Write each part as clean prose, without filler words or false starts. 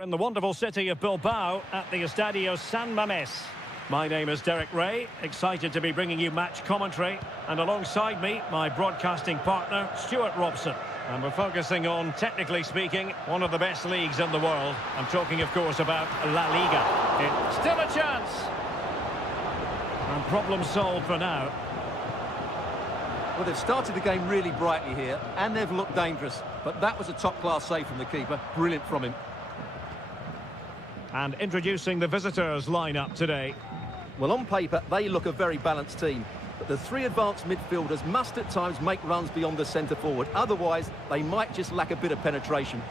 In the wonderful city of Bilbao at the Estadio San Mamés. My name is Derek Ray, excited to be bringing you match commentary, and alongside me, my broadcasting partner, Stuart Robson. And we're focusing on, technically speaking, one of the best leagues in the world. I'm talking, of course, about La Liga. It's still a chance! And problem solved for now. Well, they've started the game really brightly here, and they've looked dangerous. But that was a top-class save from the keeper. Brilliant from him. And introducing the visitors' lineup today. Well, on paper, they look a very balanced team. But the three advanced midfielders must at times make runs beyond the centre-forward. Otherwise, they might just lack a bit of penetration.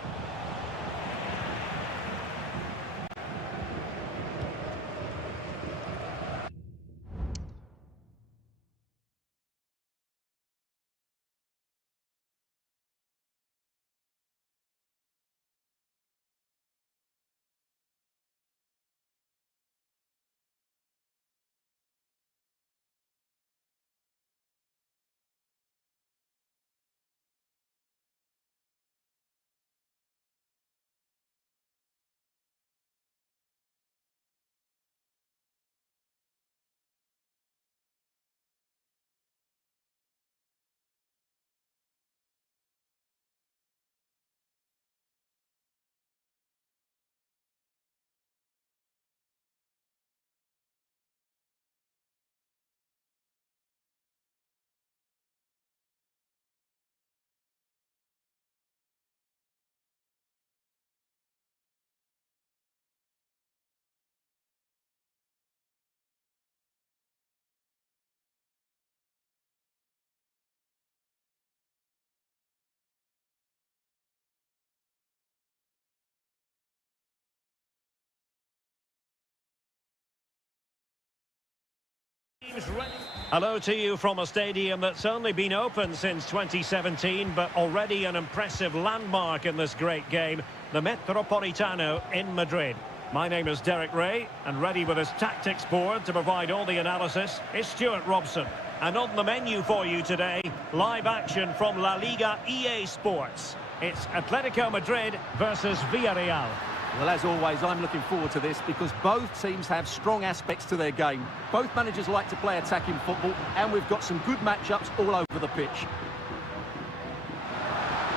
Hello to you from a stadium that's only been open since 2017, but already an impressive landmark in this great game, the Metropolitano in Madrid. My name is Derek Ray, and ready with his tactics board to provide all the analysis is Stuart Robson. And on the menu for you today, live action from La Liga EA Sports. It's Atletico Madrid versus Villarreal. Well, as always, I'm looking forward to this because both teams have strong aspects to their game. Both managers like to play attacking football, and we've got some good matchups all over the pitch.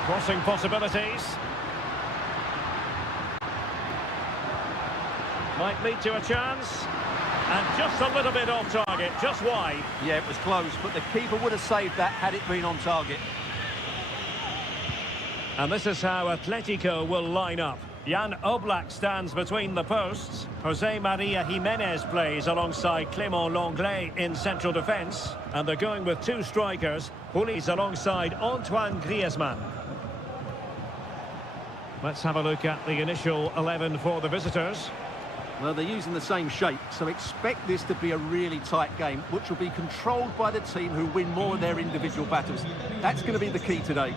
Crossing possibilities. Might lead to a chance. And just a little bit off target, just wide. Yeah, it was close, but the keeper would have saved that had it been on target. And this is how Atletico will line up. Jan Oblak stands between the posts. Jose Maria Jimenez plays alongside Clément Lenglet in central defence. And they're going with two strikers. Juli's alongside Antoine Griezmann. Let's have a look at the initial 11 for the visitors. Well, they're using the same shape, so expect this to be a really tight game, which will be controlled by the team who win more of their individual battles. That's going to be the key today.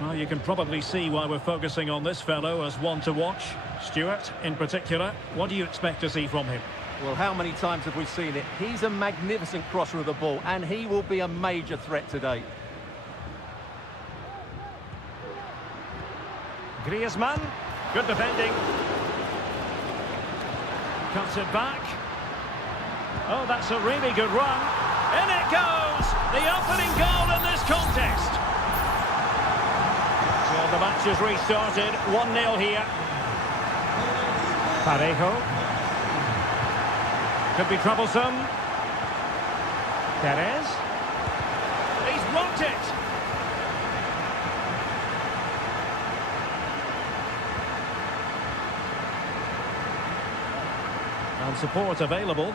Well, you can probably see why we're focusing on this fellow as one to watch. Stuart, in particular, what do you expect to see from him? Well, how many times have we seen it? He's a magnificent crosser of the ball, and he will be a major threat today. Griezmann, good defending. Cuts it back. Oh, that's a really good run. In it goes! The opening goal in this contest. So the match has restarted. 1-0 here. Parejo. Could be troublesome. Perez. He's blocked it. And support available.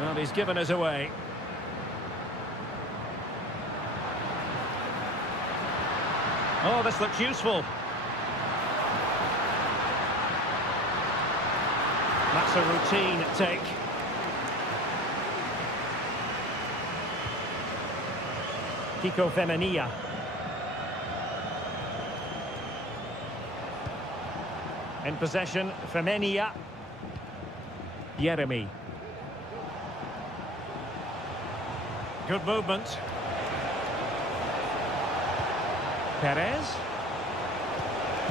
Well, he's given us away. Oh, this looks useful. That's a routine take. Kiko Femenia. In possession, Femenia. Jeremy. Good movement. Perez.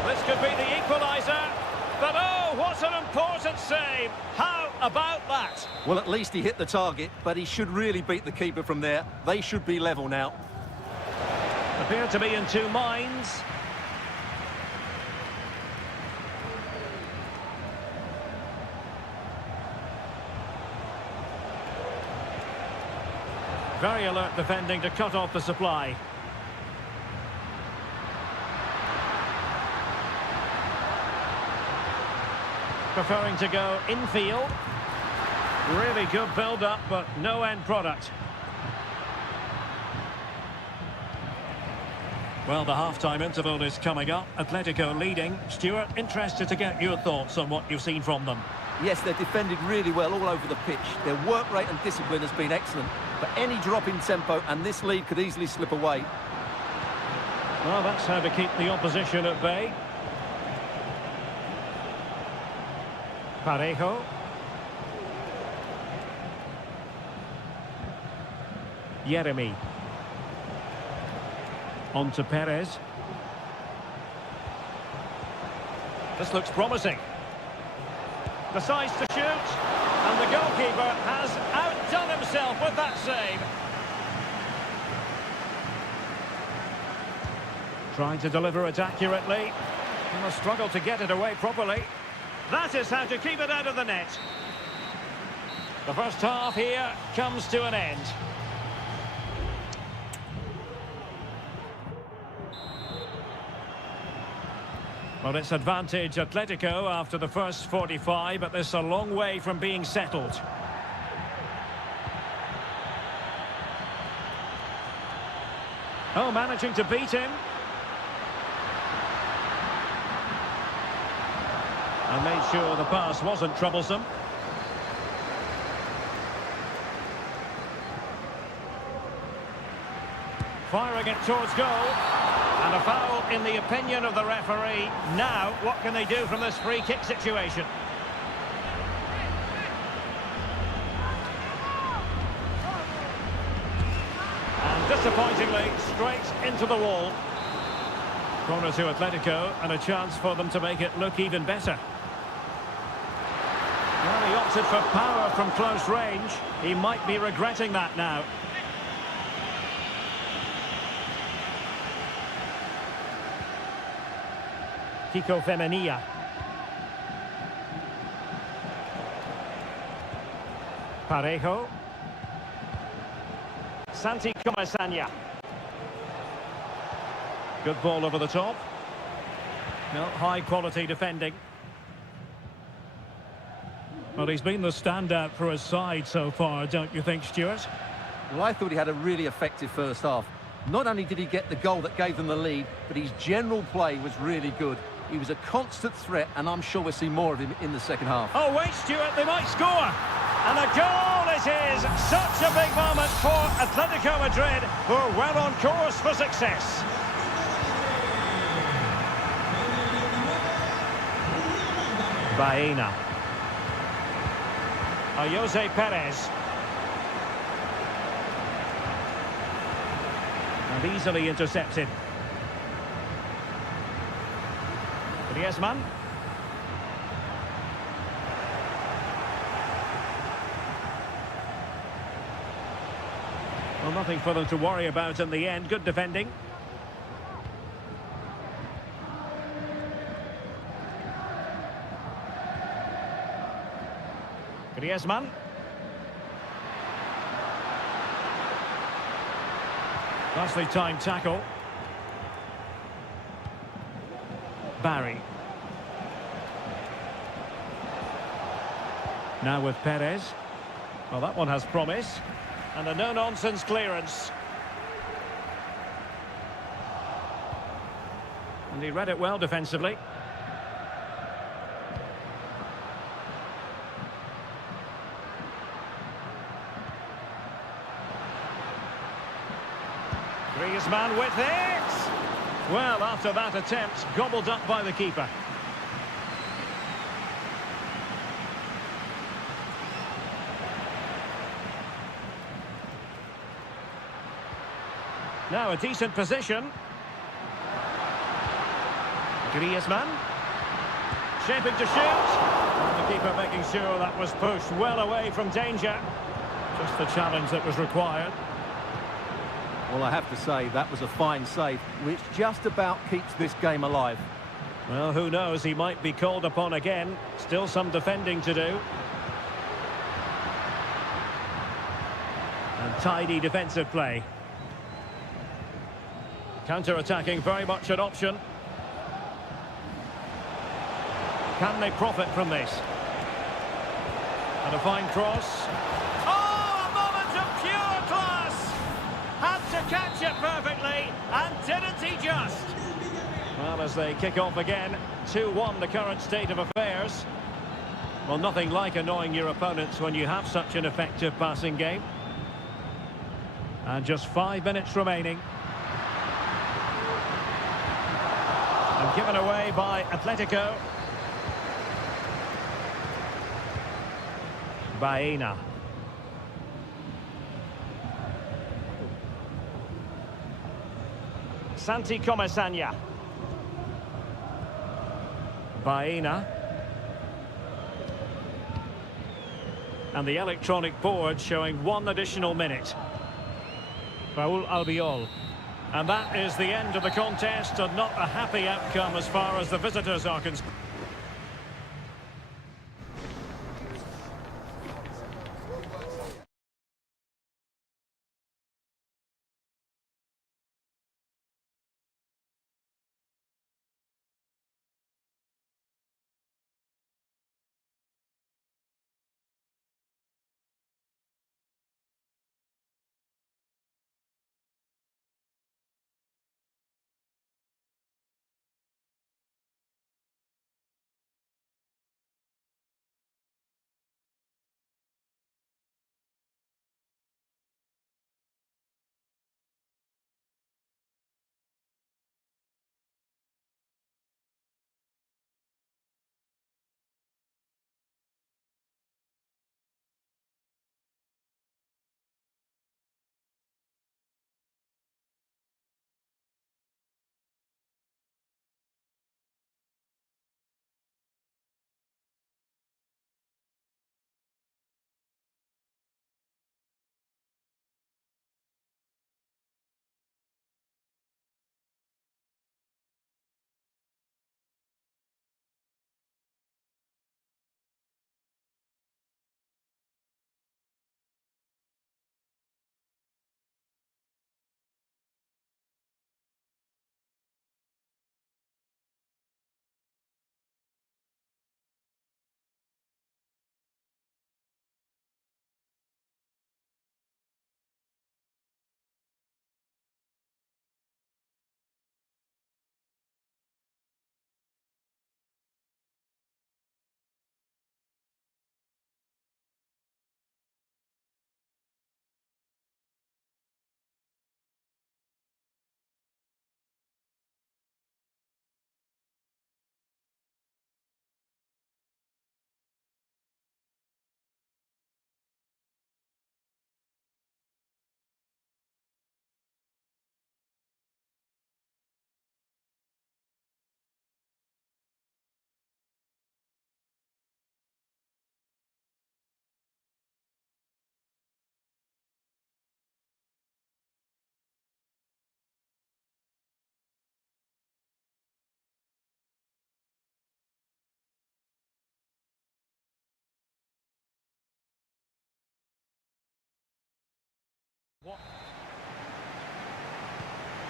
This could be the equaliser. But oh, what an important save. How about that? Well, at least he hit the target, but he should really beat the keeper from there. They should be level now. Appear to be in two minds. Very alert defending to cut off the supply. Preferring to go infield. Really good build-up, but no end product. Well, the half-time interval is coming up. Atletico leading. Stuart, interested to get your thoughts on what you've seen from them. Yes, they're defended really well all over the pitch. Their work rate and discipline has been excellent. But any drop in tempo and this lead could easily slip away. Well, that's how to keep the opposition at bay. Parejo. Jeremy. On to Perez. This looks promising. Decides to shoot. And the goalkeeper has outdone himself with that save. Trying to deliver it accurately. He must struggle to get it away properly. That is how to keep it out of the net. The first half here comes to an end. Well, it's advantage Atletico after the first 45, but there's a long way from being settled. Oh, managing to beat him. And made sure the pass wasn't troublesome. Firing it towards goal. And a foul in the opinion of the referee. Now, what can they do from this free kick situation? And disappointingly, straight into the wall. Corner to Atletico, and a chance for them to make it look even better. Well, he opted for power from close range. He might be regretting that now. Kiko Femenia. Parejo. Santi Comasanya. Good ball over the top. No, high quality defending. Well, he's been the standout for his side so far, don't you think, Stuart? Well, I thought he had a really effective first half. Not only did he get the goal that gave them the lead, but his general play was really good. He was a constant threat, and I'm sure we'll see more of him in the second half. Oh, wait, Stuart, they might score. And a goal it is. Such a big moment for Atletico Madrid, who are well on course for success. Baena. Jose Perez. And easily intercepted. Griezmann. Well, nothing for them to worry about in the end. Good defending. Griezmann. Nicely timed tackle. Barry. Now with Perez. Well, that one has promise. And a no-nonsense clearance. And he read it well defensively. Griezmann with it! Well, after that attempt, gobbled up by the keeper. Now a decent position. Griezmann. Shaping to shoot. And the keeper making sure that was pushed well away from danger. Just the challenge that was required. Well, I have to say, that was a fine save, which just about keeps this game alive. Well, who knows, he might be called upon again. Still some defending to do. And tidy defensive play. Counter-attacking, very much an option. Can they profit from this? And a fine cross. Oh, a moment of pure class! Had to catch it perfectly, and didn't he just? Well, as they kick off again, 2-1 the current state of affairs. Well, nothing like annoying your opponents when you have such an effective passing game. And just 5 minutes remaining. And given away by Atletico. Baena. Santi Comesaña. Baena. And the electronic board showing 1 additional minute. Raúl Albiol. And that is the end of the contest, and not a happy outcome as far as the visitors are concerned.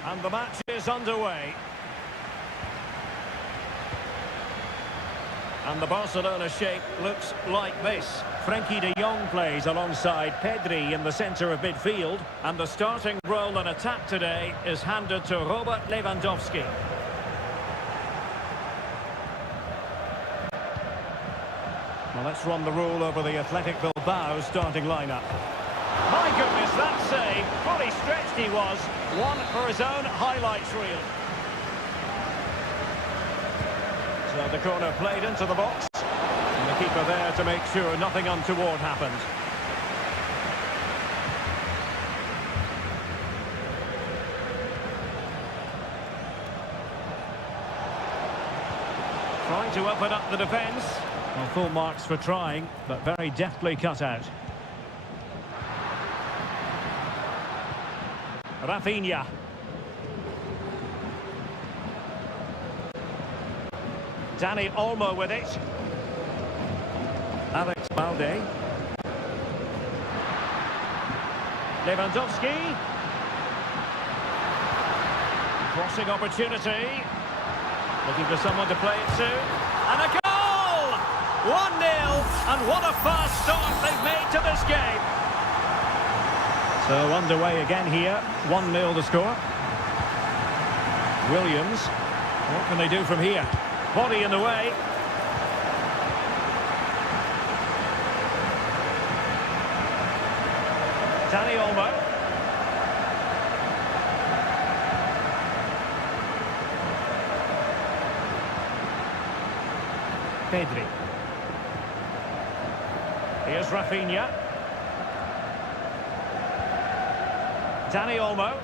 And the match is underway. And the Barcelona shape looks like this. Frenkie de Jong plays alongside Pedri in the centre of midfield. And the starting role in attack today is handed to Robert Lewandowski. Well, let's run the rule over the Athletic Bilbao starting lineup. My goodness, that save. Fully stretched he was. One for his own highlights reel. So the corner played into the box. And the keeper there to make sure nothing untoward happened. trying to open up the defence. Well, full marks for trying, but very deftly cut out. Rafinha. Dani Olmo with it. Alex Balde. Lewandowski. Crossing opportunity. Looking for someone to play it to. And a goal! 1-0, and what a fast start they've made to this game. So underway again here. 1-0 the score. Williams. What can they do from here? Body in the way. Dani Olmo. Pedri. Here's Rafinha. Dani Olmo.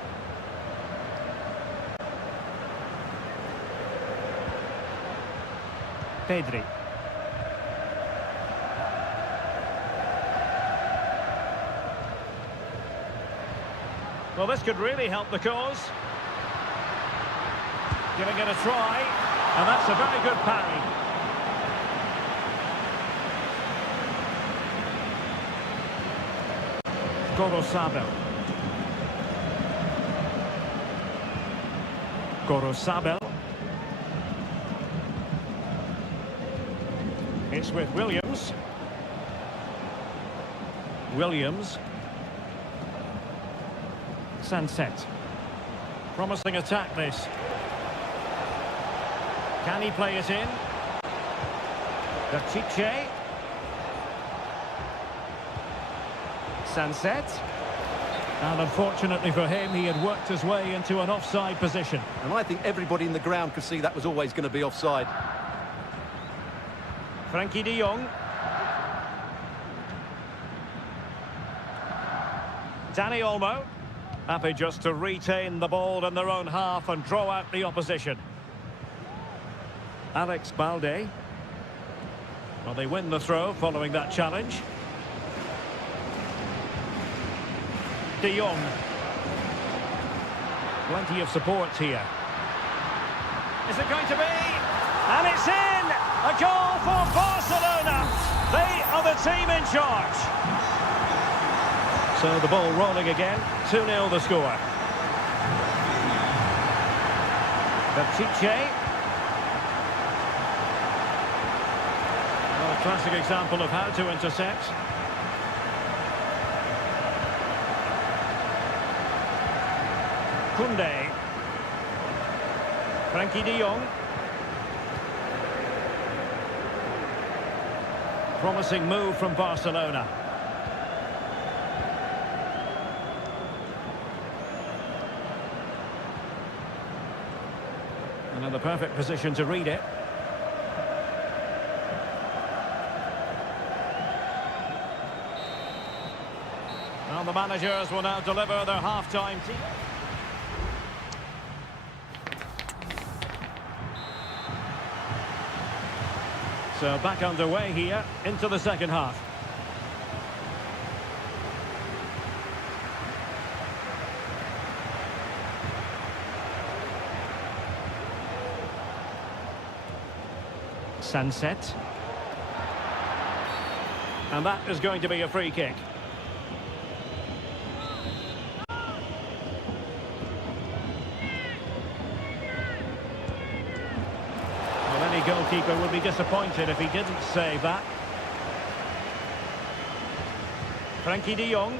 Pedri. Well, this could really help the cause. Giving it a try, and that's a very good parry. Gorosabel. Gorosabel. It's with Williams. Williams. Sunset. Promising attack this. Can he play it in? Pishit. Sunset. And unfortunately for him, he had worked his way into an offside position. And I think everybody in the ground could see that was always going to be offside. Frankie de Jong. Dani Olmo. Happy just to retain the ball in their own half and draw out the opposition. Alex Balde. Well, they win the throw following that challenge. De Jong. Plenty of support here. Is it going to be? And it's in! A goal for Barcelona! They are the team in charge. So the ball rolling again. 2-0 the score. Pishit. Well, a classic example of how to intercept. Kunde. Frankie de Jong. Promising move from Barcelona. Another perfect position to read it. Well, the managers will now deliver their half-time team. So back underway here into the second half. Sunset. And that is going to be a free kick. Goalkeeper would be disappointed if he didn't save that. Frankie de Jong.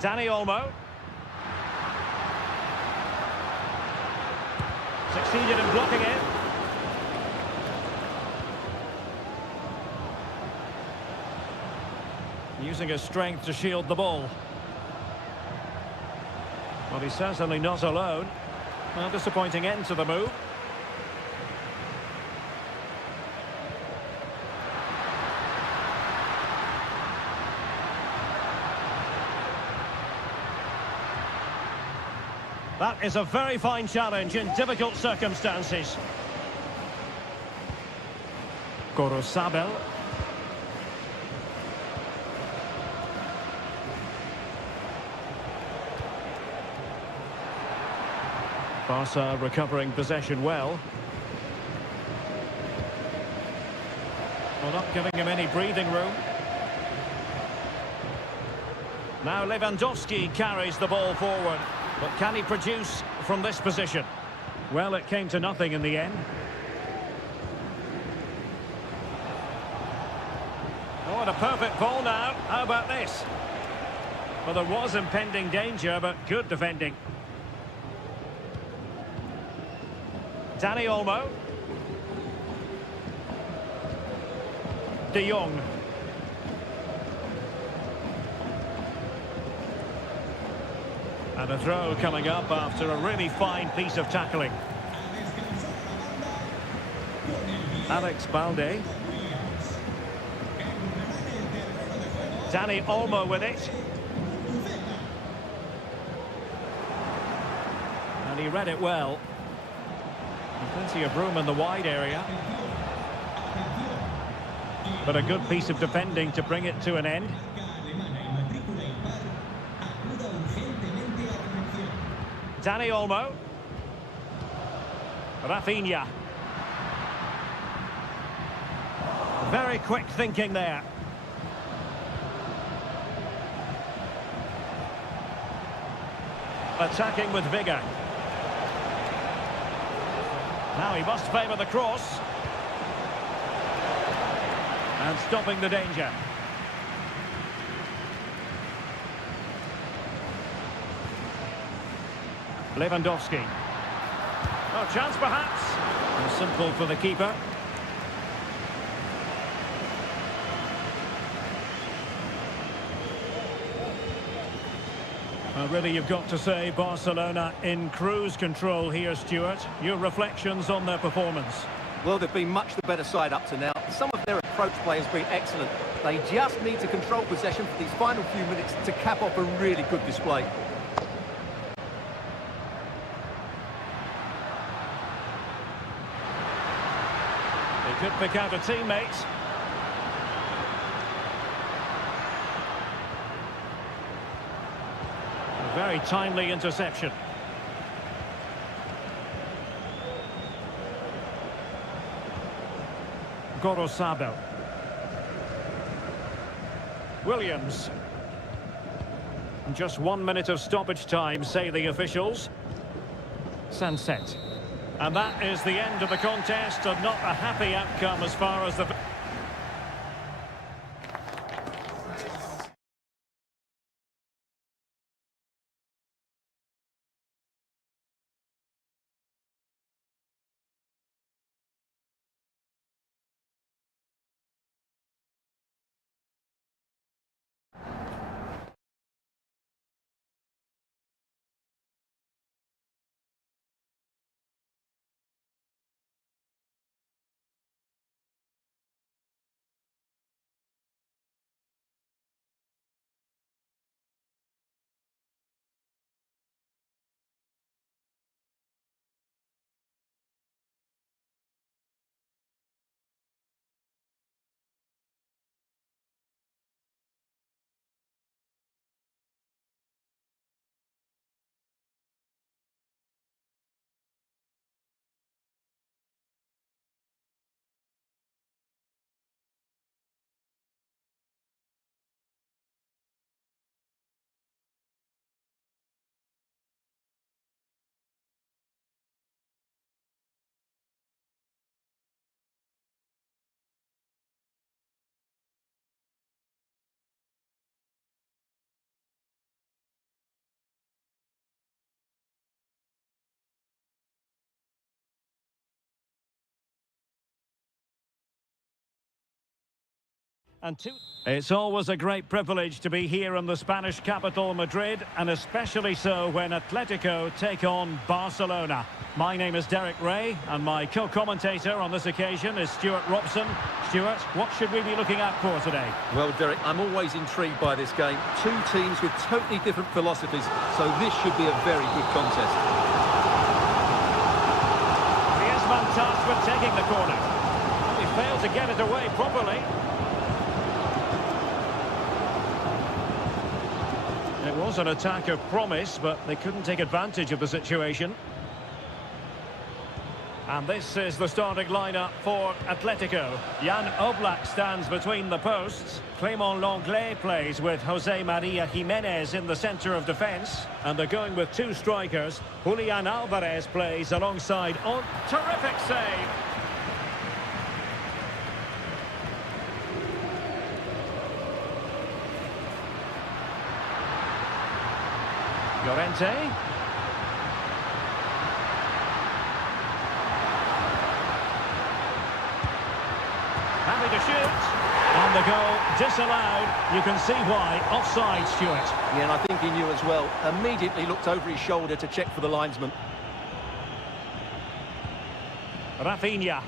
Dani Olmo. Succeeded in blocking it. Using his strength to shield the ball. Well, he's certainly not alone. Well, disappointing end to the move. That is a very fine challenge in difficult circumstances. Sabel. Barca recovering possession well. Well, not giving him any breathing room. Now Lewandowski carries the ball forward. But can he produce from this position? Well, it came to nothing in the end. Oh, and a perfect ball now. How about this? Well, there was impending danger, but good defending. Dani Olmo. De Jong. And a throw coming up after a really fine piece of tackling. Alex Balde. Dani Olmo with it. And he read it well. Plenty of room in the wide area. But a good piece of defending to bring it to an end. Dani Olmo. Rafinha. Very quick thinking there. Attacking with vigour. Now he must favour the cross. And stopping the danger. Lewandowski. Oh, chance perhaps. And simple for the keeper. Really, you've got to say Barcelona in cruise control here, Stuart. Your reflections on their performance? Well, they've been much the better side up to now. Some of their approach play has been excellent. They just need to control possession for these final few minutes to cap off a really good display. They could pick out a teammate. A very timely interception. Sabel. Williams. Just 1 minute of stoppage time, say the officials. Sunset. And that is the end of the contest, and not a happy outcome as far as the... And it's always a great privilege to be here in the Spanish capital, Madrid, and especially so when Atletico take on Barcelona. My name is Derek Ray, and my co-commentator on this occasion is Stuart Robson. Stuart, what should we be looking at for today? Well, Derek, I'm always intrigued by this game. Two teams with totally different philosophies, so this should be a very good contest. Griezmann tasked with taking the corner. He failed to get it away properly. It was an attack of promise, but they couldn't take advantage of the situation. And this is the starting lineup for Atletico. Jan Oblak stands between the posts. Clément Lenglet plays with Jose Maria Jimenez in the centre of defence. And they're going with two strikers. Julian Alvarez plays alongside... Oh, terrific save! Llorente. Happy to shoot. And the goal disallowed. You can see why. Offside, Stuart. Yeah, and I think he knew as well. Immediately looked over his shoulder to check for the linesman. Rafinha.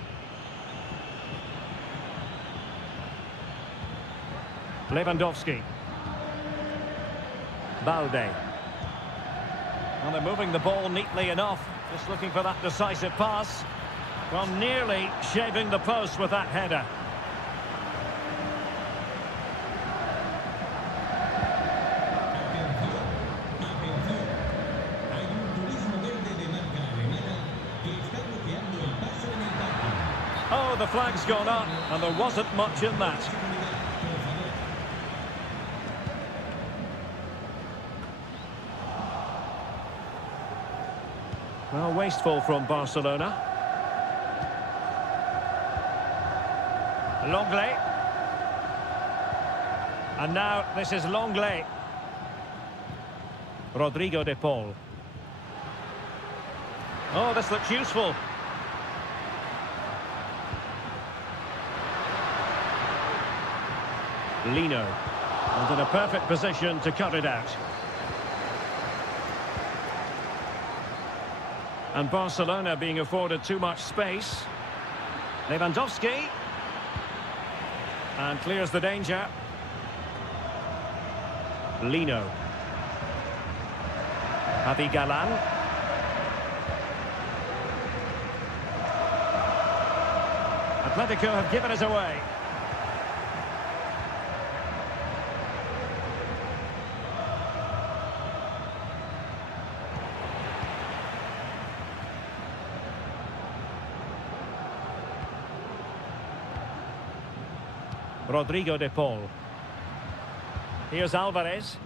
Lewandowski. Balde. Well, they're moving the ball neatly enough. Just looking for that decisive pass. Well, nearly shaving the post with that header. Oh, the flag's gone up, and there wasn't much in that. Well, wasteful from Barcelona. Lenglet. And now this is Lenglet. Rodrigo de Paul. Oh, this looks useful. Lino. And in a perfect position to cut it out. And Barcelona being afforded too much space. Lewandowski. And clears the danger. Lino. Javi Galan. Atletico have given us away. Rodrigo de Paul. Here's Alvarez.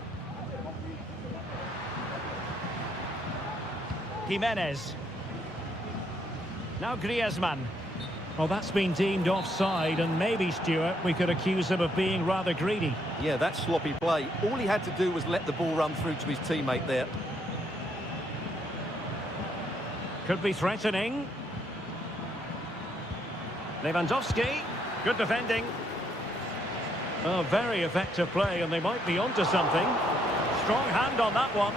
Jimenez. Now Griezmann. Well, that's been deemed offside, and maybe, Stuart, we could accuse him of being rather greedy. Yeah, that's sloppy play. All he had to do was let the ball run through to his teammate there. Could be threatening. Lewandowski. Good defending. Oh, very effective play, and they might be onto something. Strong hand on that one.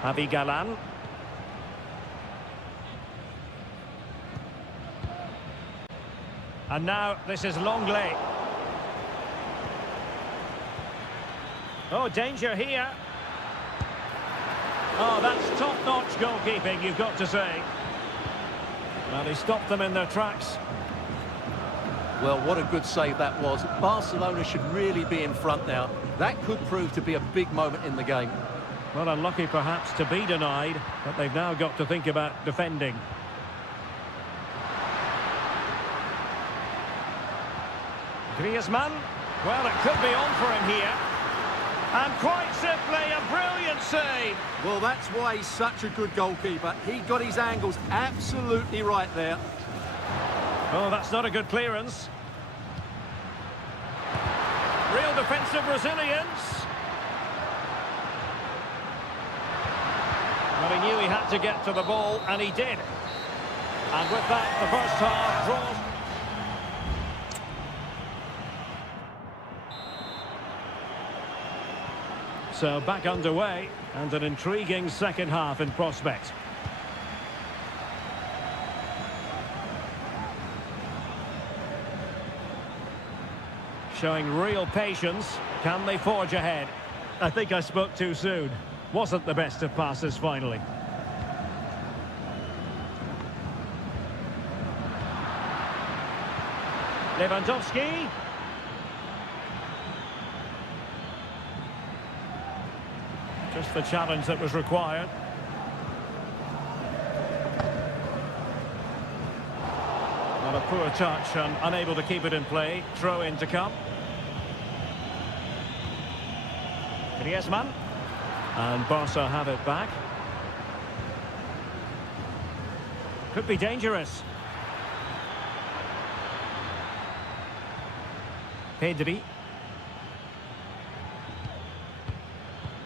Javi Galan. And now this is Lenglet. Oh, danger here. Oh, that's top-notch goalkeeping, you've got to say. Well, he stopped them in their tracks. Well, what a good save that was. Barcelona should really be in front now. That could prove to be a big moment in the game. Well, unlucky perhaps to be denied, but they've now got to think about defending. Griezmann. Well, it could be on for him here. And quite simply, a brilliant save. Well, that's why he's such a good goalkeeper. He got his angles absolutely right there. Oh, that's not a good clearance. Real defensive resilience. But he knew he had to get to the ball, and he did. And with that, the first half draws. So back underway, and an intriguing second half in prospect. Showing real patience. Can they forge ahead? I think I spoke too soon. Wasn't the best of passes finally. Lewandowski. Just the challenge that was required. Not a poor touch and unable to keep it in play. Throw in to come. Griezmann. And Barca have it back. Could be dangerous. Pedri.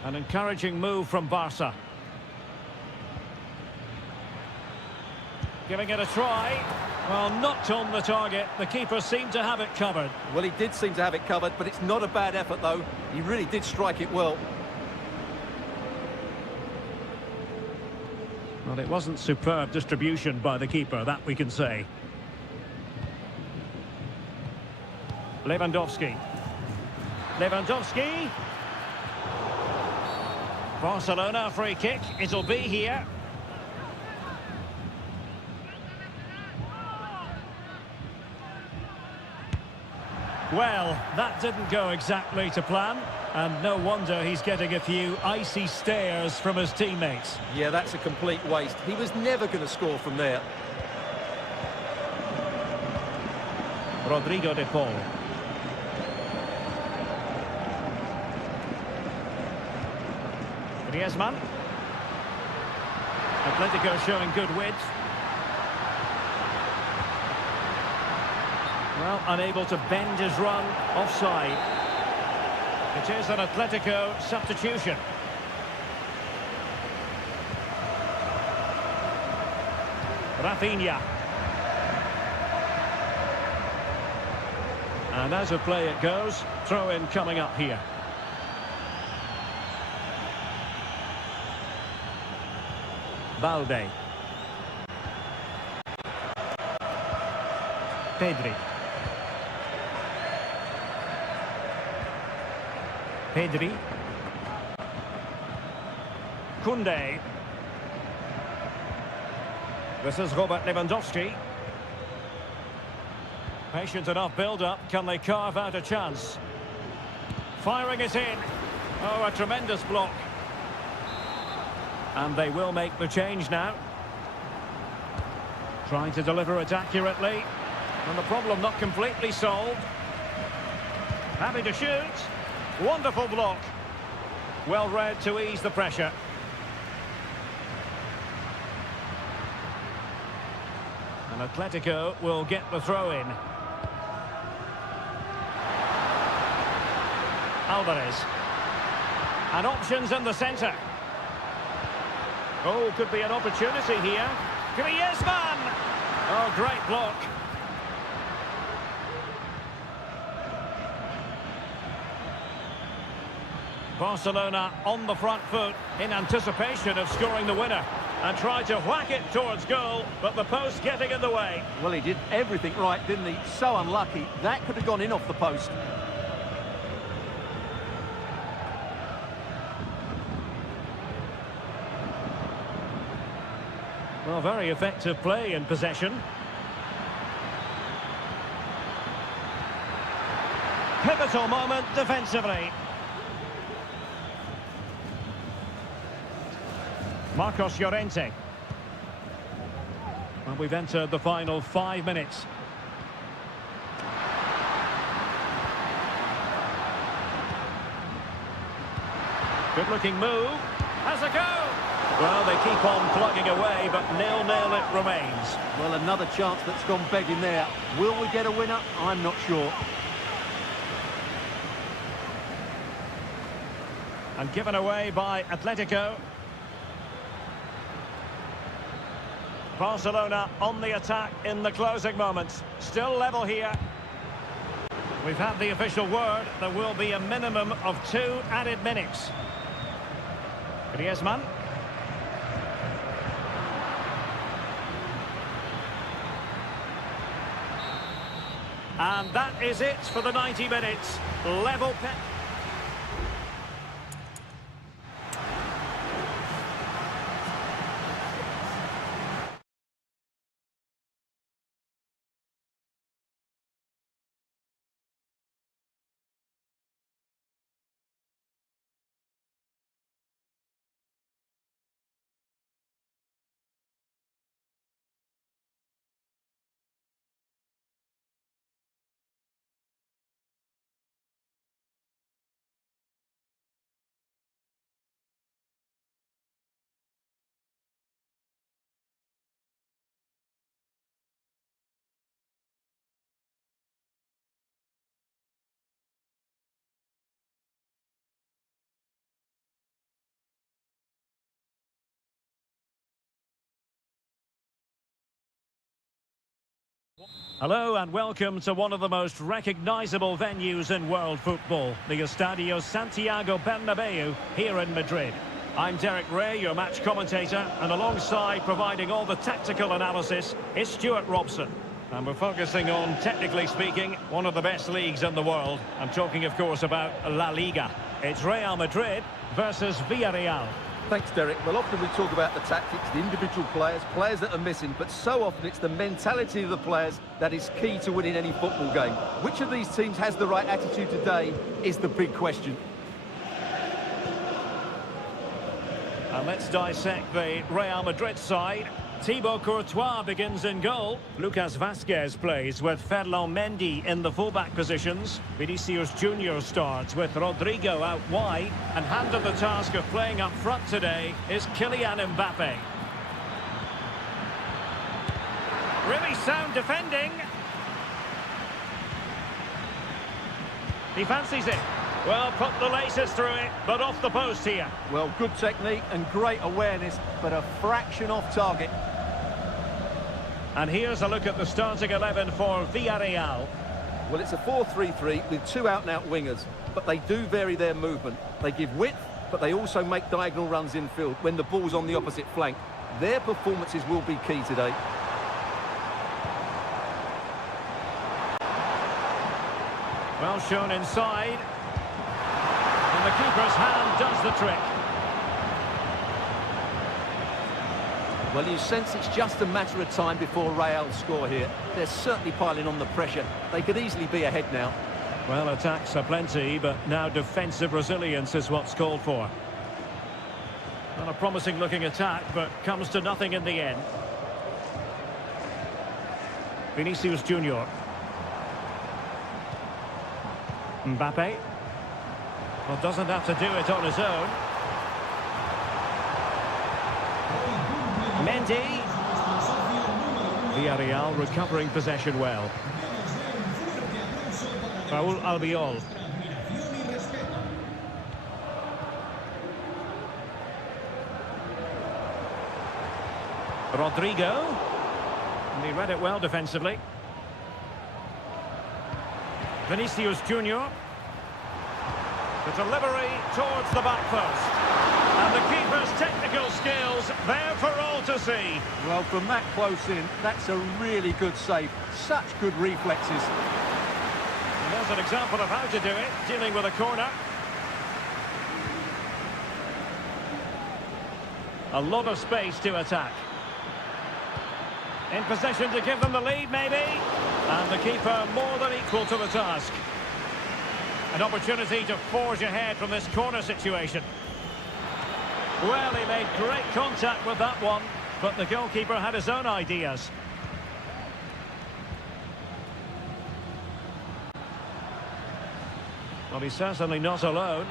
An encouraging move from Barca. Giving it a try. Well, not on the target. The keeper seemed to have it covered. Well, he did seem to have it covered, but it's not a bad effort, though. He really did strike it well. Well, it wasn't superb distribution by the keeper, that we can say. Lewandowski. Lewandowski. Barcelona free kick. It'll be here. Well, that didn't go exactly to plan, and no wonder he's getting a few icy stares from his teammates. Yeah, that's a complete waste. He was never going to score from there. Rodrigo de Paul. Griezmann. Atletico showing good width. Well, unable to bend his run. Offside. It is an Atletico substitution. Rafinha. And as a play it goes, throw in coming up here. Balde. Pedri. Pedri. Koundé. This is Robert Lewandowski. Patient enough build-up. Can they carve out a chance? Firing it in. Oh, a tremendous block. And they will make the change now. Trying to deliver it accurately. And the problem not completely solved. Happy to shoot. Wonderful block. Well read to ease the pressure. And Atletico will get the throw in. Alvarez. And options in the centre. Oh, could be an opportunity here. Griezmann! Oh, great block. Barcelona on the front foot in anticipation of scoring the winner. And tried to whack it towards goal, but the post getting in the way. Well, he did everything right, didn't he? So unlucky. That could have gone in off the post. Well, very effective play in possession. Pivotal moment defensively. Marcos Llorente. Well, we've entered the final 5 minutes. Good-looking move. Has a go. Well, they keep on plugging away, but 0-0 it remains. Well, another chance that's gone begging there. Will we get a winner? I'm not sure. And given away by Atletico. Barcelona on the attack in the closing moments. Still level here. We've had the official word. There will be a minimum of 2 added minutes. Griezmann. And that is it for the 90 minutes. Level pet. Hello and welcome to one of the most recognisable venues in world football, the Estadio Santiago Bernabeu here in Madrid. I'm Derek Ray, your match commentator, and alongside providing all the tactical analysis is Stuart Robson. And we're focusing on, technically speaking, one of the best leagues in the world. I'm talking, of course, about La Liga. It's Real Madrid versus Villarreal. Thanks, Derek. Well, often we talk about the tactics, the individual players that are missing, but so often it's the mentality of the players that is key to winning any football game. Which of these teams has the right attitude today is the big question. And let's dissect the Real Madrid side. Thibaut Courtois begins in goal. Lucas Vazquez plays with Ferland Mendy in the fullback positions. Vinicius Junior starts with Rodrigo out wide. And handed the task of playing up front today is Kylian Mbappe. Really sound defending. He fancies it. Well, put the laces through it, but off the post here. Well, good technique and great awareness, but a fraction off target. And here's a look at the starting 11 for Villarreal. Well, it's a 4-3-3 with 2 out-and-out wingers, but they do vary their movement. They give width, but they also make diagonal runs infield when the ball's on the opposite flank. Their performances will be key today. Well shown inside. And the keeper's hand does the trick. Well, you sense it's just a matter of time before Real score here. They're certainly piling on the pressure. They could easily be ahead now. Well, attacks are plenty, but now defensive resilience is what's called for. Not a promising-looking attack, but comes to nothing in the end. Vinicius Junior. Mbappe. Well, doesn't have to do it on his own. Mendy. Villarreal recovering possession well. Raúl Albiol. Rodrigo. And he read it well defensively. Vinicius Junior. The delivery towards the back post. And the keeper's technical skills there for all to see. Well, from that close in, that's a really good save. Such good reflexes. And there's an example of how to do it, dealing with a corner. A lot of space to attack. In position to give them the lead, maybe. And the keeper more than equal to the task. An opportunity to forge ahead from this corner situation. Well, he made great contact with that one, but the goalkeeper had his own ideas. Well, he's certainly not alone.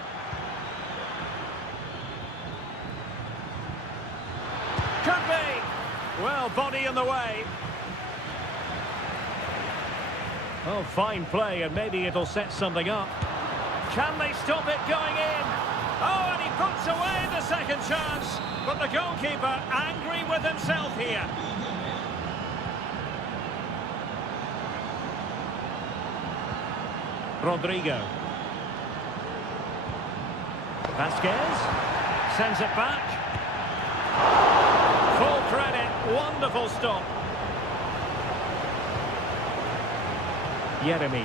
Could be! Well, body in the way. Oh, fine play, and maybe it'll set something up. Can they stop it going in? Oh, and he puts away the second chance. But the goalkeeper angry with himself here. Rodrigo. Vasquez sends it back. Full credit, wonderful stop. Jeremy.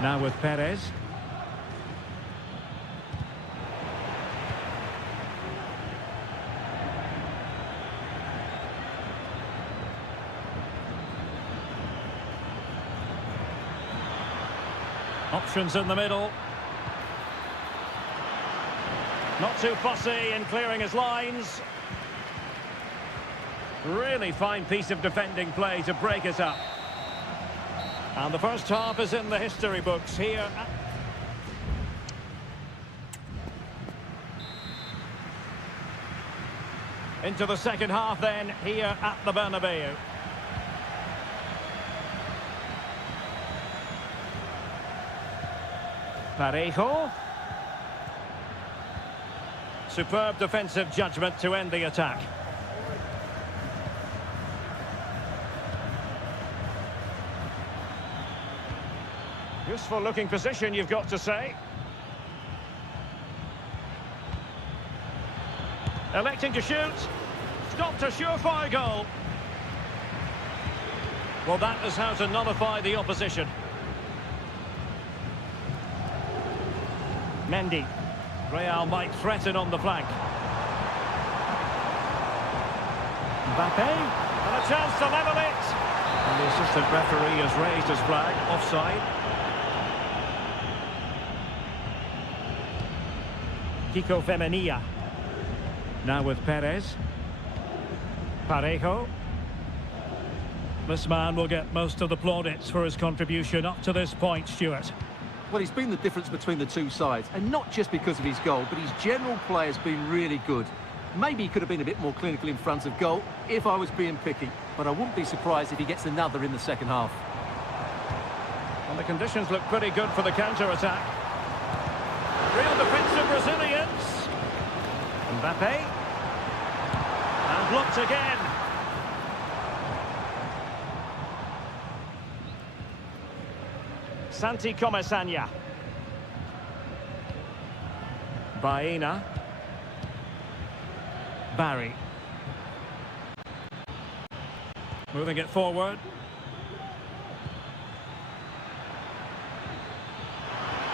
Now with Perez. Options in the middle. Not too fussy in clearing his lines. Really fine piece of defending play to break it up. And the first half is in the history books here. Into the second half then, here at the Bernabeu. Parejo. Superb defensive judgment to end the attack. Useful looking position, you've got to say. Electing to shoot. Stopped a surefire goal. Well, that is how to nullify the opposition. Mendy. Real might threaten on the flank. Mbappe. And a chance to level it. And the assistant referee has raised his flag. Offside. Kiko Femenia. Now with Perez. Parejo. This man will get most of the plaudits for his contribution up to this point, Stuart. Well, he's been the difference between the two sides, and not just because of his goal, but his general play has been really good. Maybe he could have been a bit more clinical in front of goal if I was being picky, but I wouldn't be surprised if he gets another in the second half. And the conditions look pretty good for the counter-attack. Real defensive resilience. Mbappe. And blocked again. Santi Comesaña. Baena. Barry. Moving it forward.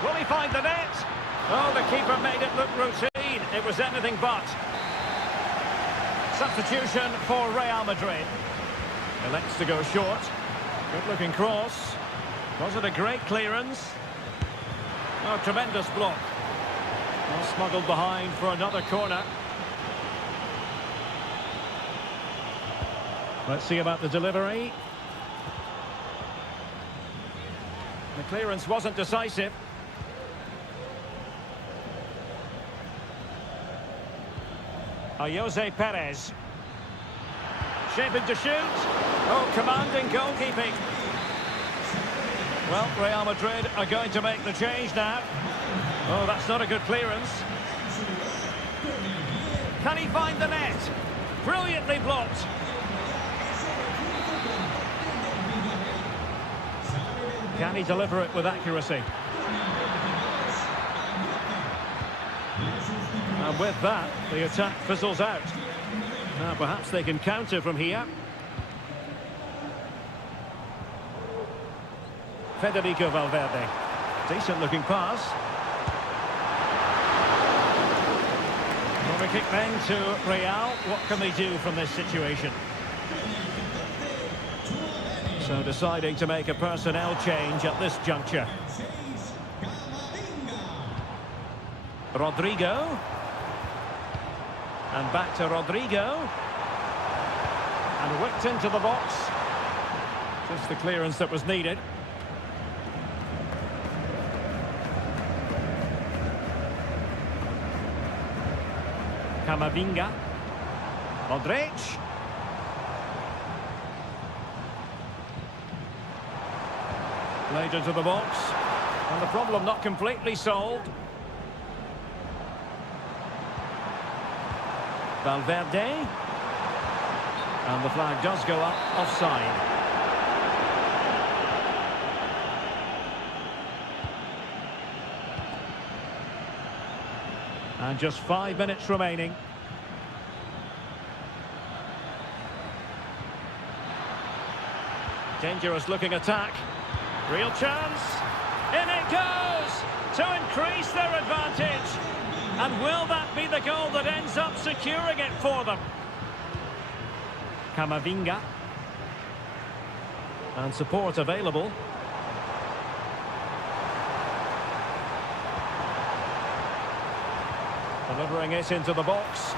Will he find the net? Oh, the keeper made it look routine. It was anything but. Substitution for Real Madrid. Elects to go short. Good looking cross. Was it a great clearance? Oh, tremendous block. Well, smuggled behind for another corner. Let's see about the delivery. The clearance wasn't decisive. Jose Perez. Shaping to shoot. Oh, commanding goalkeeping. Well, Real Madrid are going to make the change now. Oh, that's not a good clearance. Can he find the net? Brilliantly blocked. Can he deliver it with accuracy? And with that, the attack fizzles out. Now, perhaps they can counter from here. Federico Valverde. Decent looking pass. Corner kick then to Real. What can they do from this situation? So deciding to make a personnel change at this juncture. Rodrigo. And back to Rodrigo. And whipped into the box. Just the clearance that was needed. Camavinga. Modric. Played into the box. And the problem not completely solved. Valverde. And the flag does go up offside. And just 5 minutes remaining. Dangerous looking attack. Real chance. In it goes to increase their advantage. And will that be the goal that ends up securing it for them? Camavinga. And support available. Delivering it into the box.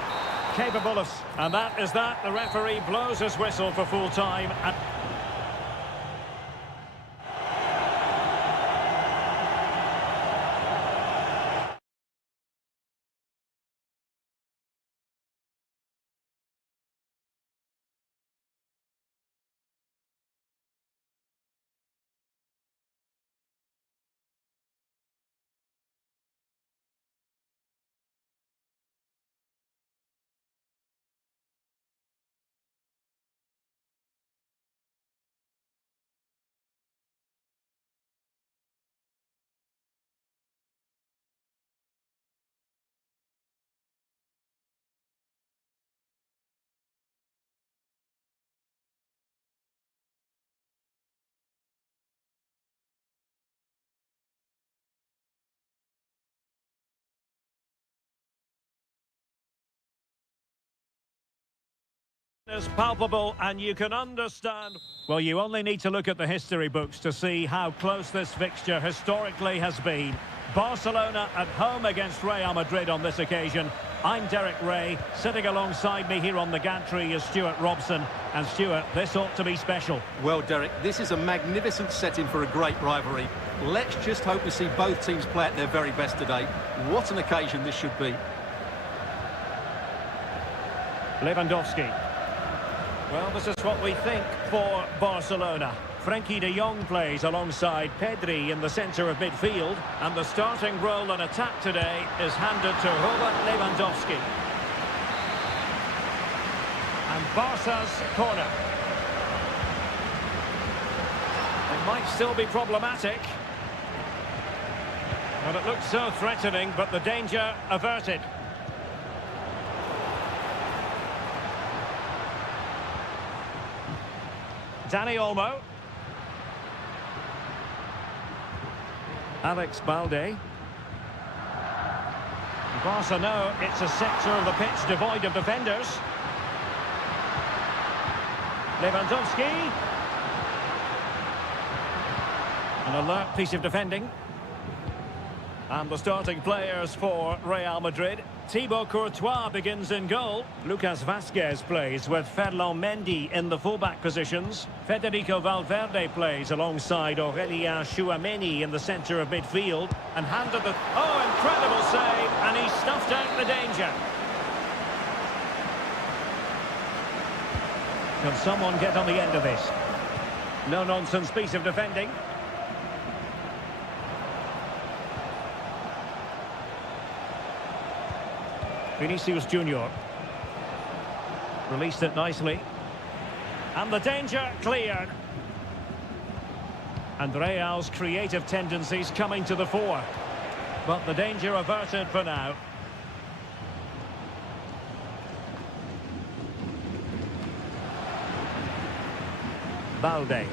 Capable of... And that is that. The referee blows his whistle for full time. And is palpable, and you can understand. Well, you only need to look at the history books to see how close this fixture historically has been. Barcelona at home against Real Madrid on this occasion. I'm Derek Ray. Sitting alongside me here on the gantry is Stuart Robson. And Stuart, this ought to be special. Well, Derek, this is a magnificent setting for a great rivalry. Let's just hope we see both teams play at their very best today. What an occasion this should be. Lewandowski. Well, this is what we think for Barcelona. Frenkie de Jong plays alongside Pedri in the centre of midfield. And the starting role in attack today is handed to Robert Lewandowski. And Barca's corner. It might still be problematic. But it looks so threatening, but the danger averted. Dani Olmo. Alex Balde. Barca know it's a sector of the pitch devoid of defenders. Lewandowski. An alert piece of defending. And the starting players for Real Madrid. Thibaut Courtois begins in goal. Lucas Vazquez plays with Ferland Mendy in the fullback positions. Federico Valverde plays alongside Aurelien Tchouameni in the centre of midfield. And handed the... Oh, incredible save! And he stuffed out the danger. Can someone get on the end of this? No-nonsense piece of defending. Vinicius Junior released it nicely, and the danger cleared. And Real's creative tendencies coming to the fore, but the danger averted for now. Balde.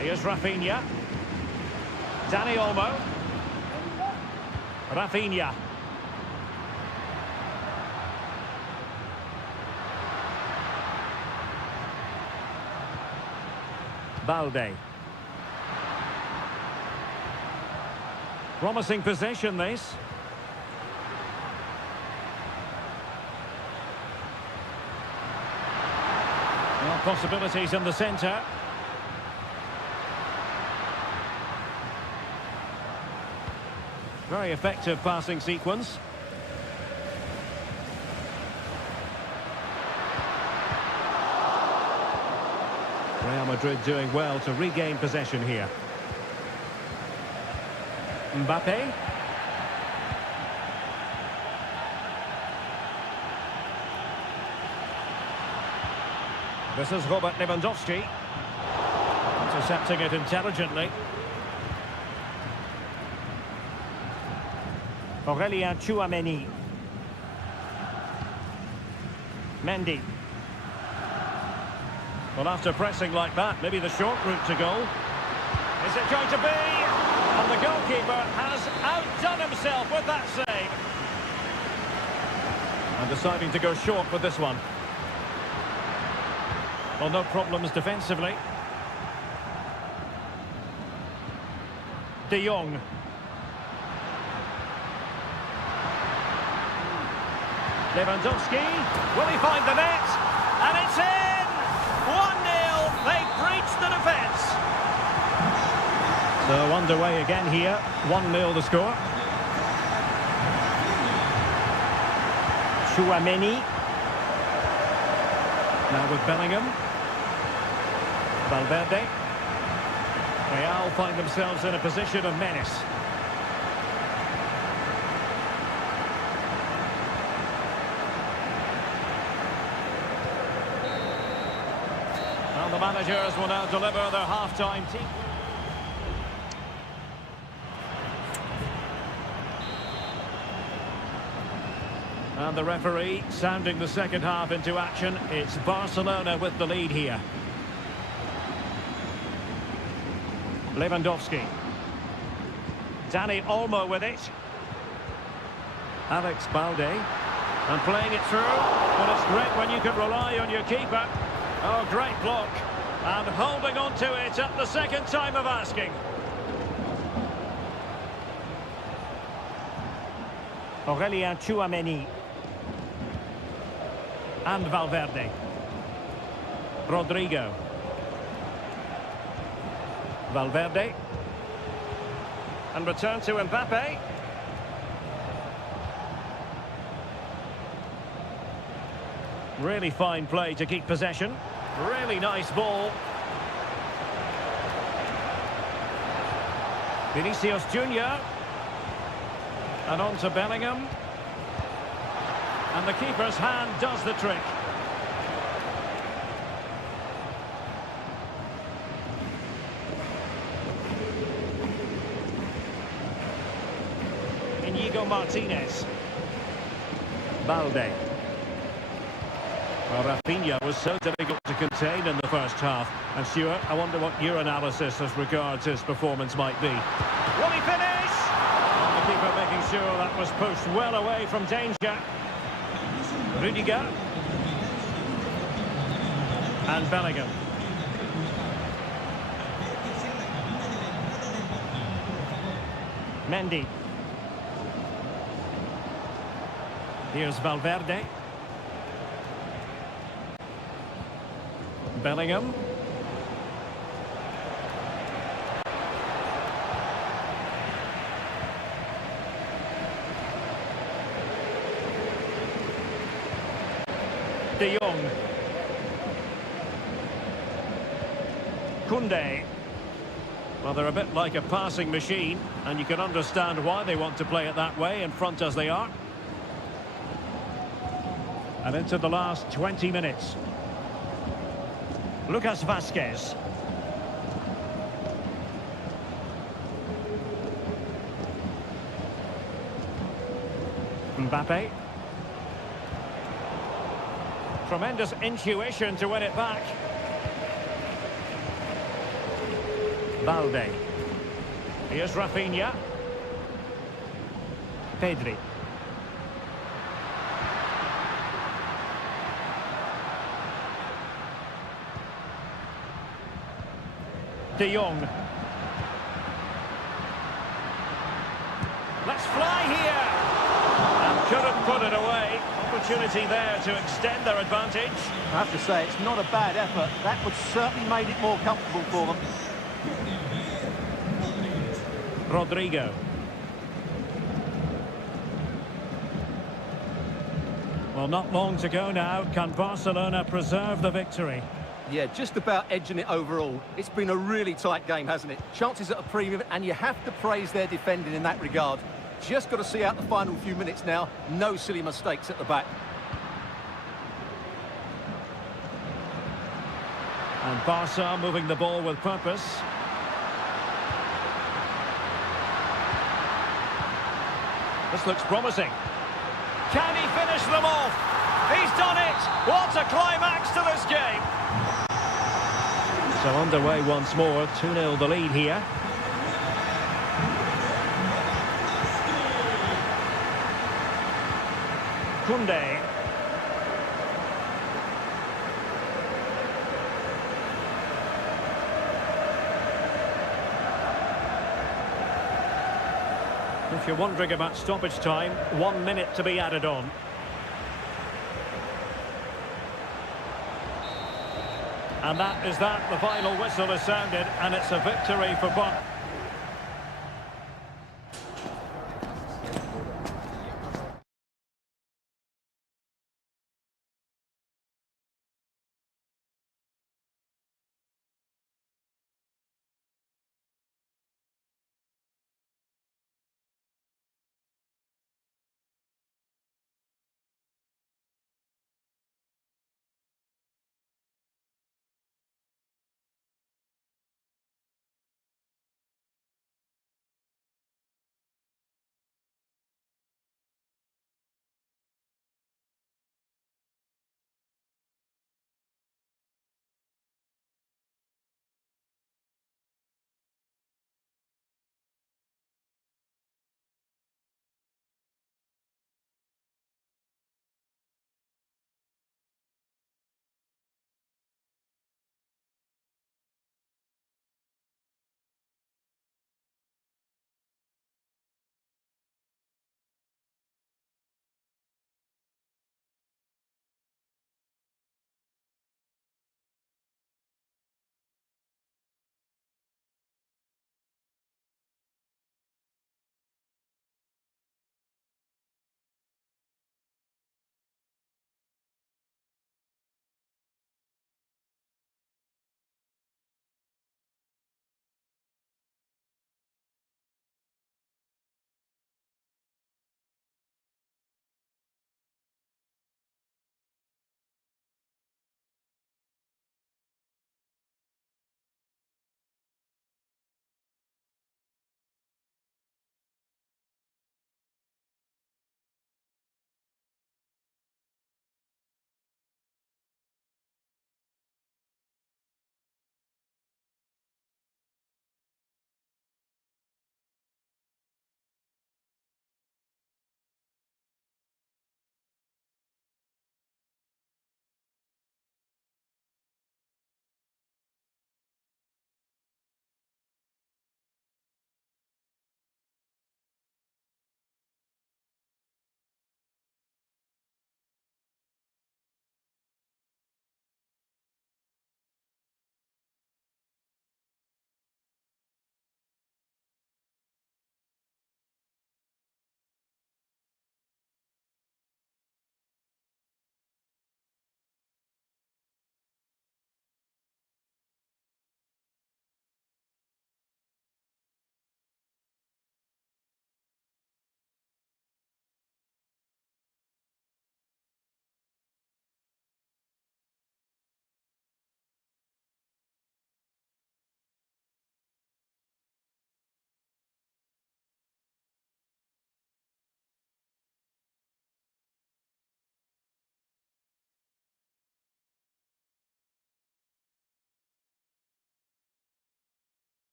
Here's Rafinha. Dani Olmo. Rafinha. Balde. Promising possession, this. Well, possibilities in the centre. Very effective passing sequence. Real Madrid doing well to regain possession here. Mbappe. This is Robert Lewandowski. Intercepting it intelligently. Tchouameni. Mendy. Well, after pressing like that, maybe the short route to goal. Is it going to be? And the goalkeeper has outdone himself with that save. And deciding to go short with this one. Well, no problems defensively. De Jong. Lewandowski. Will he find the net? And it's in! 1-0. They've breached the defence. So underway again here. 1-0 the score. Tchouameni. Now with Bellingham. Valverde. Real find themselves in a position of menace. And the managers will now deliver their half-time team. And the referee sounding the second half into action. It's Barcelona with the lead here. Lewandowski. Dani Olmo with it. Alex Balde. And playing it through. Well, it's great when you can rely on your keeper. Oh, great block. And holding on to it at the second time of asking. Tchouameni. And Valverde. Rodrigo. Valverde. And return to Mbappe. Really fine play to keep possession. Really nice ball. Vinicius Junior. And on to Bellingham. And the keeper's hand does the trick. Inigo Martinez. Balde. Well, Rafinha was so difficult to contain in the first half. And Stuart, I wonder what your analysis as regards his performance might be. Will he finish? And the keeper making sure that was pushed well away from danger. Rudiger. And Bellingham. Mendy. Here's Valverde. Bellingham. De Jong. Koundé. Well, they're a bit like a passing machine, and you can understand why they want to play it that way, in front as they are. And into the last 20 minutes. Lucas Vázquez. Mbappe. Tremendous intuition to win it back. Balde. Here's Rafinha. Pedri. De Jong. Let's fly here. And couldn't put it away. Opportunity there to extend their advantage. I have to say, it's not a bad effort. That would certainly made it more comfortable for them. Rodrigo. Well, not long to go now. Can Barcelona preserve the victory? Yeah, just about edging it overall. It's been a really tight game, hasn't it? Chances at a premium, and you have to praise their defending in that regard. Just got to see out the final few minutes now. No silly mistakes at the back. And Barca moving the ball with purpose. This looks promising. Can he finish them off? He's done it! What a climax to this game! So underway once more, 2-0 the lead here. Kunde. If you're wondering about stoppage time, 1 minute to be added on. And that is that. The final whistle is sounded, and it's a victory for Buck.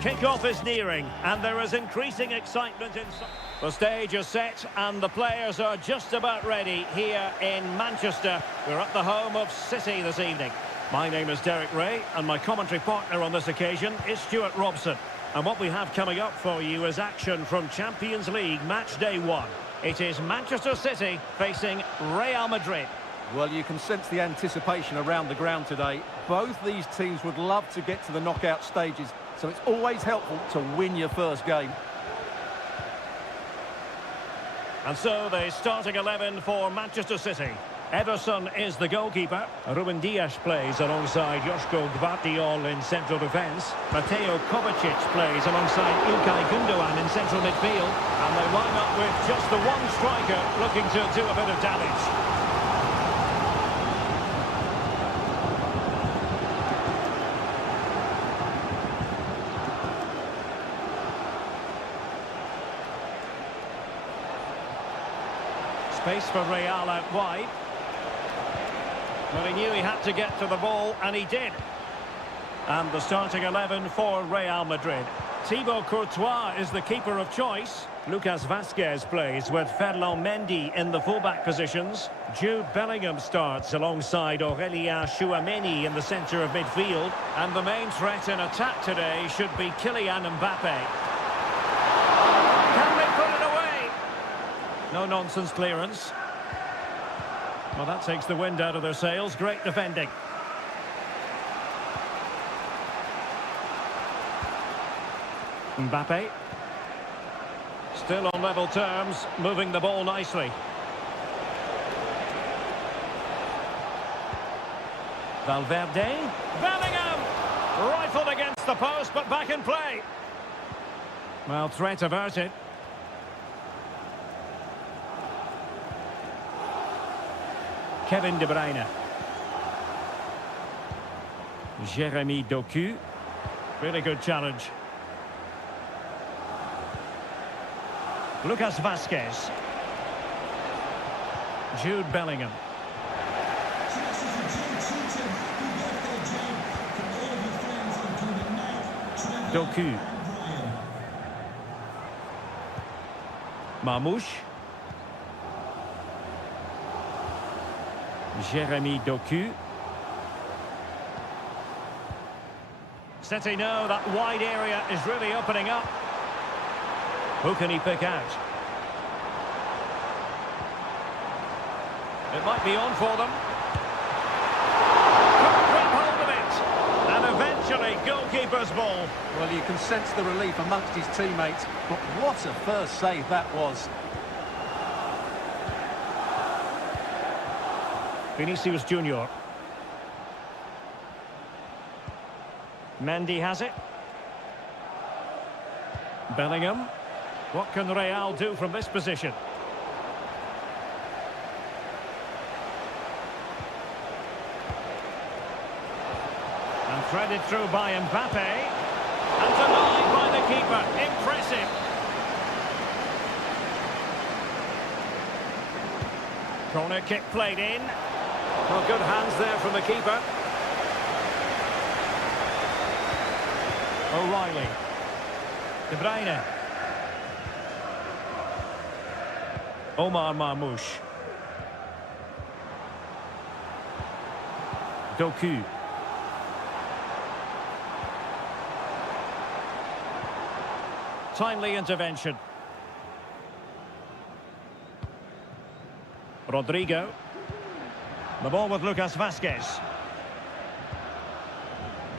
Kick-off is nearing, and there is increasing excitement inside. The stage is set, and the players are just about ready here in Manchester. We're at the home of City this evening. My name is Derek Ray, and my commentary partner on this occasion is Stuart Robson. And what we have coming up for you is action from Champions League Match Day 1. It is Manchester City facing Real Madrid. Well, you can sense the anticipation around the ground today. Both these teams would love to get to the knockout stages, so it's always helpful to win your first game. And so the starting 11 for Manchester City. Ederson is the goalkeeper. Ruben Dias plays alongside Joško Gvardiol in central defence. Mateo Kovacic plays alongside Ilkay Gundogan in central midfield. And they line up with just the one striker looking to do a bit of damage. Space for Real out wide. Well, he knew he had to get to the ball, and he did. And the starting 11 for Real Madrid. Thibaut Courtois is the keeper of choice. Lucas Vazquez plays with Ferland Mendy in the fullback positions. Jude Bellingham starts alongside Aurélien Tchouaméni in the centre of midfield. And the main threat in attack today should be Kylian Mbappe. Can they put it away? No-nonsense clearance. Well, that takes the wind out of their sails. Great defending. Mbappe. Still on level terms, moving the ball nicely. Valverde. Bellingham! Rifled against the post, but back in play. Well, threat averted. Kevin De Bruyne. Jeremy Doku. Really good challenge. Lucas Vazquez. Jude Bellingham. Doku. Marmouche. Jeremy Doku. City know that wide area is really opening up. Who can he pick out? It might be on for them. Couldn't grab hold of it. And eventually, goalkeeper's ball. Well, you can sense the relief amongst his teammates, but what a first save that was. Vinicius Junior. Mendy has it. Bellingham. What can Real do from this position? And threaded through by Mbappe. And denied by the keeper. Impressive. Corner kick played in. Well, good hands there from the keeper. O'Reilly. De Bruyne. Omar Marmouche. Doku. Timely intervention. Rodrigo. The ball with Lucas Vazquez.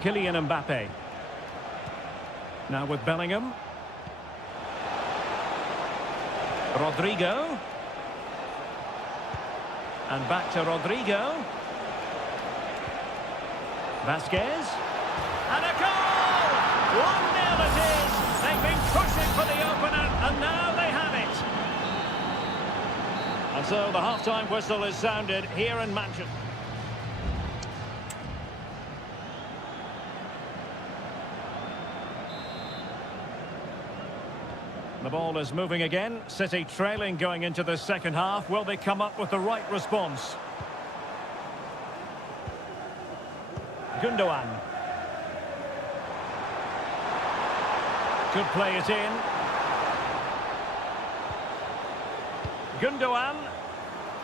Kylian Mbappe. Now with Bellingham. Rodrigo. And back to Rodrigo. Vazquez. And a goal! 1-0 it is. They've been pushing for the opener, and now they have it. And so the half-time whistle is sounded here in Manchester. The ball is moving again. City trailing going into the second half. Will they come up with the right response? Gundogan. Could play it in. Gundogan.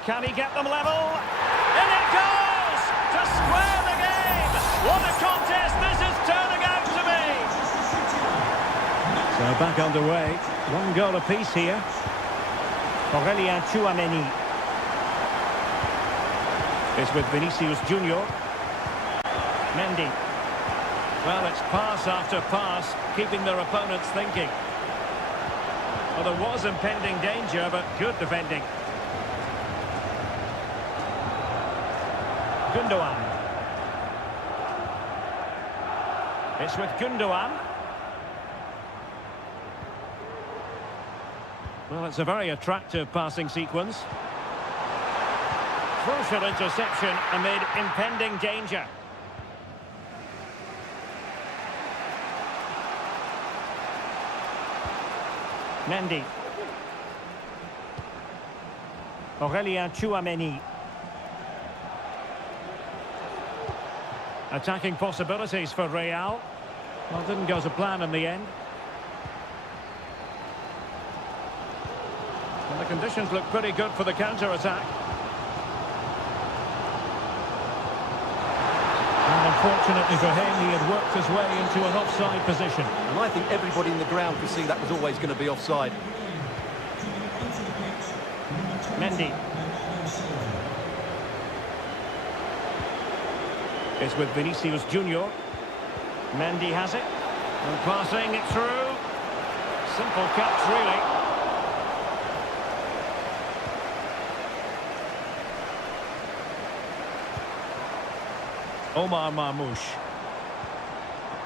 Can he get them level? In it goes! To square the game! What a contest this is turning out to be! So back underway. One goal apiece here. Aurelien Tchouameni. Is with Vinicius Junior. Mendy. Well, it's pass after pass, keeping their opponents thinking. Well, there was impending danger, but good defending. Gundogan. It's with Gundogan. Well, it's a very attractive passing sequence. Crucial interception amid impending danger. Mendy. Aurelien Tchouameni. Attacking possibilities for Real. Well, didn't go to plan in the end. And the conditions look pretty good for the counter-attack. And unfortunately for him, he had worked his way into an offside position. And I think everybody in the ground could see that was always going to be offside. Mendy. It's with Vinicius Junior. Mendy has it. And passing it through. Simple catch, really. Omar Marmoush.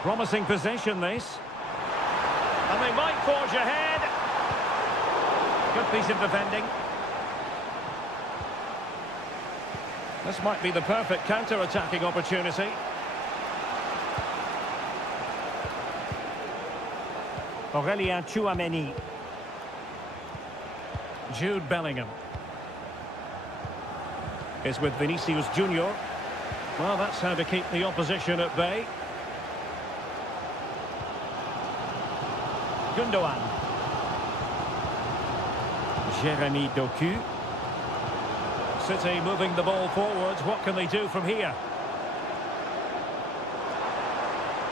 Promising possession, this. And they might forge ahead. Good piece of defending. This might be the perfect counter-attacking opportunity. Aurelien Tchouameni. Jude Bellingham. Is with Vinicius Junior. Well, that's how to keep the opposition at bay. Gundogan. Jeremy Doku. City moving the ball forwards. What can they do from here?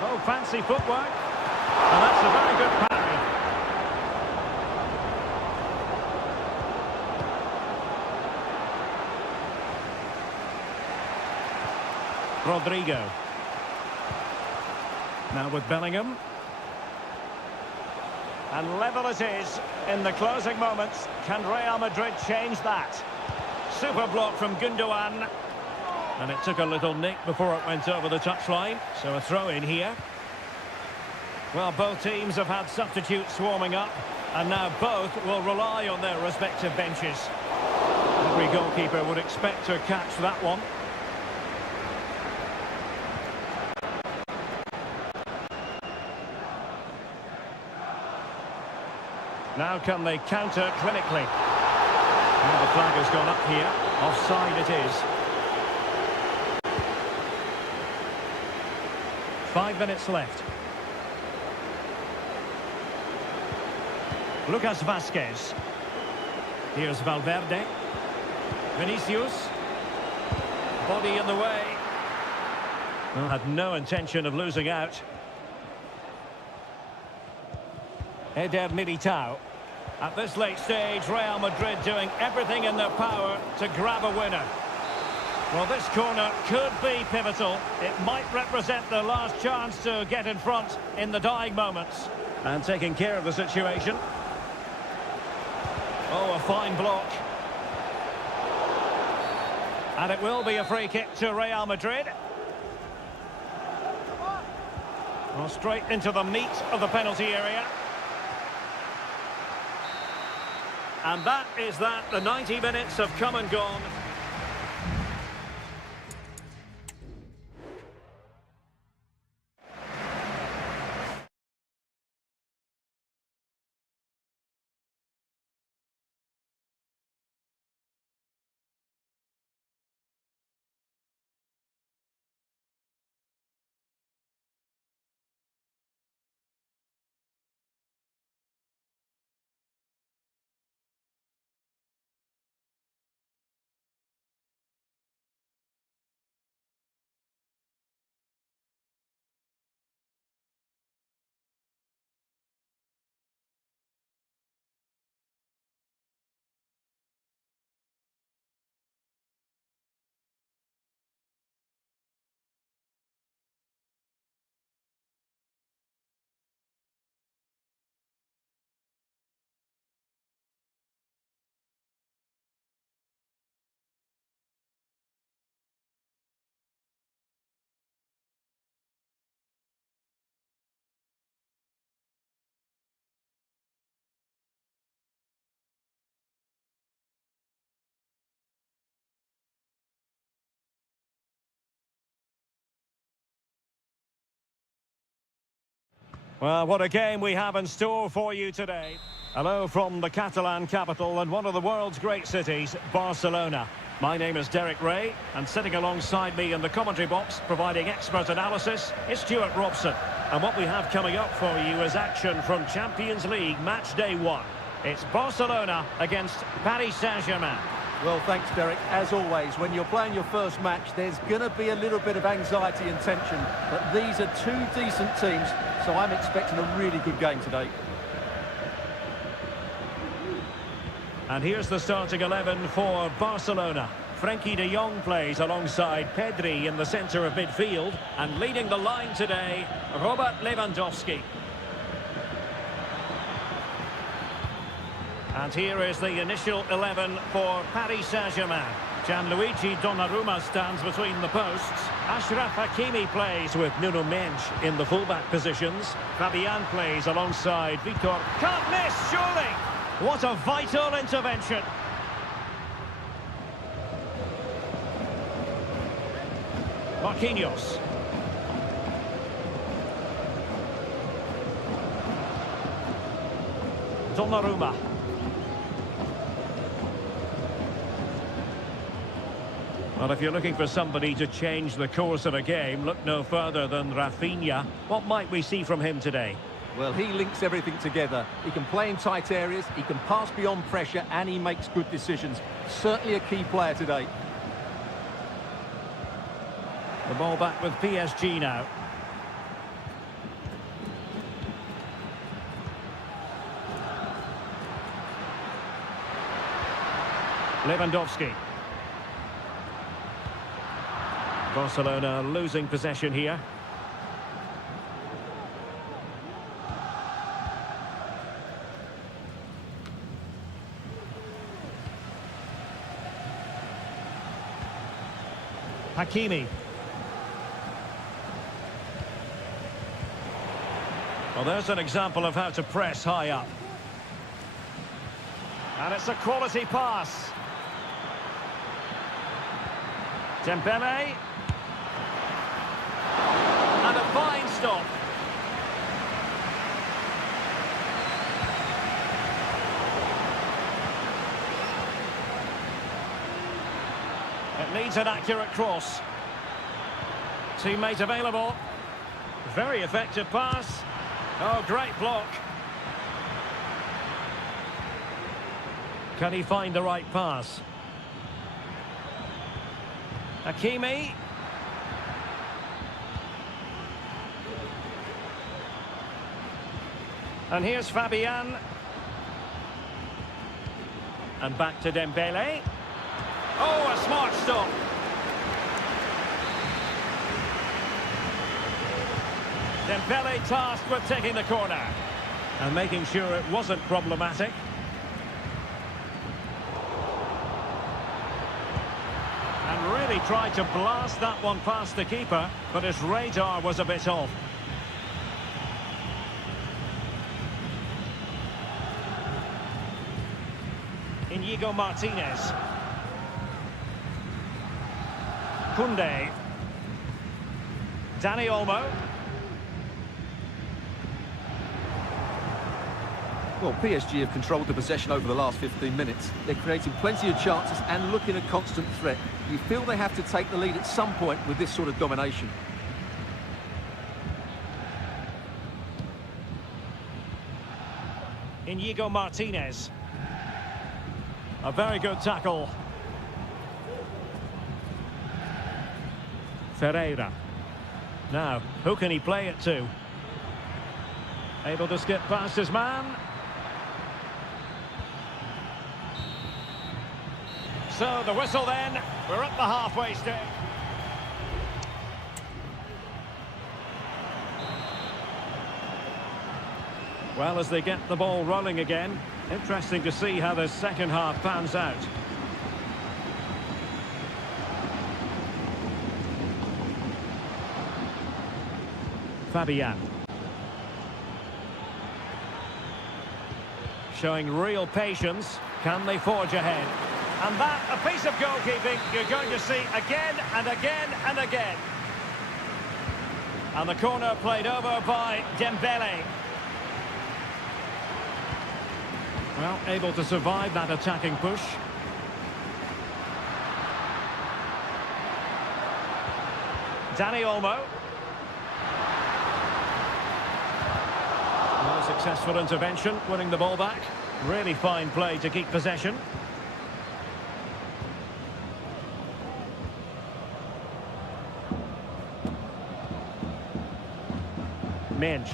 Oh, fancy footwork. And that's a very good parry. Rodrigo. Now with Bellingham. And level it is in the closing moments. Can Real Madrid change that? Super block from Gundogan. And it took a little nick before it went over the touchline. So a throw in here. Well, both teams have had substitutes warming up. And now both will rely on their respective benches. Every goalkeeper would expect to catch that one. Now can they counter clinically? Well, the flag has gone up here. Offside it is. 5 minutes left. Lucas Vázquez. Here's Valverde. Vinicius. Body in the way. Well, had no intention of losing out. Eder Militao. At this late stage, Real Madrid doing everything in their power to grab a winner. Well, this corner could be pivotal. It might represent their last chance to get in front in the dying moments. And taking care of the situation. Oh, a fine block. And it will be a free kick to Real Madrid. Well, straight into the meat of the penalty area. And that is that. The 90 minutes have come and gone. Well, what a game we have in store for you today. Hello from the Catalan capital and one of the world's great cities, Barcelona. My name is Derek Ray, and sitting alongside me in the commentary box, providing expert analysis, is Stuart Robson. And what we have coming up for you is action from Champions League match day 1. It's Barcelona against Paris Saint-Germain. Well, thanks, Derek. As always, when you're playing your first match, there's going to be a little bit of anxiety and tension. But these are two decent teams, so I'm expecting a really good game today. And here's the starting 11 for Barcelona. Frenkie de Jong plays alongside Pedri in the centre of midfield. And leading the line today, Robert Lewandowski. And here is the initial 11 for Paris Saint-Germain. Gianluigi Donnarumma stands between the posts. Achraf Hakimi plays with Nuno Mendes in the fullback positions. Fabian plays alongside Vitor. Can't miss, surely! What a vital intervention. Marquinhos. Donnarumma. Well, if you're looking for somebody to change the course of a game, look no further than Rafinha. What might we see from him today? Well, he links everything together. He can play in tight areas, he can pass beyond pressure, and he makes good decisions. Certainly a key player today. The ball back with PSG now. Lewandowski. Barcelona losing possession here. Hakimi. Well, there's an example of how to press high up. And it's a quality pass. Dembele. And a fine stop. It needs an accurate cross. Teammate available. Very effective pass. Oh, great block. Can he find the right pass? Hakimi. And here's Fabian. And back to Dembele. Oh, a smart stop. Dembele tasked with taking the corner. And making sure it wasn't problematic. And really tried to blast that one past the keeper, but his radar was a bit off. Inigo Martinez. Koundé. Dani Olmo. Well, PSG have controlled the possession over the last 15 minutes. They're creating plenty of chances and looking a constant threat. You feel they have to take the lead at some point with this sort of domination. Inigo Martinez. A very good tackle. Ferreira. Now, who can he play it to? Able to skip past his man. So, the whistle then. We're at the halfway stage. Well, as they get the ball rolling again, interesting to see how the second half pans out. Fabian. Showing real patience. Can they forge ahead? And that, a piece of goalkeeping you're going to see again and again and again. And the corner played over by Dembele. Well, able to survive that attacking push. Dani Olmo. Well, a successful intervention, winning the ball back. Really fine play to keep possession. Minge.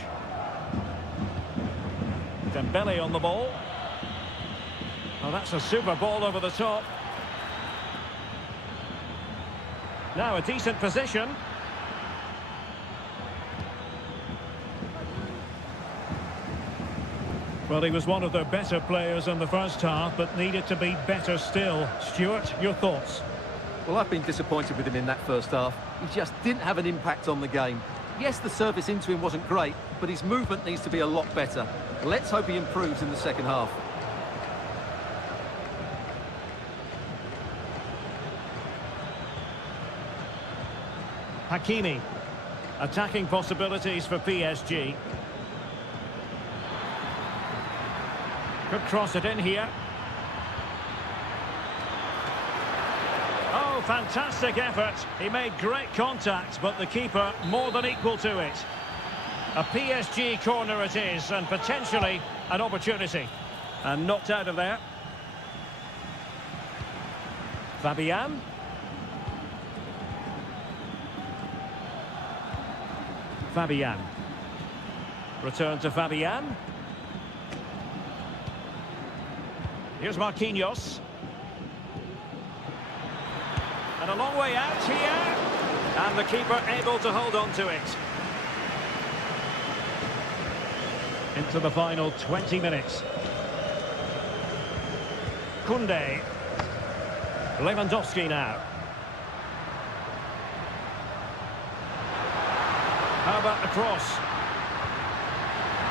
Dembele on the ball. Oh, that's a super ball over the top. Now a decent position. Well, he was one of their better players in the first half, but needed to be better still. Stuart, your thoughts? Well, I've been disappointed with him in that first half. He just didn't have an impact on the game. Yes, the service into him wasn't great, but his movement needs to be a lot better. Let's hope he improves in the second half. Hakimi. Attacking possibilities for PSG. Could cross it in here. Oh, fantastic effort. He made great contact, but the keeper more than equal to it. A PSG corner it is, and potentially an opportunity. And knocked out of there. Fabian. Fabian. Return to Fabian. Here's Marquinhos. And a long way out here. And the keeper able to hold on to it. Into the final 20 minutes. Koundé. Lewandowski now. How about the cross?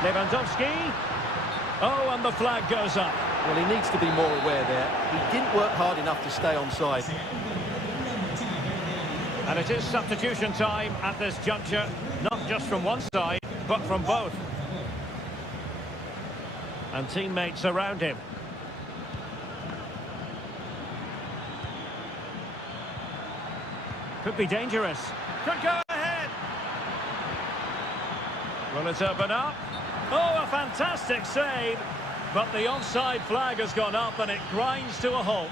Lewandowski. Oh, and the flag goes up. Well, he needs to be more aware there. He didn't work hard enough to stay onside. And it is substitution time at this juncture, not just from one side, but from both. And teammates around him. Could be dangerous. Could go ahead. Will it open up? Oh, a fantastic save. But the onside flag has gone up and it grinds to a halt.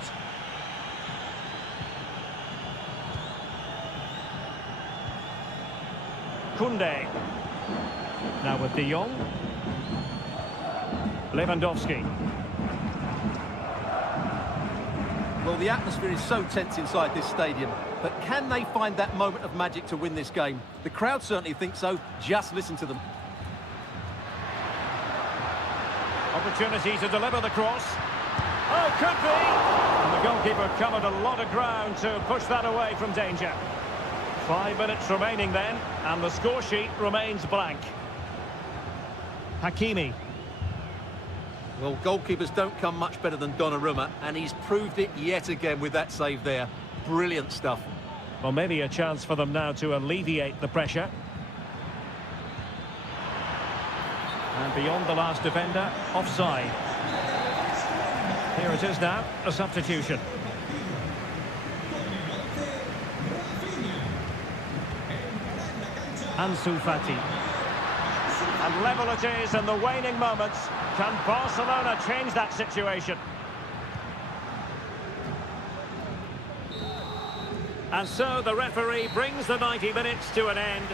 Koundé. Now with De Jong. Lewandowski. Well, the atmosphere is so tense inside this stadium, but can they find that moment of magic to win this game? The crowd certainly think so. Just listen to them. Opportunity to deliver the cross. Oh, could be! And the goalkeeper covered a lot of ground to push that away from danger. 5 minutes remaining then, and the score sheet remains blank. Hakimi. Well, goalkeepers don't come much better than Donnarumma, and he's proved it yet again with that save there. Brilliant stuff. Well, maybe a chance for them now to alleviate the pressure. And beyond the last defender, offside. Here it is now, a substitution. Ansu Fati. And level it is in the waning moments. Can Barcelona change that situation? And so the referee brings the 90 minutes to an end.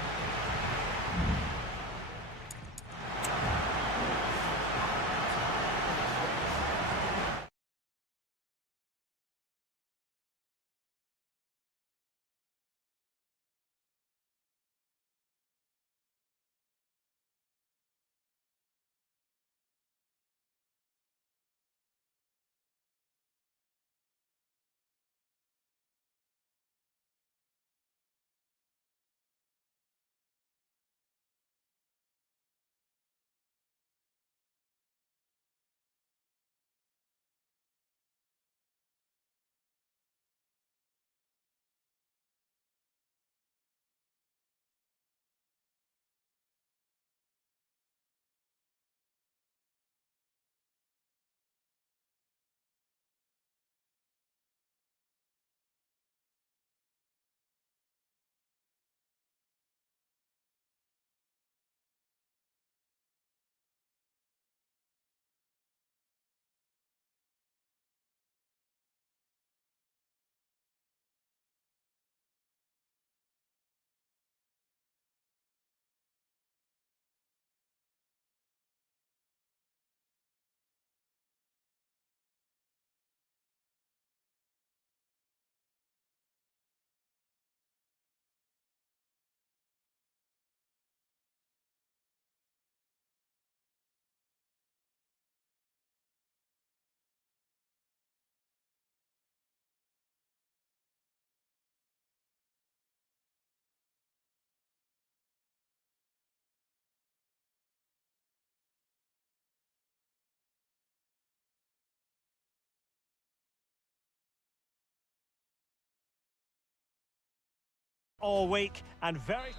all week and very...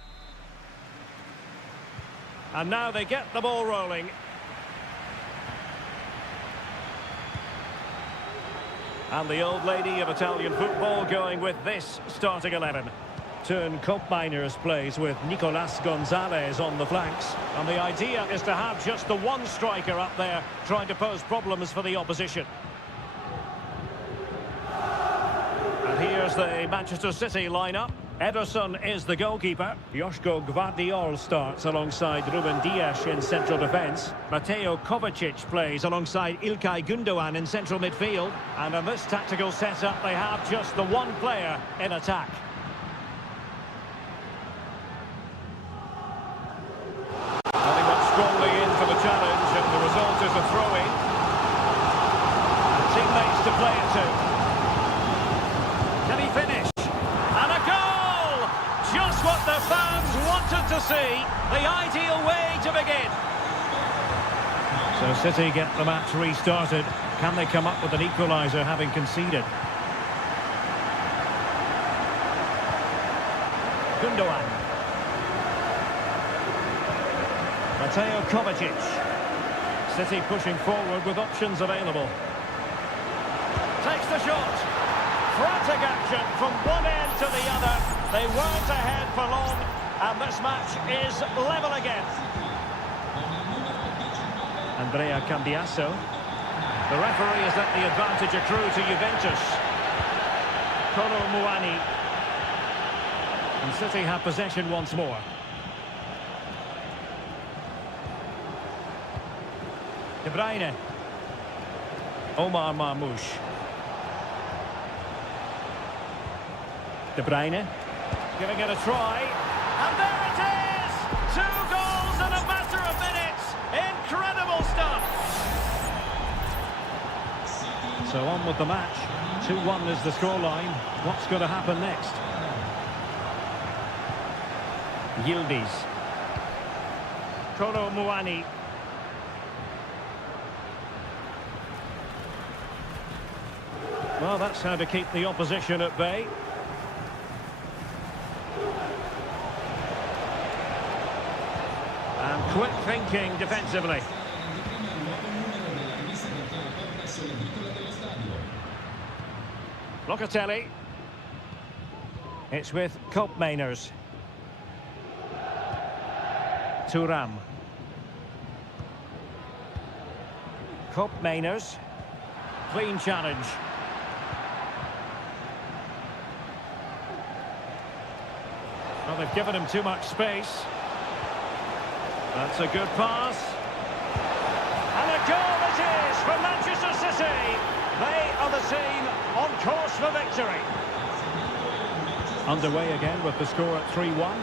And now they get the ball rolling. And the old lady of Italian football going with this starting 11. Turn Miners plays with Nicolas Gonzalez on the flanks. And the idea is to have just the one striker up there trying to pose problems for the opposition. And here's the Manchester City lineup. Ederson is the goalkeeper. Joško Gvardiol starts alongside Ruben Dias in central defence. Mateo Kovacic plays alongside Ilkay Gundogan in central midfield. And in this tactical setup, they have just the one player in attack. And he went strongly in for the challenge, and the result is a throw-in. Teammates to play it to. Can he finish? And a goal! Just what the fans wanted to see. The ideal way to begin. So City get the match restarted. Can they come up with an equaliser having conceded? Gundogan. Mateo Kovacic. City pushing forward with options available. Takes the shot. Frantic action from one end to the other. They weren't ahead for long, and this match is level again. Andrea Cambiasso. The referee has let the advantage accrue to Juventus. Kolo Muani. And City have possession once more. De Bruyne. Omar Marmoush. De Bruyne, giving it a try, and there it is! 2 goals in a matter of minutes! Incredible stuff! So on with the match. 2-1 is the scoreline. What's going to happen next? Yildiz. Kolo Muani. Well, that's how to keep the opposition at bay. Quick thinking defensively. Locatelli. It's with Mainers. Thuram. Mainers. Clean challenge. Well, they've given him too much space. That's a good pass. And a goal it is for Manchester City. They are the team on course for victory. Underway again with the score at 3-1.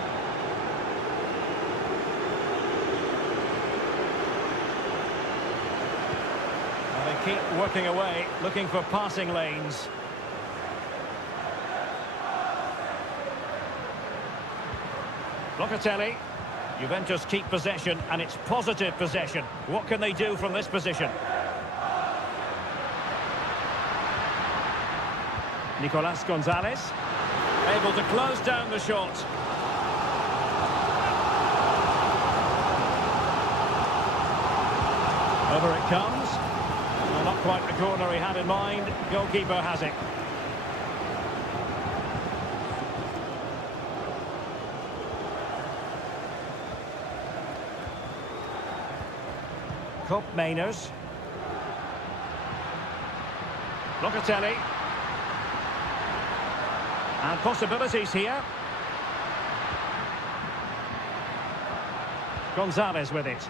And they keep working away, looking for passing lanes. Locatelli. Juventus keep possession, and it's positive possession. What can they do from this position? Nicolas Gonzalez, able to close down the shot. Over it comes. Well, not quite the corner he had in mind. Goalkeeper has it. Mainers. Locatelli. And possibilities here. Gonzalez with it.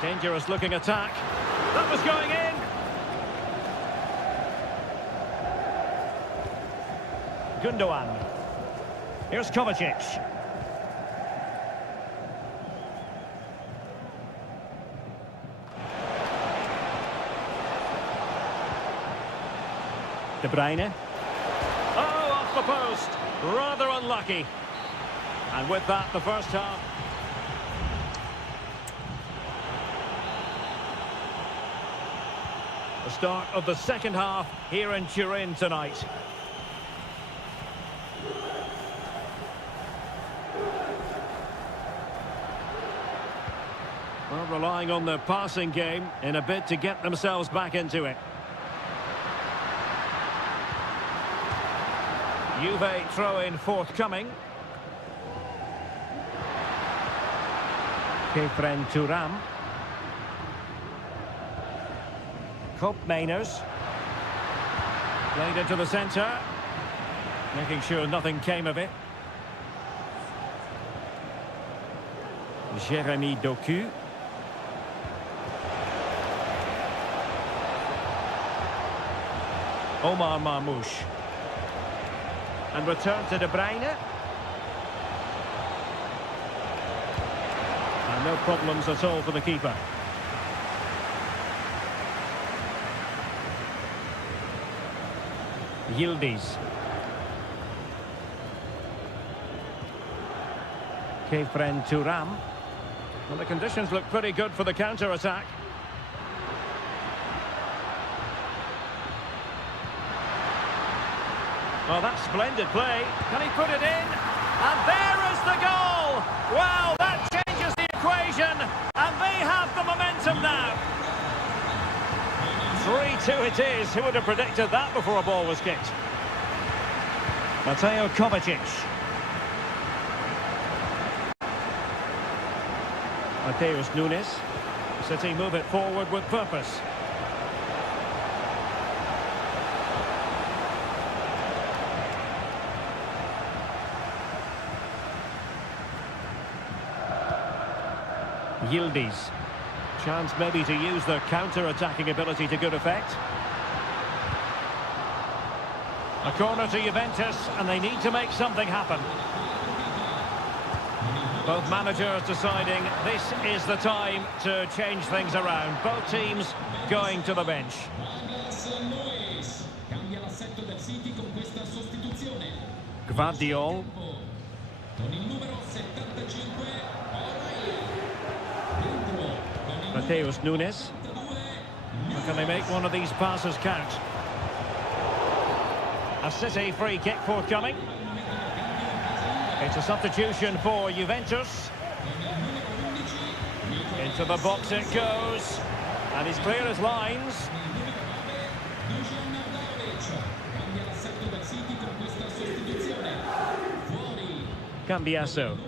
Dangerous looking attack. That was going in. Gundogan. Here's Kovacic. De Bruyne. Oh, off the post. Rather unlucky. And with that, the first half. The start of the second half here in Turin tonight. Well, relying on the passing game in a bid to get themselves back into it. Juve throw-in forthcoming. Kefren Turam. Koop Mainers. Played into the centre. Making sure nothing came of it. Jeremy Doku. Omar Marmouche. And return to De Bruyne. And no problems at all for the keeper. Yildiz. Kefren Turam. Well, the conditions look pretty good for the counter-attack. Well, that's splendid play. Can he put it in? And there is the goal! Wow, that changes the equation. And they have the momentum now. 3-2 it is. Who would have predicted that before a ball was kicked? Mateo Kovacic. Mateus Nunes. City move it forward with purpose. Yildiz. Chance maybe to use their counter-attacking ability to good effect. A corner to Juventus, and they need to make something happen. Both managers deciding this is the time to change things around. Both teams going to the bench. Gvardiol. Mateus Nunes. Or can they make one of these passes count? A City free kick forthcoming. It's a substitution for Juventus. Into the box it goes. And he's clear as lines. Cambiasso.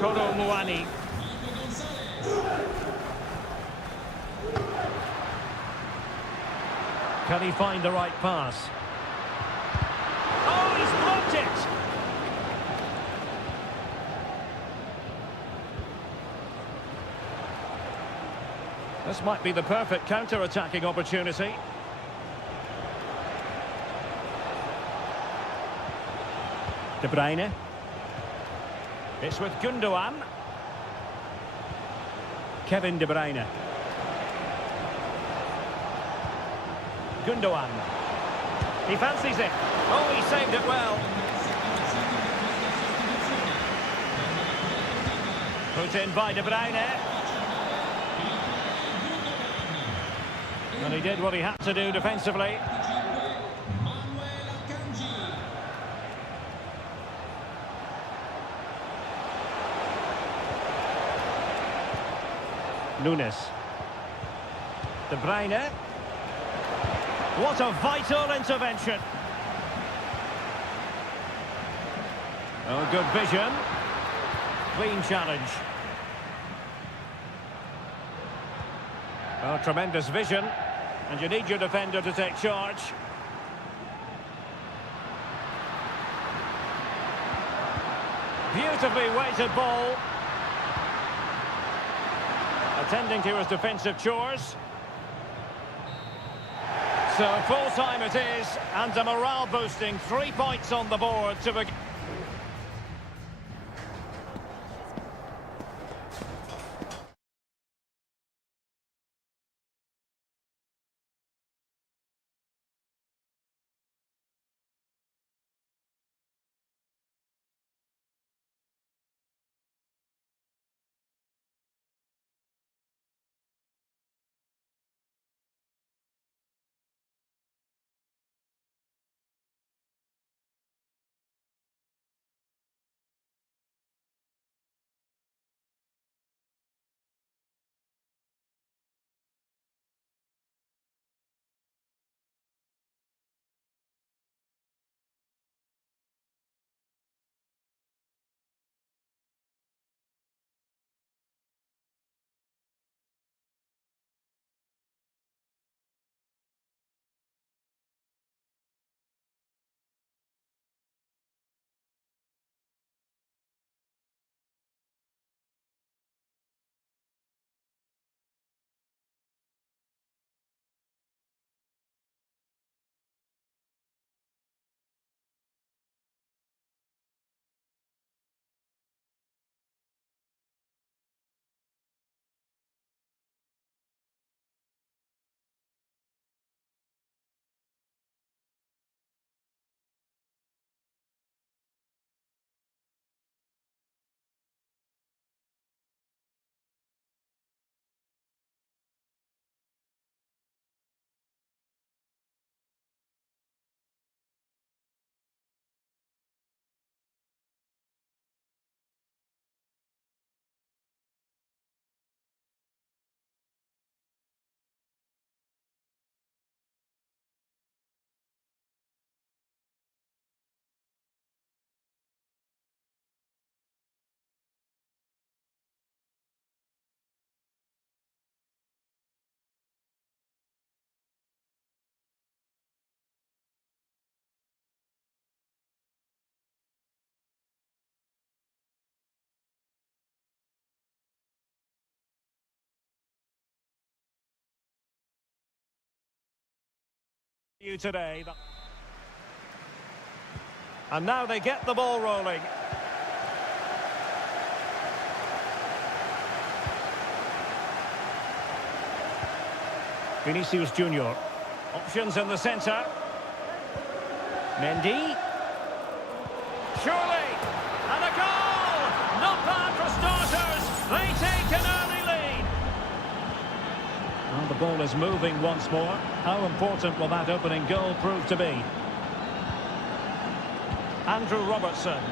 Koro Muani. Can he find the right pass? Oh, he's blocked it! This might be the perfect counter-attacking opportunity. De Bruyne. It's with Gundogan. Kevin De Bruyne. Gundogan. He fancies it. Oh, he saved it well. Put in by De Bruyne. And he did what he had to do defensively. Nunes. De Bruyne. What a vital intervention. Oh, good vision. Clean challenge. Oh, tremendous vision. And you need your defender to take charge. Beautifully weighted ball. Attending to his defensive chores. So full time it is, and a morale boosting 3 points on the board to begin. You today. And now they get the ball rolling. Vinicius Junior. Options in the centre. Mendy. Surely. And a goal! Not bad for starters. They take an early lead. Well, the ball is moving once more. How important will that opening goal prove to be? Andrew Robertson.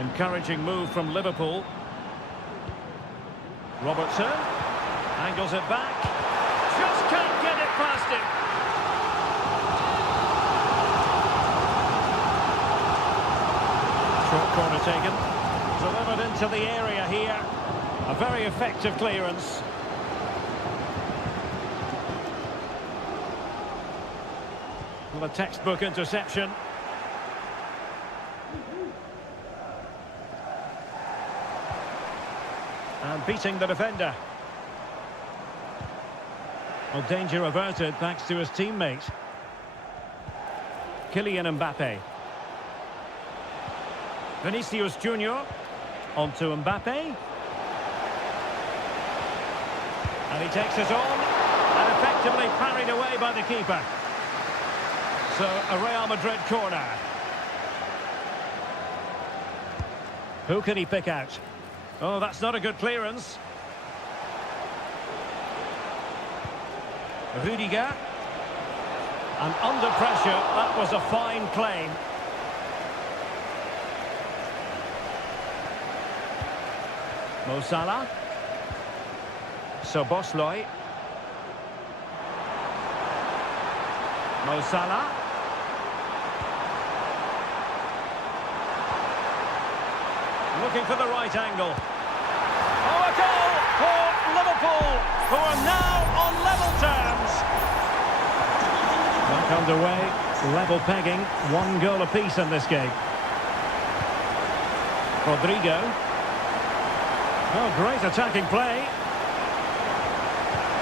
Encouraging move from Liverpool. Robertson. Angles it back. Just can't get it past him. Short corner taken. Delivered into the area here. A very effective clearance. Well, a textbook interception. And beating the defender. Well, danger averted thanks to his teammate. Kylian Mbappe. Vinicius Junior. On to Mbappe. And he takes it on. And effectively parried away by the keeper. So, a Real Madrid corner. Who can he pick out? Oh, that's not a good clearance. Rudiger. And under pressure, that was a fine claim. Mo Salah. Szoboszlai. Mo Salah. Looking for the right angle. Oh, a goal for Liverpool, who are now on level terms. Back underway, level pegging, 1 goal apiece in this game. Rodrigo. Oh, great attacking play.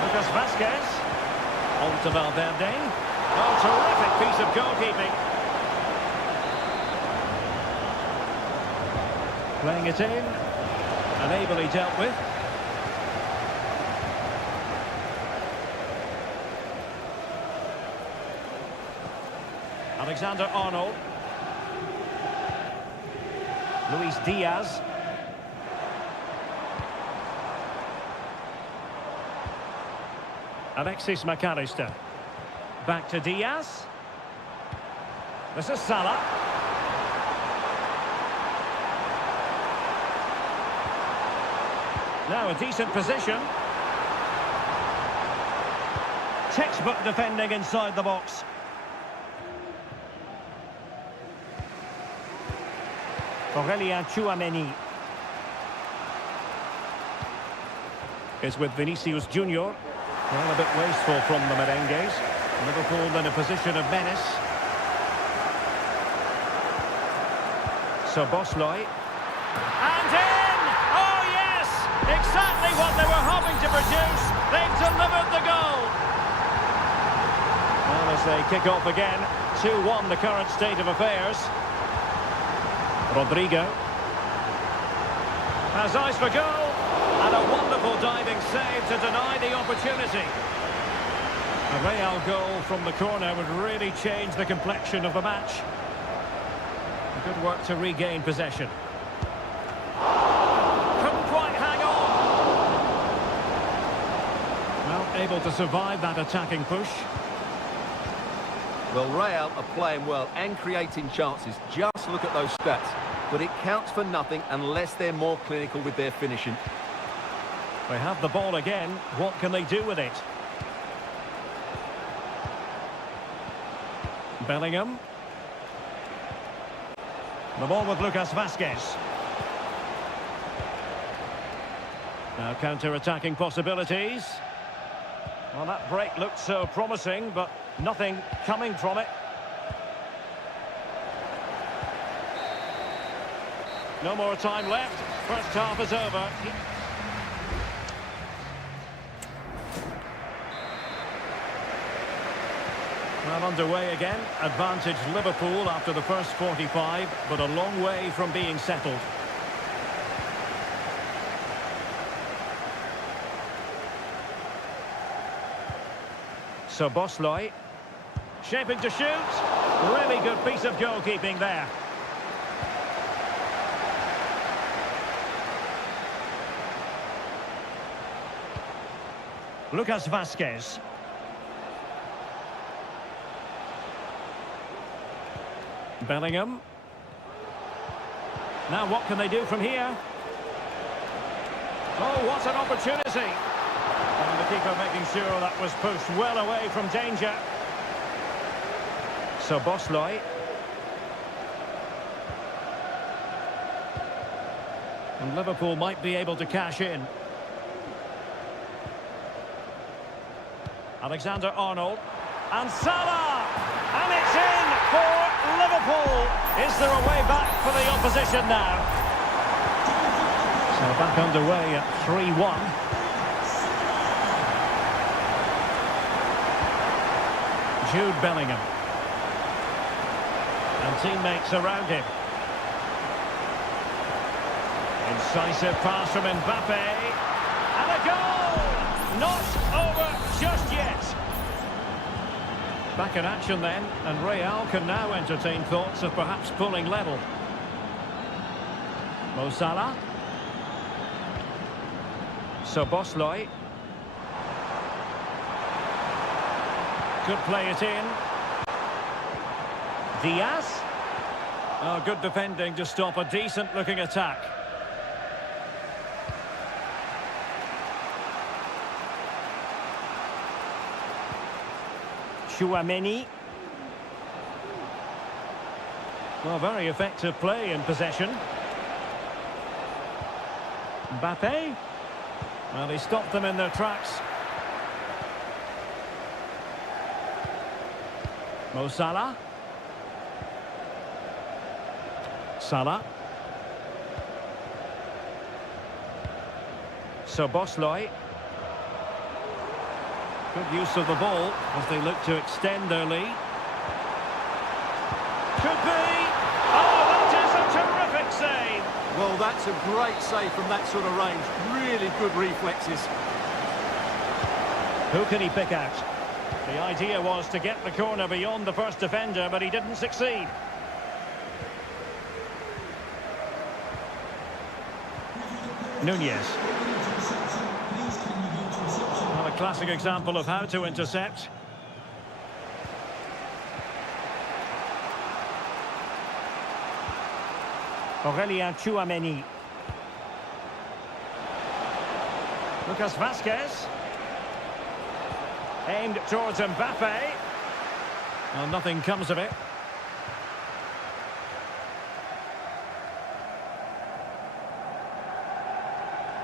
Lucas Vazquez. On to Valverde. Oh, terrific piece of goalkeeping. Playing it in, and ably dealt with. Alexander-Arnold. Luis Diaz. Alexis McAllister. Back to Diaz. This is Salah. Now a decent position. Textbook defending inside the box. Aurelien Tchouameni is with Vinicius Junior. Well, a bit wasteful from the Merengues. Liverpool in a position of menace. Szoboszlai. And in! Oh, yes! Exactly what they were hoping to produce. They've delivered the goal. Well, as they kick off again, 2-1 the current state of affairs. Rodrigo. Has eyes for goal. And a wonderful diving save to deny the opportunity. A Real goal from the corner would really change the complexion of the match. Good work to regain possession. Couldn't quite hang on. Well, able to survive that attacking push. Well, Real are playing well and creating chances. Just look at those stats. But it counts for nothing unless they're more clinical with their finishing. They have the ball again. What can they do with it? Bellingham. The ball with Lucas Vazquez. Now counter-attacking possibilities. Well, that break looked so promising, but nothing coming from it. No more time left. First half is over. Well, underway again. Advantage Liverpool after the first 45, but a long way from being settled. So Bosley, shaping to shoot. Really good piece of goalkeeping there. Lucas Vazquez. Bellingham. Now what can they do from here? Oh, what an opportunity. And the keeper making sure that was pushed well away from danger. So Bosley. And Liverpool might be able to cash in. Alexander-Arnold. And Salah! And it's in for Liverpool. Is there a way back for the opposition now? So back underway at 3-1. Jude Bellingham. And teammates around him. Incisive pass from Mbappe. And a goal! Not over just yet. Back in action then, and Real can now entertain thoughts of perhaps pulling level. Mo Salah. So Bosley. Could play it in. Diaz. Oh, good defending to stop a decent-looking attack. Chouameni. Well, very effective play in possession. Mbappe. Well, he stopped them in their tracks. Mo Salah. Salah. So Bosley. Good use of the ball as they look to extend their lead. Could be! Oh, that is a terrific save! Well, that's a great save from that sort of range. Really good reflexes. Who can he pick out? The idea was to get the corner beyond the first defender, but he didn't succeed. Nunez. Well, a classic example of how to intercept. Aurelien Chouameni. Lucas Vazquez. Aimed towards Mbappe. Well, nothing comes of it.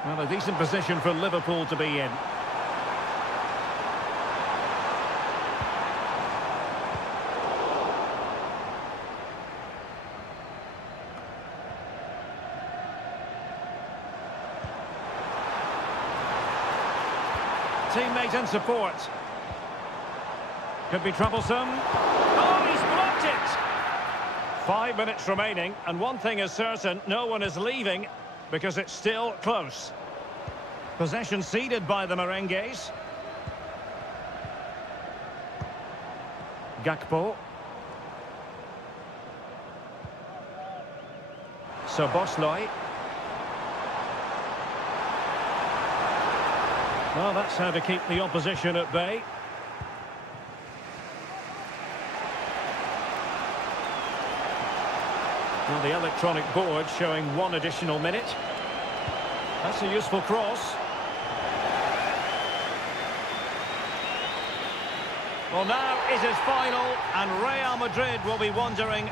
Well, a decent position for Liverpool to be in. Teammate and support. Could be troublesome. Oh, he's blocked it! 5 minutes remaining, and one thing is certain, no one is leaving because it's still close. Possession ceded by the Merengues. Gakpo. So Bosley. Well, that's how to keep the opposition at bay. Well, the electronic board showing 1 additional minute. That's a useful cross. Well, now it is final, and Real Madrid will be wondering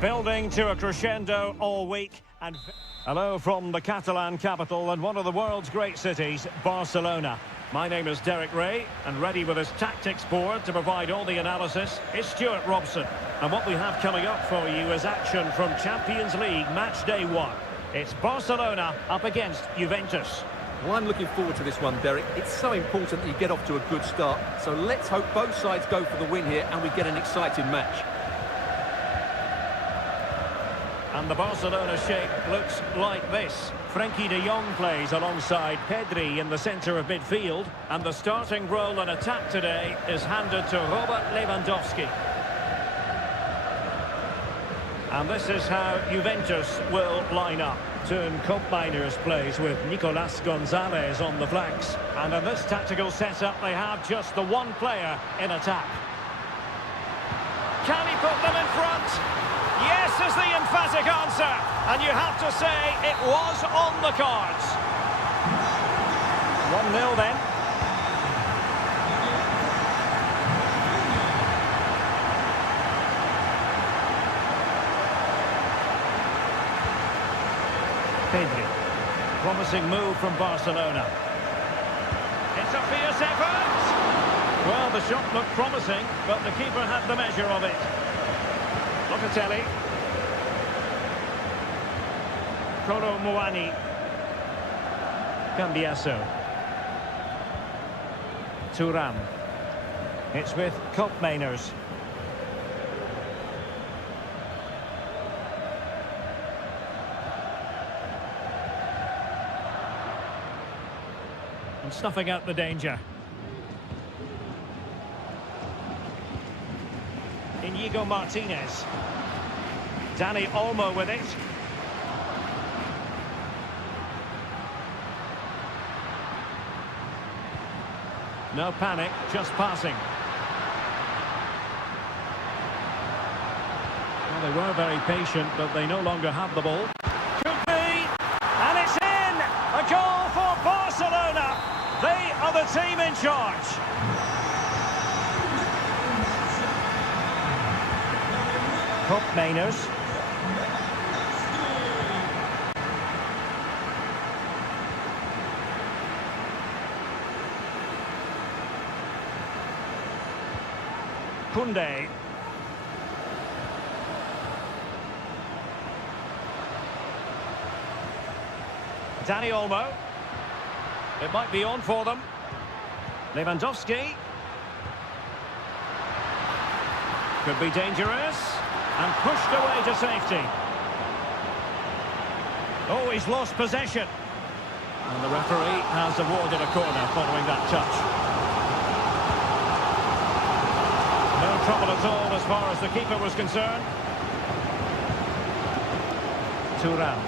Building to a crescendo all week. And hello from the Catalan capital and one of the world's great cities, Barcelona. My name is Derek Ray, and ready with his tactics board to provide all the analysis is Stuart Robson. And what we have coming up for you is action from Champions League match day 1. It's Barcelona up against Juventus. Well, I'm looking forward to this one, Derek. It's so important that you get off to a good start. So let's hope both sides go for the win here and we get an exciting match. And the Barcelona shape looks like this. Frenkie de Jong plays alongside Pedri in the centre of midfield. And the starting role in attack today is handed to Robert Lewandowski. And this is how Juventus will line up. Turn Koopmeiners plays with Nicolas Gonzalez on the flanks. And in this tactical setup, they have just the one player in attack. Can he put them in front? Yes is the emphatic answer. And you have to say it was on the cards. 1-0 then. Pedri. Promising move from Barcelona. It's a fierce effort. Well, the shot looked promising, but the keeper had the measure of it. Locatelli. Kolo Muani. Cambiaso. Thuram. It's with Koopmeiners. And snuffing out the danger. Inigo Martinez. Dani Olmo with it. No panic, just passing. Well, they were very patient, but they no longer have the ball. Could be, and it's in! A goal for Barcelona! They are the team in charge. Koopmeiners. Koundé. Dani Olmo. It might be on for them. Lewandowski. Could be dangerous. And pushed away to safety. Oh, he's lost possession. And the referee has awarded a corner following that touch. No trouble at all as far as the keeper was concerned. Thuram.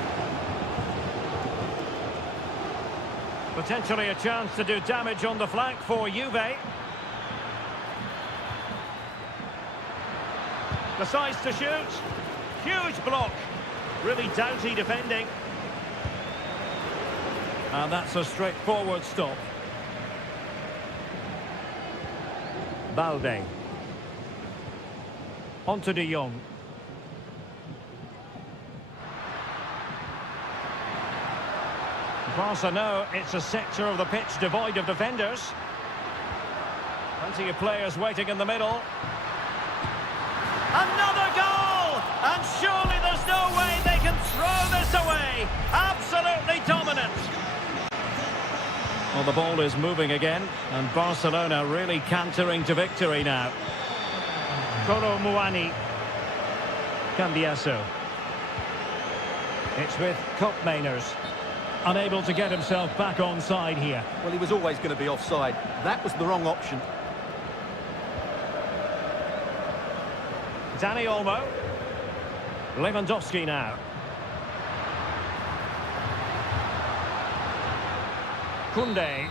Potentially a chance to do damage on the flank for Juve. Decides to shoot. Huge block. Really doughty defending. And that's a straightforward stop. Balde. On to de Jong. Barca know it's a sector of the pitch devoid of defenders. Plenty of players waiting in the middle. Another goal! And surely there's no way they can throw this away. Absolutely dominant. Well, the ball is moving again, and Barcelona really cantering to victory now. Kolo Muani. Cambiaso. It's with Koopmeiners. Unable to get himself back onside here. Well, he was always going to be offside. That was the wrong option. Dani Olmo. Lewandowski now. Koundé.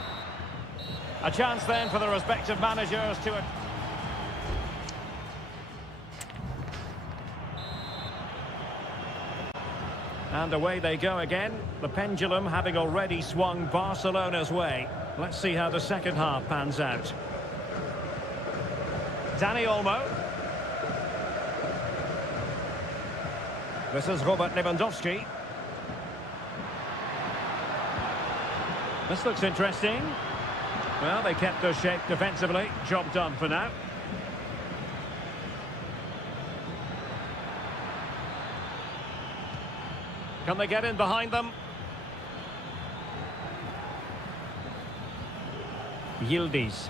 A chance then for the respective managers to... And away they go again. The pendulum having already swung Barcelona's way. Let's see how the second half pans out. Dani Olmo. This is Robert Lewandowski. This looks interesting. Well, they kept their shape defensively. Job done for now. Can they get in behind them? Yildiz.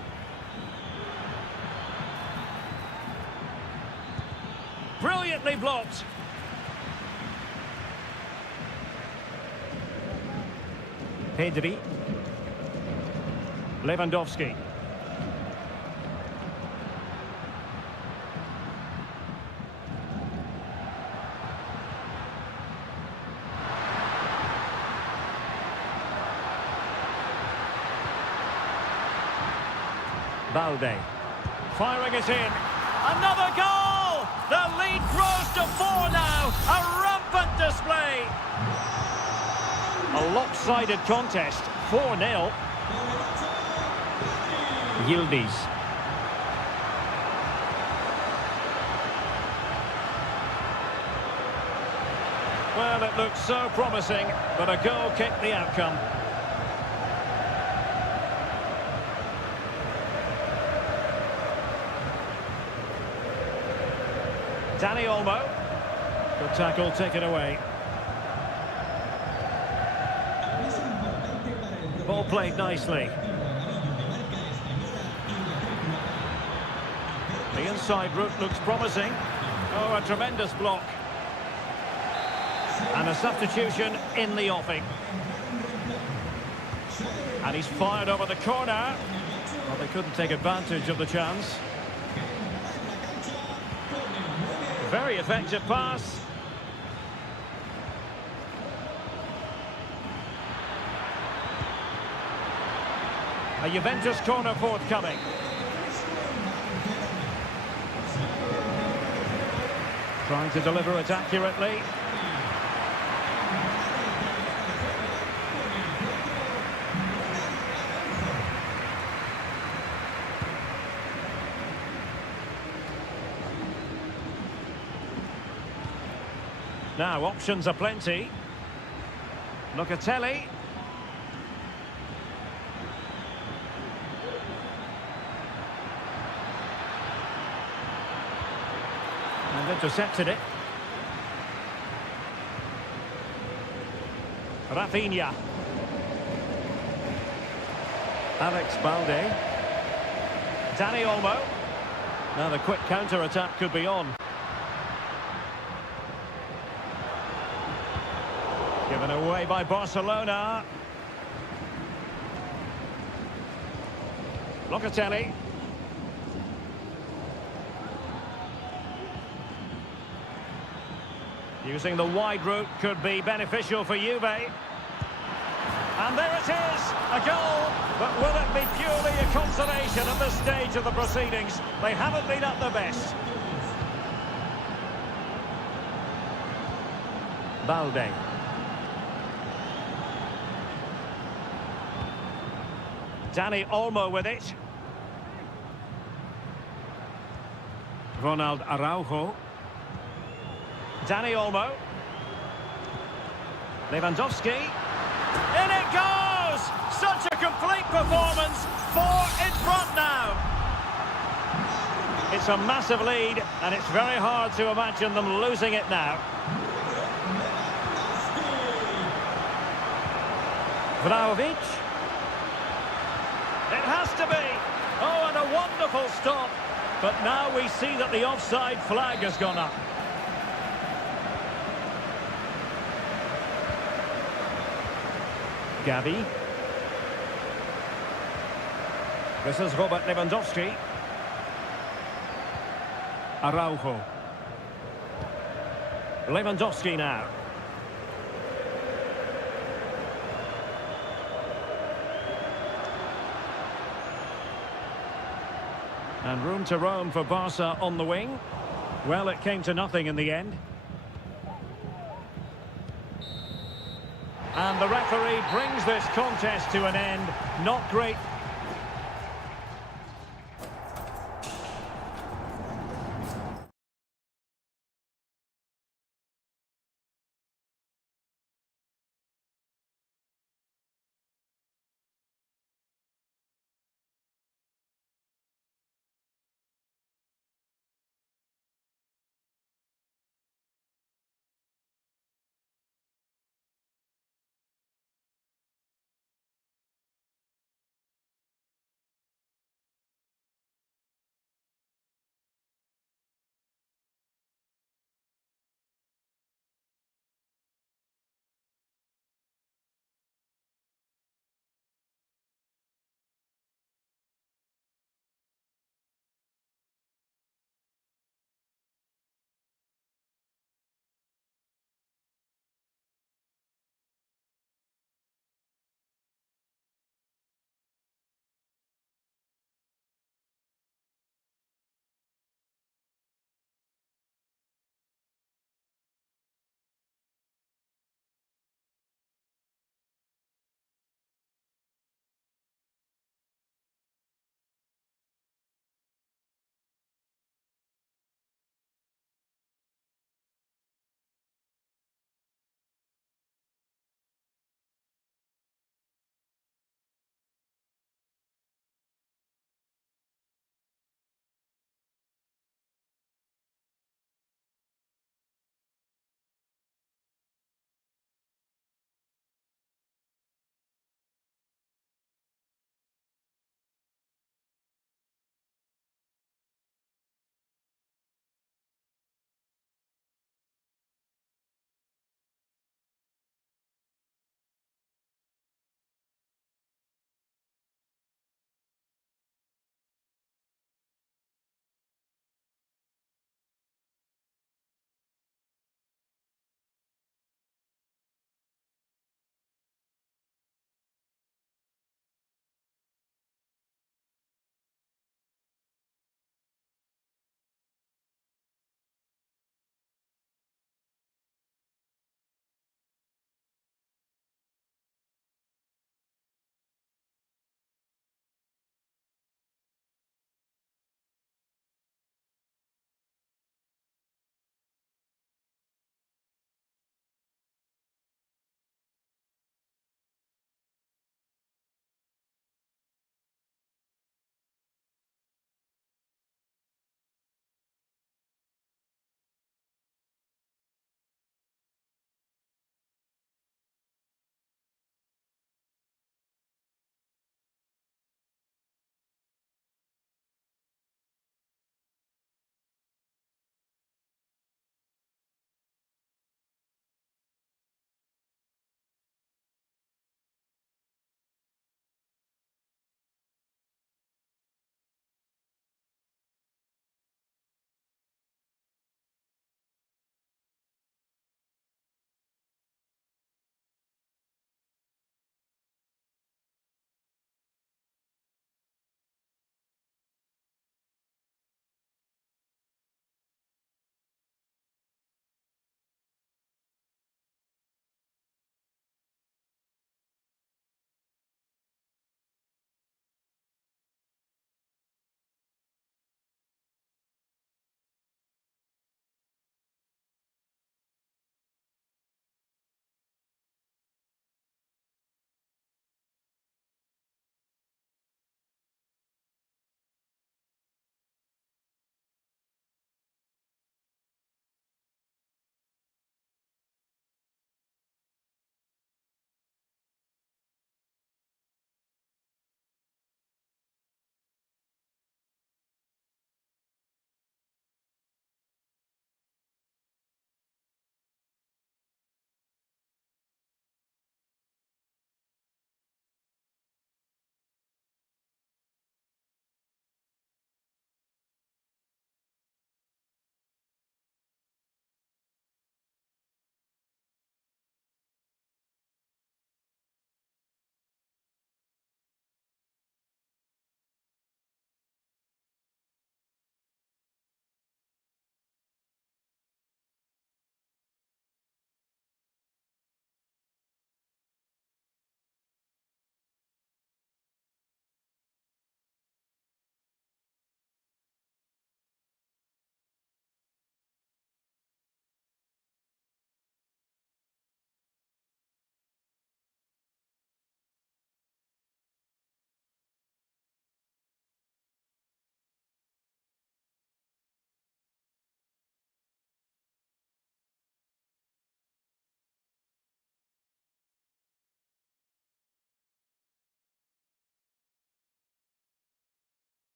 Brilliantly blocked. Pedri. Lewandowski. Balde. Firing it in. Another goal! The lead grows to 4 now. A rampant display. A lopsided contest. 4-0. Yildiz. Well, it looks so promising, but a goal kicked the outcome. Dani Olmo. Good tackle, taken away. Ball played nicely. The inside route looks promising. Oh, a tremendous block. And a substitution in the offing. And he's fired over the corner. Well, they couldn't take advantage of the chance. Very effective pass. A Juventus corner forthcoming. Trying to deliver it accurately. Now, options are plenty. Locatelli. And intercepted it. Rafinha. Alex Balde. Dani Olmo. Now the quick counter-attack could be on. Given away by Barcelona. Locatelli. Using the wide route could be beneficial for Juve. And there it is, a goal. But will it be purely a consolation at this stage of the proceedings? They haven't been at their best. Balde. Dani Olmo with it. Ronald Araujo. Dani Olmo. Lewandowski. In it goes! Such a complete performance. 4 in front now. It's a massive lead, and it's very hard to imagine them losing it now. Vlahovic. It has to be. Oh, and a wonderful stop. But now we see that the offside flag has gone up. Gavi. This is Robert Lewandowski. Araujo. Lewandowski now. And room to roam for Barca on the wing. Well, it came to nothing in the end. And the referee brings this contest to an end. Not great.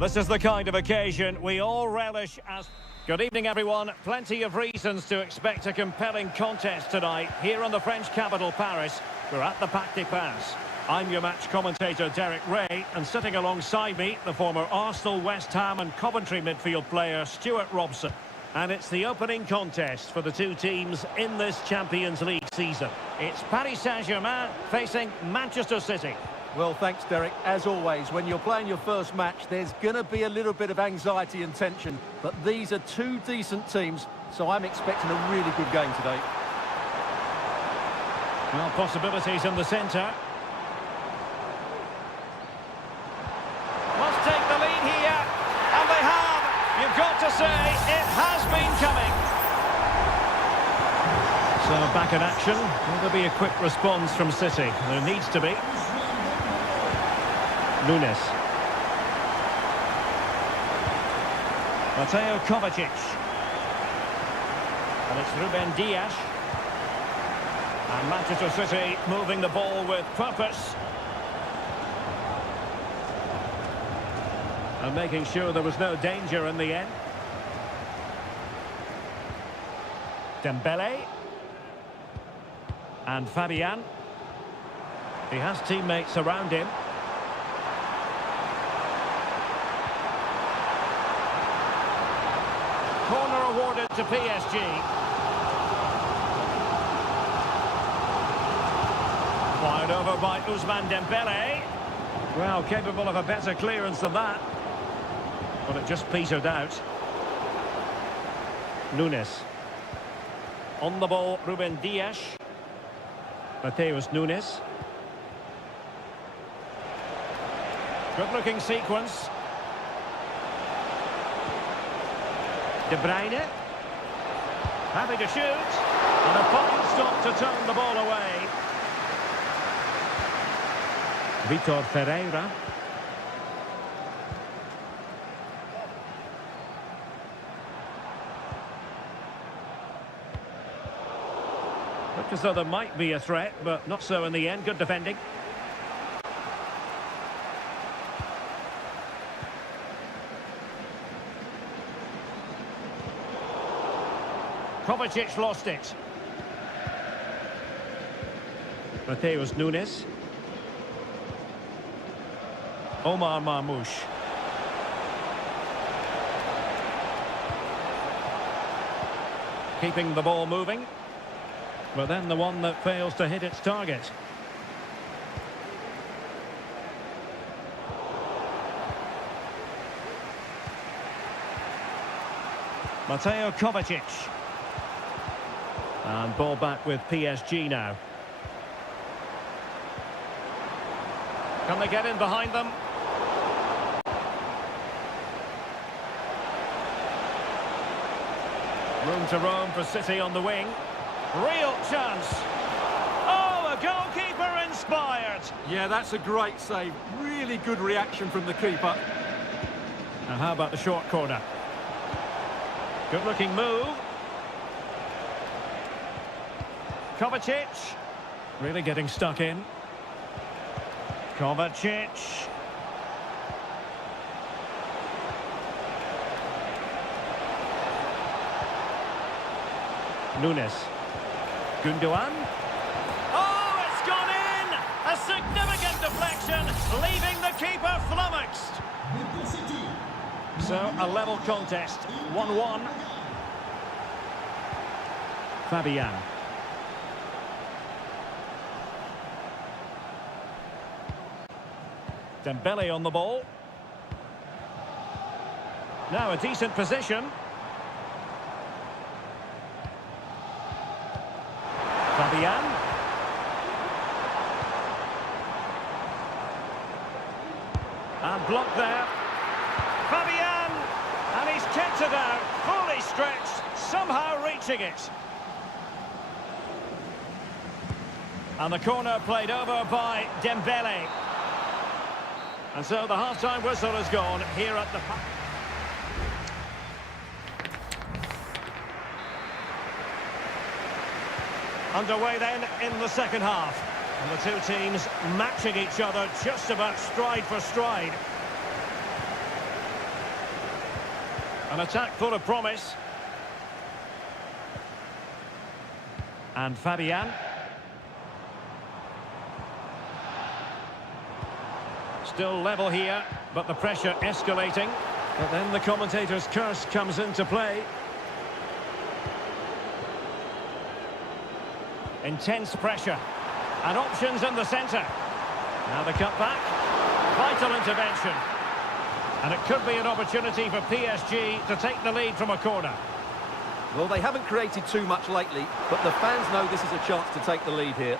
This is the kind of occasion we all relish as... Good evening, everyone. Plenty of reasons to expect a compelling contest tonight here in the French capital, Paris. We're at the Parc des Princes. I'm your match commentator, Derek Ray, and sitting alongside me, the former Arsenal, West Ham and Coventry midfield player, Stuart Robson. And it's the opening contest for the two teams in this Champions League season. It's Paris Saint-Germain facing Manchester City. Well, thanks, Derek. As always, when you're playing your first match, there's going to be a little bit of anxiety and tension. But these are two decent teams, so I'm expecting a really good game today. Well, possibilities in the centre. Must take the lead here, and they have. You've got to say, it has been coming. So, back in action. Will there be a quick response from City? There needs to be. Nunes. Mateo Kovacic. And it's Ruben Dias. And Manchester City moving the ball with purpose. And making sure there was no danger in the end. Dembele. And Fabian. He has teammates around him. Corner awarded to PSG. Fired over by Ousmane Dembele. Well, capable of a better clearance than that. But it just petered out. Nunes. On the ball, Ruben Dias. Mateus Nunes. Good-looking sequence. De Bruyne. Happy to shoot. And a fine stop to turn the ball away. Vitor Ferreira. Looked as though there might be a threat, but not so in the end. Good defending. Kovacic lost it. Mateus Nunes. Omar Marmoush. Keeping the ball moving. But then the one that fails to hit its target. Mateo Kovacic. And ball back with PSG now. Can they get in behind them? Room to roam for City on the wing. Real chance. Oh, a goalkeeper inspired. Yeah, that's a great save. Really good reaction from the keeper. Now how about the short corner? Good looking move. Kovacic. Really getting stuck in. Kovacic. Nunes. Gundogan. Oh, it's gone in! A significant deflection, leaving the keeper flummoxed. So, a level contest. 1-1. Fabian. Dembele on the ball. Now a decent position. Fabian. And blocked there. Fabian! And he's kept it out, fully stretched, somehow reaching it. And the corner played over by Dembele. And so the half-time whistle has gone here at the... Underway then in the second half. And the two teams matching each other just about stride for stride. An attack full of promise. And Fabian. Still level here, but the pressure escalating. But then the commentator's curse comes into play. Intense pressure. And options in the centre. Now the cut back. Vital intervention. And it could be an opportunity for PSG to take the lead from a corner. Well, they haven't created too much lately, but the fans know this is a chance to take the lead here.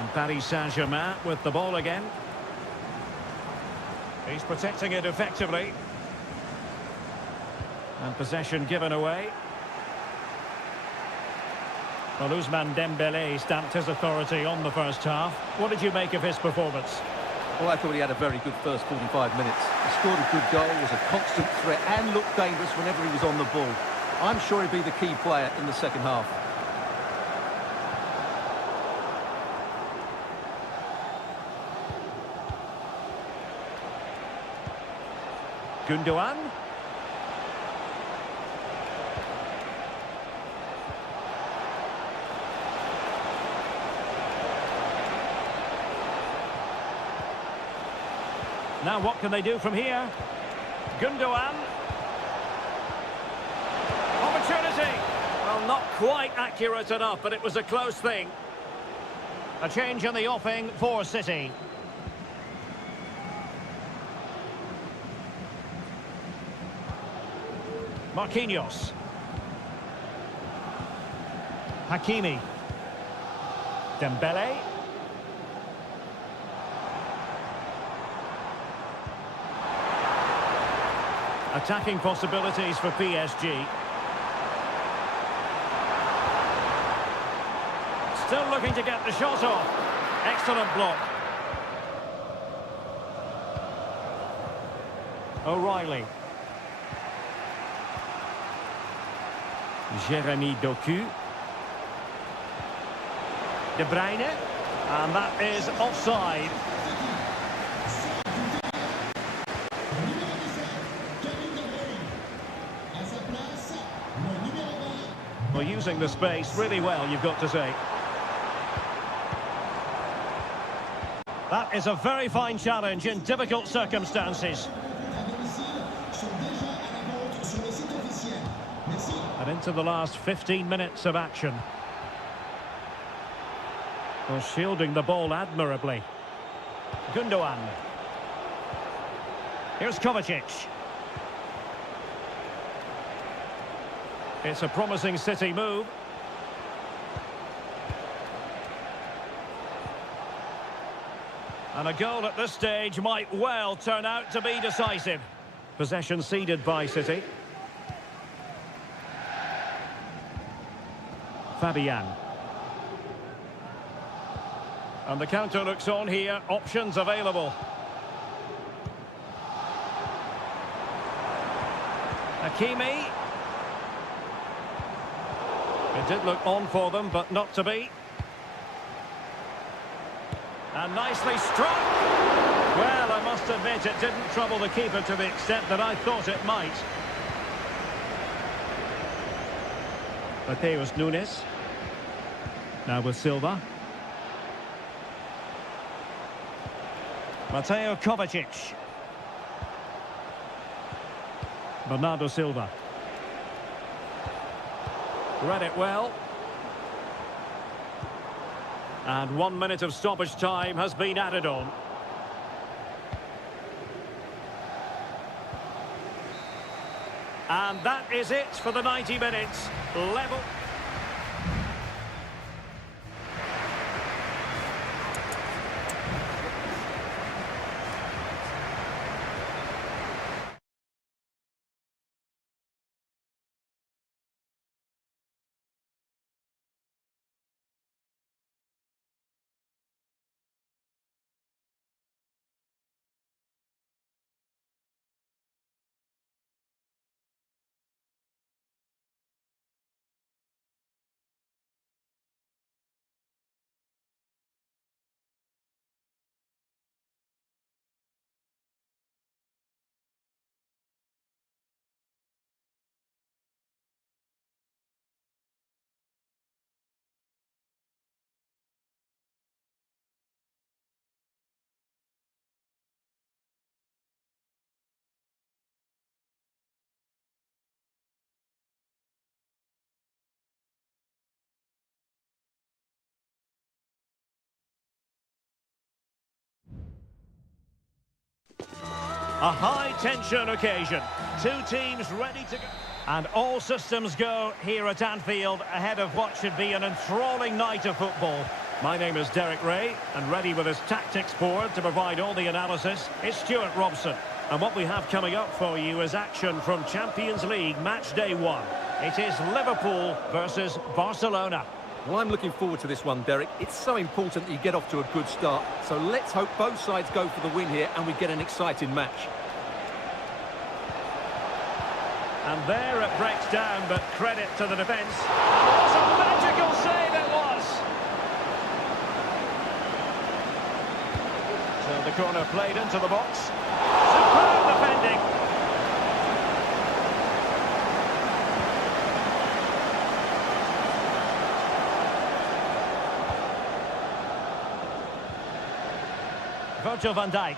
And Paris Saint-Germain with the ball again. He's protecting it effectively. And possession given away. Well, Ousmane Dembélé stamped his authority on the first half. What did you make of his performance? Well, I thought he had a very good first 45 minutes. He scored a good goal, was a constant threat and looked dangerous whenever he was on the ball. I'm sure he'd be the key player in the second half. Gundogan. Now what can they do from here? Gundogan. Opportunity. Well, not quite accurate enough, but it was a close thing. A change in the offing for City. Marquinhos. Hakimi. Dembele. Attacking possibilities for PSG. Still looking to get the shot off. Excellent block. O'Reilly. Jeremy Doku. De Bruyne. And that is offside. Well, using the space really well, you've got to say. That is a very fine challenge in difficult circumstances. And into the last 15 minutes of action. Well, shielding the ball admirably. Gundogan. Here's Kovacic. It's a promising City move. And a goal at this stage might well turn out to be decisive. Possession ceded by City. Fabian. And the counter looks on here. Options available. Hakimi. It did look on for them, but not to be. And nicely struck. Well, I must admit, it didn't trouble the keeper to the extent that I thought it might. Mateus Nunes. Now with Silva. Mateo Kovacic. Bernardo Silva. Read it well. And 1 minute of stoppage time has been added on. And that is it for the 90 minutes. Level. A high-tension occasion. Two teams ready to go. And all systems go here at Anfield ahead of what should be an enthralling night of football. My name is Derek Ray, and ready with his tactics board to provide all the analysis is Stuart Robson. And what we have coming up for you is action from Champions League match day 1. It is Liverpool versus Barcelona. Well, I'm looking forward to this one, Derek. It's so important that you get off to a good start. So let's hope both sides go for the win here and we get an exciting match. And there it breaks down, but credit to the defence. What a magical save it was! So the corner played into the box. Superb defending. Virgil van Dijk.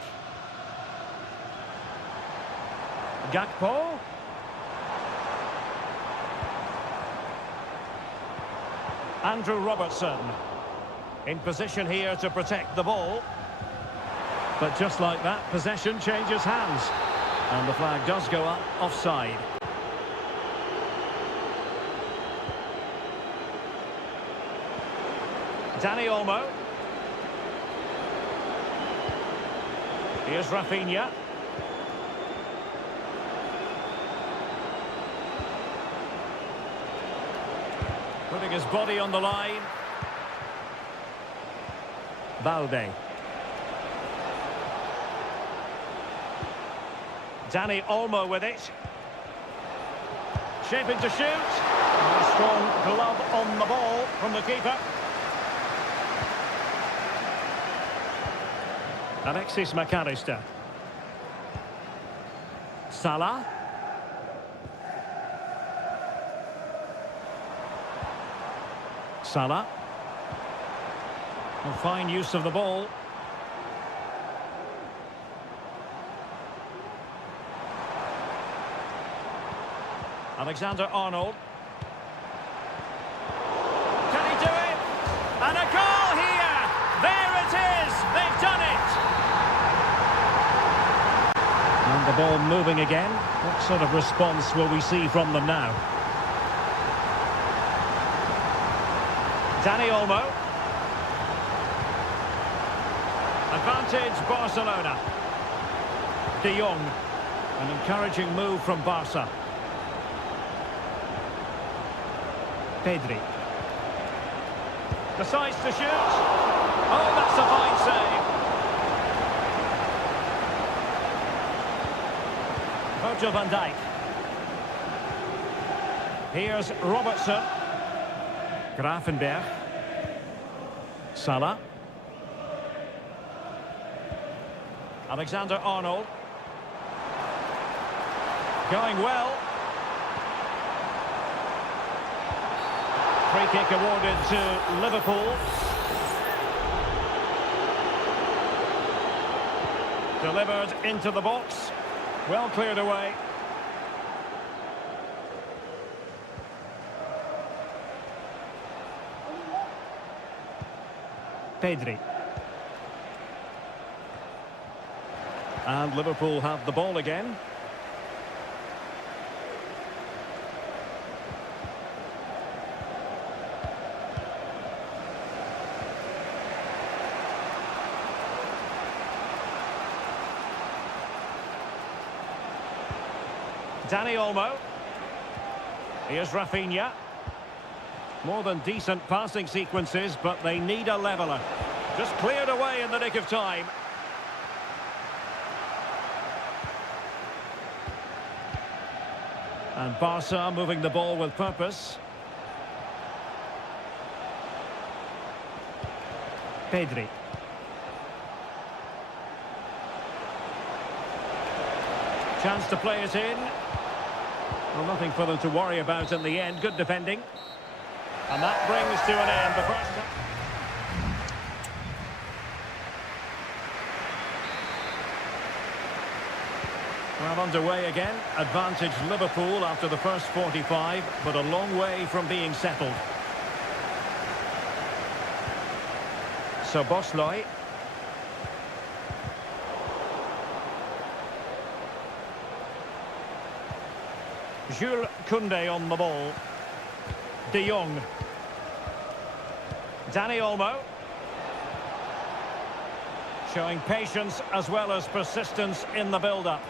Gakpo. Andrew Robertson. In position here to protect the ball. But just like that, possession changes hands. And the flag does go up, offside. Dani Olmo. Here's Rafinha. Putting his body on the line. Balde. Dani Olmo with it. Shaping to shoot. And a strong glove on the ball from the keeper. Alexis McAllister. Salah. Salah. And fine use of the ball. Alexander-Arnold. Can he do it? And a goal here! There it is! They've done it! And the ball moving again. What sort of response will we see from them now? Dani Olmo. Advantage Barcelona. De Jong. An encouraging move from Barca. Pedri. Decides to shoot. Oh, that's a fine save. Virgil van Dijk. Here's Robertson. Gravenberg. Salah. Alexander-Arnold. Going well. Free kick awarded to Liverpool. Delivered into the box. Well cleared away. Pedri. And Liverpool have the ball again. Dani Olmo. Here's Rafinha. More than decent passing sequences, but they need a leveller. Just cleared away in the nick of time. And Barca moving the ball with purpose. Pedri. Chance to play it in. Well, nothing for them to worry about in the end. Good defending. And that brings to an end the first. Well, underway again. Advantage Liverpool after the first 45, but a long way from being settled. So Bosley. Jules Koundé on the ball. De Jong. Dani Olmo. Showing patience as well as persistence in the build-up.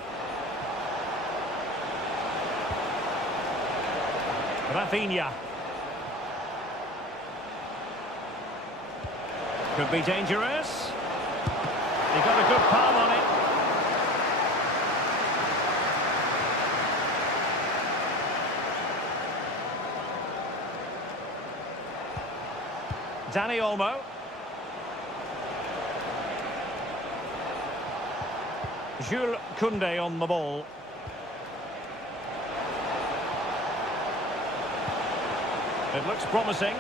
Rafinha. Could be dangerous. He got a good palm on it. Dani Olmo. Jules Koundé on the ball. It looks promising.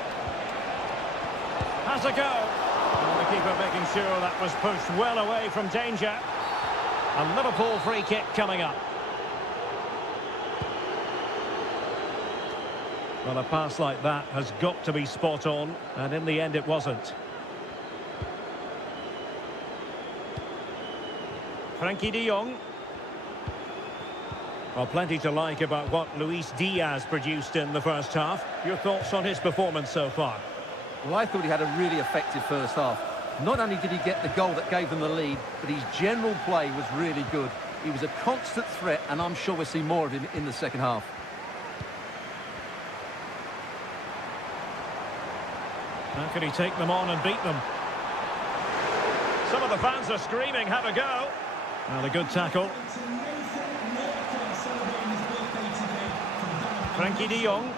Has a go. And the keeper making sure that was pushed well away from danger. A Liverpool free kick coming up. Well, a pass like that has got to be spot on, and in the end it wasn't. Frankie de Jong. Well, plenty to like about what Luis Diaz produced in the first half. Your thoughts on his performance so far? Well, I thought he had a really effective first half. Not only did he get the goal that gave them the lead, but his general play was really good. He was a constant threat, and I'm sure we'll see more of him in the second half. How can he take them on and beat them? Some of the fans are screaming, have a go. Well, a good tackle. Frankie de Jong.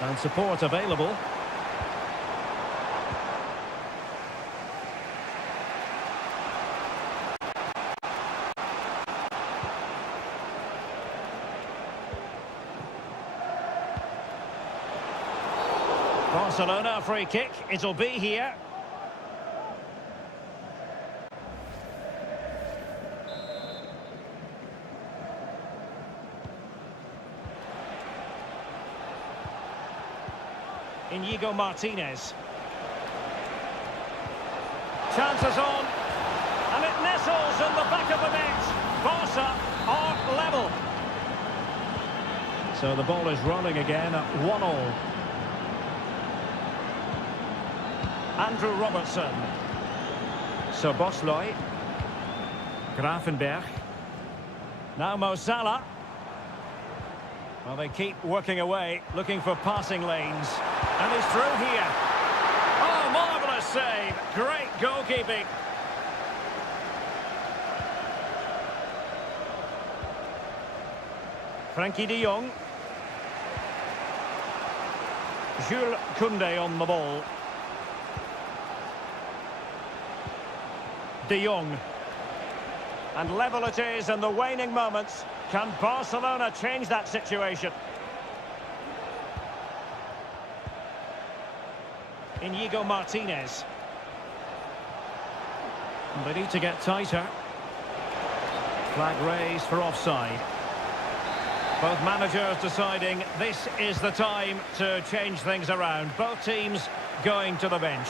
And support available. Barcelona free kick. It'll be here. Inigo Martinez. Chances on. And it nestles in the back of the net. Barca are level. So the ball is rolling again at 1-1. Andrew Robertson. Szoboszlai. Gravenberch. Now Mo Salah. Well, they keep working away, looking for passing lanes. And he's through here. Oh, marvellous save. Great goalkeeping. Frankie de Jong. Jules Koundé on the ball. De Jong. And level it is in the waning moments. Can Barcelona change that situation? Inigo Martinez. They need to get tighter. Flag raised for offside. Both managers deciding this is the time to change things around. Both teams going to the bench.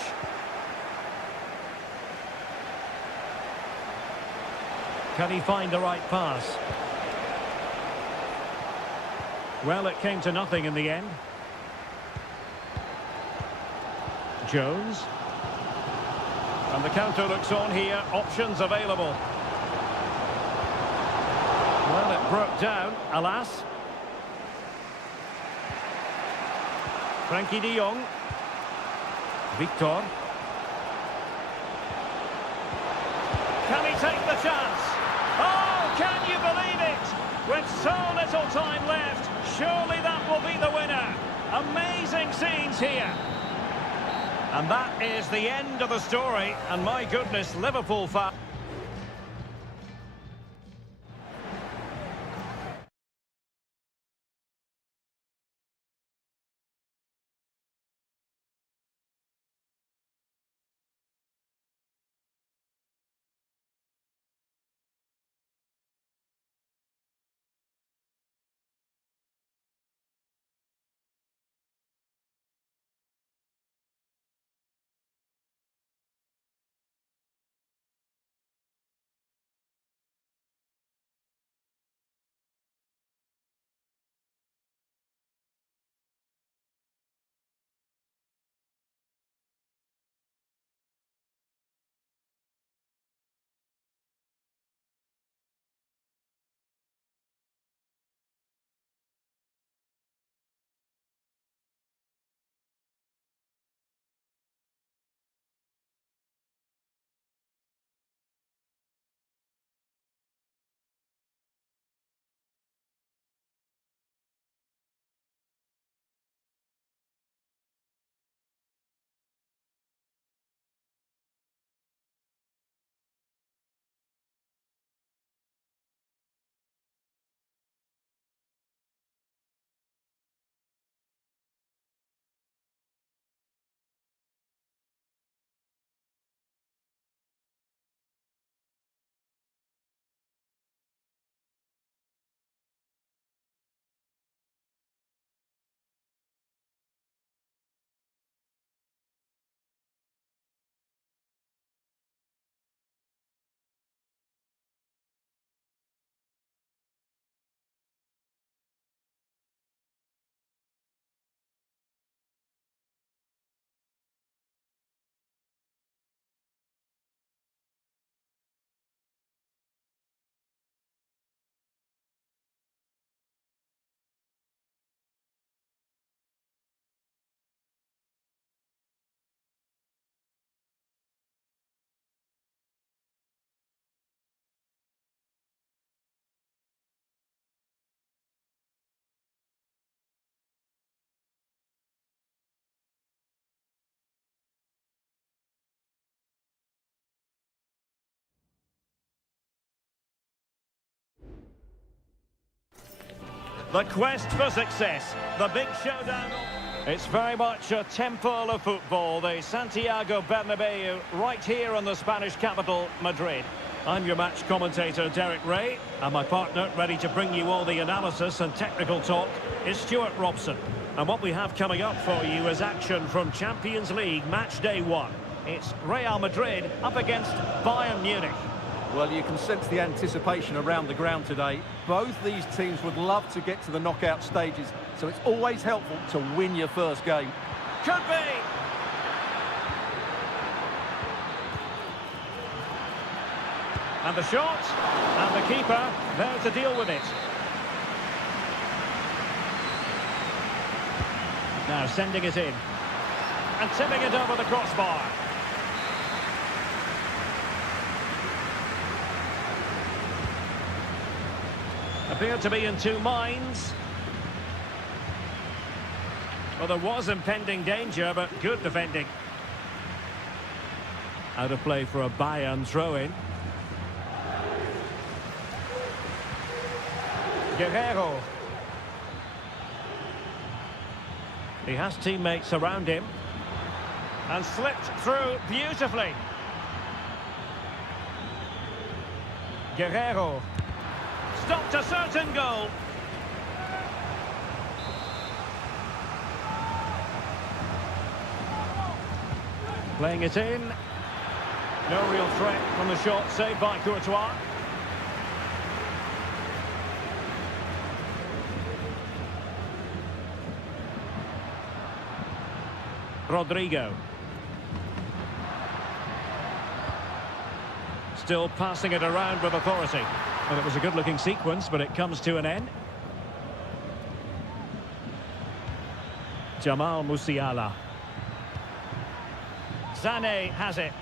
Can he find the right pass? Well, it came to nothing in the end. Jones. And the counter looks on here. Options available. Well, it broke down, alas. Frankie de Jong. Victor. Can he take the chance? Oh, can you believe it? With so little time left, surely that will be the winner. Amazing scenes here. And that is the end of the story. And my goodness, Liverpool fans. The quest for success, the big showdown. It's very much a temple of football, the Santiago Bernabeu, right here in the Spanish capital, Madrid. I'm your match commentator, Derek Ray, and my partner, ready to bring you all the analysis and technical talk, is Stuart Robson. And what we have coming up for you is action from Champions League match day 1. It's Real Madrid up against Bayern Munich. Well, you can sense the anticipation around the ground today. Both these teams would love to get to the knockout stages, so it's always helpful to win your first game. Could be! And the shot, and the keeper there to deal with it. Now sending it in, and tipping it over the crossbar. Appeared to be in two minds. Well, there was impending danger, but good defending. Out of play for a Bayern throw-in. Guerrero. He has teammates around him. And slipped through beautifully. Guerrero. Stopped a certain goal. Playing it in. No real threat from the shot, saved by Courtois. Rodrigo. Still passing it around with authority. Well, it was a good-looking sequence, but it comes to an end. Jamal Musiala. Sané has it.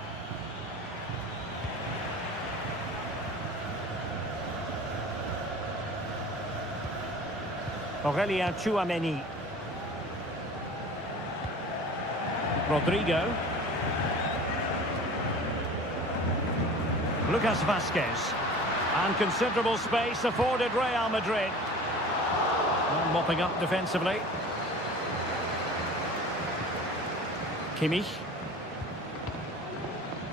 Aurelien Tchouameni. Rodrigo. Lucas Vazquez. And considerable space afforded Real Madrid. And mopping up defensively. Kimmich.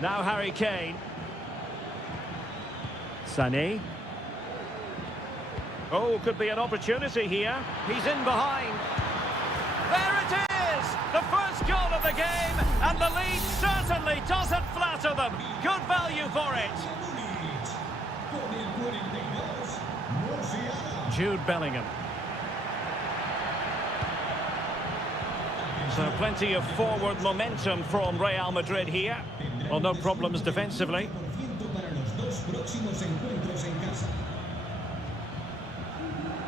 Now Harry Kane. Sané. Oh, could be an opportunity here. He's in behind. There it is! The first goal of the game, and the lead certainly doesn't flatter them. Good value for it. Jude Bellingham. So plenty of forward momentum from Real Madrid here. Well, no problems defensively.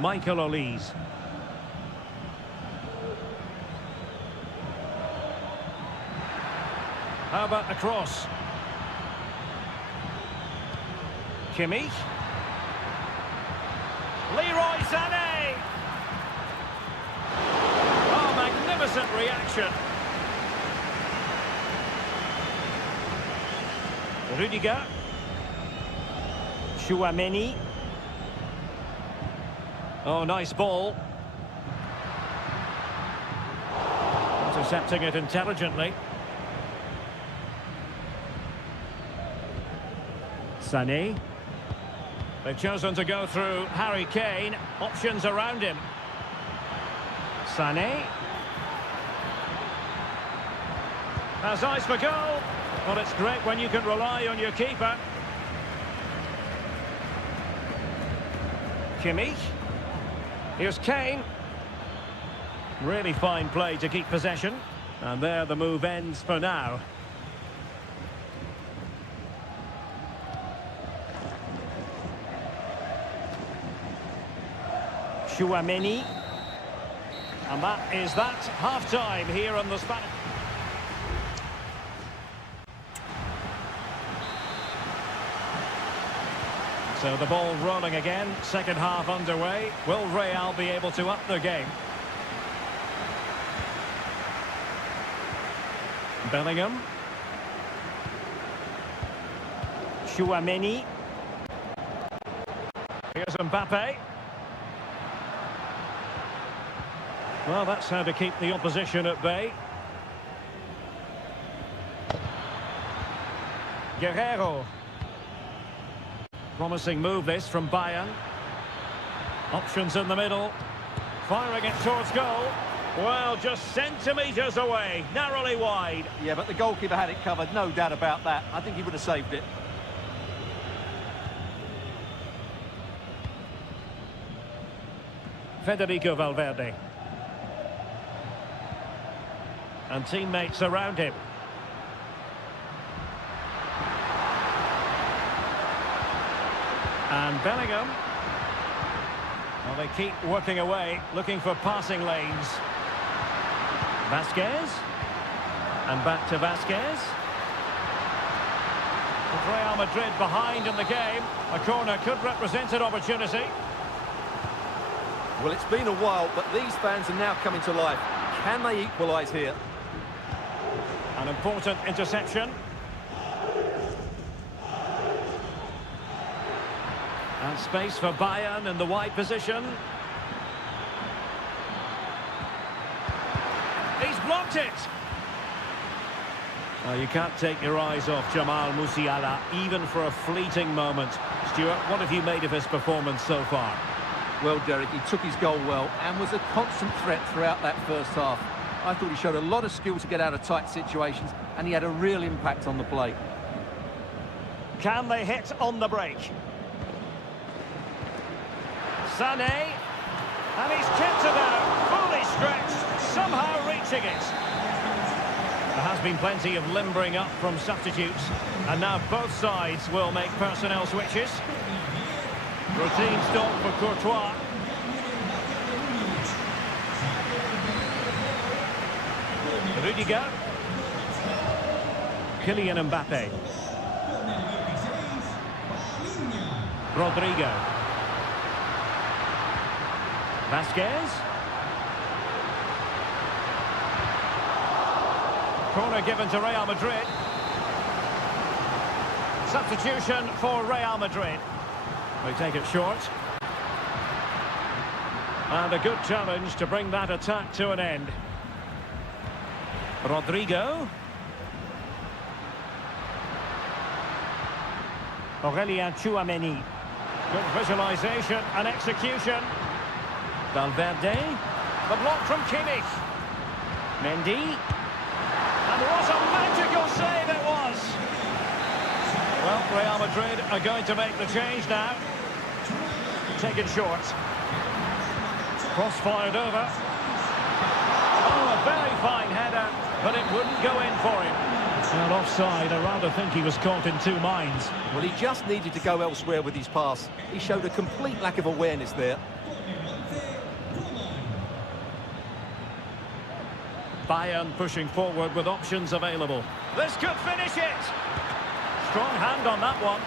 Michael Olise. How about the cross? Kimmich. Leroy Sané. Oh, magnificent reaction. Rudiger. Tchouameni. Oh, nice ball. Intercepting it intelligently. Sané. They've chosen to go through Harry Kane. Options around him. Sané. Has eyes for goal. Well, it's great when you can rely on your keeper. Kimmich. Here's Kane. Really fine play to keep possession. And there the move ends for now. Tchouameni. And that is that. Half-time here on the Spanish. So the ball rolling again, second half underway. Will Real be able to up their game? Bellingham. Tchouameni. Here's Mbappe. Well, that's how to keep the opposition at bay. Guerrero. Promising move this from Bayern. Options in the middle. Firing it towards goal. Well, just centimetres away, narrowly wide. Yeah, but the goalkeeper had it covered, no doubt about that. I think he would have saved it. Federico Valverde. And teammates around him. And Bellingham. Well, they keep working away, looking for passing lanes. Vasquez. And back to Vasquez. With Real Madrid behind in the game, a corner could represent an opportunity. Well, it's been a while, but these fans are now coming to life. Can they equalise here? An important interception. And space for Bayern in the wide position. He's blocked it. Well, you can't take your eyes off Jamal Musiala, even for a fleeting moment. Stuart, what have you made of his performance so far? Well, Derek, he took his goal well and was a constant threat throughout that first half. I thought he showed a lot of skill to get out of tight situations, and he had a real impact on the play. Can they hit on the break? Sané, and he's kept it out, fully stretched, somehow reaching it. There has been plenty of limbering up from substitutes, and now both sides will make personnel switches. Routine stop for Courtois. Rudiger. Kylian Mbappe. Rodrigo. Vasquez. Corner given to Real Madrid. Substitution for Real Madrid. They take it short. And a good challenge to bring that attack to an end. Rodrigo. Aurelien Tchouameni. Good visualization and execution. Valverde. The block from Kimmich. Mendy. And what a magical save it was! Well, Real Madrid are going to make the change now. Taken short. Cross fired over. Oh, a very fine header, but it wouldn't go in for him. And offside, I rather think he was caught in two minds. Well, he just needed to go elsewhere with his pass. He showed a complete lack of awareness there. Bayern pushing forward with options available. This could finish it! Strong hand on that one.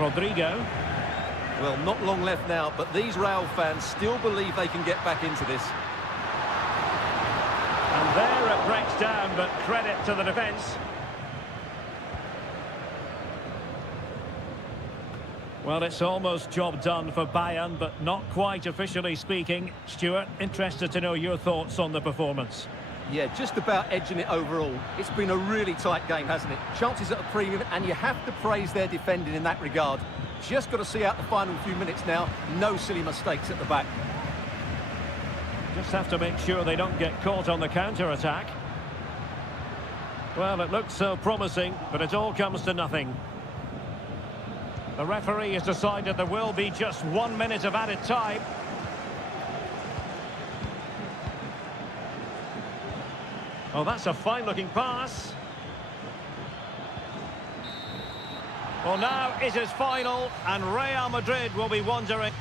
Rodrigo. Well, not long left now, but these Real fans still believe they can get back into this. And there it breaks down, but credit to the defence. Well, it's almost job done for Bayern, but not quite officially speaking. Stuart, interested to know your thoughts on the performance. Yeah, just about edging it overall. It's been a really tight game, hasn't it? Chances at a premium, and you have to praise their defending in that regard. Just got to see out the final few minutes now. No silly mistakes at the back. Just have to make sure they don't get caught on the counter-attack. Well, it looks so promising, but it all comes to nothing. The referee has decided there will be just 1 minute of added time. Oh, that's a fine-looking pass. Well, now it is final, and Real Madrid will be wondering...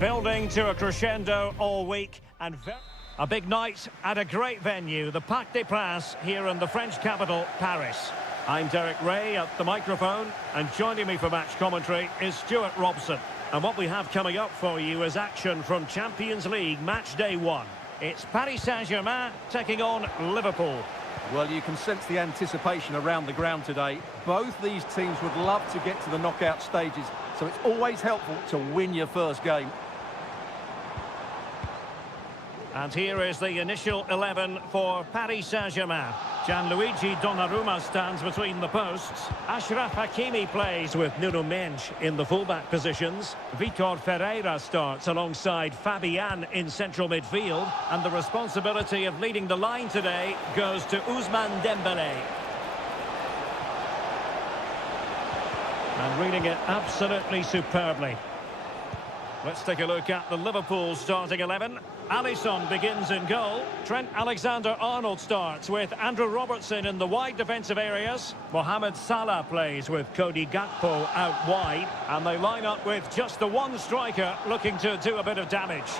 Building to a crescendo all week and a big night at a great venue, the Parc des Princes here in the French capital, Paris. I'm Derek Ray at the microphone, and joining me for match commentary is Stuart Robson. And what we have coming up for you is action from Champions League match day 1. It's Paris Saint-Germain taking on Liverpool. Well, you can sense the anticipation around the ground today. Both these teams would love to get to the knockout stages, so it's always helpful to win your first game. And here is the initial 11 for Paris Saint-Germain. Gianluigi Donnarumma stands between the posts. Achraf Hakimi plays with Nuno Mendes in the fullback positions. Vitor Ferreira starts alongside Fabian in central midfield. And the responsibility of leading the line today goes to Ousmane Dembélé. And reading it absolutely superbly. Let's take a look at the Liverpool starting 11. Alisson begins in goal. Trent Alexander-Arnold starts with Andrew Robertson in the wide defensive areas. Mohamed Salah plays with Cody Gakpo out wide. And they line up with just the one striker looking to do a bit of damage.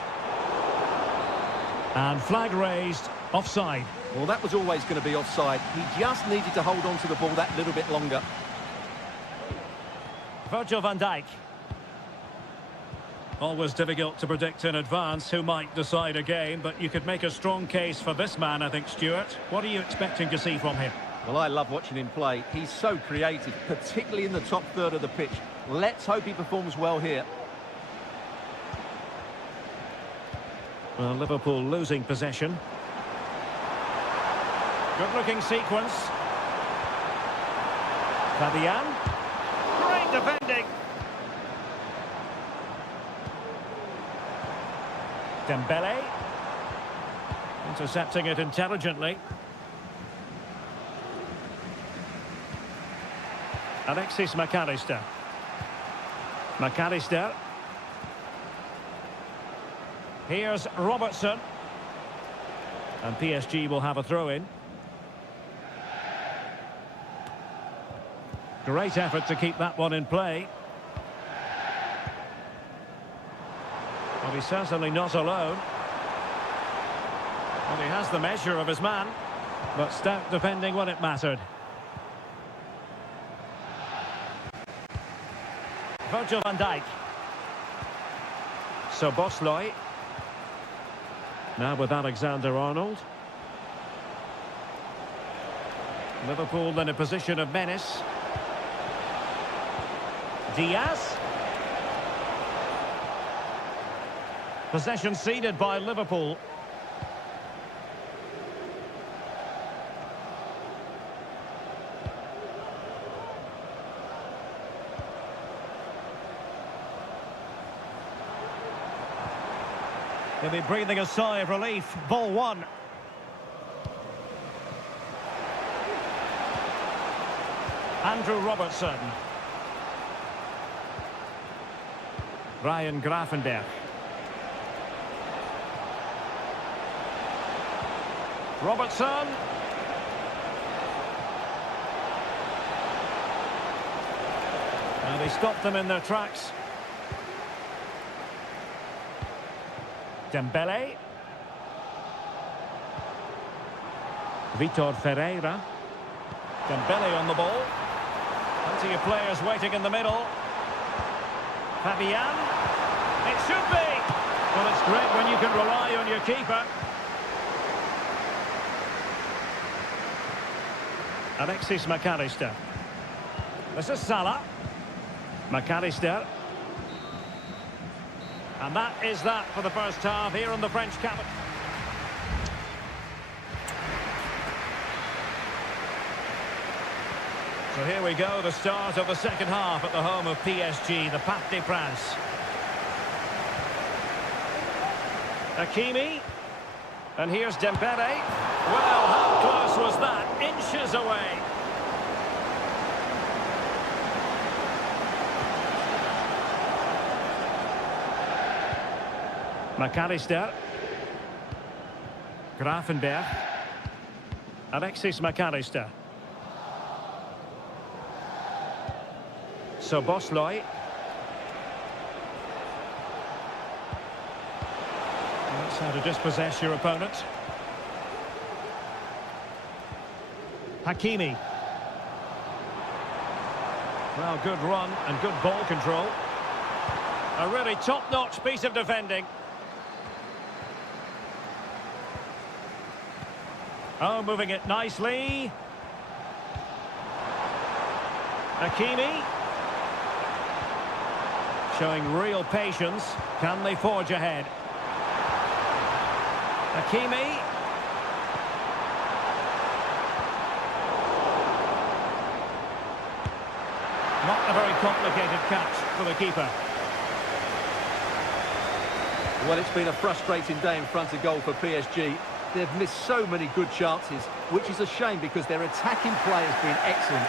And flag raised, offside. Well, that was always going to be offside. He just needed to hold on to the ball that little bit longer. Virgil van Dijk. Always difficult to predict in advance who might decide a game, but you could make a strong case for this man, I think, Stuart. What are you expecting to see from him? Well, I love watching him play. He's so creative, particularly in the top third of the pitch. Let's hope he performs well here. Well, Liverpool losing possession. Good-looking sequence. Fabian. Great defending. Dembélé. Intercepting it intelligently. Alexis McAllister. McAllister. Here's Robertson. And PSG will have a throw-in. Great effort to keep that one in play. Well, he's certainly not alone. Well, he has the measure of his man, but stout defending when it mattered. Virgil van Dijk. Szoboszlai. Now with Alexander-Arnold. Liverpool in a position of menace. Diaz. Possession ceded by Liverpool. He'll be breathing a sigh of relief. Ball one. Andrew Robertson. Ryan Gravenberch. Robertson. And they stopped them in their tracks. Dembélé. Vitor Ferreira. Dembélé on the ball. Plenty of players waiting in the middle. Fabian. It should be. Well, it's great when you can rely on your keeper. Alexis McAllister. This is Salah. McAllister. And that is that for the first half here in the French capital. So here we go, the start of the second half at the home of PSG, the Parc des Princes. Hakimi. And here's Dembélé. Well, how close was that? Inches away. McAllister. Gravenberch. Alexis McAllister. Szoboszlai. how to dispossess your opponent. Hakimi. Well, good run and good ball control. A really top-notch piece of defending. Oh, moving it nicely. Hakimi. Showing real patience. Can they forge ahead? Hakimi. Not a very complicated catch for the keeper. Well, it's been a frustrating day in front of goal for PSG. They've missed so many good chances, which is a shame because their attacking play has been excellent.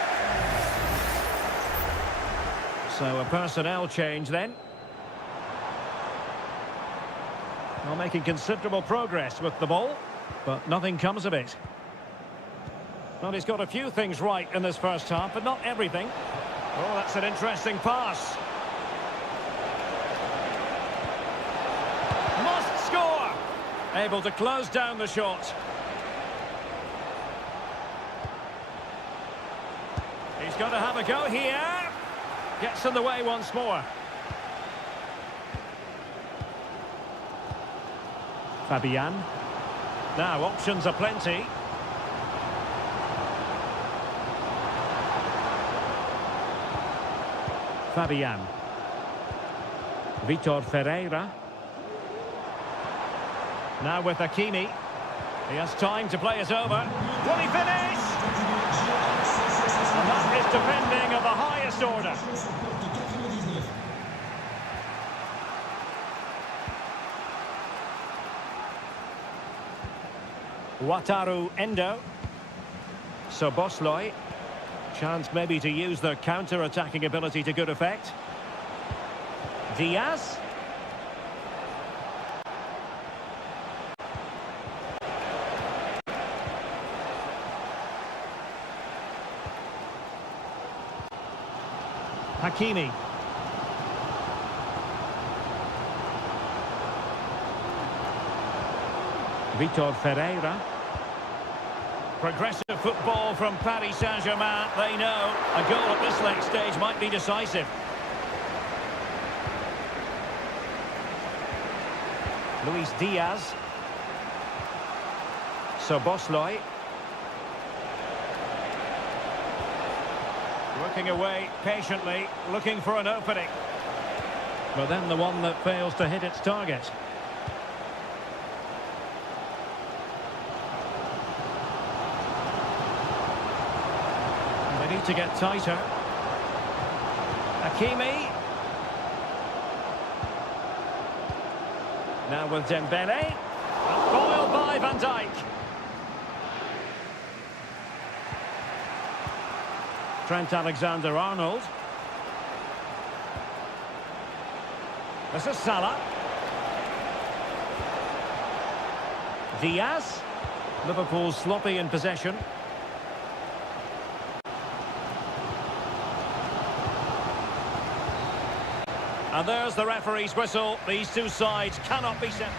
So a personnel change then. Well, making considerable progress with the ball, but nothing comes of it. Well, he's got a few things right in this first half, but not everything. Oh, that's an interesting pass. Must score! Able to close down the shot. He's got to have a go here. Gets in the way once more. Fabian. Now, options are plenty. Fabian. Vitor Ferreira. Now with Hakimi. He has time to play it over. Will he finish? And that is defending of the highest order. Wataru Endo. Soboslai. Chance maybe to use their counter-attacking ability to good effect. Diaz. Hakimi. Vitor Ferreira. Progressive football from Paris Saint-Germain. They know a goal at this late stage might be decisive. Luis Diaz. Soboslai. Working away patiently, looking for an opening. But then the one that fails to hit its target. They need to get tighter. Hakimi. Now with Dembele. Foiled by Van Dijk. Trent Alexander-Arnold. This is Salah. Diaz. Liverpool sloppy in possession. And there's the referee's whistle. These two sides cannot be set.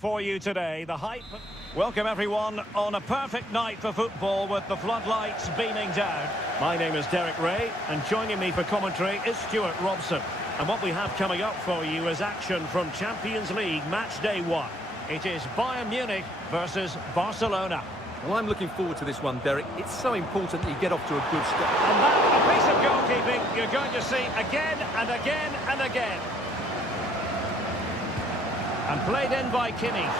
for you today. The hype. Welcome everyone on a perfect night for football with the floodlights beaming down. My name is Derek Ray and joining me for commentary is Stuart Robson. And what we have coming up for you is action from Champions League match day 1. It is Bayern Munich versus Barcelona. Well, I'm looking forward to this one, Derek. It's so important that you get off to a good start. And that, a piece of goalkeeping you're going to see again and again and again. And played in by Kimmich.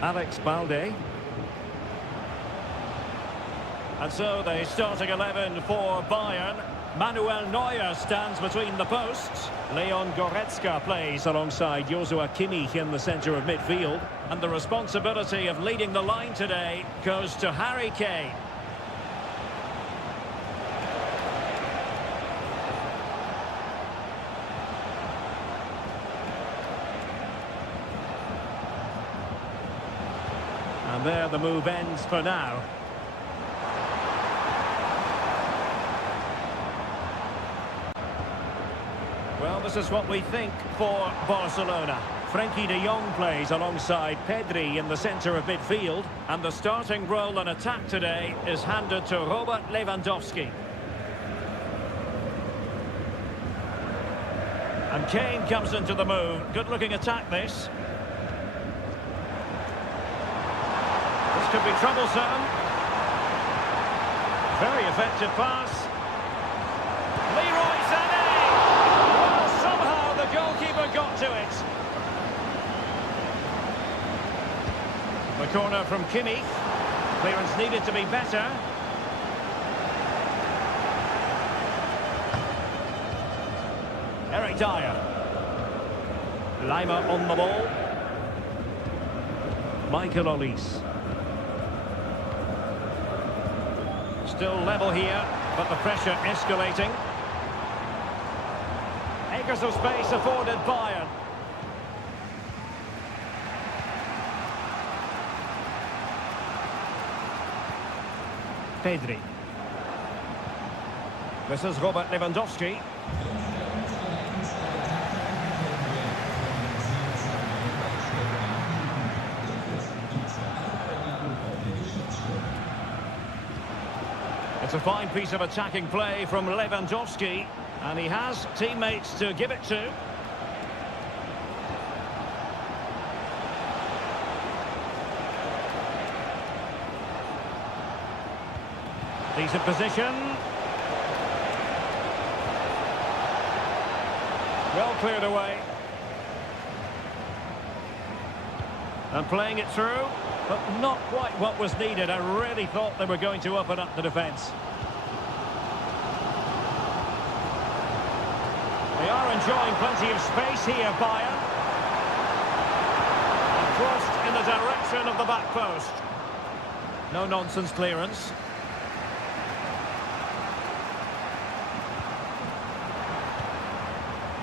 Alex Balde. And so the starting 11 for Bayern. Manuel Neuer stands between the posts. Leon Goretzka plays alongside Joshua Kimmich in the centre of midfield. And the responsibility of leading the line today goes to Harry Kane. And there the move ends for now. Well, this is what we think for Barcelona. Frenkie de Jong plays alongside Pedri in the centre of midfield. And the starting role in attack today is handed to Robert Lewandowski. And Kane comes into the move. Good-looking attack, this. This could be troublesome. Very effective pass. Leroy Sané! The goalkeeper got to it. The corner from Kimmich. Clearance needed to be better. Eric Dyer. Lima on the ball. Michael Olise. Still level here, but the pressure escalating. Acres of space afforded Bayern. Pedri. This is Robert Lewandowski. It's a fine piece of attacking play from Lewandowski. And he has teammates to give it to. Decent position. Well cleared away. And playing it through, but not quite what was needed. I really thought they were going to open up the defence. They are enjoying plenty of space here, Bayern. And crossed in the direction of the back post. No-nonsense clearance.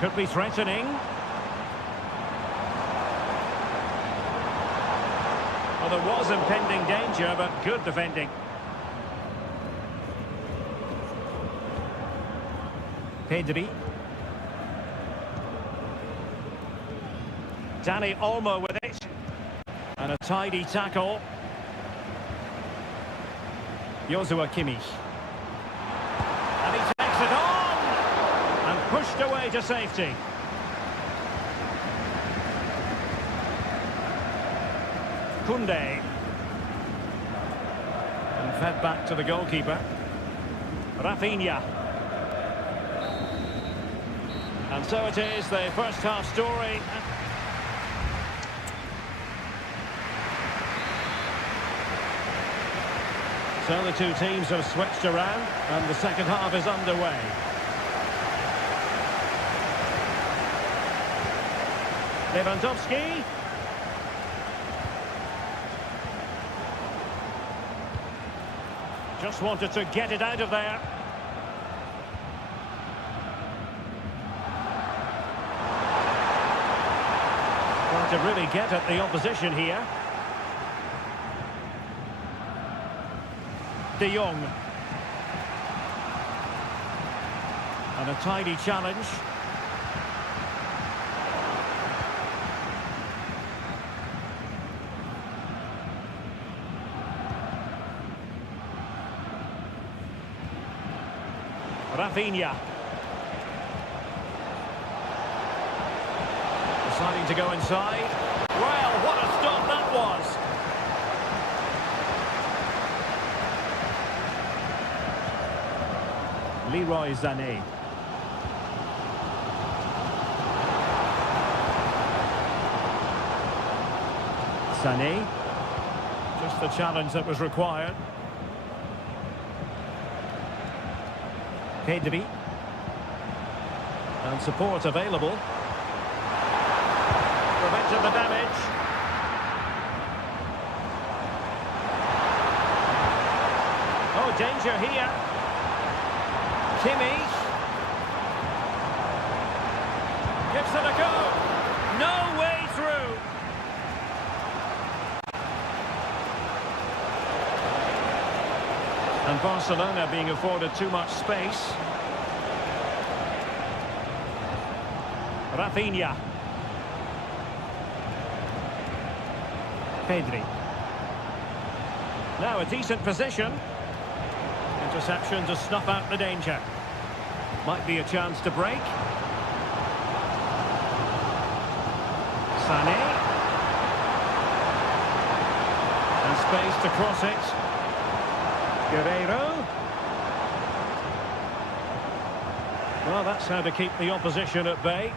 Could be threatening. Well, there was impending danger, but good defending. Pedri. Dani Olmo with it. And a tidy tackle. Joshua Kimmich. And he takes it on! And pushed away to safety. Koundé. And fed back to the goalkeeper. Rafinha. And so it is, the first half story. So the two teams have switched around and the second half is underway. Lewandowski. Just wanted to get it out of there. Trying to really get at the opposition here. De Jong. And a tidy challenge. Rafinha. Deciding to go inside. Well, what a stop that was. Leroy Sané. Sané. Just the challenge that was required. Pedri. And support available. Prevented the damage. Oh, danger here. Kimmich. Gives it a go. No way through. And Barcelona being afforded too much space. Rafinha. Pedri. Now a decent position. Interception to snuff out the danger. Might be a chance to break. Sané. And space to cross it. Guerreiro. Well, that's how to keep the opposition at bay.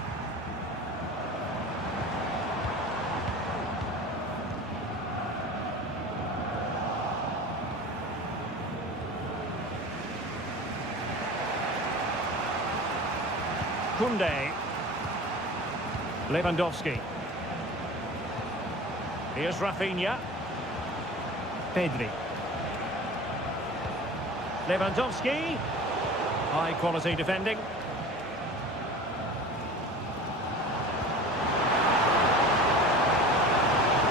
Koundé. Lewandowski. Here's Rafinha. Pedri. Lewandowski. High quality defending.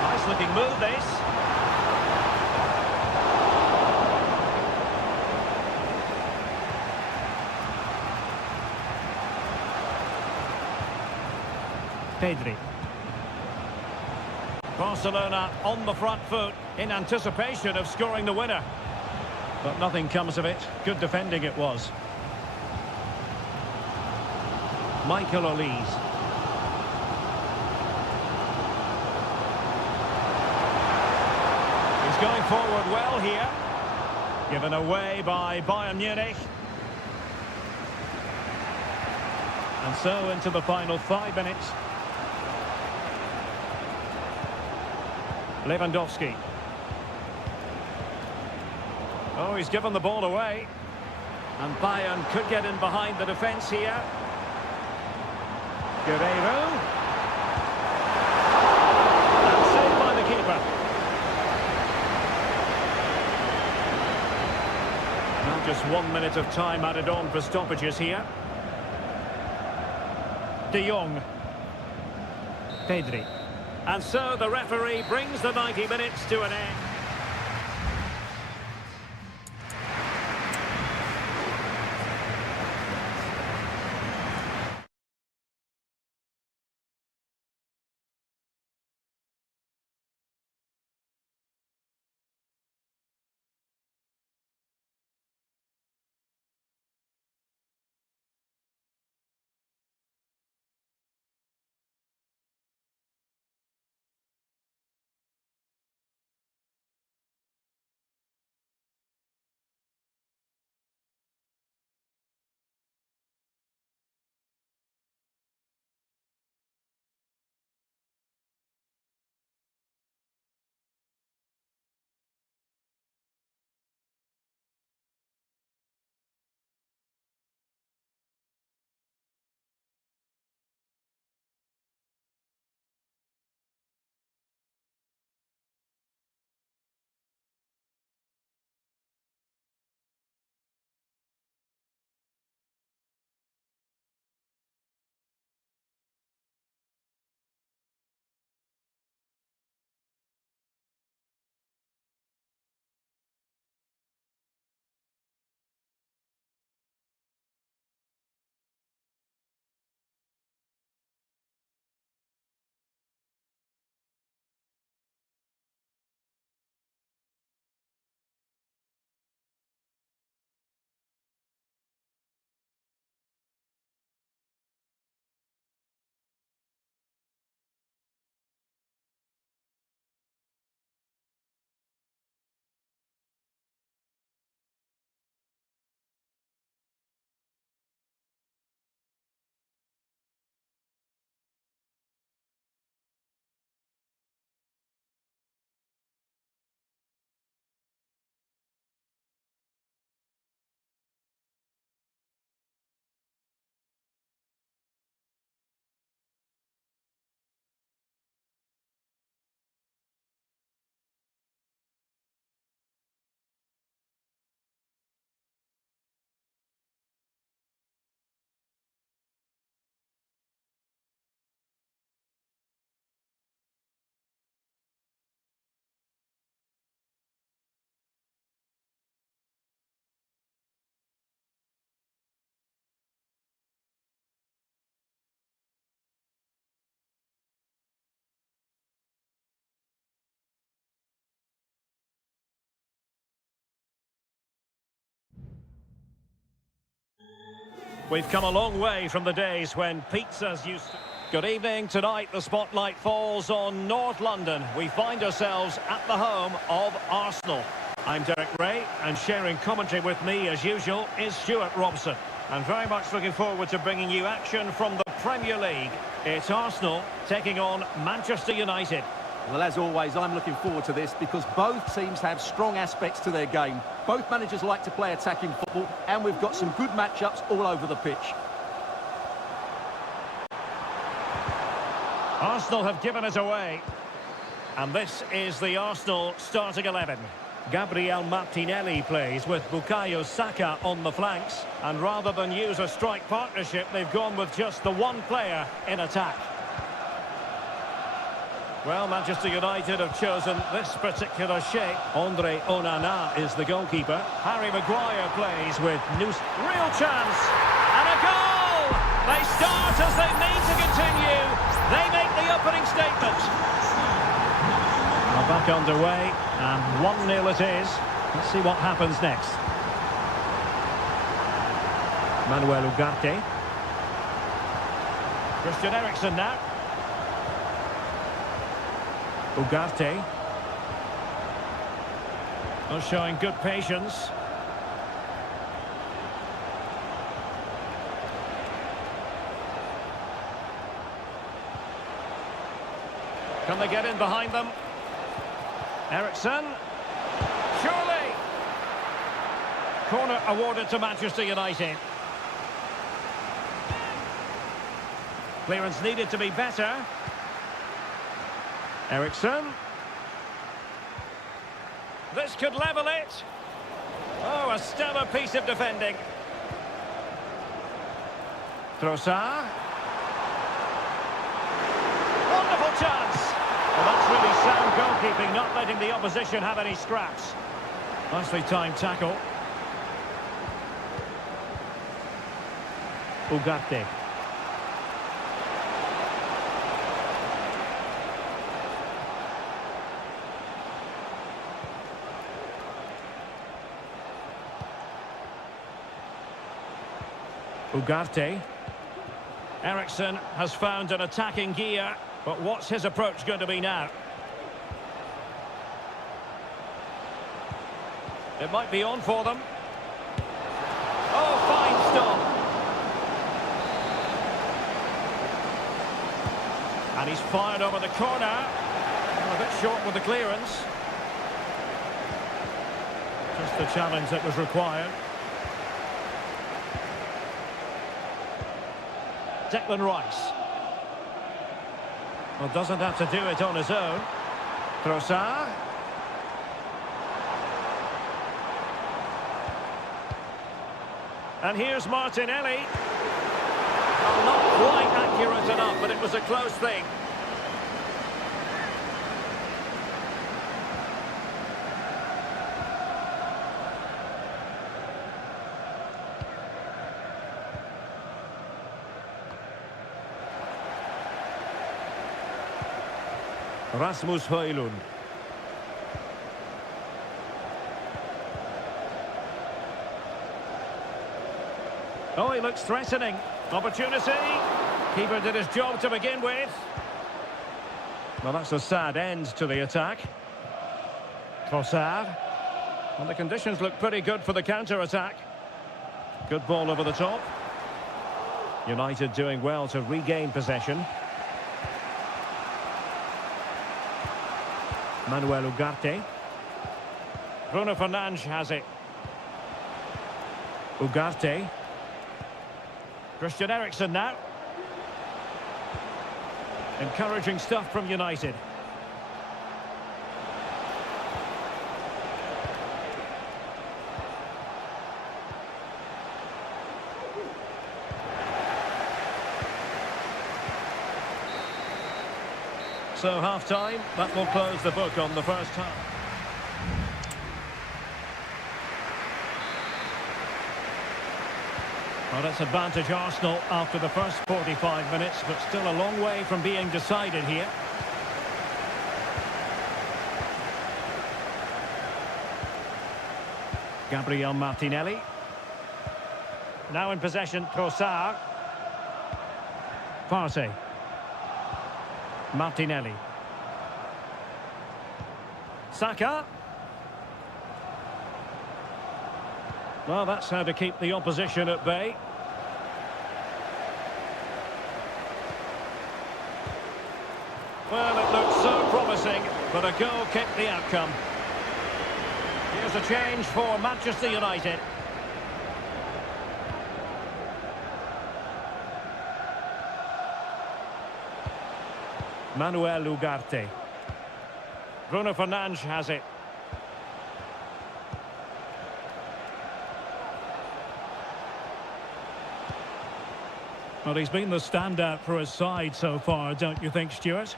Nice looking move this. Pedri. Barcelona on the front foot in anticipation of scoring the winner. But nothing comes of it. Good defending it was. Michael Olise. He's going forward well here. Given away by Bayern Munich. And so into the final 5 minutes. Lewandowski. Oh, he's given the ball away. And Bayern could get in behind the defence here. Guerreiro. And saved by the keeper. Now just 1 minute of time added on for stoppages here. De Jong. Pedri. And so the referee brings the 90 minutes to an end. We've come a long way from the days when pizzas used to... Good evening. Tonight the spotlight falls on North London. We find ourselves at the home of Arsenal. I'm Derek Ray, and sharing commentary with me as usual is Stuart Robson. And very much looking forward to bringing you action from the Premier League. It's Arsenal taking on Manchester United. Well, as always, I'm looking forward to this because both teams have strong aspects to their game. Both managers like to play attacking football, and we've got some good matchups all over the pitch. Arsenal have given it away. And this is the Arsenal starting 11. Gabriel Martinelli plays with Bukayo Saka on the flanks. And rather than use a strike partnership, they've gone with just the one player in attack. Well, Manchester United have chosen this particular shape. Andre Onana is the goalkeeper. Harry Maguire plays with News. Real chance! And a goal! They start as they mean to continue. They make the opening statement. Well, back underway, and 1-0 it is. Let's see what happens next. Manuel Ugarte. Christian Eriksen now. Ugarte. Oh, showing good patience. Can they get in behind them? Eriksen. Surely. Corner awarded to Manchester United. Clearance needed to be better. Eriksen. This could level it. Oh, a stellar piece of defending. Trossard. Wonderful chance. Well, that's really sound goalkeeping, not letting the opposition have any scraps. Nicely timed tackle. Ugarte. Ugarte. Eriksen has found an attacking gear, but what's his approach going to be now? It might be on for them. Oh, fine stop. And he's fired over the corner. A bit short with the clearance. Just the challenge that was required. Declan Rice. Well, doesn't have to do it on his own. Trossard. And here's Martinelli. Well, not quite accurate enough, but it was a close thing. Rasmus Højlund. Oh, he looks threatening. Opportunity. Keeper did his job to begin with. Well, that's a sad end to the attack. Trossard. Well, the conditions look pretty good for the counter-attack. Good ball over the top. United doing well to regain possession. Manuel Ugarte. Bruno Fernandes has it. Ugarte. Christian Eriksen now. Encouraging stuff from United. So half-time, that will close the book on the first half. Well, it's advantage Arsenal after the first 45 minutes, but still a long way from being decided here. Gabriel Martinelli. Now in possession, Trossard. Partey. Martinelli. Saka. Well, that's how to keep the opposition at bay. Well, it looks so promising, but a goal kept the outcome. Here's a change for Manchester United. Manuel Ugarte. Bruno Fernandes has it. Well, he's been the standout for his side so far, don't you think, Stuart?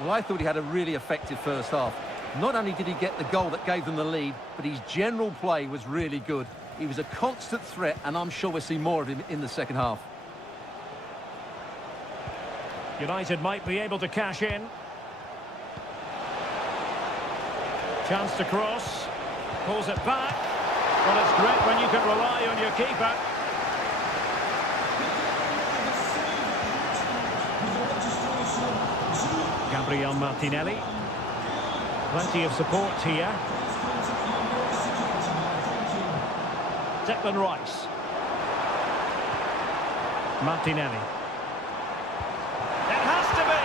Well, I thought he had a really effective first half. Not only did he get the goal that gave them the lead, but his general play was really good. He was a constant threat, and I'm sure we'll see more of him in the second half. United might be able to cash in. Chance to cross. Pulls it back. Well, it's great when you can rely on your keeper. Gabriel Martinelli. Plenty of support here. Declan Rice. Martinelli. It has to be.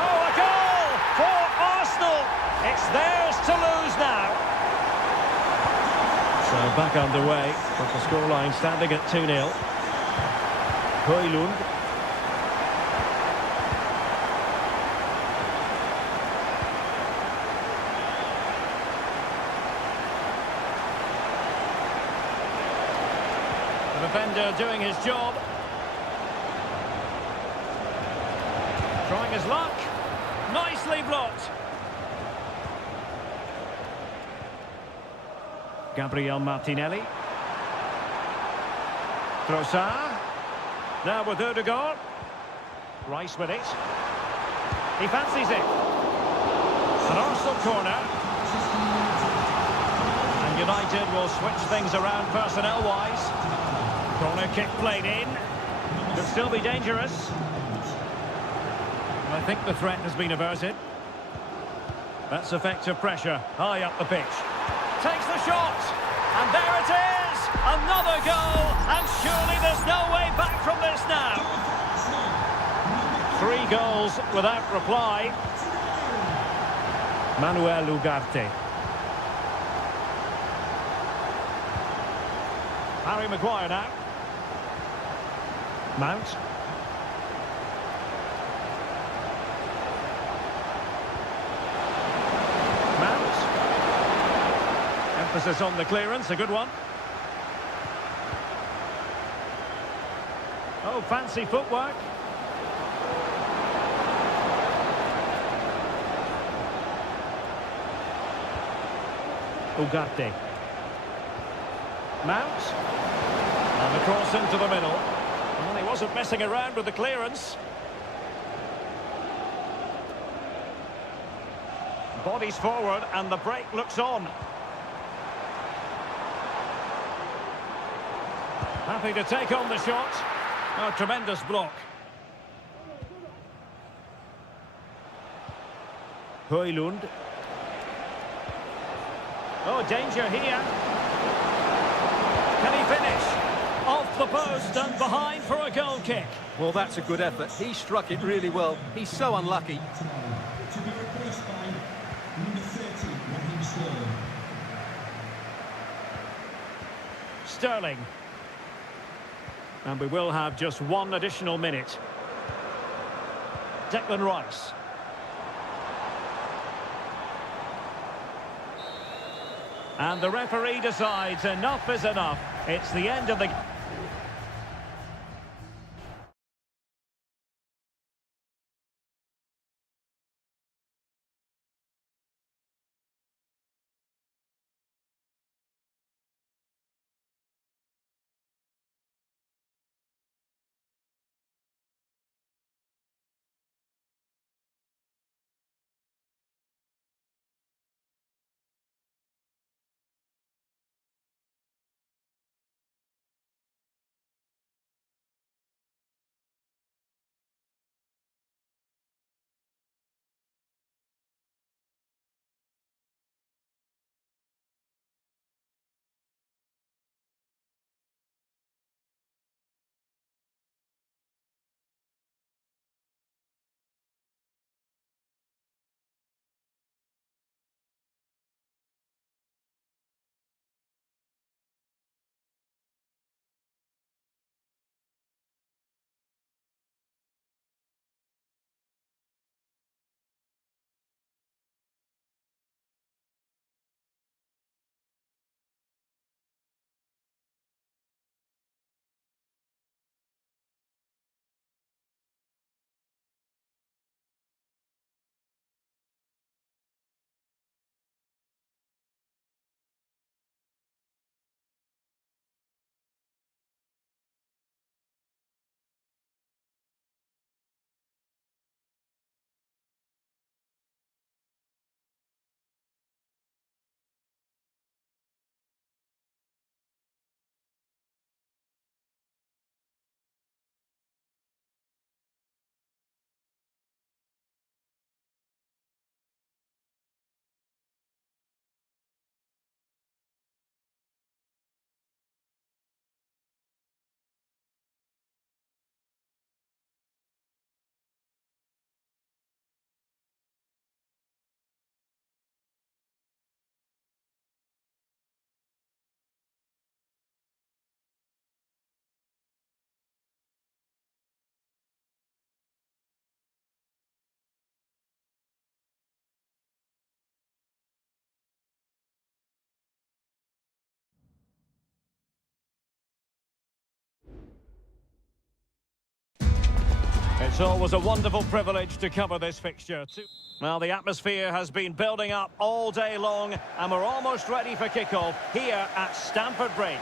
Oh, a goal for Arsenal. It's theirs to lose now. So back underway, but the scoreline standing at 2-0. Højlund. The defender doing his job. Trying his luck. Nicely blocked. Gabriel Martinelli. Trossard. Now with Ødegaard. Rice with it. He fancies it. An Arsenal corner. And United will switch things around personnel-wise. Corner kick played in. Could still be dangerous. I think the threat has been averted. That's effective pressure. High up the pitch. Takes the shot. And there it is. Another goal. And surely there's no way back from this now. 3 goals without reply. Manuel Ugarte. Harry Maguire now. Mount. Mount. Emphasis on the clearance, a good one. Oh, fancy footwork. Ugarte. Mount. And the cross into the middle. Well, he wasn't messing around with the clearance. Bodies forward and the break looks on. Happy to take on the shot. Oh, tremendous block. Højlund. Oh, danger here. Can he finish? Off the post and behind for a goal kick. Well, that's a good effort. He struck it really well. He's so unlucky. To be replaced by number 30, Raheem Sterling. Sterling. And we will have just 1 additional minute. Declan Rice. And the referee decides enough is enough. It's the end of the... It's always a wonderful privilege to cover this fixture. Well, the atmosphere has been building up all day long, and we're almost ready for kickoff here at Stamford Bridge.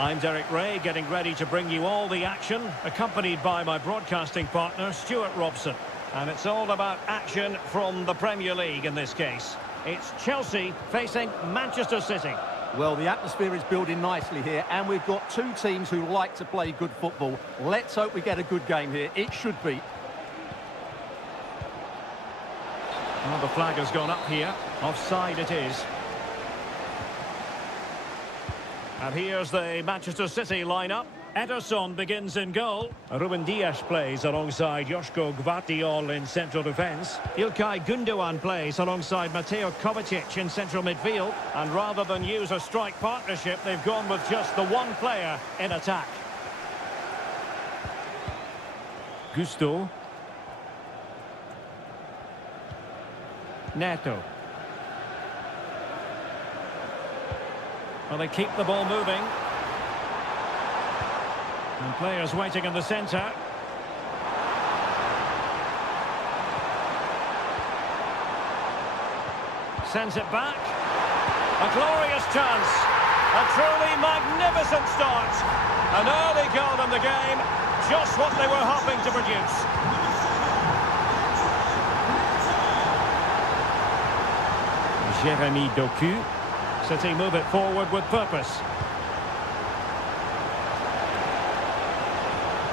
I'm Derek Ray, getting ready to bring you all the action, accompanied by my broadcasting partner, Stuart Robson. And it's all about action from the Premier League in this case. It's Chelsea facing Manchester City. Well, the atmosphere is building nicely here, and we've got two teams who like to play good football. Let's hope we get a good game here. It should be. Well, the flag has gone up here. Offside it is. And here's the Manchester City lineup. Ederson begins in goal. Ruben Dias plays alongside Joško Gvardiol in central defence. Ilkay Gundogan plays alongside Mateo Kovacic in central midfield. And rather than use a strike partnership, they've gone with just the one player in attack. Gusto. Neto. Well, they keep the ball moving. And players waiting in the centre. Sends it back. A glorious chance. A truly magnificent start. An early goal in the game. Just what they were hoping to produce. Jérémy Doku. City move it forward with purpose.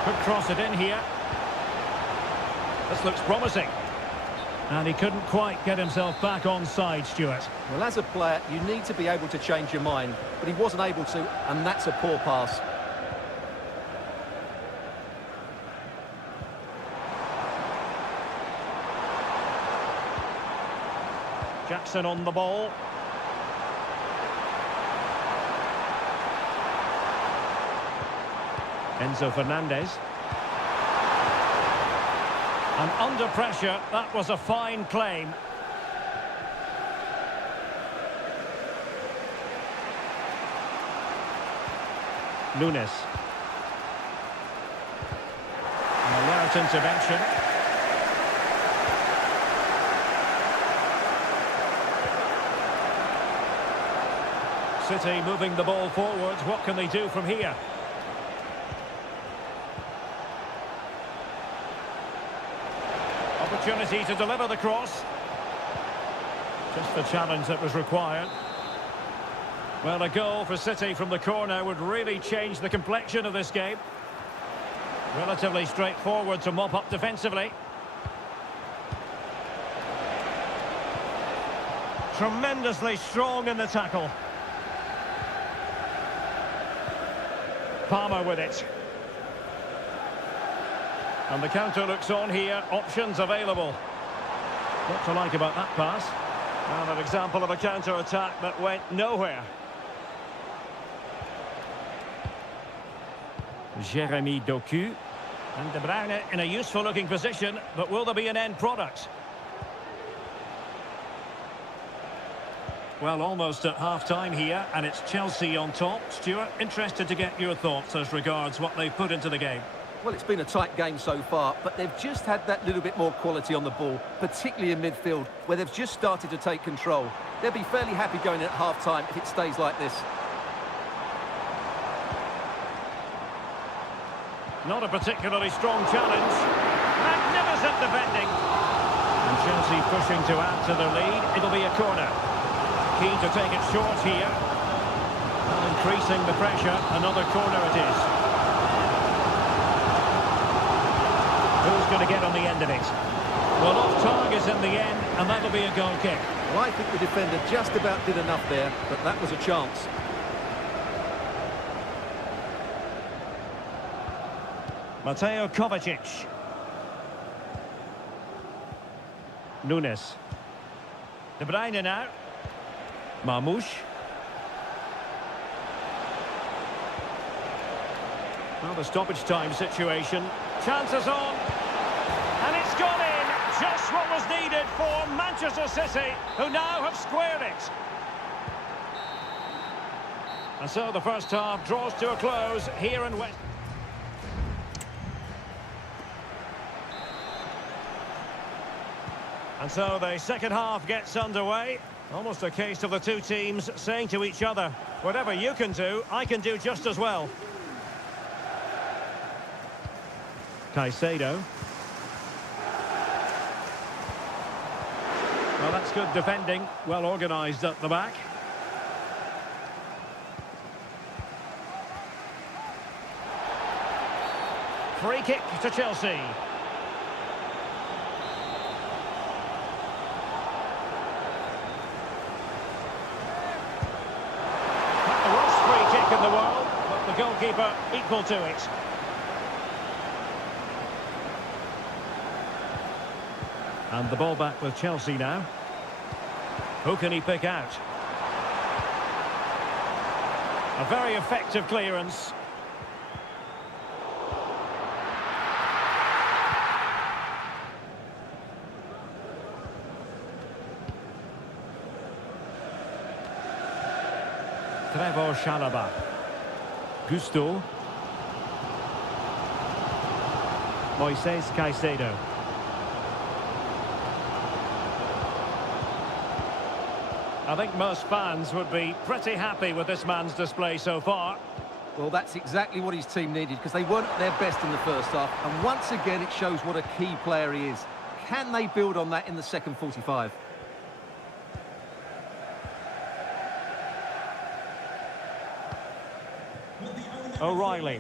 Could cross it in here. This looks promising. And he couldn't quite get himself back on side, Stuart. Well, as a player, you need to be able to change your mind, but he wasn't able to, and that's a poor pass. Jackson on the ball. Enzo Fernandez. And under pressure, that was a fine claim. Nunes. An alert intervention. City moving the ball forwards. What can they do from here? Opportunity to deliver the cross. Just the challenge that was required. Well, a goal for City from the corner would really change the complexion of this game. Relatively straightforward to mop up defensively. Tremendously strong in the tackle. Palmer with it. And the counter looks on here. Options available. What to like about that pass? Well, an example of a counter-attack that went nowhere. Jérémy Doku. And De Bruyne in a useful-looking position, but will there be an end product? Well, almost at half-time here, and it's Chelsea on top. Stuart, interested to get your thoughts as regards what they've put into the game. Well, it's been a tight game so far, but they've just had that little bit more quality on the ball, particularly in midfield, where they've just started to take control. They'll be fairly happy going in at half-time if it stays like this. Not a particularly strong challenge. Magnificent defending. And Chelsea pushing to add to their lead. It'll be a corner. Keen to take it short here. Well, increasing the pressure. Another corner it is. Who's going to get on the end of it? Well, off target in the end, and that'll be a goal kick. Well, I think the defender just about did enough there, but that was a chance. Mateo Kovacic. Nunes. De Bruyne now. Marmoush. Well, the stoppage time situation. Chances on. And it's gone in. Just what was needed for Manchester City, who now have squared it. And so the first half draws to a close here in West. And so the second half gets underway. Almost a case of the two teams saying to each other, whatever you can do, I can do just as well. Caicedo. Well, that's good defending. Well organised at the back. Free kick to Chelsea. The worst free kick in the world, but the goalkeeper equal to it. And the ball back with Chelsea now. Who can he pick out? A very effective clearance. Trevor Chalobah. Gusto. Moises Caicedo. I think most fans would be pretty happy with this man's display so far. Well, that's exactly what his team needed, because they weren't at their best in the first half. And once again, it shows what a key player he is. Can they build on that in the second 45? O'Reilly.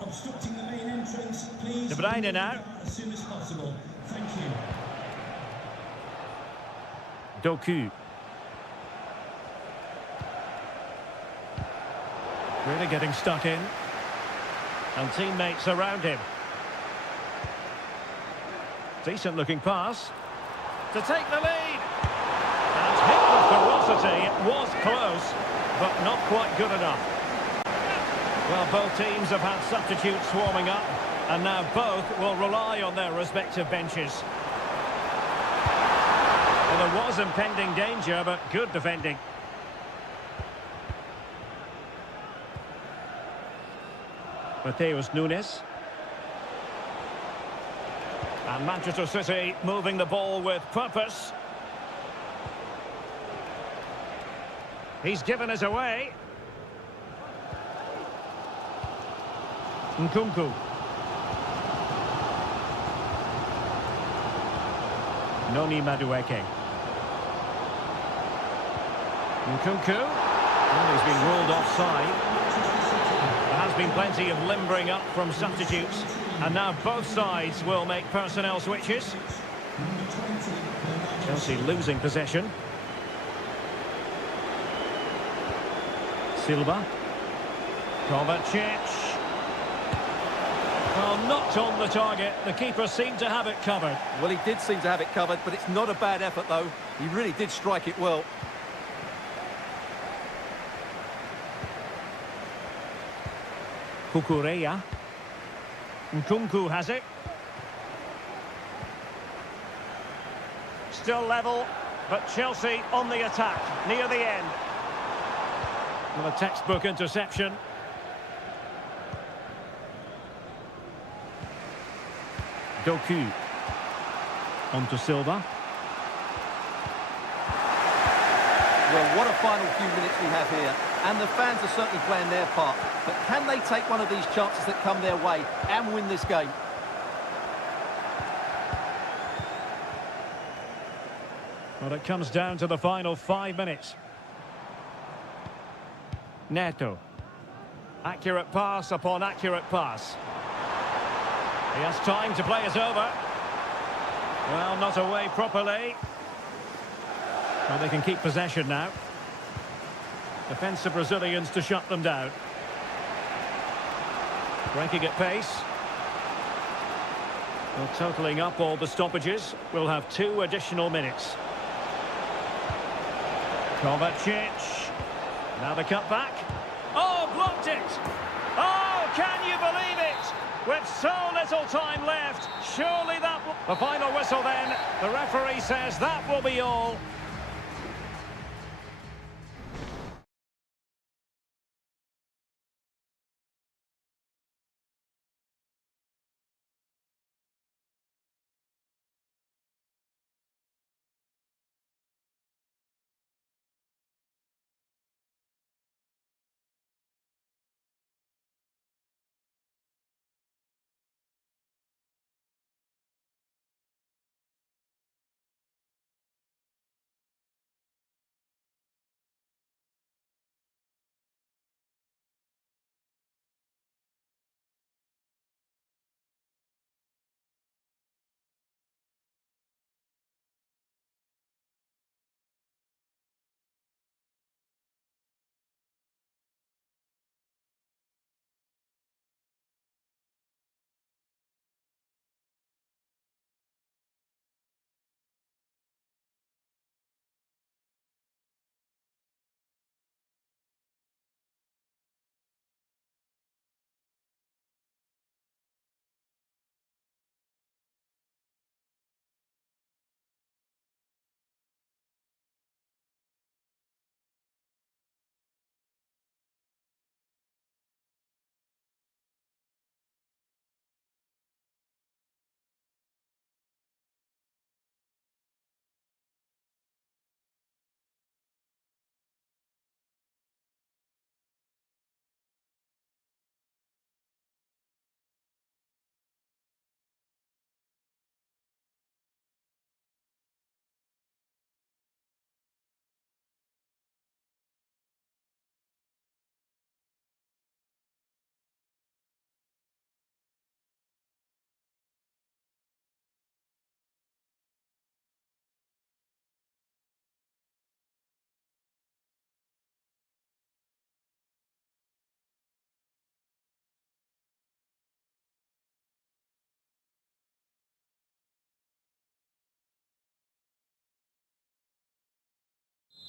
Obstructing the main entrance, please. De Bruyne now. As soon as possible. Thank you. Doku. Really getting stuck in. And teammates around him. Decent looking pass. To take the lead. And hit with ferocity. It was close, but not quite good enough. Well, both teams have had substitutes warming up, and now both will rely on their respective benches. Well, there was impending danger, but good defending. Mateus Nunes. And Manchester City moving the ball with purpose. He's given us away. Nkunku. Noni Madueke. Nkunku. Well, he's been ruled offside. There has been plenty of limbering up from substitutes. And now both sides will make personnel switches. Chelsea losing possession. Silva. Kovacic. Well, not on the target. The keeper seemed to have it covered. Well, he did seem to have it covered, but it's not a bad effort, though. He really did strike it well. Kukureya. Nkunku has it. Still level, but Chelsea on the attack, near the end. Well, a textbook interception. Doku. On to Silva. Well, what a final few minutes we have here. And the fans are certainly playing their part. But can they take one of these chances that come their way and win this game? Well, it comes down to the final 5 minutes. Neto. Accurate pass upon accurate pass. He has time to play it over. Well, not away properly. Well, they can keep possession now. Defensive Brazilians to shut them down. Breaking at pace. Well, totalling up all the stoppages, we'll have 2 additional minutes. Kovacic. Now the cutback. Oh, blocked it! Oh, can you believe it? With so little time left, surely that will... The final whistle then, the referee says that will be all.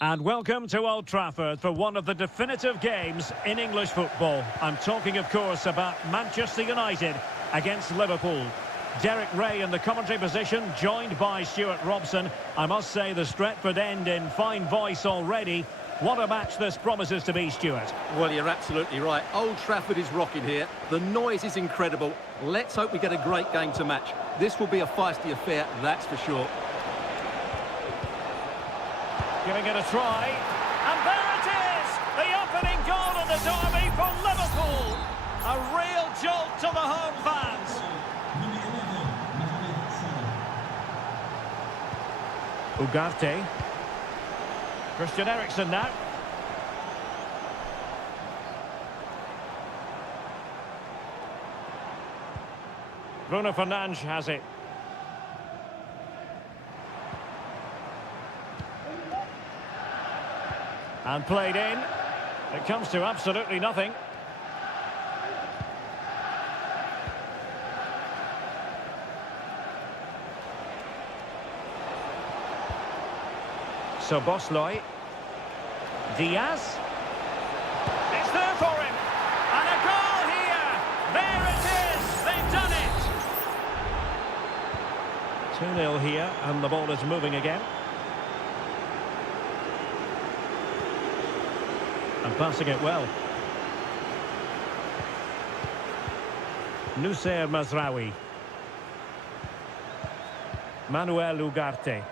And welcome to Old Trafford for one of the definitive games in English football. I'm talking, of course, about Manchester United against Liverpool. Derek Ray in the commentary position, joined by Stuart Robson. I must say the Stretford end in fine voice already. What a match this promises to be, Stuart. Well, you're absolutely right. Old Trafford is rocking here. The noise is incredible. Let's hope we get a great game to match. This will be a feisty affair, that's for sure. Giving it a try, and there it is! The opening goal of the derby for Liverpool! A real jolt to the home fans! Ugarte. Christian Eriksen now. Bruno Fernandes has it. And played in. It comes to absolutely nothing. So Bosley. Diaz. It's there for him. And a goal here. There it is. They've done it. 2-0 here, and the ball is moving again. And passing it well. Nusayr Mazraoui. Manuel Ugarte.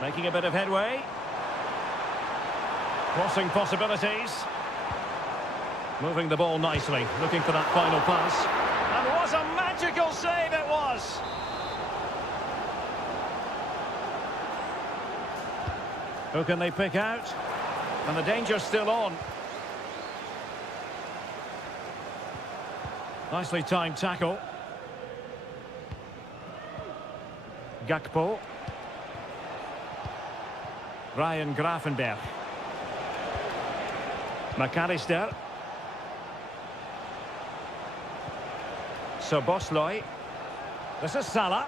Making a bit of headway. Crossing possibilities. Moving the ball nicely. Looking for that final pass. And what a magical save it was! Who can they pick out? And the danger's still on. Nicely timed tackle. Gakpo. Ryan Gravenberch. McAllister. So Bosley. This is Salah.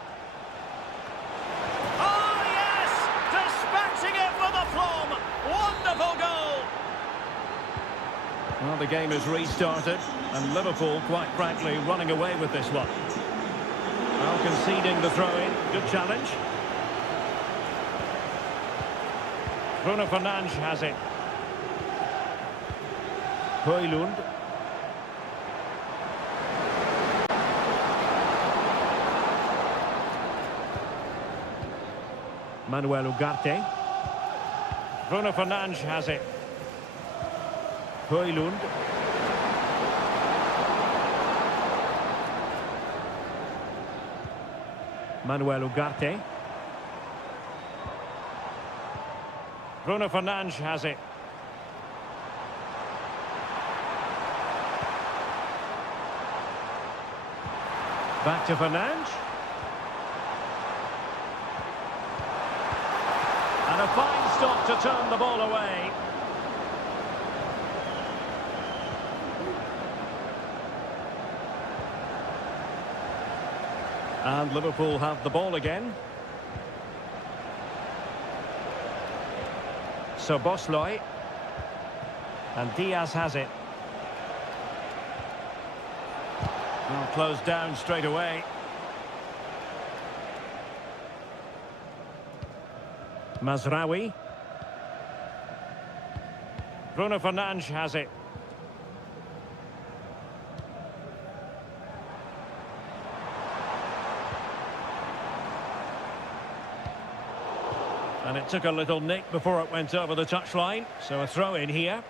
Oh yes! Dispatching it with aplomb. Wonderful goal! Well, the game is restarted, and Liverpool, quite frankly, running away with this one. Well, conceding the throw-in. Good challenge. Bruno Fernandes has it. Højlund. Manuel Ugarte. Bruno Fernandes has it. Højlund. Manuel Ugarte. Bruno Fernandes has it. Back to Fernandes. And a fine stop to turn the ball away. And Liverpool have the ball again. So Bosley. And Diaz has it. Well, closed down straight away. Mazraoui. Bruno Fernandes has it. And it took a little nick before it went over the touchline. So a throw in here.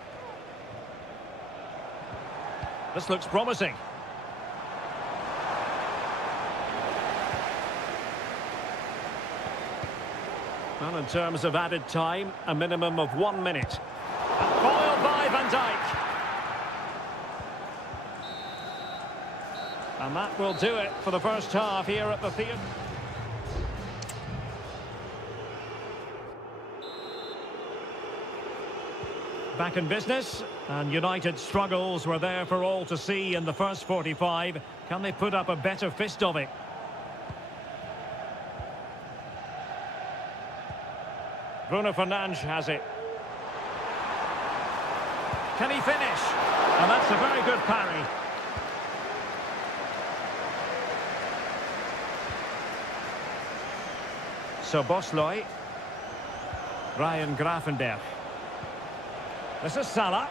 This looks promising. Well, in terms of added time, a minimum of 1 minute. And foiled by Van Dijk. And that will do it for the first half here at the theatre. Back in business, and United's struggles were there for all to see in the first 45. Can they put up a better fist of it? Bruno Fernandes has it. Can he finish? And that's a very good parry. So Bosloy. Ryan Gravenberch. This is Salah.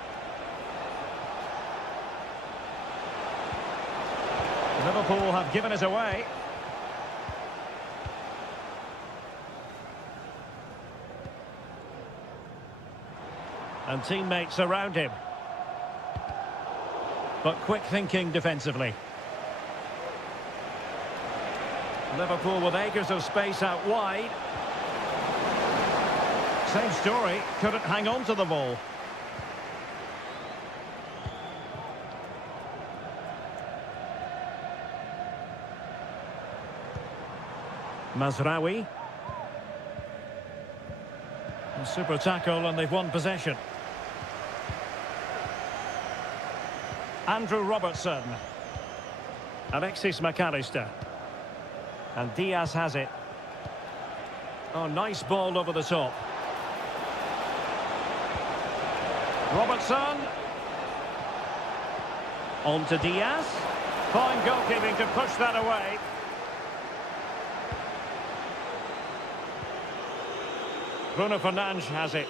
Liverpool have given us away. And teammates around him. But quick thinking defensively. Liverpool with acres of space out wide. Same story, couldn't hang on to the ball. Mazraoui. A super tackle and they've won possession. Andrew Robertson. Alexis McAllister. And Diaz has it. Oh, nice ball over the top. Robertson. On to Diaz. Fine goalkeeping to push that away. Bruno Fernandes has it.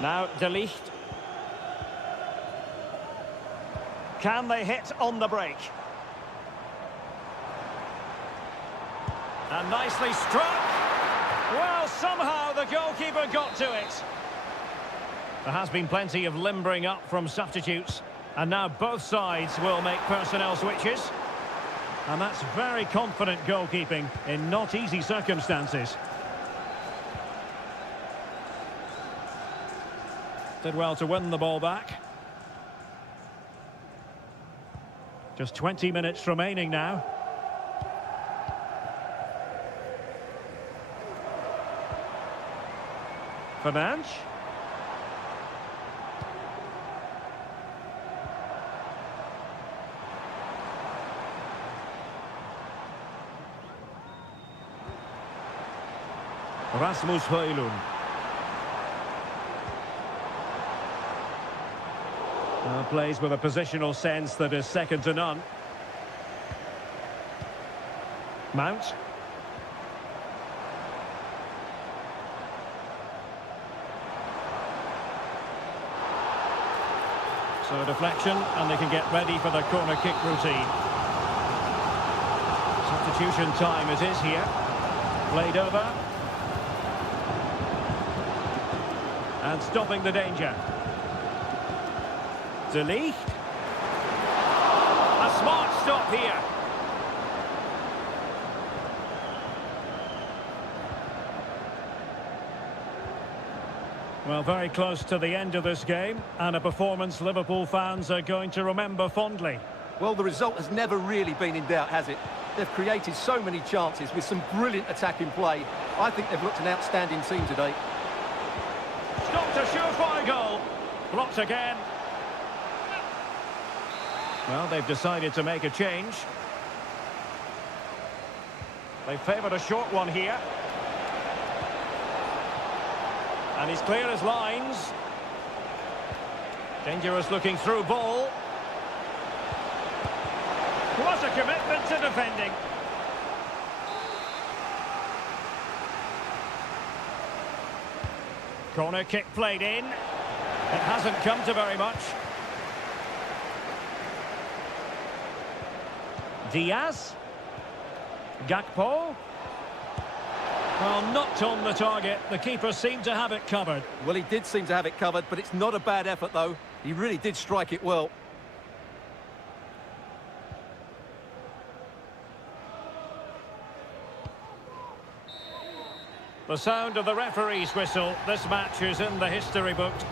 Now De Ligt. Can they hit on the break? And nicely struck. Well, somehow the goalkeeper got to it. There has been plenty of limbering up from substitutes. And now both sides will make personnel switches. And that's very confident goalkeeping in not easy circumstances. Did well to win the ball back. Just 20 minutes remaining now. Fernandes. Rasmus Højlund. Plays with a positional sense that is second to none. Mount. So a deflection, and they can get ready for the corner kick routine. Substitution time it is here. Played over. And stopping the danger. De Ligt. A smart stop here. Well, very close to the end of this game, and a performance Liverpool fans are going to remember fondly. Well, the result has never really been in doubt, has it? They've created so many chances with some brilliant attacking play. I think they've looked an outstanding team today. Stopped a surefire goal. Blocked again. Well, they've decided to make a change. They favoured a short one here. And he's clear as lines. Dangerous looking through ball. What a commitment to defending. Corner kick played in. It hasn't come to very much. Diaz. Gakpo. Well, not on the target. The keeper seemed to have it covered. Well, he did seem to have it covered, but it's not a bad effort, though. He really did strike it well. The sound of the referee's whistle. This match is in the history books.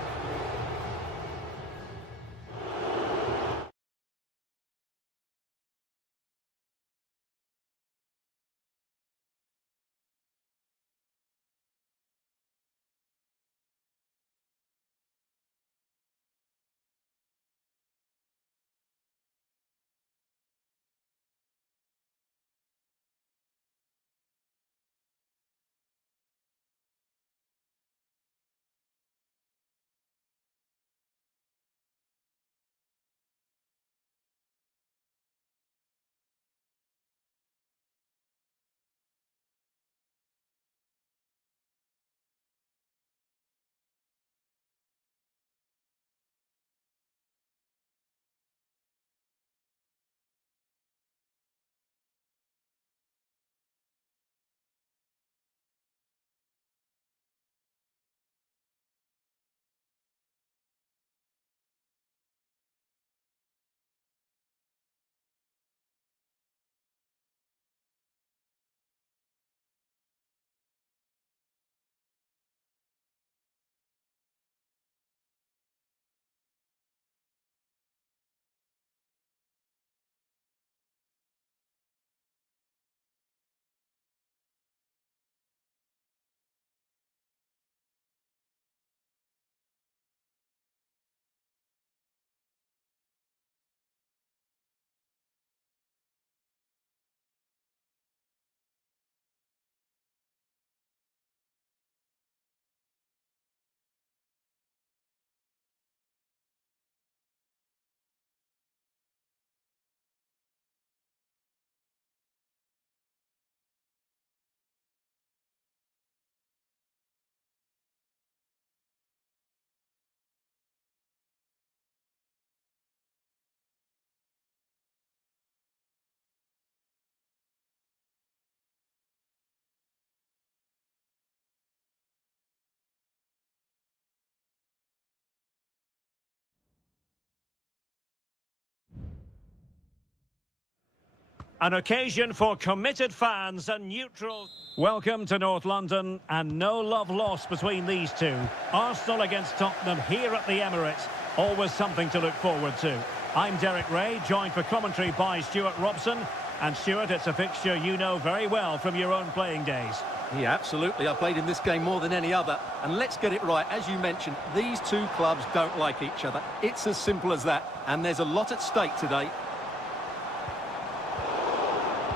An occasion for committed fans and neutral. Welcome to North London, and no love lost between these two. Arsenal against Tottenham here at the Emirates. Always something to look forward to. I'm Derek Ray, joined for commentary by Stuart Robson. And Stuart, it's a fixture you know very well from your own playing days. Yeah, absolutely. I played in this game more than any other. And let's get it right. As you mentioned, these two clubs don't like each other. It's as simple as that. And there's a lot at stake today.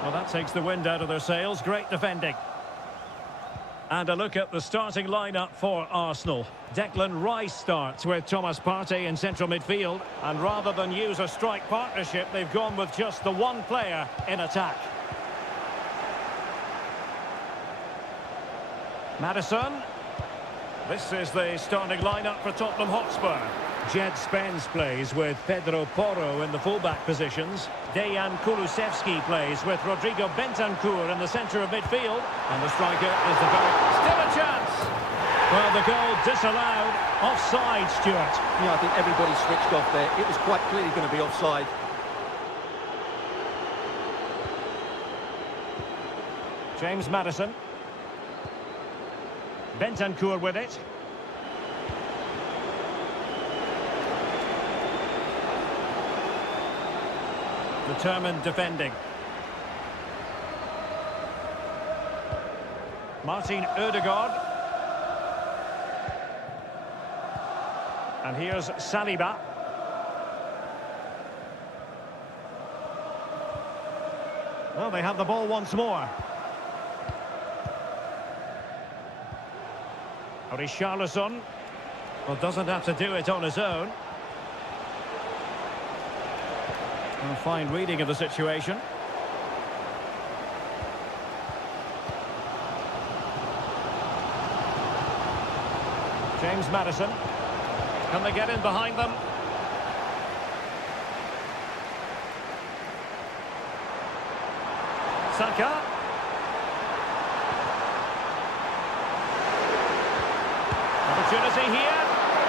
Well, that takes the wind out of their sails. Great defending. And a look at the starting lineup for Arsenal. Declan Rice starts with Thomas Partey in central midfield. And rather than use a strike partnership, they've gone with just the one player in attack. Maddison. This is the starting lineup for Tottenham Hotspur. Jed Spence plays with Pedro Porro in the fullback positions. Dejan Kulusevski plays with Rodrigo Bentancur in the centre of midfield. And the striker is the very... Still a chance! Well, the goal disallowed. Offside, Stuart. Yeah, I think everybody switched off there. It was quite clearly going to be offside. James Maddison. Bentancur with it. Determined defending. Martin Ødegaard. And here's Saliba. Well, they have the ball once more. Richarlison. Well, doesn't have to do it on his own. A fine reading of the situation. James Maddison. Can they get in behind them? Saka. Opportunity here.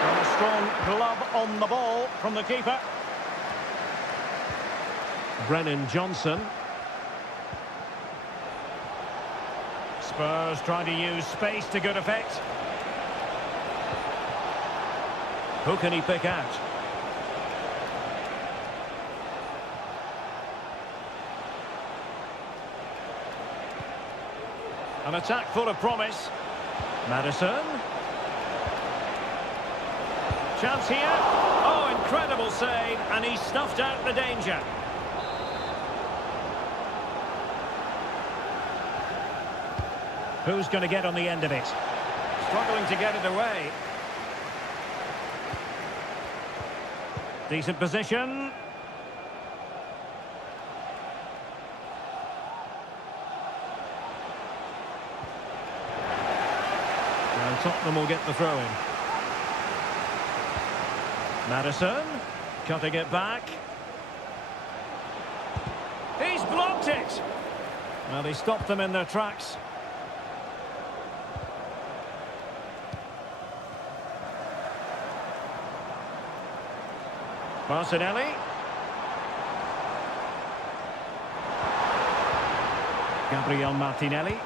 And a strong glove on the ball from the keeper. Brennan Johnson. Spurs trying to use space to good effect. Who can he pick out? An attack full of promise. Maddison. Chance here. Oh, incredible save, and he snuffed out the danger. Who's going to get on the end of it? Struggling to get it away. Decent position. And Tottenham will get the throw-in. Maddison, cutting it back. He's blocked it! Well, he stopped them in their tracks. Martinelli. Gabriel Martinelli.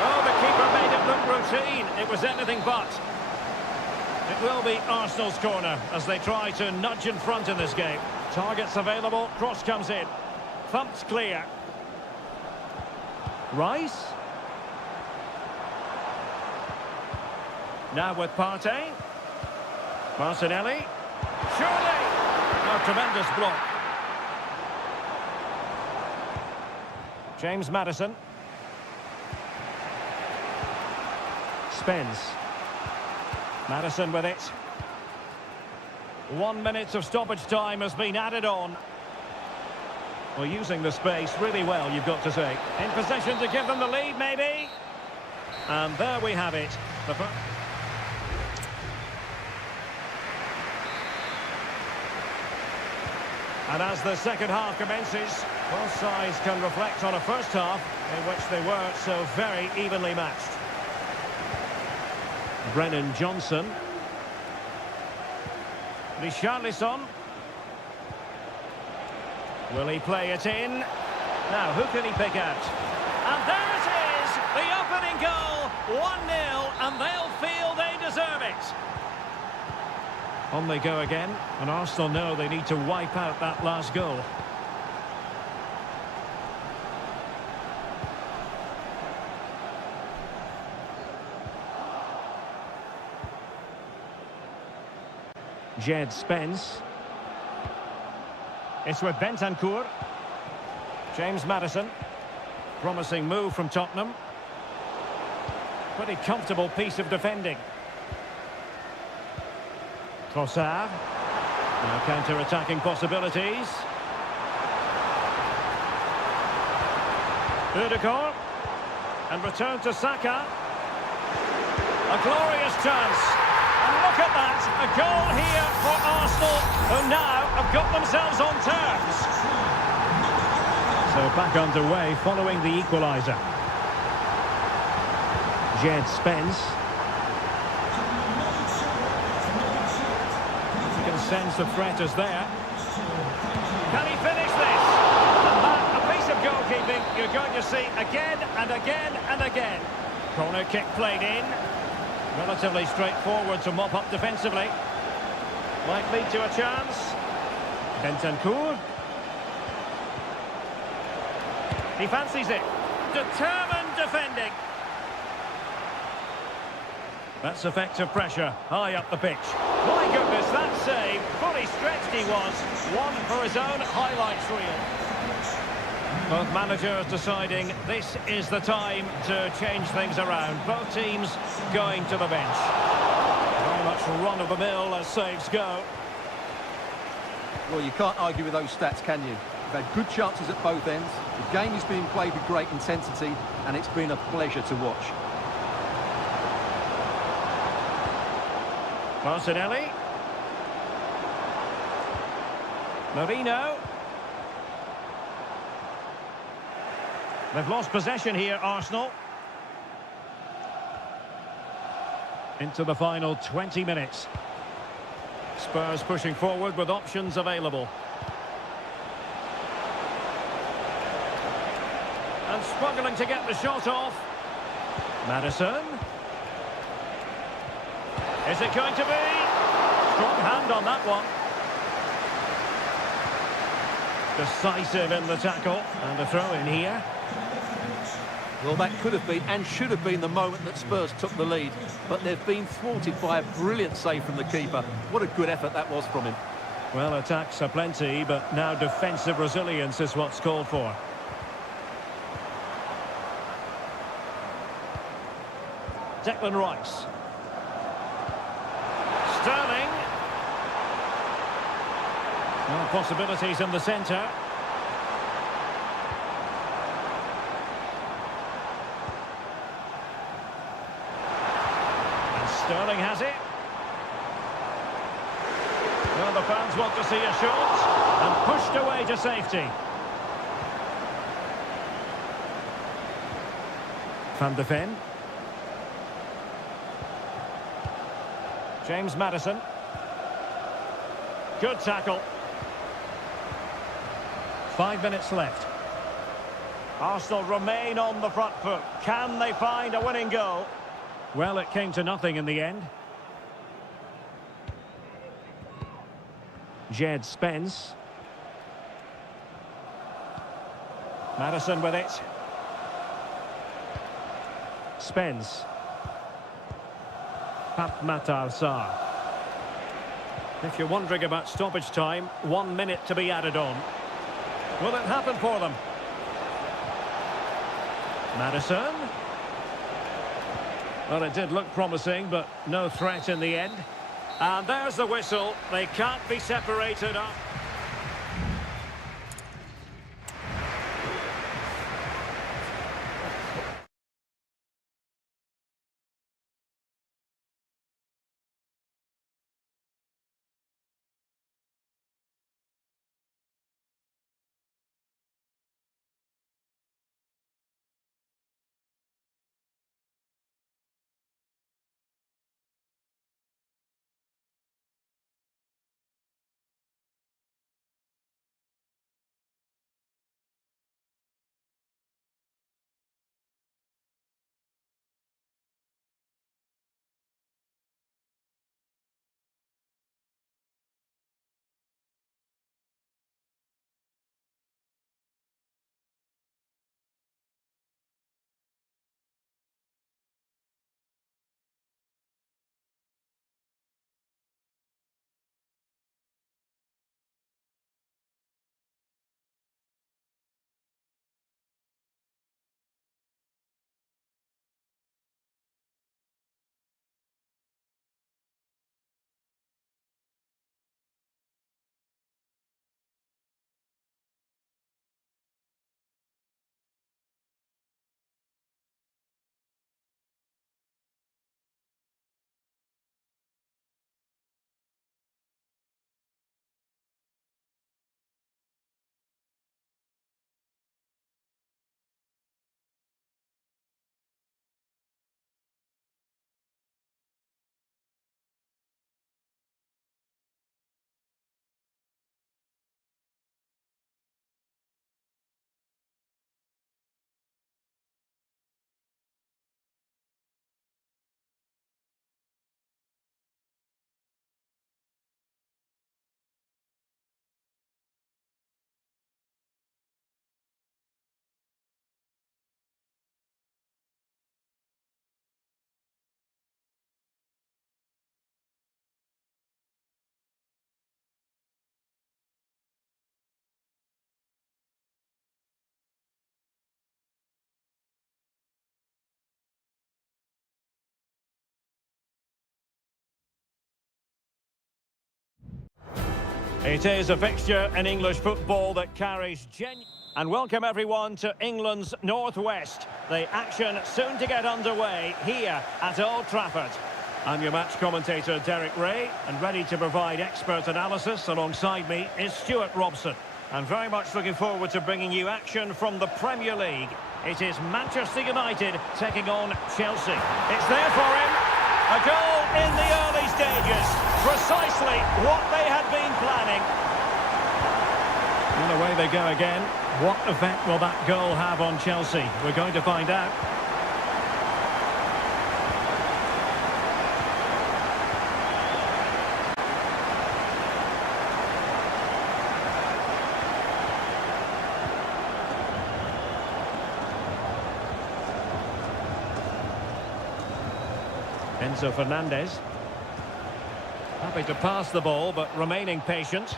Oh, the keeper made it look routine. It was anything but. It will be Arsenal's corner as they try to nudge in front in this game. Targets available, cross comes in. Thumped clear. Rice. Now with Partey. Martinelli. Surely! A tremendous block. James Maddison. Spence. Maddison with it. 1 minute of stoppage time has been added on. Well, using the space really well, you've got to say. In possession to give them the lead, maybe. And there we have it. And as the second half commences, both sides can reflect on a first half in which they were so very evenly matched. Brennan Johnson. Richarlison. Will he play it in? Now, who can he pick out? And there it is, the opening goal, 1-0, and they'll feel they deserve it. On they go again, and Arsenal know they need to wipe out that last goal. Jed Spence. It's with Bentancur. James Maddison. Promising move from Tottenham. Pretty comfortable piece of defending. Trossard. Now counter-attacking possibilities. Ødegaard. And return to Saka. A glorious chance. And look at that, a goal here for Arsenal, who now have got themselves on terms. So back underway following the equaliser. Jed Spence. You can sense the threat is there. Can he finish this? And that, a piece of goalkeeping you're going to see again and again and again. Corner kick played in. Relatively straightforward to mop up defensively. Might lead to a chance. Bentancur. He fancies it. Determined defending. That's effective pressure, high up the pitch. My goodness, that save. Fully stretched he was. One for his own highlights reel. Both managers deciding this is the time to change things around. Both teams going to the bench. Very much run-of-the-mill as saves go. Well, you can't argue with those stats, can you? They've had good chances at both ends. The game is being played with great intensity, and it's been a pleasure to watch. Martinelli. Marino. They've lost possession here, Arsenal. Into the final 20 minutes. Spurs pushing forward with options available. And struggling to get the shot off. Maddison. Is it going to be? Strong hand on that one. Decisive in the tackle. And a throw in here. Well, that could have been and should have been the moment that Spurs took the lead. But they've been thwarted by a brilliant save from the keeper. What a good effort that was from him. Well, attacks are plenty, but now defensive resilience is what's called for. Declan Rice. Sterling. Well, possibilities in the centre. And Sterling has it. Well, the fans want to see a shot. And pushed away to safety. Van de Ven. James Maddison. Good tackle. 5 minutes left. Arsenal remain on the front foot. Can they find a winning goal? Well, it came to nothing in the end. Jed Spence. Maddison with it. Spence. Matar Sarr. If you're wondering about stoppage time, 1 minute to be added on. Will it happen for them? Maddison. Well, it did look promising, but no threat in the end. And there's the whistle. They can't be separated up. It is a fixture in English football that carries genuine... And welcome everyone to England's Northwest. The action soon to get underway here at Old Trafford. I'm your match commentator Derek Ray, and ready to provide expert analysis alongside me is Stuart Robson. I'm very much looking forward to bringing you action from the Premier League. It is Manchester United taking on Chelsea. It's there for him. A goal in the early stages. Precisely what they had been planning. And away they go again. What effect will that goal have on Chelsea? We're going to find out. Enzo Fernandez. Happy to pass the ball, but remaining patient.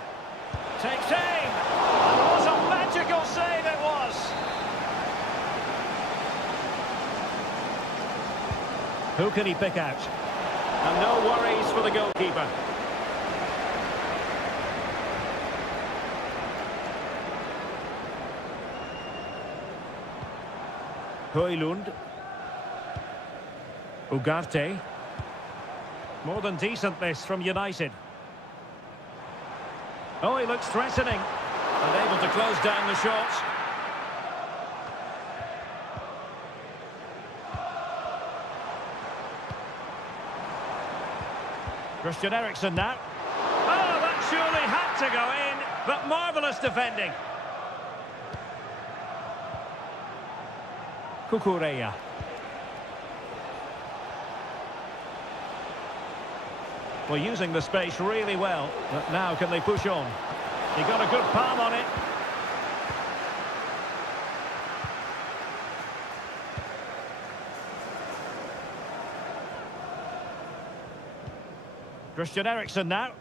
Takes aim. And what a magical save it was. Who can he pick out? And no worries for the goalkeeper. Højlund. Ugarte. More than decent this from United. Oh, he looks threatening. And able to close down the shots. Christian Eriksen now. Oh, that surely had to go in. But marvellous defending. Cucurella. Well, using the space really well. But now can they push on? He got a good palm on it. Christian Eriksen now.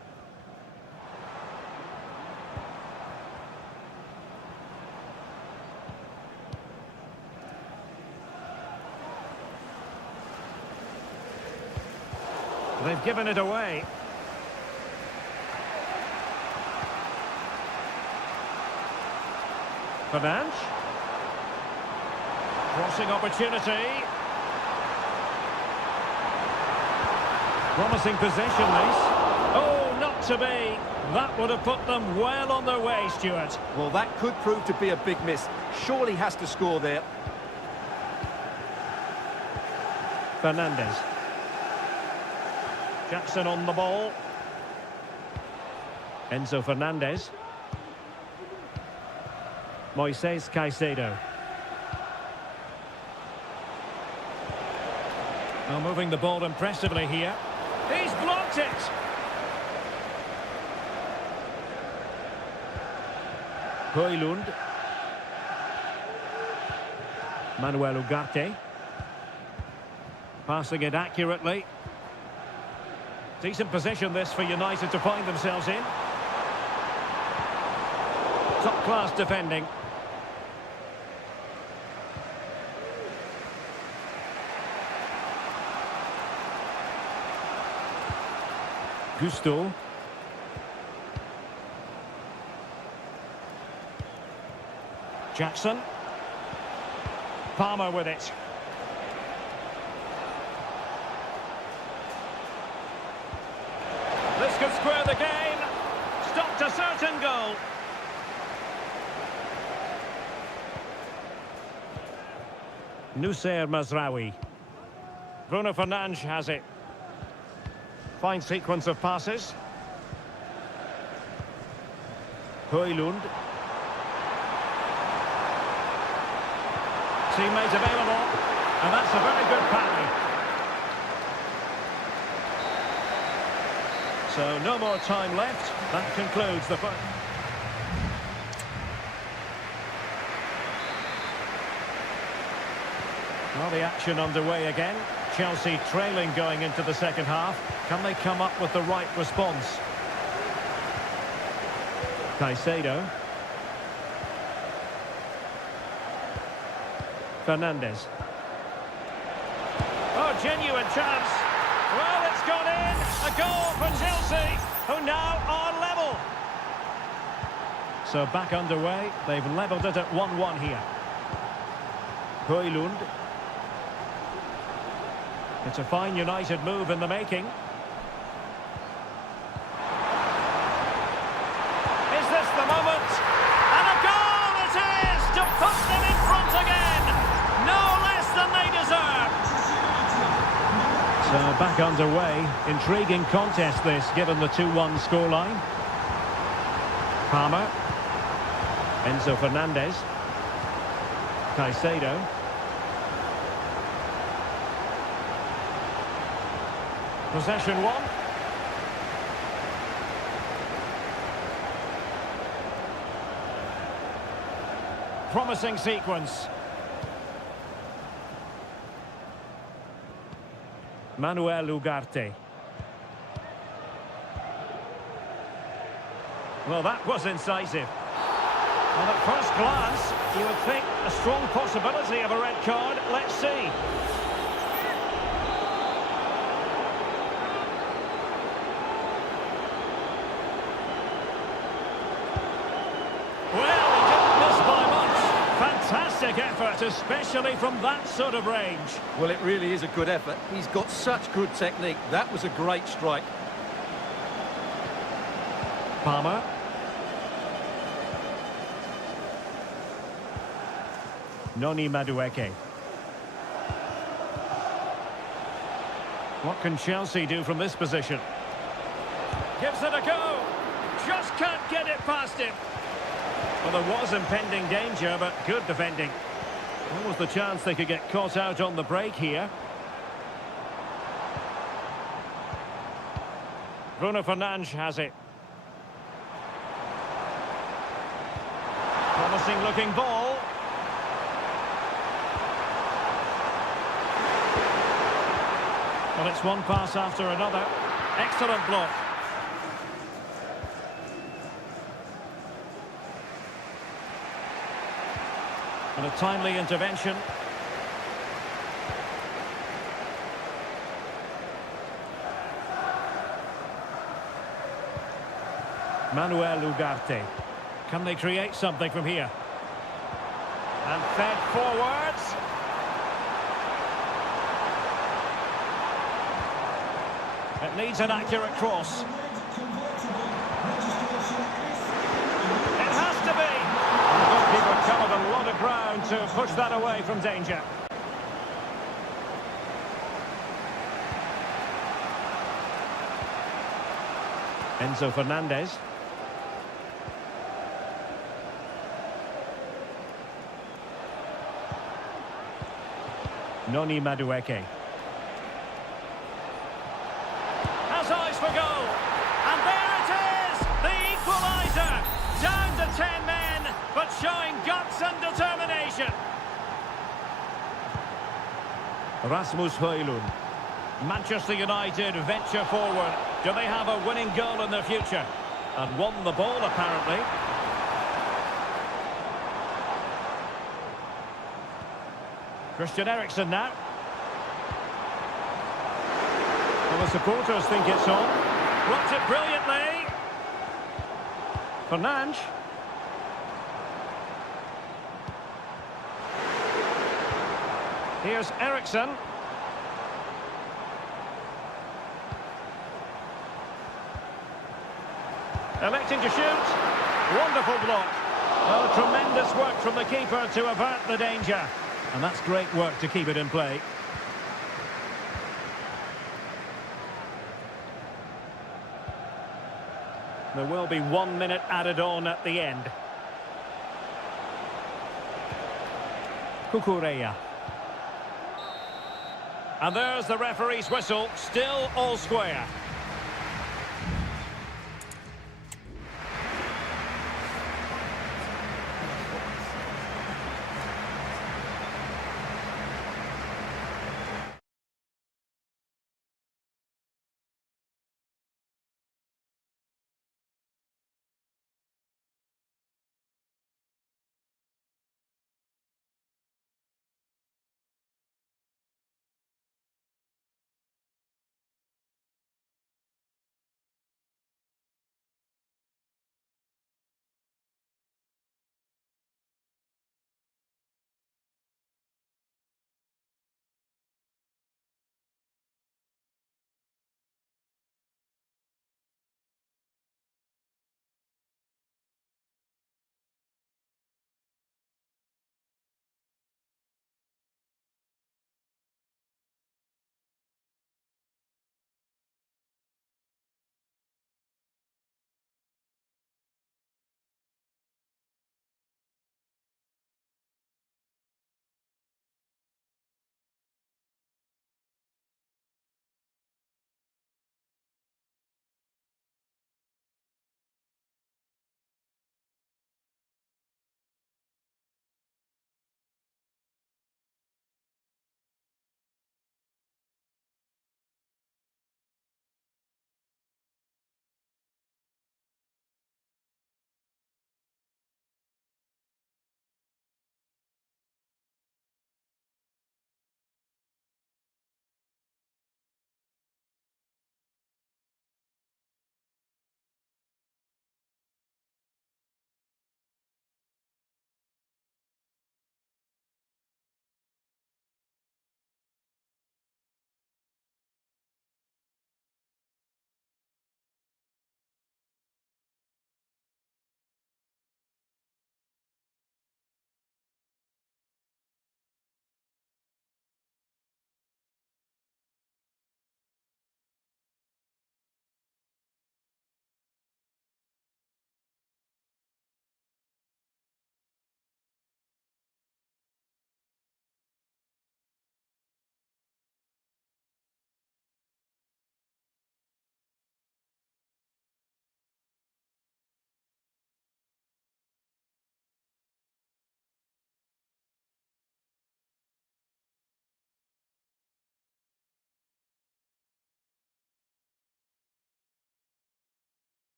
They've given it away. Fernandes. Crossing opportunity. Promising possession this. Oh, not to be. That would have put them well on their way, Stuart. Well, that could prove to be a big miss. Surely has to score there. Fernandes. Jackson on the ball. Enzo Fernandez. Moises Caicedo. Now moving the ball impressively here. He's blocked it! Højlund. Manuel Ugarte. Passing it accurately. Decent position this for United to find themselves in. Top-class defending. Gusto. Jackson. Palmer with it. This could square the game. Stopped a certain goal. Nussair Mazraoui. Bruno Fernandes has it. Fine sequence of passes. Højlund. Teammate available. And that's a very good parry. So no more time left. That concludes the first. Well, the action underway again. Chelsea trailing going into the second half. Can they come up with the right response? Caicedo. Fernandez. Oh, genuine chance. Well, it's gone in. A goal for Chelsea, who now are level. So back underway. They've levelled it at 1-1 here. Højlund. It's a fine United move in the making. Is this the moment? And a goal it is to put them in front again. No less than they deserve. So back underway. Intriguing contest this, given the 2-1 scoreline. Palmer. Enzo Fernandez. Caicedo. Possession one. Promising sequence. Manuel Ugarte. Well, that was incisive. And at first glance, you would think a strong possibility of a red card. Let's see. Well, he didn't miss by much. Fantastic effort, especially from that sort of range. Well, it really is a good effort. He's got such good technique. That was a great strike. Palmer. Noni Madueke. What can Chelsea do from this position? Gives it a go. Just can't get it past him. Well, there was impending danger, but good defending. What was the chance they could get caught out on the break here? Bruno Fernandes has it. Promising looking ball. Well, it's one pass after another. Excellent block. And a timely intervention. Manuel Ugarte. Can they create something from here? And fed forwards. It needs an accurate cross. It has to be. The goalkeeper covered a lot of ground to push that away from danger. Enzo Fernandez. Noni Madueke. Has eyes for goal. And there it is! The equaliser! Down to 10 men, but showing guts and determination. Rasmus Højlund. Manchester United venture forward. Do they have a winning goal in their future? And won the ball, apparently. Christian Eriksen now. Well, the supporters think it's on. Blocked it brilliantly. Fernandes. Here's Eriksen. Electing to shoot. Wonderful block. Oh, tremendous work from the keeper to avert the danger. And that's great work to keep it in play. There will be 1 minute added on at the end. Cucurella. And there's the referee's whistle, still all square.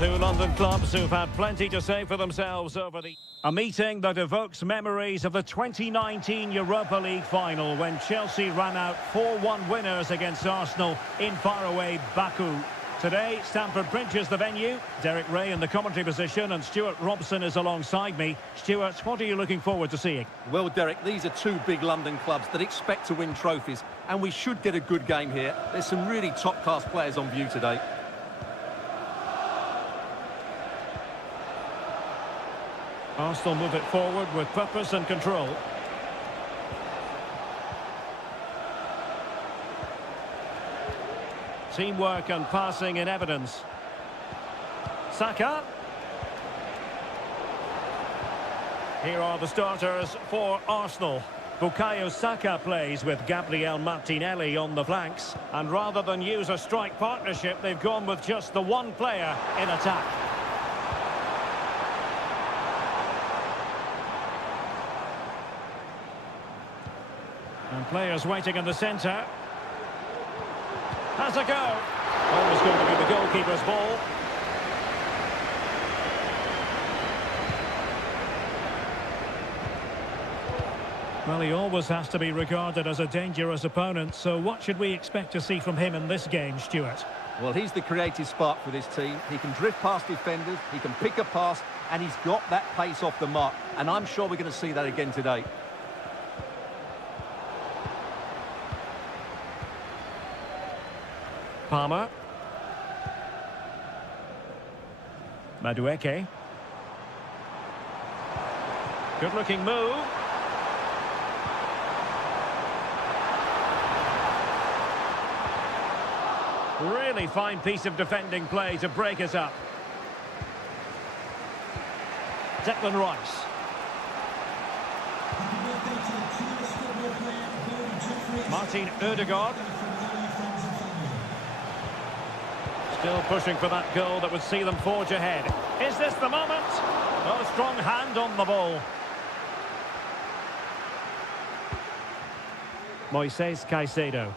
Two London clubs who've had plenty to say for themselves over the... A meeting that evokes memories of the 2019 Europa League final when Chelsea ran out 4-1 winners against Arsenal in faraway Baku. Today, Stamford Bridge is the venue. Derek Ray in the commentary position and Stuart Robson is alongside me. Stuart, what are you looking forward to seeing? Well, Derek, these are two big London clubs that expect to win trophies, and we should get a good game here. There's some really top-class players on view today. Arsenal move it forward with purpose and control. Teamwork and passing in evidence. Saka. Here are the starters for Arsenal. Bukayo Saka plays with Gabriel Martinelli on the flanks. And rather than use a strike partnership, they've gone with just the one player in attack. And players waiting in the centre. Has a go. Always going to be the goalkeeper's ball. Well, he always has to be regarded as a dangerous opponent, so what should we expect to see from him in this game, Stuart? Well, he's the creative spark for this team. He can drift past defenders, he can pick a pass, and he's got that pace off the mark. And I'm sure we're going to see that again today. Palmer. Madueke. Good-looking move. Really fine piece of defending play to break us up. Declan Rice. Martin Ødegaard. Still pushing for that goal that would see them forge ahead. Is this the moment? Oh, strong hand on the ball. Moises Caicedo.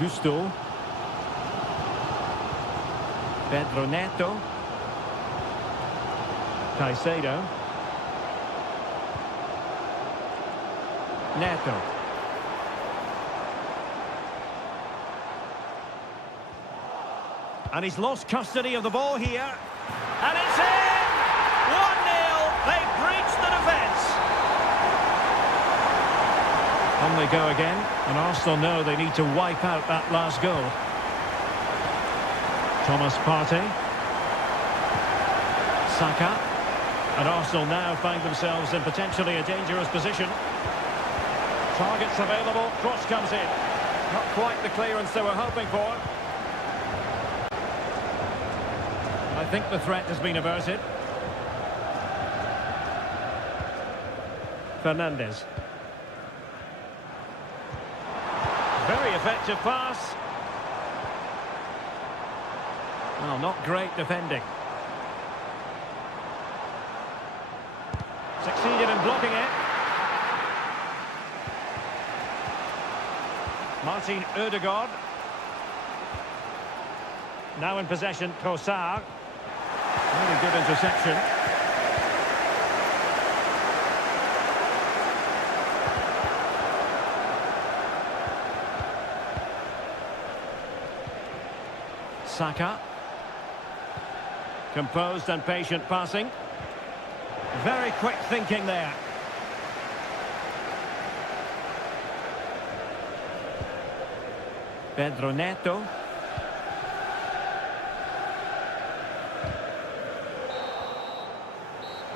Gusto. Pedro Neto. Caicedo. Neto. And he's lost custody of the ball here. And it's in! 1-0. They've breached the defence. On they go again. And Arsenal know they need to wipe out that last goal. Thomas Partey. Saka. And Arsenal now find themselves in potentially a dangerous position. Targets available. Cross comes in. Not quite the clearance they were hoping for. I think the threat has been averted. Fernandes. Very effective pass. Oh, not great defending. Succeeded in blocking it. Martin Ødegaard. Now in possession, Trossard. Really good interception. Saka. Composed and patient passing. Very quick thinking there. Pedro Neto.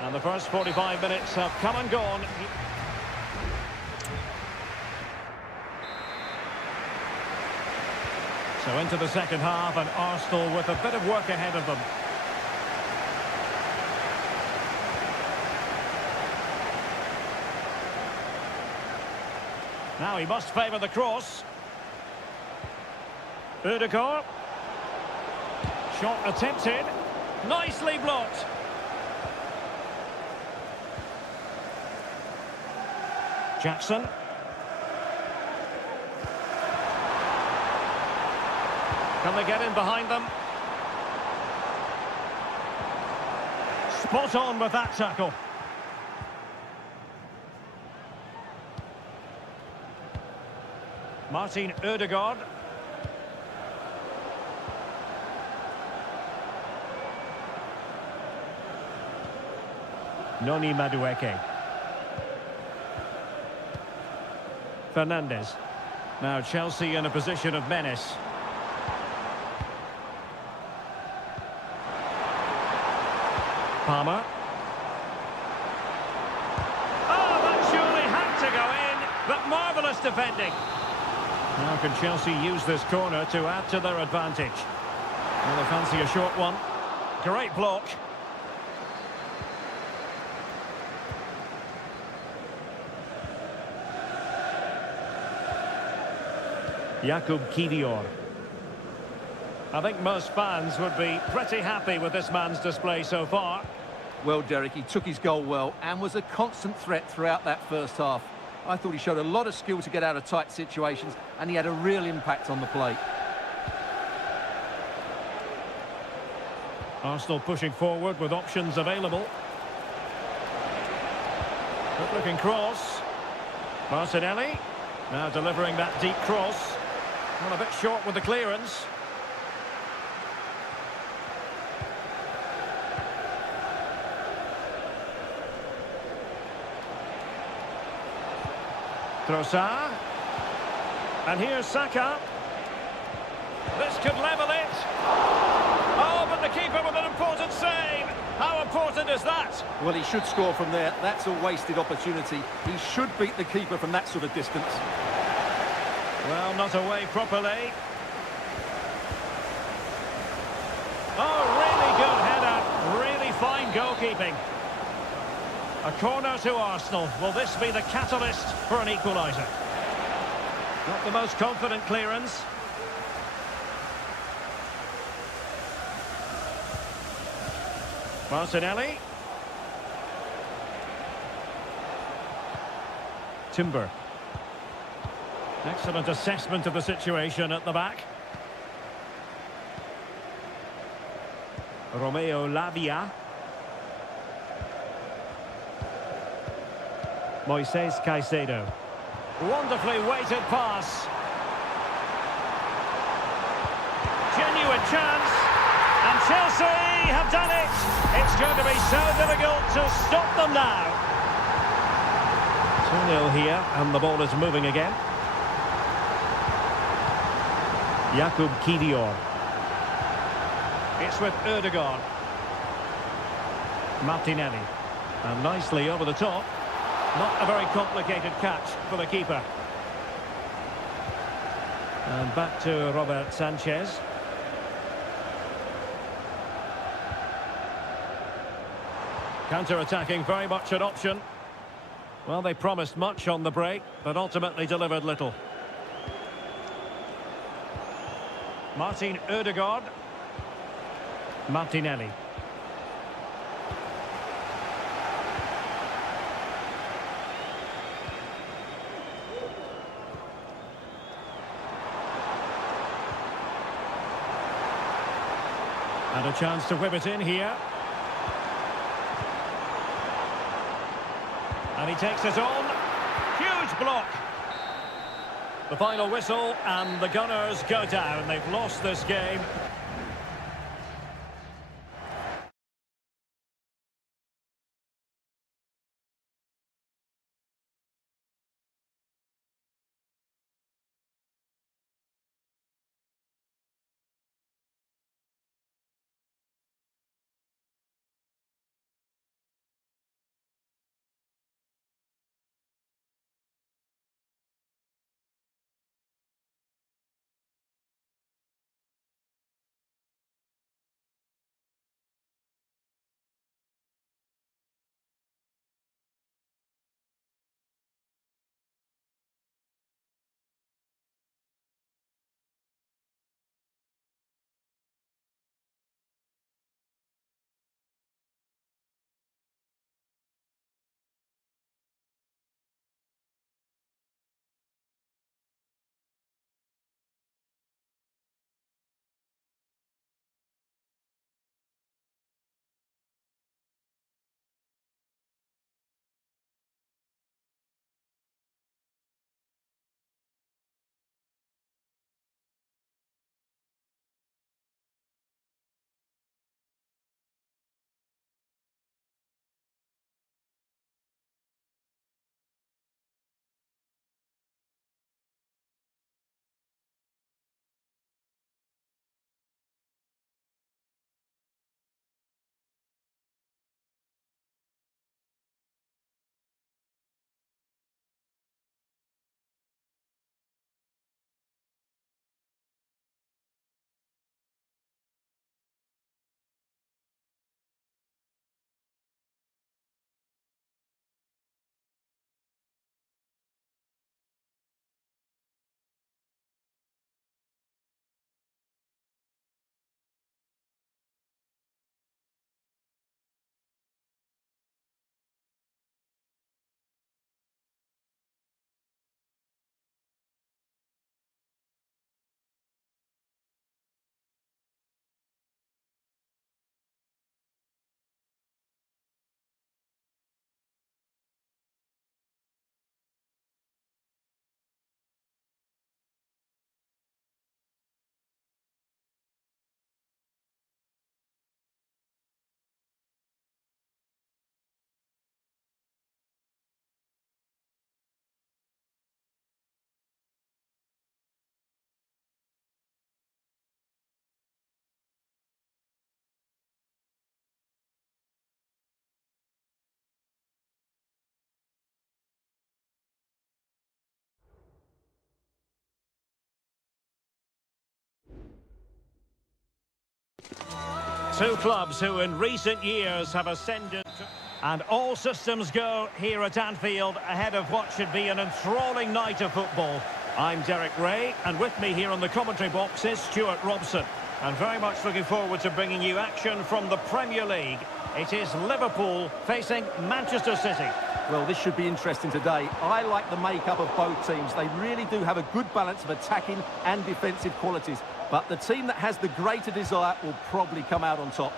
And the first 45 minutes have come and gone. So into the second half, and Arsenal with a bit of work ahead of them. Now he must favour the cross. Ødegaard. Shot attempted. Nicely blocked. Jackson. Can they get in behind them? Spot on with that tackle. Martin Ødegaard. Noni Madueke. Fernandes. Now Chelsea in a position of menace. Palmer. Oh, that surely had to go in, but marvellous defending. Now can Chelsea use this corner to add to their advantage? Well, they fancy a short one. Great block. Jakub Kivior. I think most fans would be pretty happy with this man's display so far. Well, Derek, he took his goal well and was a constant threat throughout that first half. I thought he showed a lot of skill to get out of tight situations, and he had a real impact on the play. Arsenal pushing forward with options available. Good looking cross. Martinelli now delivering that deep cross. Well, a bit short with the clearance. Trossard. And here's Saka. This could level it. Oh, but the keeper with an important save. How important is that? Well, he should score from there. That's a wasted opportunity. He should beat the keeper from that sort of distance. Well, not away properly. Oh, really good header. Really fine goalkeeping. A corner to Arsenal. Will this be the catalyst for an equaliser? Not the most confident clearance. Martinelli. Timber. Excellent assessment of the situation at the back. Romeo Lavia. Moises Caicedo. Wonderfully weighted pass. Genuine chance. And Chelsea have done it. It's going to be so difficult to stop them now. 2-0 here, and the ball is moving again. Jakub Kivior. It's with Ødegaard. Martinelli. And nicely over the top. Not a very complicated catch for the keeper. And back to Robert Sanchez. Counter-attacking, very much an option. Well, they promised much on the break, but ultimately delivered little. Martin Ødegaard. Martinelli. And a chance to whip it in here. And he takes it on. Huge block. The final whistle, and the Gunners go down. They've lost this game. Two clubs who in recent years have ascended and all systems go here at Anfield ahead of what should be an enthralling night of football. I'm Derek Ray, and with me here on the commentary box is Stuart Robson. And very much looking forward to bringing you action from the Premier League. It is Liverpool facing Manchester City. Well, this should be interesting today. I like the makeup of both teams. They really do have a good balance of attacking and defensive qualities. But the team that has the greater desire will probably come out on top.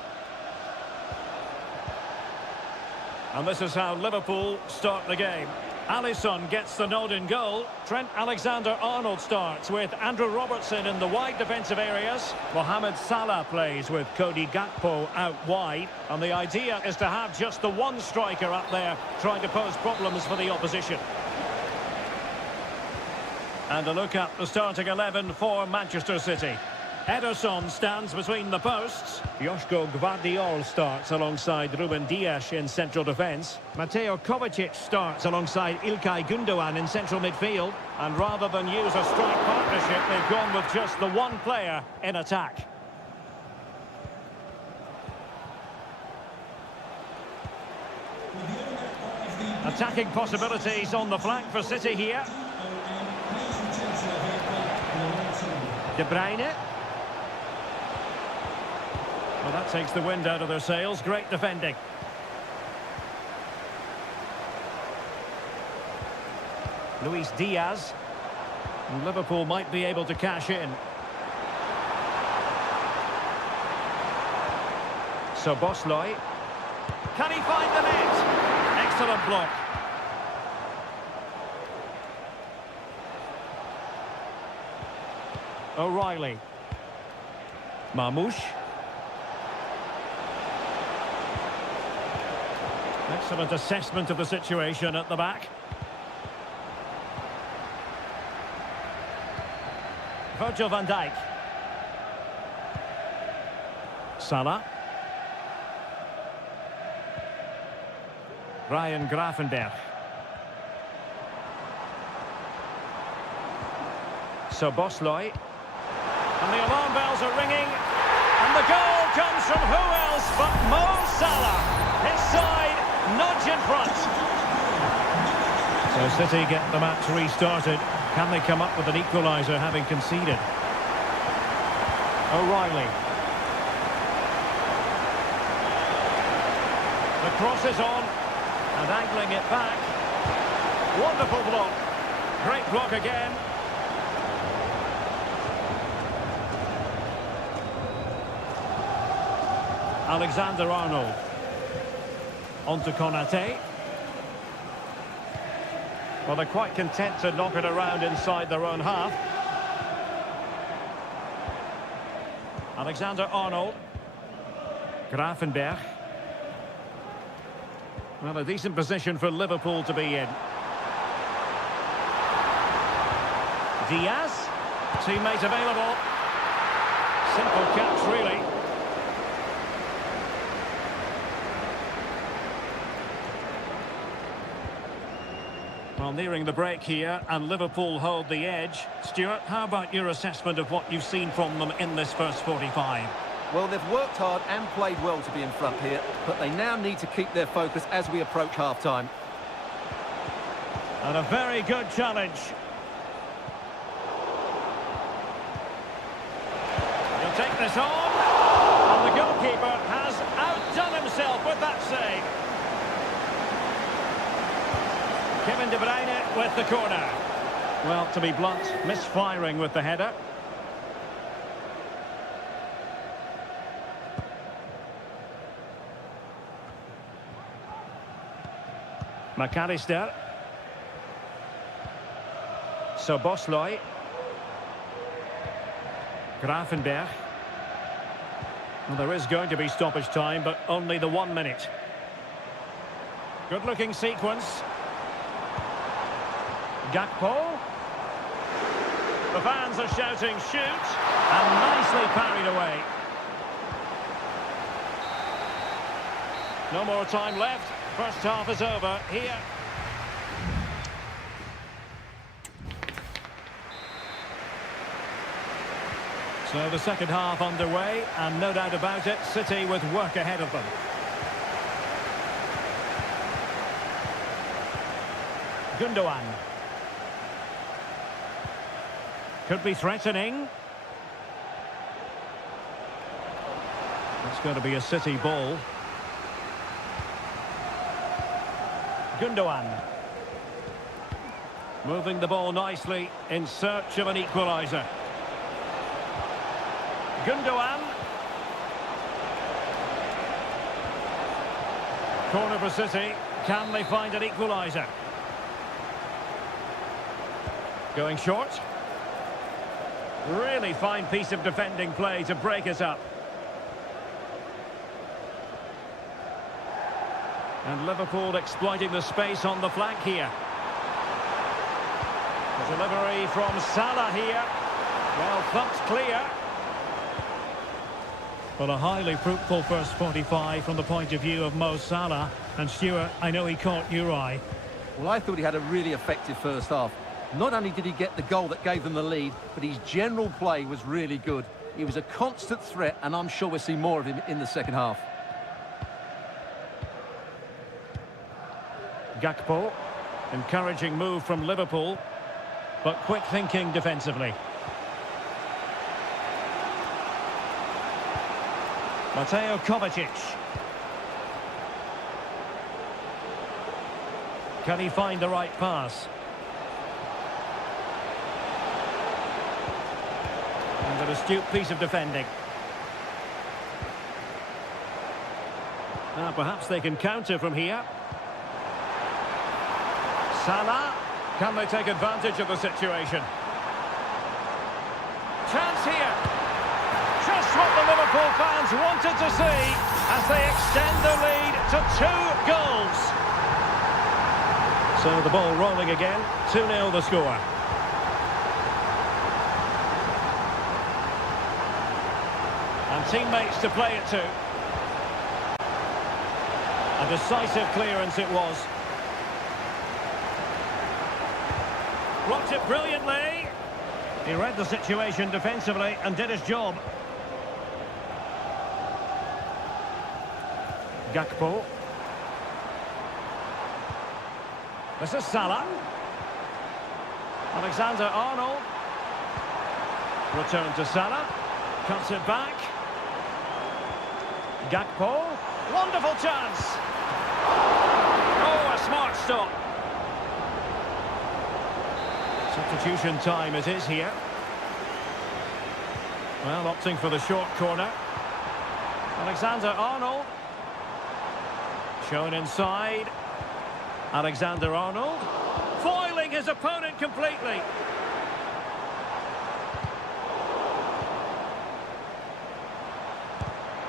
And this is how Liverpool start the game. Alisson gets the nod in goal. Trent Alexander-Arnold starts with Andrew Robertson in the wide defensive areas. Mohamed Salah plays with Cody Gakpo out wide. And the idea is to have just the one striker up there trying to pose problems for the opposition. And a look at the starting 11 for Manchester City. Ederson stands between the posts. Joško Gvardiol starts alongside Ruben Dias in central defence. Mateo Kovacic starts alongside Ilkay Gundogan in central midfield. And rather than use a strike partnership, they've gone with just the one player in attack. Attacking possibilities on the flank for City here. De Bruyne. Well, that takes the wind out of their sails. Great defending. Luis Diaz. And Liverpool might be able to cash in. So Bosley. Can he find the net? Excellent block. O'Reilly. Marmoush. Excellent assessment of the situation at the back. Virgil van Dijk. Salah. Ryan Gravenberch. So Bosley. And the alarm bells are ringing. And the goal comes from who else but Mo Salah. His side nudge in front. So City get the match restarted. Can they come up with an equaliser having conceded? O'Reilly. The cross is on. And angling it back. Wonderful block. Great block again. Alexander-Arnold. On to Konate. Well, they're quite content to knock it around inside their own half. Alexander-Arnold. Gravenberch. Well, a decent position for Liverpool to be in. Diaz. Teammate available. Simple catch, really. Well, nearing the break here, and Liverpool hold the edge. Stuart, how about your assessment of what you've seen from them in this first 45? Well, they've worked hard and played well to be in front here, but they now need to keep their focus as we approach half-time. And a very good challenge. He'll take this on. And the goalkeeper has outdone himself with that save. Kevin De Bruyne with the corner. Well, to be blunt, misfiring with the header. McAllister. So Bosley. Gravenberch. Well, there is going to be stoppage time, but only the 1 minute. Good-looking sequence. Gakpo. The fans are shouting, shoot, and nicely parried away. No more time left. First half is over here. So the second half underway, and no doubt about it, City with work ahead of them. Gundogan. Could be threatening. It's going to be a City ball. Gundogan. Moving the ball nicely in search of an equaliser. Gundogan. Corner for City. Can they find an equaliser? Going short. Really fine piece of defending play to break us up. And Liverpool exploiting the space on the flank here. The delivery from Salah here. Well, thumped clear. Well, a highly fruitful first 45 from the point of view of Mo Salah. And Stuart, I know he caught your eye. Well, I thought he had a really effective first half. Not only did he get the goal that gave them the lead, but his general play was really good. He was a constant threat, and I'm sure we'll see more of him in the second half. Gakpo, encouraging move from Liverpool, but quick thinking defensively. Mateo Kovacic. Can he find the right pass? And an astute piece of defending. Now perhaps they can counter from here. Salah. Can they take advantage of the situation? Chance here. Just what the Liverpool fans wanted to see as they extend the lead to 2 goals. So the ball rolling again. 2-0 the score. And teammates to play it to. A decisive clearance it was. Blocked it brilliantly. He read the situation defensively and did his job. Gakpo. This is Salah. Alexander-Arnold. Return to Salah. Cuts it back. Gakpo. Wonderful chance. Oh, a smart stop. Substitution time it is here. Well, opting for the short corner. Alexander-Arnold. Shown inside. Alexander-Arnold. Foiling his opponent completely.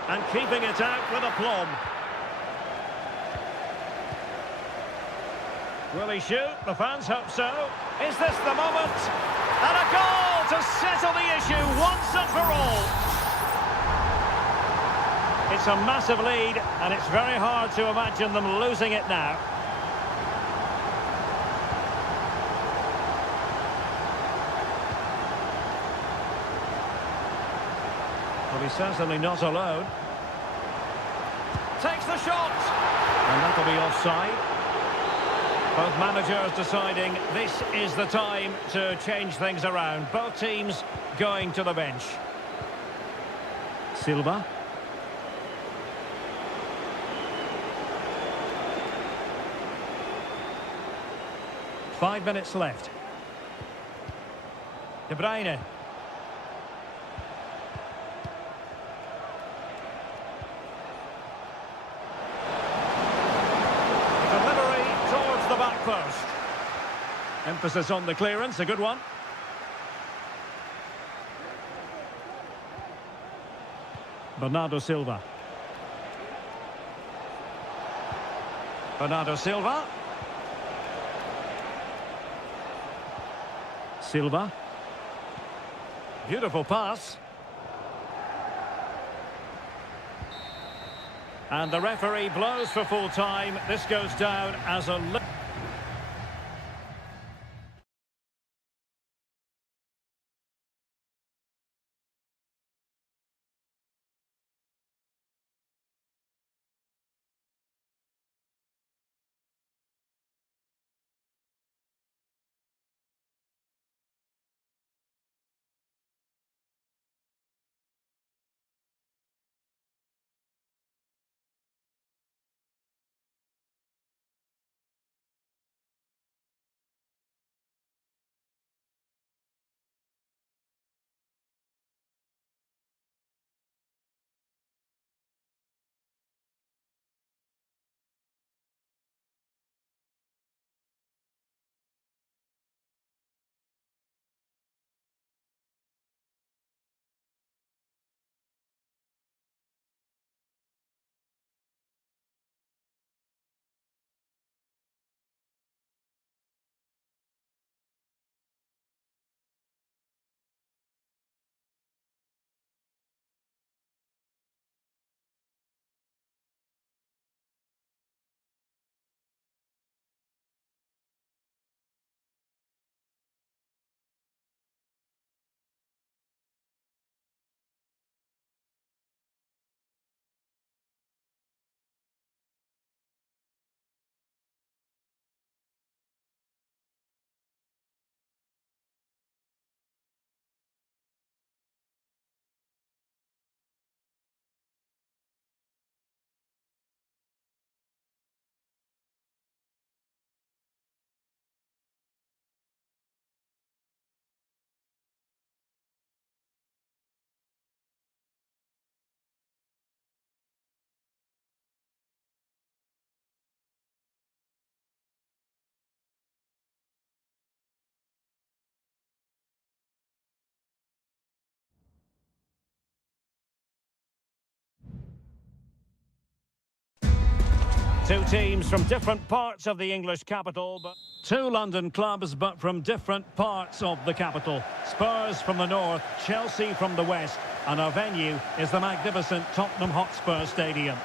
And keeping it out with aplomb. Will he shoot? The fans hope so. Is this the moment? And a goal to settle the issue once and for all. It's a massive lead, and it's very hard to imagine them losing it now. Well, he's certainly not alone. Takes the shot. And that'll be offside. Both managers deciding this is the time to change things around. Both teams going to the bench. Silva. Five minutes left. De Bruyne. Post. Emphasis on the clearance, a good one. Bernardo Silva. Bernardo Silva. Silva. Beautiful pass. And the referee blows for full time. This goes down as a... Two teams from different parts of the English capital, but two London clubs, but from different parts of the capital. Spurs from the north, Chelsea from the west, and our venue is the magnificent Tottenham Hotspur Stadium.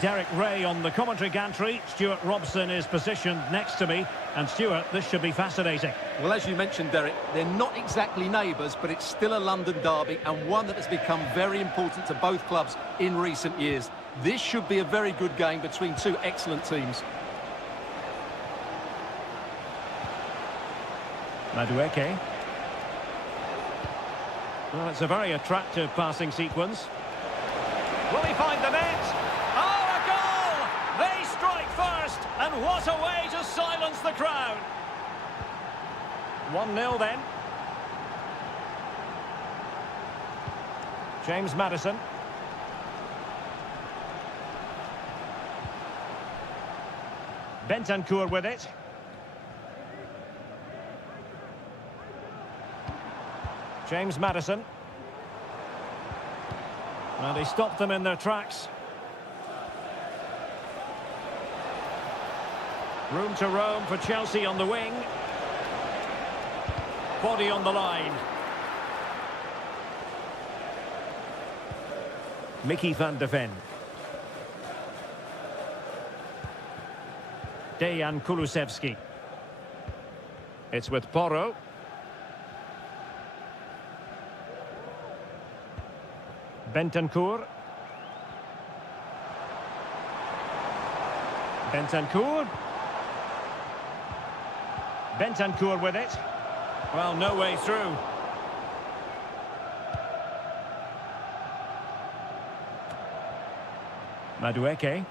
Derek Ray on the commentary gantry. Stuart Robson is positioned next to me. And Stuart, this should be fascinating. Well, as you mentioned, Derek, they're not exactly neighbours, but it's still a London derby and one that has become very important to both clubs in recent years. This should be a very good game between two excellent teams. Madueke. Well, it's a very attractive passing sequence. Will he find the net? Oh, a goal! They strike first, and what a way to silence the crowd. 1-0 then. James Maddison. Bentancur with it. James Maddison. And he stopped them in their tracks. Room to roam for Chelsea on the wing. Body on the line. Mickey van de Ven. Dejan Kulusevski. It's with Porro. Bentancur. Bentancur. Bentancur with it. Well, no way through. Madueke.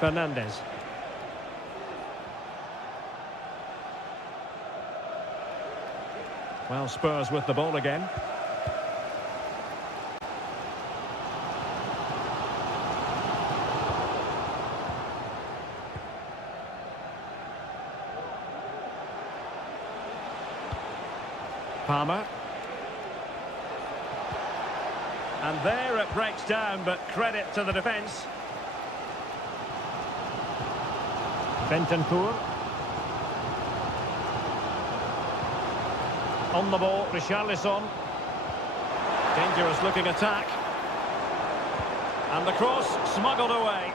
Fernandez. Well, Spurs with the ball again. Palmer. And there it breaks down, but credit to the defence. Bentancur. On the ball, Richarlison. Dangerous looking attack. And the cross smuggled away.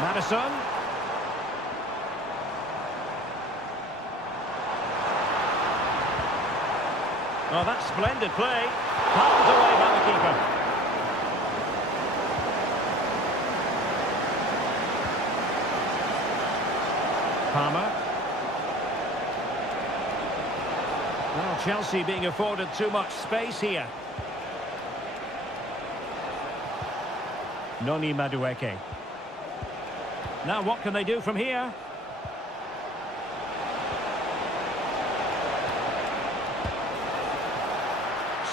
Maddison. Oh, that's splendid play. Palmed away by the keeper. Palmer. Well, Chelsea being afforded too much space here. Noni Madueke. Now what can they do from here?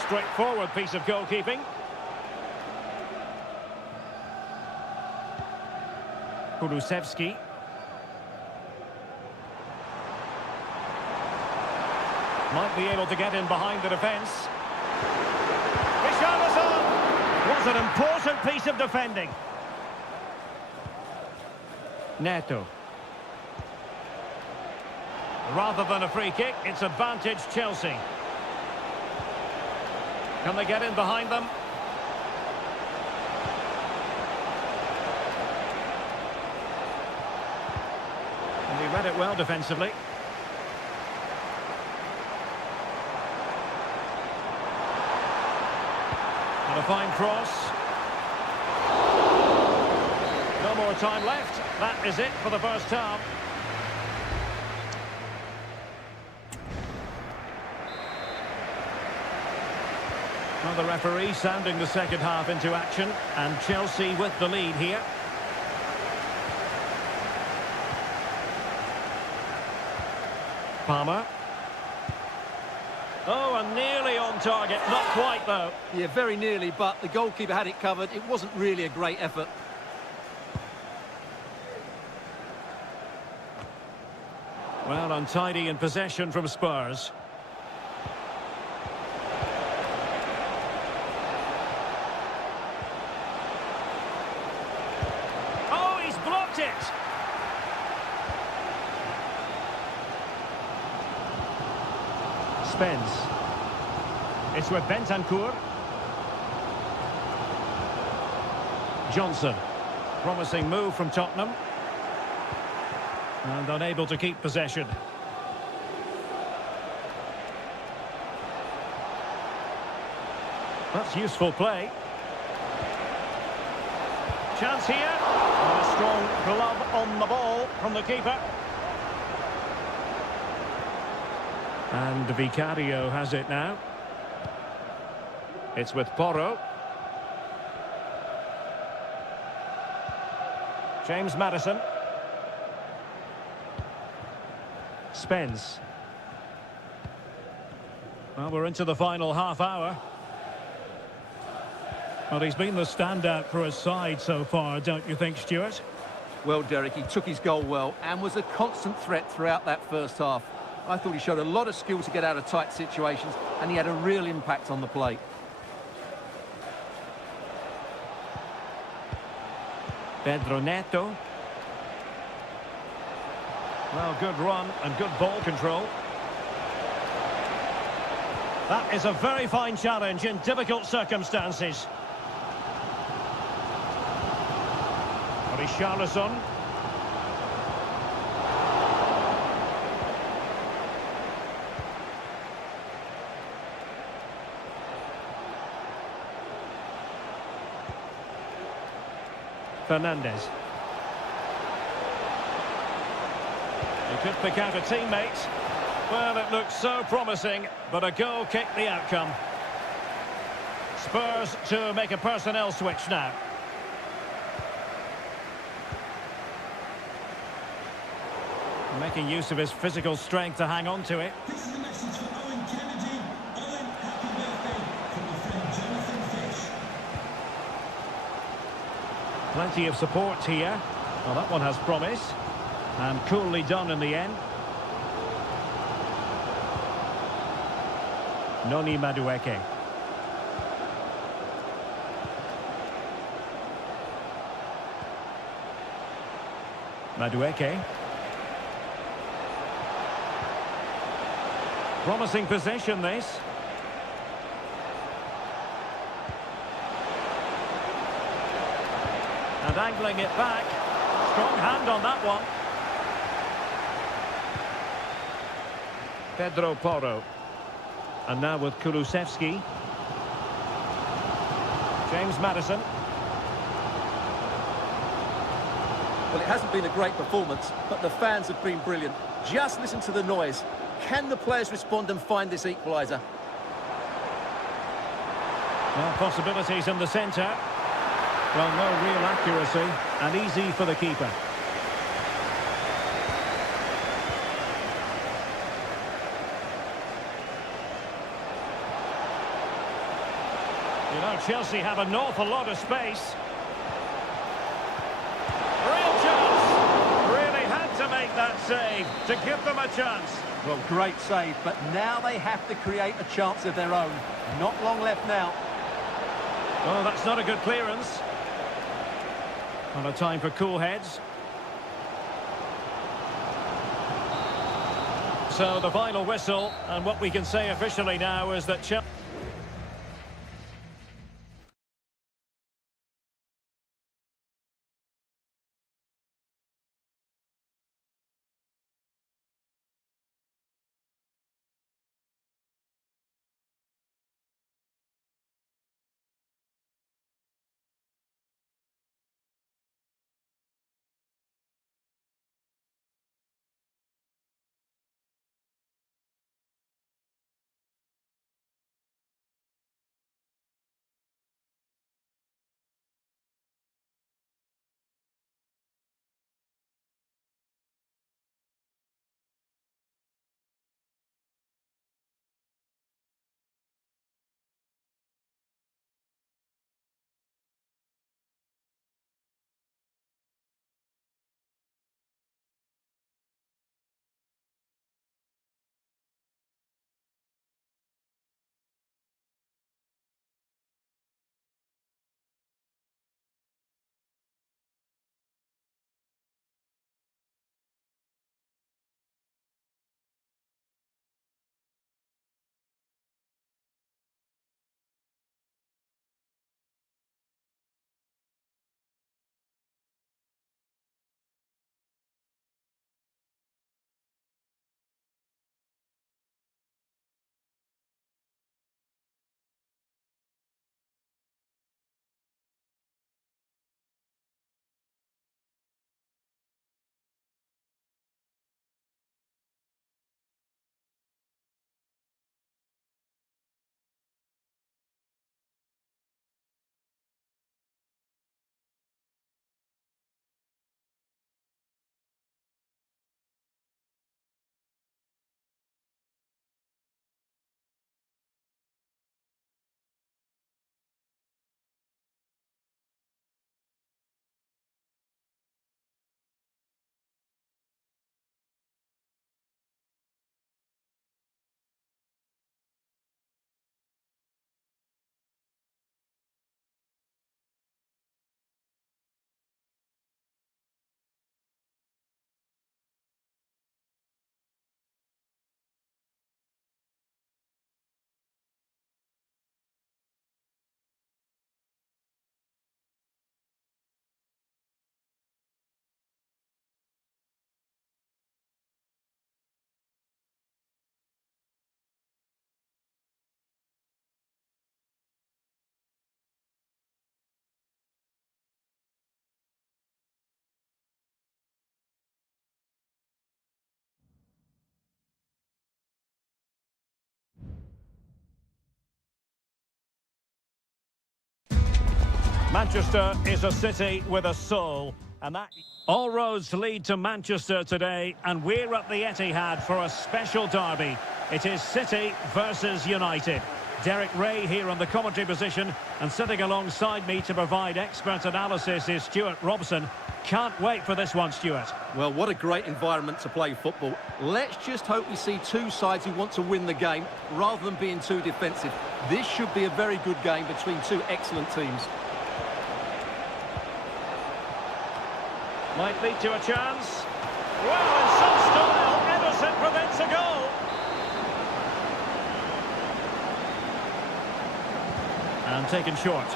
Straightforward piece of goalkeeping. Kulusevski. Might be able to get in behind the defence. Richarlison! Was an important piece of defending. Neto. Rather than a free kick, it's advantage Chelsea. Can they get in behind them? And he read it well defensively. And a fine cross. No more time left. That is it for the first half. Well, the referee sounding the second half into action, and Chelsea with the lead here. Palmer. Oh, and nearly on target. Not quite, though. Yeah, very nearly, but the goalkeeper had it covered. It wasn't really a great effort. Well, untidy in possession from Spurs. kept it. Spence. It's with Bentancur. Johnson. Promising move from Tottenham. And unable to keep possession. That's useful play. Chance here. And a strong glove on the ball from the keeper. And Vicario has it now. It's with Porro. James Maddison. Spence. Well, we're into the final half hour. Well, he's been the standout for his side so far, don't you think, Stuart? Well, Derek, he took his goal well and was a constant threat throughout that first half. I thought he showed a lot of skill to get out of tight situations, and he had a real impact on the plate. Pedro Neto. Well, good run and good ball control. That is a very fine challenge in difficult circumstances. Richarlison. Fernandez. He could pick out a teammate. Well, it looked so promising, but a goal kicked the outcome. Spurs to make a personnel switch now. Making use of his physical strength to hang on to it. This is a message for Owen Kennedy. Owen, happy birthday from your friend Jonathan Fish. Plenty of support here. Well, that one has promise. And coolly done in the end. Noni Madueke. Madueke. Promising possession, this. And angling it back. Strong hand on that one. Pedro Porro. And now with Kulusevski. James Maddison. Well, it hasn't been a great performance, but the fans have been brilliant. Just listen to the noise. Can the players respond and find this equaliser? Well, possibilities in the centre. Well, no real accuracy, and easy for the keeper. You know, Chelsea have an awful lot of space. Real chance! Really had to make that save to give them a chance. Well, great save, but now they have to create a chance of their own. Not long left now. Oh, that's not a good clearance. Well, a time for cool heads. So the final whistle, and what we can say officially now is that Chelsea... Manchester is a city with a soul, and that all roads lead to Manchester today, and we're at the Etihad for a special derby. It is City versus United. Derek Ray here on the commentary position, and sitting alongside me to provide expert analysis is Stuart Robson. Can't wait for this one, Stuart. Well, what a great environment to play football. Let's just hope we see two sides who want to win the game rather than being too defensive. This should be a very good game between two excellent teams. Might lead to a chance. Well, in some style, Ederson prevents a goal. And taken short.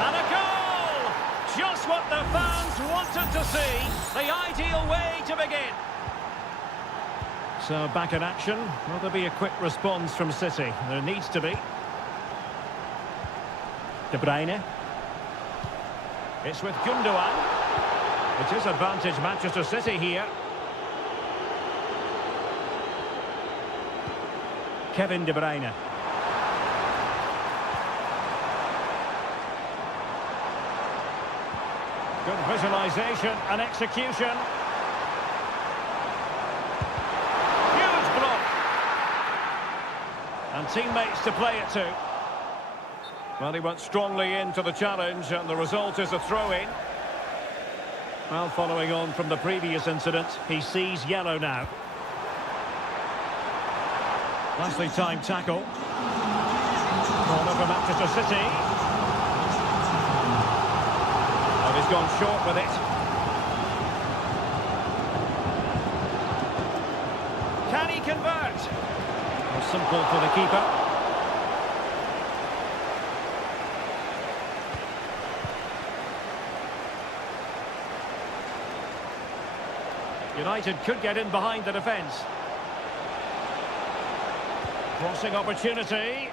And a goal! Just what the fans wanted to see. The ideal way to begin. So back in action. Will there be a quick response from City? There needs to be. De Bruyne. It's with Gundogan. It is advantage Manchester City here. Kevin De Bruyne. Good visualisation and execution. Huge block. And teammates to play it to. Well, he went strongly into the challenge, and the result is a throw-in. Well, following on from the previous incident, he sees yellow now. Nicely timed tackle. Corner for Manchester City. And he's gone short with it. Can he convert? Well, simple for the keeper. United could get in behind the defence. Crossing opportunity.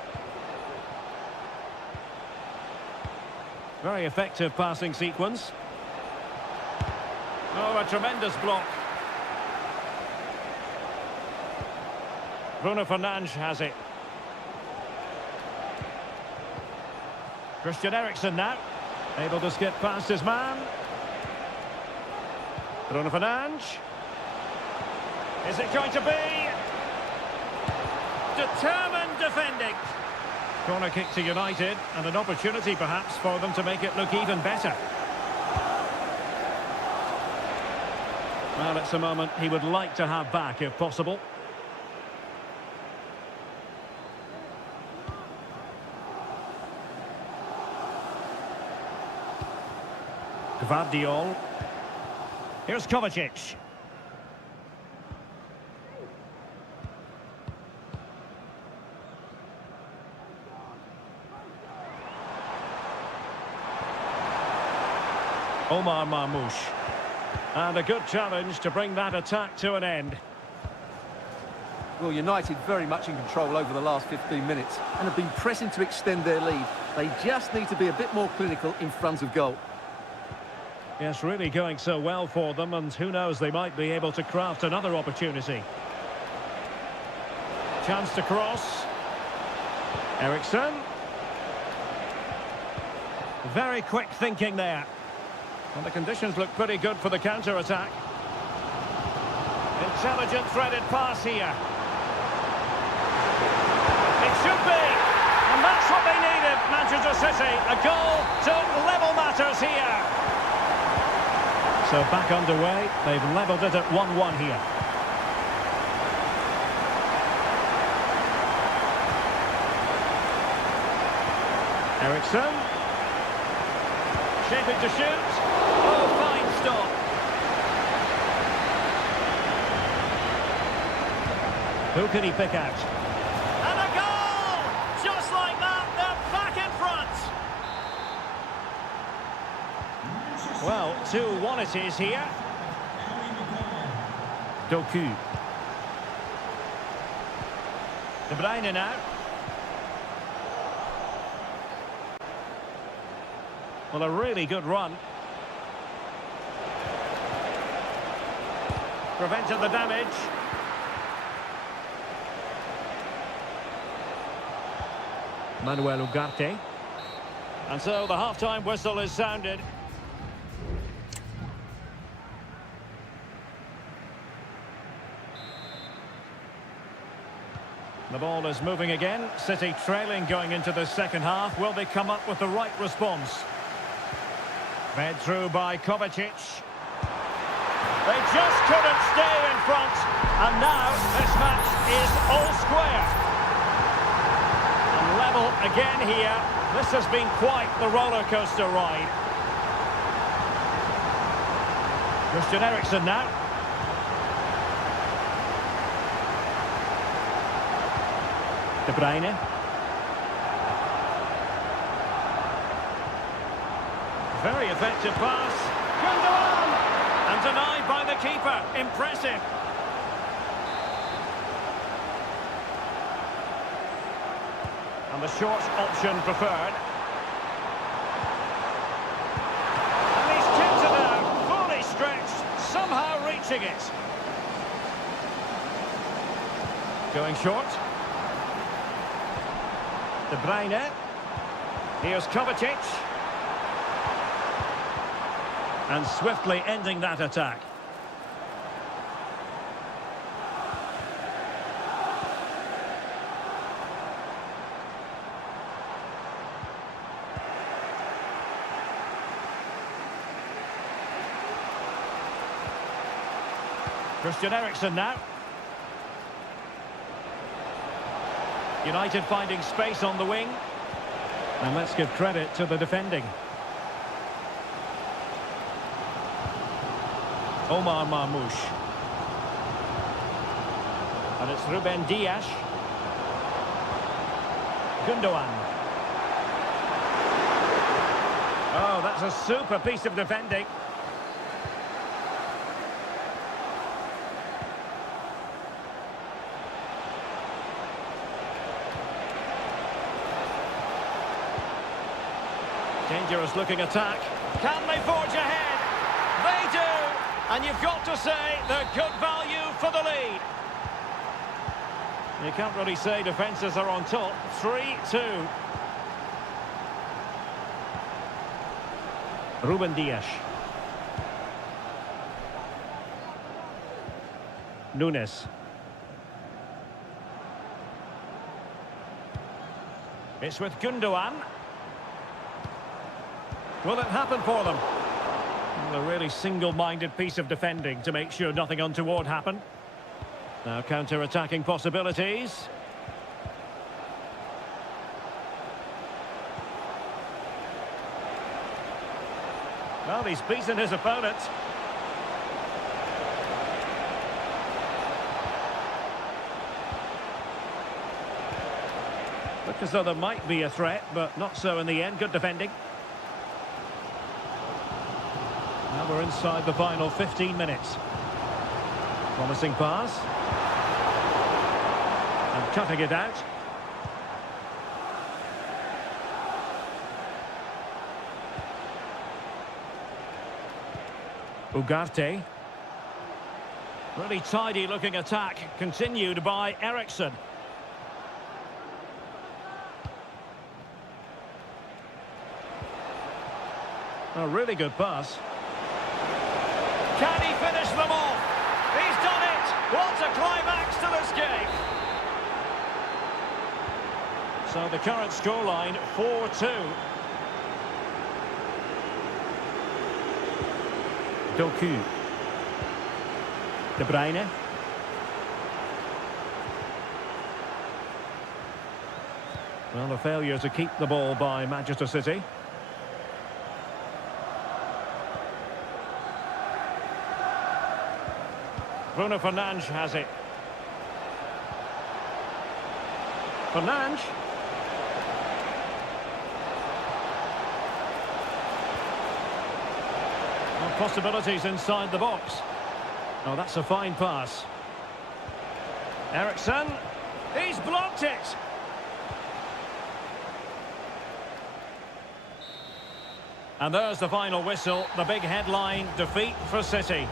Very effective passing sequence. Oh, a tremendous block. Bruno Fernandes has it. Christian Eriksen now. Able to skip past his man. Bruno Fernandes. Is it going to be? Determined defending. Corner kick to United, and an opportunity perhaps for them to make it look even better. Well, it's a moment he would like to have back if possible. Gvardiol. Here's Kovacic. Omar Marmoush. And a good challenge to bring that attack to an end. Well, United very much in control over the last 15 minutes and have been pressing to extend their lead. They just need to be a bit more clinical in front of goal. Yes, really going so well for them, and who knows, they might be able to craft another opportunity. Chance to cross. Eriksen. Very quick thinking there. And the conditions look pretty good for the counter-attack. Intelligent threaded pass here. It should be. And that's what they needed, Manchester City. A goal to level matters here. So back underway. They've levelled it at 1-1 here. Eriksen. Shaping to shoot. Oh, fine stop. Who can he pick out? And a goal! Just like that, they're back in front. Well, 2-1 it is here. Doku. De Bruyne now. Well, a really good run. Prevented the damage. Manuel Ugarte. And so the half-time whistle is sounded. The ball is moving again. City trailing going into the second half. Will they come up with the right response? Fed through by Kovacic. They just couldn't stay in front. And now this match is all square. And level again here. This has been quite the roller coaster ride. Christian Eriksen now. De Bruyne. Very effective pass. Gundogan! And denied by the keeper. Impressive. And the short option preferred. And he's kicked it out. Fully stretched. Somehow reaching it. Going short. De Bruyne. Here's Kovacic. And swiftly ending that attack. Christian Eriksen now. United finding space on the wing. And let's give credit to the defending. Omar Marmoush. And it's Ruben Dias. Gundogan. Oh, that's a super piece of defending. Dangerous looking attack. Can they forge ahead? They do! And you've got to say they're good value for the lead. You can't really say defences are on top. 3-2. Ruben Dias. Nunes. It's with Gundogan. Will it happen for them? A really single-minded piece of defending to make sure nothing untoward happened. Now counter-attacking possibilities. Well, he's beaten his opponent. Look as though there might be a threat, but not so in the end. Good defending. Now we're inside the final 15 minutes. Promising pass. And cutting it out. Ugarte. Really tidy looking attack, continued by Eriksen. A really good pass. Can he finish them off? He's done it! What a climax to this game! So the current scoreline, 4-2. Doku. De Bruyne. Well, a failure to keep the ball by Manchester City. Bruno Fernandes has it. Fernandes. Well, possibilities inside the box. Oh, that's a fine pass. Eriksen. He's blocked it. And there's the final whistle. The big headline, defeat for City.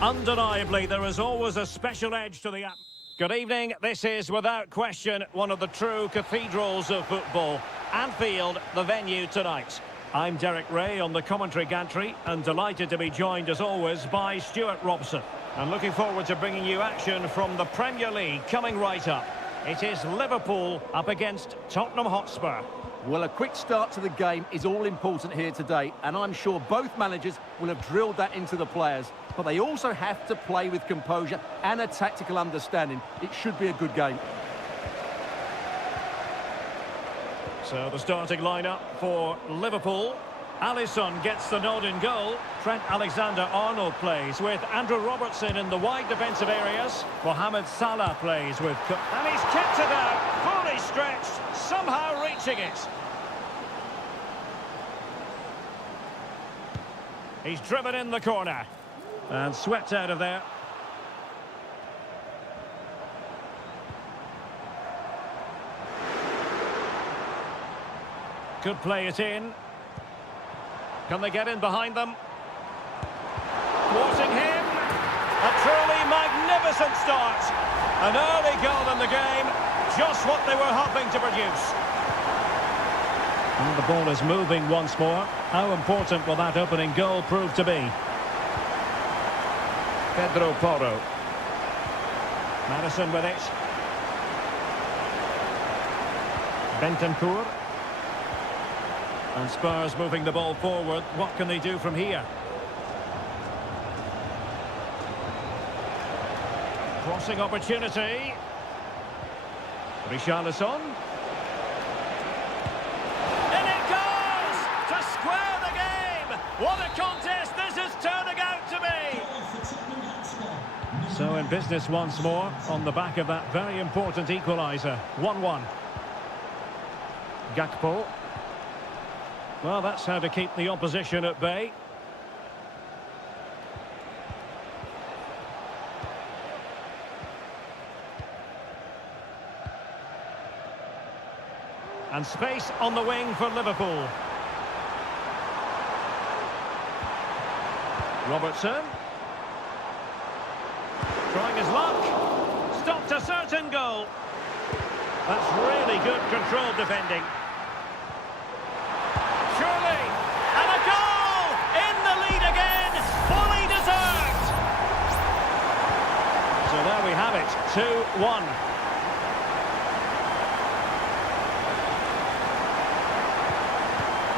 Undeniably, there is always a special edge to the app. Good evening. This is, without question, one of the true cathedrals of football. Anfield, the venue tonight. I'm Derek Ray on the commentary gantry and delighted to be joined, as always, by Stuart Robson. And looking forward to bringing you action from the Premier League coming right up. It is Liverpool up against Tottenham Hotspur. Well, a quick start to the game is all important here today, and I'm sure both managers will have drilled that into the players. But they also have to play with composure and a tactical understanding. It should be a good game. So the starting lineup for Liverpool. Alisson gets the nod in goal. Trent Alexander-Arnold plays with Andrew Robertson in the wide defensive areas. Mohamed Salah plays with... And he's kept it out, fully stretched, somehow reaching it. He's driven in the corner. And swept out of there. Could play it in. Can they get in behind them? Thwarting him. A truly magnificent start. An early goal in the game. Just what they were hoping to produce. And the ball is moving once more. How important will that opening goal prove to be? Pedro Porro. Madison with it. Bentancur. And Spurs moving the ball forward. What can they do from here? Crossing opportunity. Richarlison. In it goes! To square the game! What a contest this is turning out to be! So in business once more, on the back of that very important equaliser. 1-1. Gakpo. Well, that's how to keep the opposition at bay. And space on the wing for Liverpool. Robertson. Trying his luck. Stopped a certain goal. That's really good controlled defending. Surely. And a goal! In the lead again. Fully deserved. So there we have it. 2-1.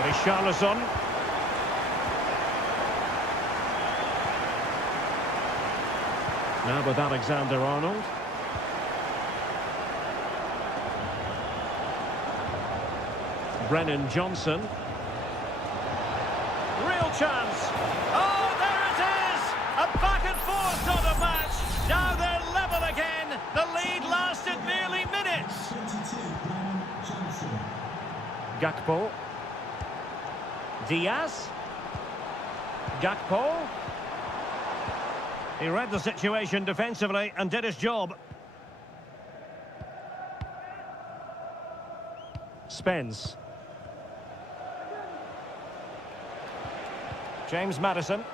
Richarlison. Now with Alexander-Arnold. Brennan Johnson. Real chance. Oh, there it is! A back and forth sort of match. Now they're level again. The lead lasted merely minutes. Gakpo. Diaz. Gakpo. He read the situation defensively and did his job. Spence. James Maddison.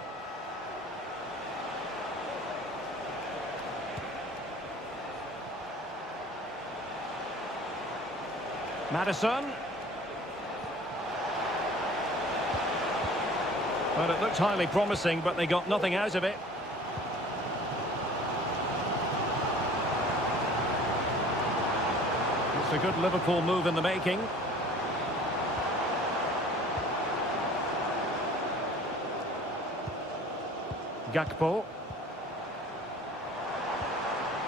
Maddison. Well, it looked highly promising, but they got nothing out of it. It's a good Liverpool move in the making. Gakpo.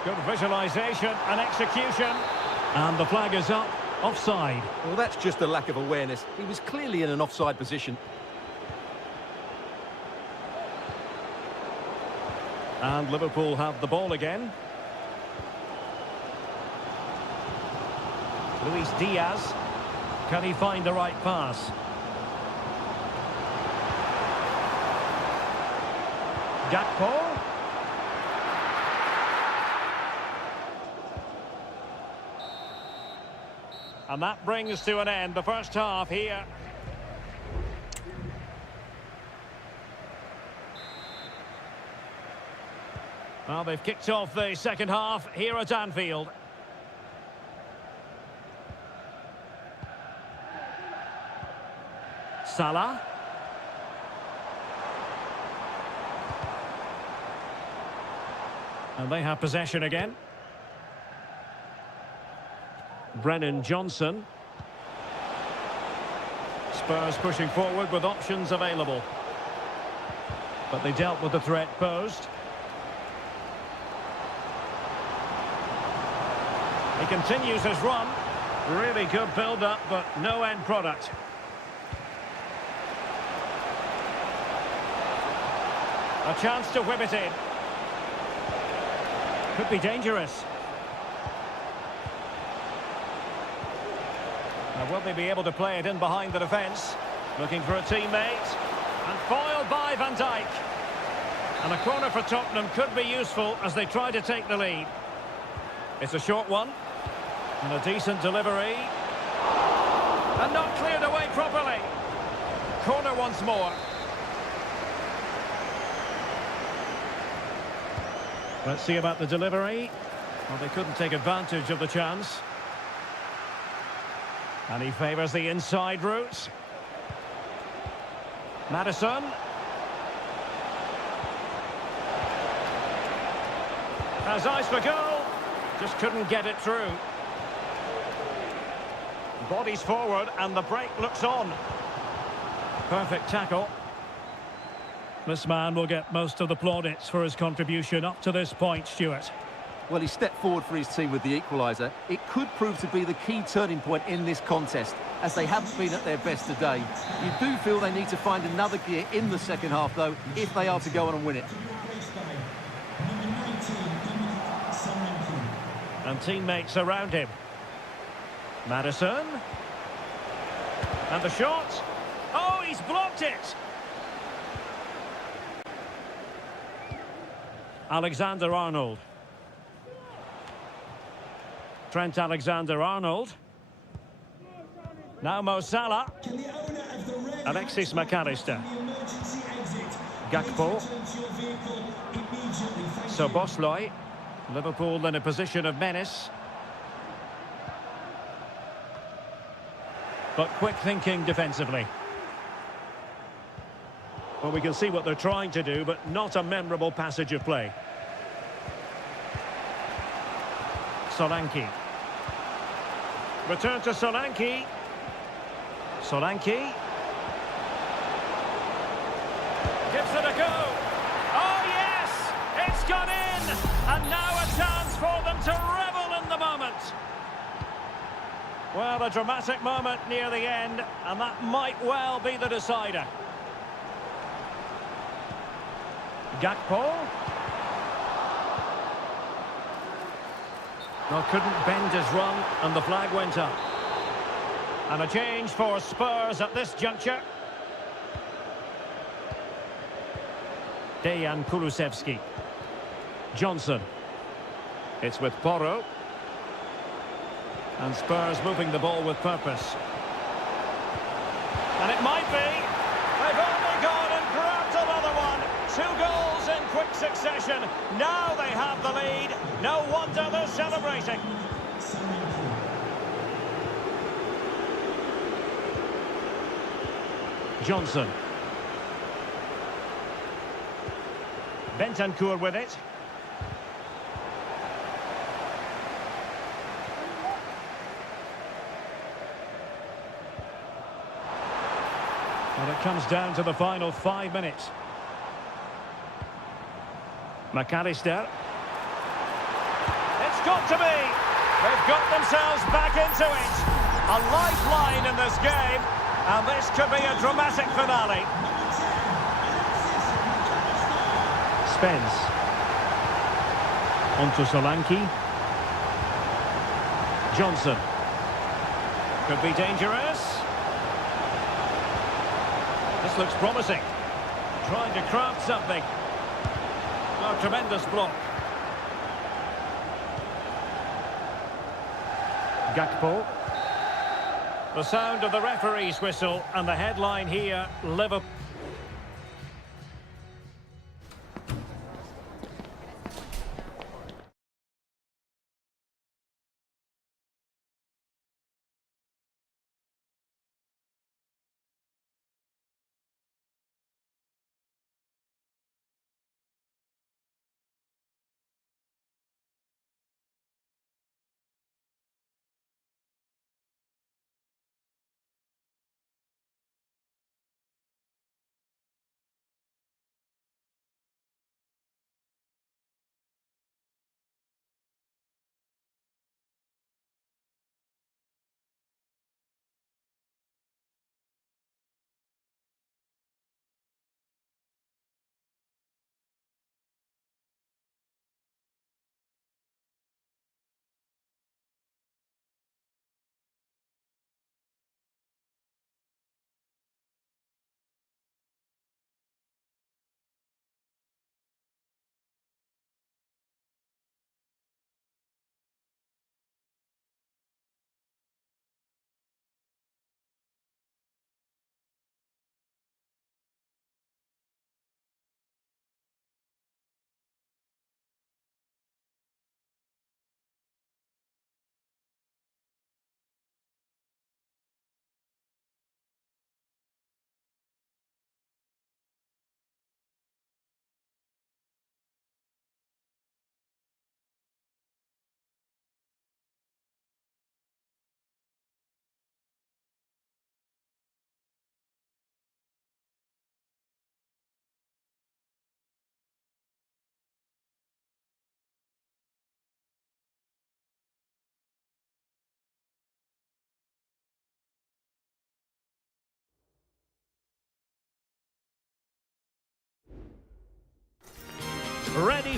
Good visualisation and execution. And the flag is up. Offside. Well, that's just a lack of awareness. He was clearly in an offside position. And Liverpool have the ball again. Luis Diaz. Can he find the right pass? Gakpo. And that brings to an end the first half here. Well, they've kicked off the second half here at Anfield. Salah. And they have possession again. Brennan Johnson. Spurs pushing forward with options available. But they dealt with the threat posed. He continues his run. Really good build-up, but no end product. A chance to whip it in. Could be dangerous. Now, will they be able to play it in behind the defence? Looking for a teammate. And foiled by Van Dijk. And a corner for Tottenham could be useful as they try to take the lead. It's a short one. And a decent delivery. And not cleared away properly. Corner once more. Let's see about the delivery. Well, they couldn't take advantage of the chance. And he favours the inside route. Maddison. Has eyes for goal. Just couldn't get it through. Bodies forward and the break looks on. Perfect tackle. This man will get most of the plaudits for his contribution up to this point, Stuart. Well, he stepped forward for his team with the equaliser. It could prove to be the key turning point in this contest, as they haven't been at their best today. You do feel they need to find another gear in the second half, though, if they are to go on and win it. And teammates around him. Maddison. And the shot. Oh, he's blocked it! Alexander-Arnold. Trent Alexander-Arnold. Now Mo Salah. Alexis McAllister. Gakpo. Szoboszlai. Liverpool in a position of menace. But quick thinking defensively. Well, we can see what they're trying to do, but not a memorable passage of play. Solanke. Return to Solanke. Solanke. Gives it a go. Oh, yes! It's gone in! And now a chance for them to revel in the moment. Well, a dramatic moment near the end, and that might well be the decider. Gakpo. Well, couldn't bend his run, and the flag went up. And a change for Spurs at this juncture. Dejan Kulusevski. Johnson. It's with Porro. And Spurs moving the ball with purpose. And it might be. They've only gone and grabbed another one. 2 goals in quick succession. Now they have the lead. No wonder they're celebrating. Johnson. Bentancur with it. And it comes down to the final 5 minutes. McAllister. It's got to be. They've got themselves back into it. A lifeline in this game. And this could be a dramatic finale. Spence. Onto Solanke. Johnson. Could be dangerous. This looks promising. Trying to craft something. Oh, tremendous block. Gakpo. The sound of the referee's whistle, and the headline here, Liverpool.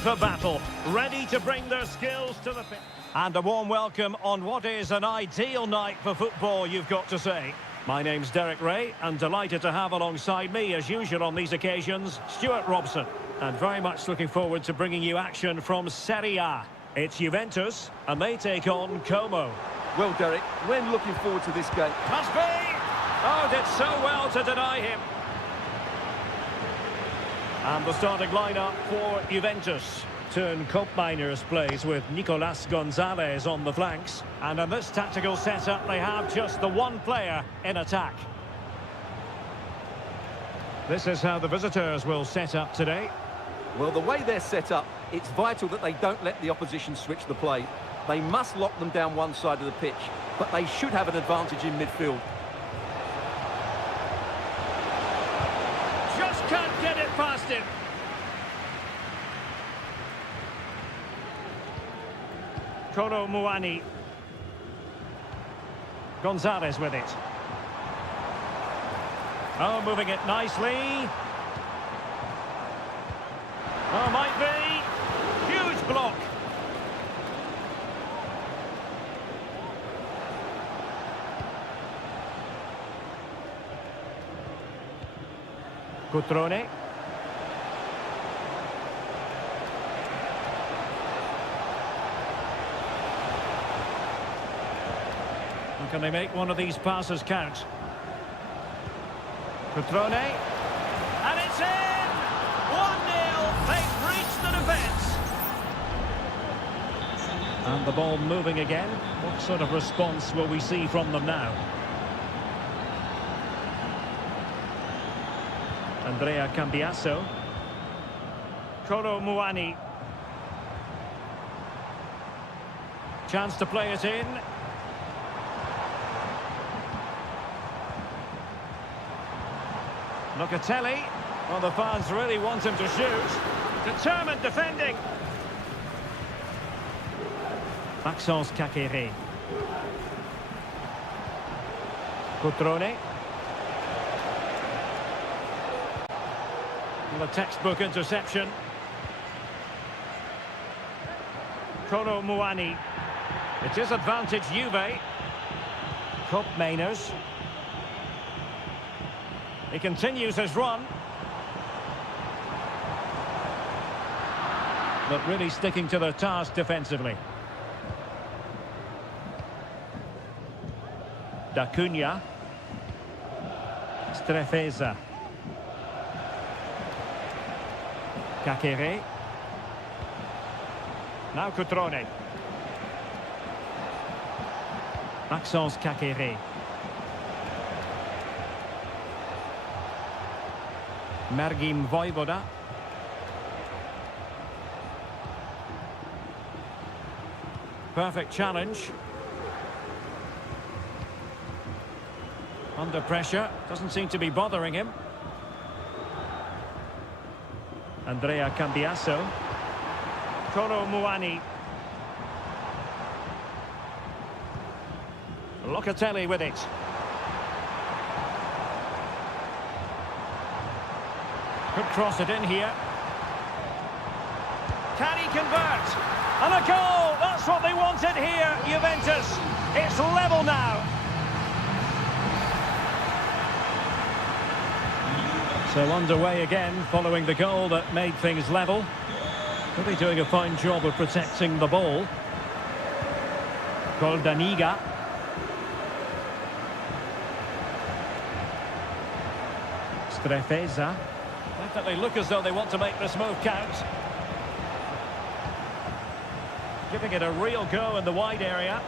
FIFA battle, ready to bring their skills to the pitch. And a warm welcome on what is an ideal night for football, you've got to say. My name's Derek Ray, and delighted to have alongside me, as usual on these occasions, Stuart Robson. And very much looking forward to bringing you action from Seria. It's Juventus, and they take on Como. Well, Derek, when looking forward to this game? Must be! Oh, did so well to deny him. And the starting lineup for Juventus. Turn Koopmeiners plays with Nicolas Gonzalez on the flanks. And in this tactical setup, they have just the one player in attack. This is how the visitors will set up today. Well, the way they're set up, it's vital that they don't let the opposition switch the play. They must lock them down one side of the pitch, but they should have an advantage in midfield. Just can't get it past him. Kolo Muani. Gonzalez with it. Oh, moving it nicely. Oh, might be. Huge block. Cutrone. Can they make one of these passes count? Cutrone. And it's in! 1-0. They've reached the defence. And the ball moving again. What sort of response will we see from them now? Andrea Cambiasso. Kolo Muani. Chance to play it in. Locatelli. Well, the fans really want him to shoot. Determined defending. Maxence Kakere. Cutrone. The textbook interception. Kolo Muani. It is advantage Juve. Koopmeiners. He continues his run. But really sticking to their task defensively. Da Cunha. Strefeza. Kakere. Now Cutrone. Maxence Kakere. Mergim Vojvoda. Perfect challenge. Under pressure. Doesn't seem to be bothering him. Andrea Cambiasso. Kolo Muani. Locatelli with it. Could cross it in here. Can he convert? And a goal! That's what they wanted here, Juventus. It's level now. So underway again, following the goal that made things level. Really doing a fine job of protecting the ball. Goldaniga. Strefeza. Definitely look as though they want to make this move count. Giving it a real go in the wide area.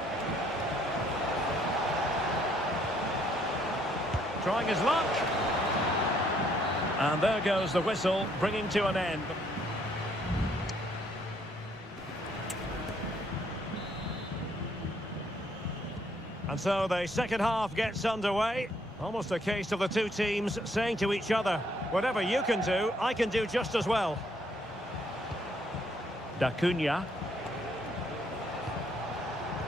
Trying his luck. And there goes the whistle, bringing to an end. And so the second half gets underway. Almost a case of the two teams saying to each other, whatever you can do, I can do just as well. Da Cunha.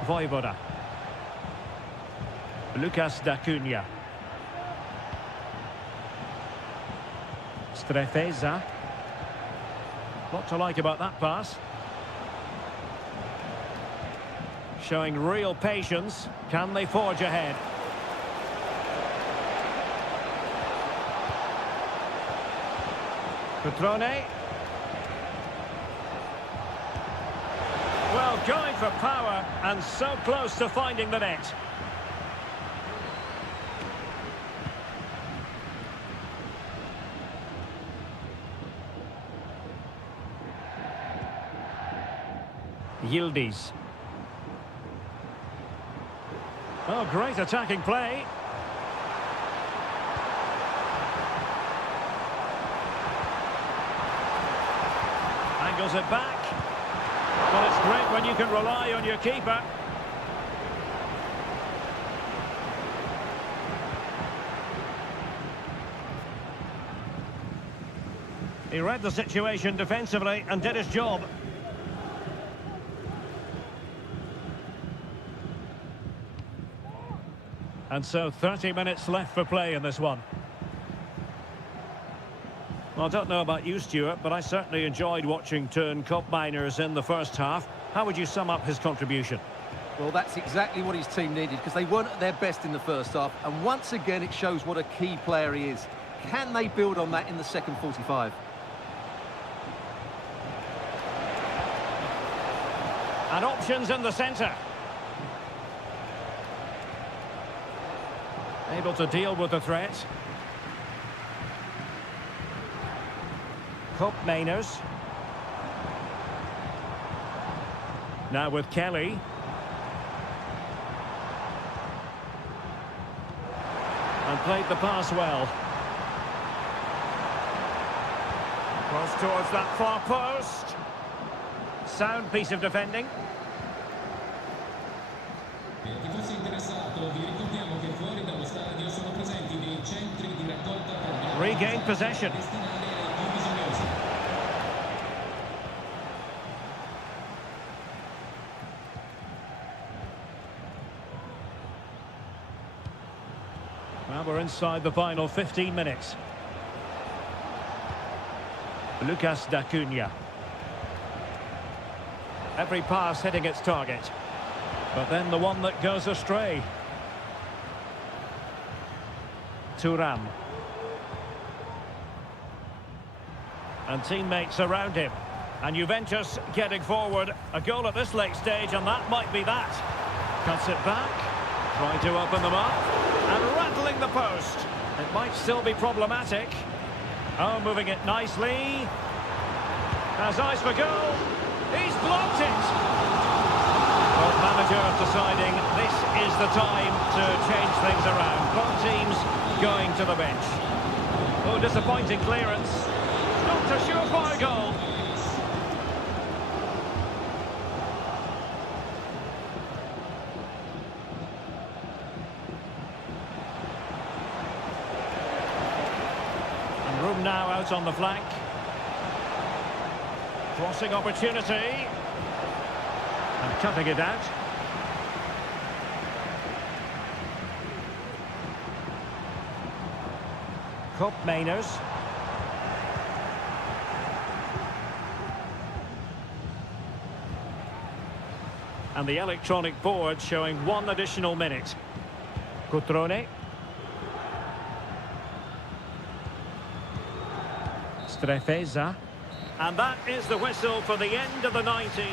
Vojvoda. Lucas Da Cunha. Strefeza. What to like about that pass? Showing real patience. Can they forge ahead? Petrone. Well, going for power and so close to finding the net. Yildiz. Oh, great attacking play. Angles it back. Well, it's great when you can rely on your keeper. He read the situation defensively and did his job. And so 30 minutes left for play in this one. Well, I don't know about you, Stuart, but I certainly enjoyed watching Turn Koopmeiners in the first half. How would you sum up his contribution? Well, that's exactly what his team needed, because they weren't at their best in the first half. And once again, it shows what a key player he is. Can they build on that in the second 45? And options in the centre. Able to deal with the threat. Koopmeiners. Now with Kelly. And played the pass well. Cross towards that far post. Sound piece of defending. Per chi fosse interessato, vi ricordiamo che fuori dallo stadio sono presenti dei centri di raccolta per gli Regained possession. destinati ai più bisognosi. Well, we're inside the final 15 minutes. Lucas da Cunha. Every pass hitting its target. But then the one that goes astray. Thuram. And teammates around him. And Juventus getting forward. A goal at this late stage, and that might be that. Cuts it back. Trying to open them up. And rattling the post. It might still be problematic. Oh, moving it nicely. Has eyes for goal. He's blocked it. Both managers deciding this is the time to change things around. Both teams going to the bench. Oh, disappointing clearance. Not a surefire goal. And room now out on the flank. Crossing opportunity. And cutting it out. Koopmeiners. And the electronic board showing one additional minute. Cutrone. Strefeza. And that is the whistle for the end of the 90.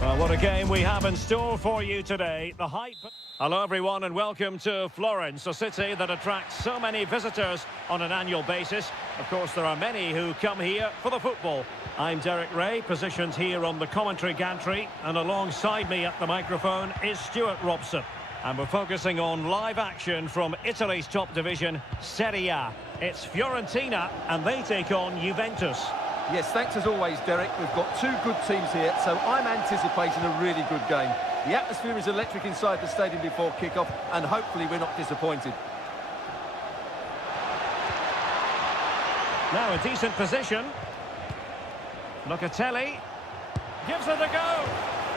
Well, what a game we have in store for you today. The hype. Hello, everyone, and welcome to Florence, a city that attracts so many visitors on an annual basis. Of course, there are many who come here for the football. I'm Derek Ray, positioned here on the commentary gantry, and alongside me at the microphone is Stuart Robson. And we're focusing on live action from Italy's top division, Seria. It's Fiorentina, and they take on Juventus. Yes, thanks as always, Derek. We've got two good teams here, so I'm anticipating a really good game. The atmosphere is electric inside the stadium before kick-off, and hopefully we're not disappointed. Now a decent position. Locatelli gives it a go.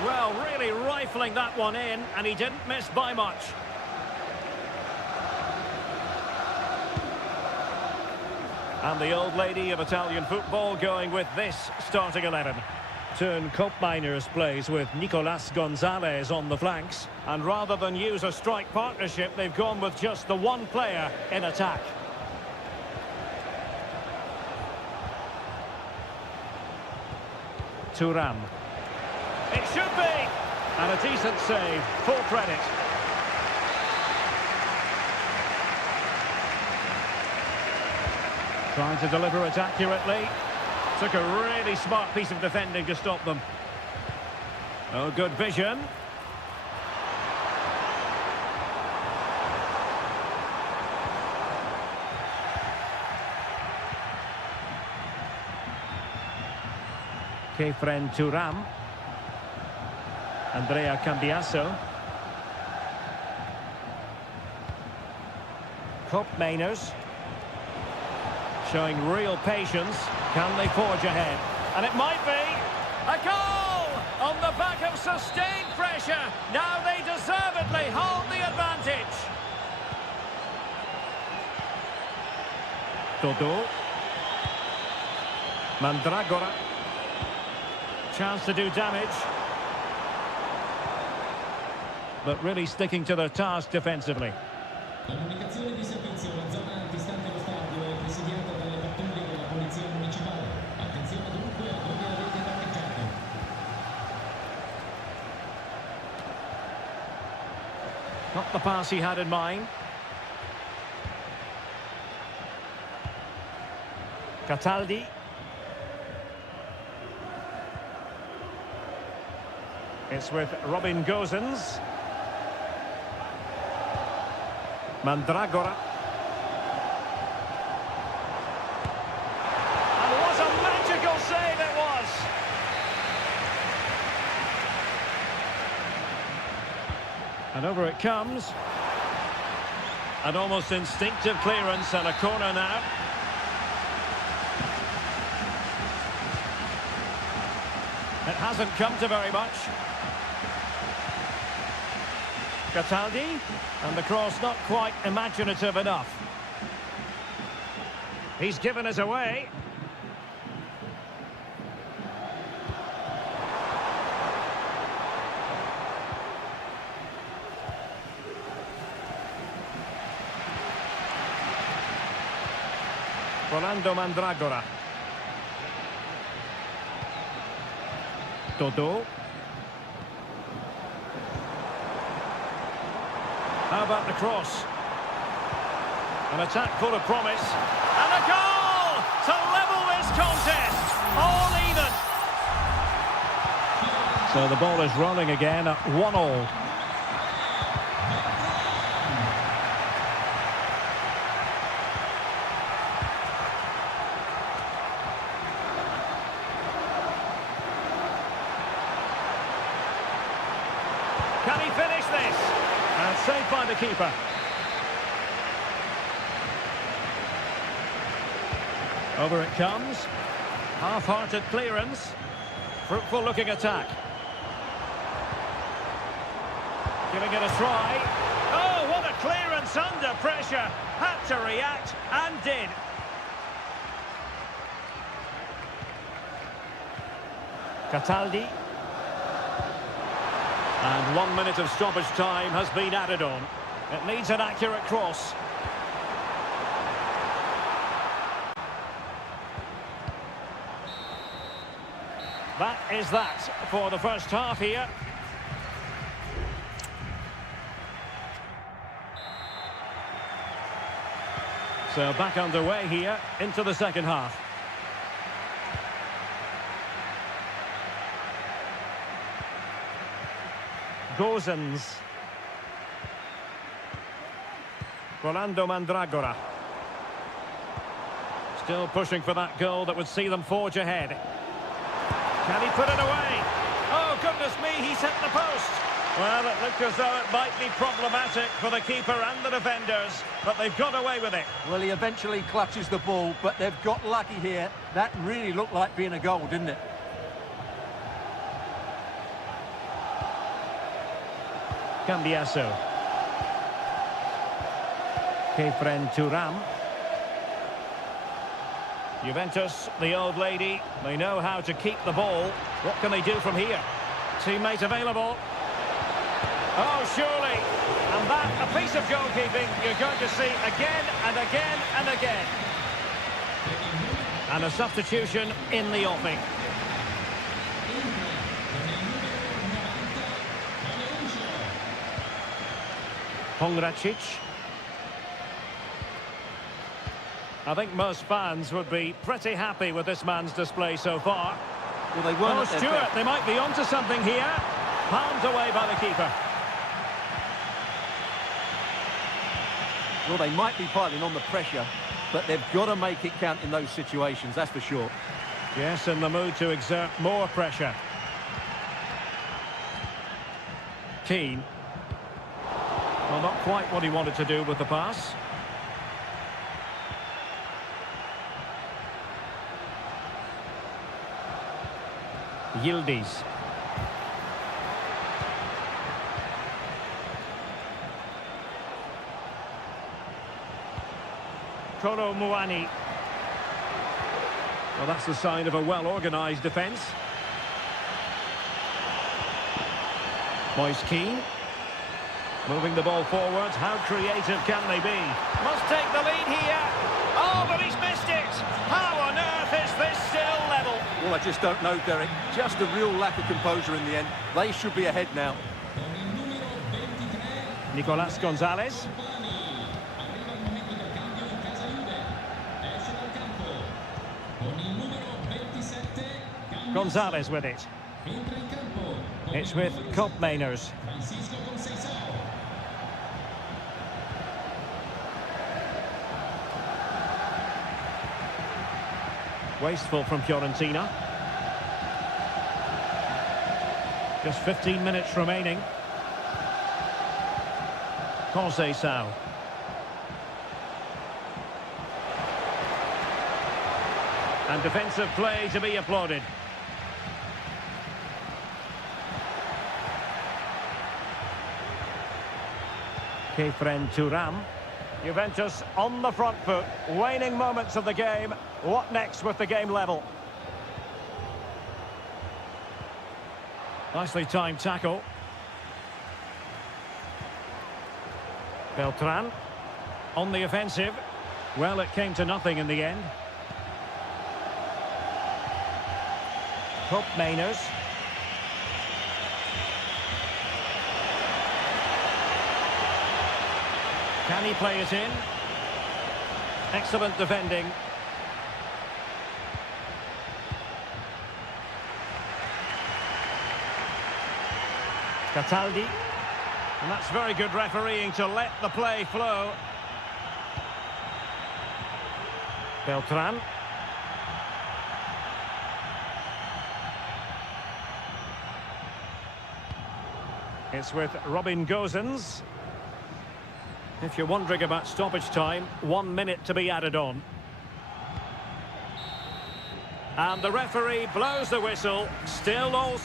Well, really rifling that one in, and he didn't miss by much. And the old lady of Italian football going with this starting 11. Turn Koopmeiners plays with Nicolas Gonzalez on the flanks. And rather than use a strike partnership, they've gone with just the one player in attack. Thuram. It should be! And a decent save, full credit. Trying to deliver it accurately. Took a really smart piece of defending to stop them. Oh, good vision. Kefren Thuram. Andrea Cambiaso. Koopmeiners. Showing real patience. Can they forge ahead? And it might be a goal on the back of sustained pressure. Now they deservedly hold the advantage. Dodo. Mandragora. Chance to do damage. But really sticking to their task defensively. La comunicazione di servizio, la zona antistante lo stadio è presidiata dalle pattuglie della polizia municipale. Attenzione dunque a dove avete parcheggiato. Not the pass he had in mind. Cataldi. It's with Robin Gosens. Mandragora. And what a magical save it was! And over it comes. An almost instinctive clearance and a corner now. It hasn't come to very much. Cataldi, and the cross not quite imaginative enough. He's given us away. Rolando Mandragora. Dodo. How about the cross? An attack full of promise. And a goal to level this contest. All even. So the ball is rolling again at 1-1. Can he finish this? And saved by the keeper. Over it comes. Half-hearted clearance. Fruitful looking attack. Giving it a try. Oh, what a clearance under pressure. Had to react and did. Cataldi. And 1 minute of stoppage time has been added on. It needs an accurate cross. That is that for the first half here. So back underway here into the second half. Gozens. Rolando Mandragora. Still pushing for that goal that would see them forge ahead. Can he put it away? Oh, goodness me, he's hit the post. Well, it looked as though it might be problematic for the keeper and the defenders, but they've got away with it. Well, he eventually clutches the ball, but they've got lucky here. That really looked like being a goal, didn't it? Cambiaso. Kefren Turam. Juventus, the old lady, they know how to keep the ball. What can they do from here? Teammate available. Oh, surely. And that, a piece of goalkeeping you're going to see again and again and again. And a substitution in the offing. Pongracic. I think most fans would be pretty happy with this man's display so far. Well, they weren't. Oh, Stewart, they might be onto something here. Palmed away by the keeper. Well, they might be piling on the pressure, but they've got to make it count in those situations, that's for sure. Yes, in the mood to exert more pressure. Keane. Well, not quite what he wanted to do with the pass. Yildiz. Kolo Muani. Well, that's the sign of a well-organised defence. Moise Keane. Moving the ball forwards. How creative can they be? Must take the lead here. Oh, but he's missed it. How on earth is this still level? Well, I just don't know, Derek. Just a real lack of composure in the end. They should be ahead now. Nicolas Gonzalez. Gonzalez with it. It's with Kopmeiners. Wasteful from Fiorentina. Just 15 minutes remaining. Conceição. And defensive play to be applauded. Kefren Turam. Juventus on the front foot. Waning moments of the game. What next with the game level? Nicely timed tackle. Beltran on the offensive. Well, it came to nothing in the end. Kopmeiners. Can he play it in? Excellent defending. Cataldi. And that's very good refereeing to let the play flow. Beltran. It's with Robin Gozens. If you're wondering about stoppage time, 1 minute to be added on. And the referee blows the whistle. Still all...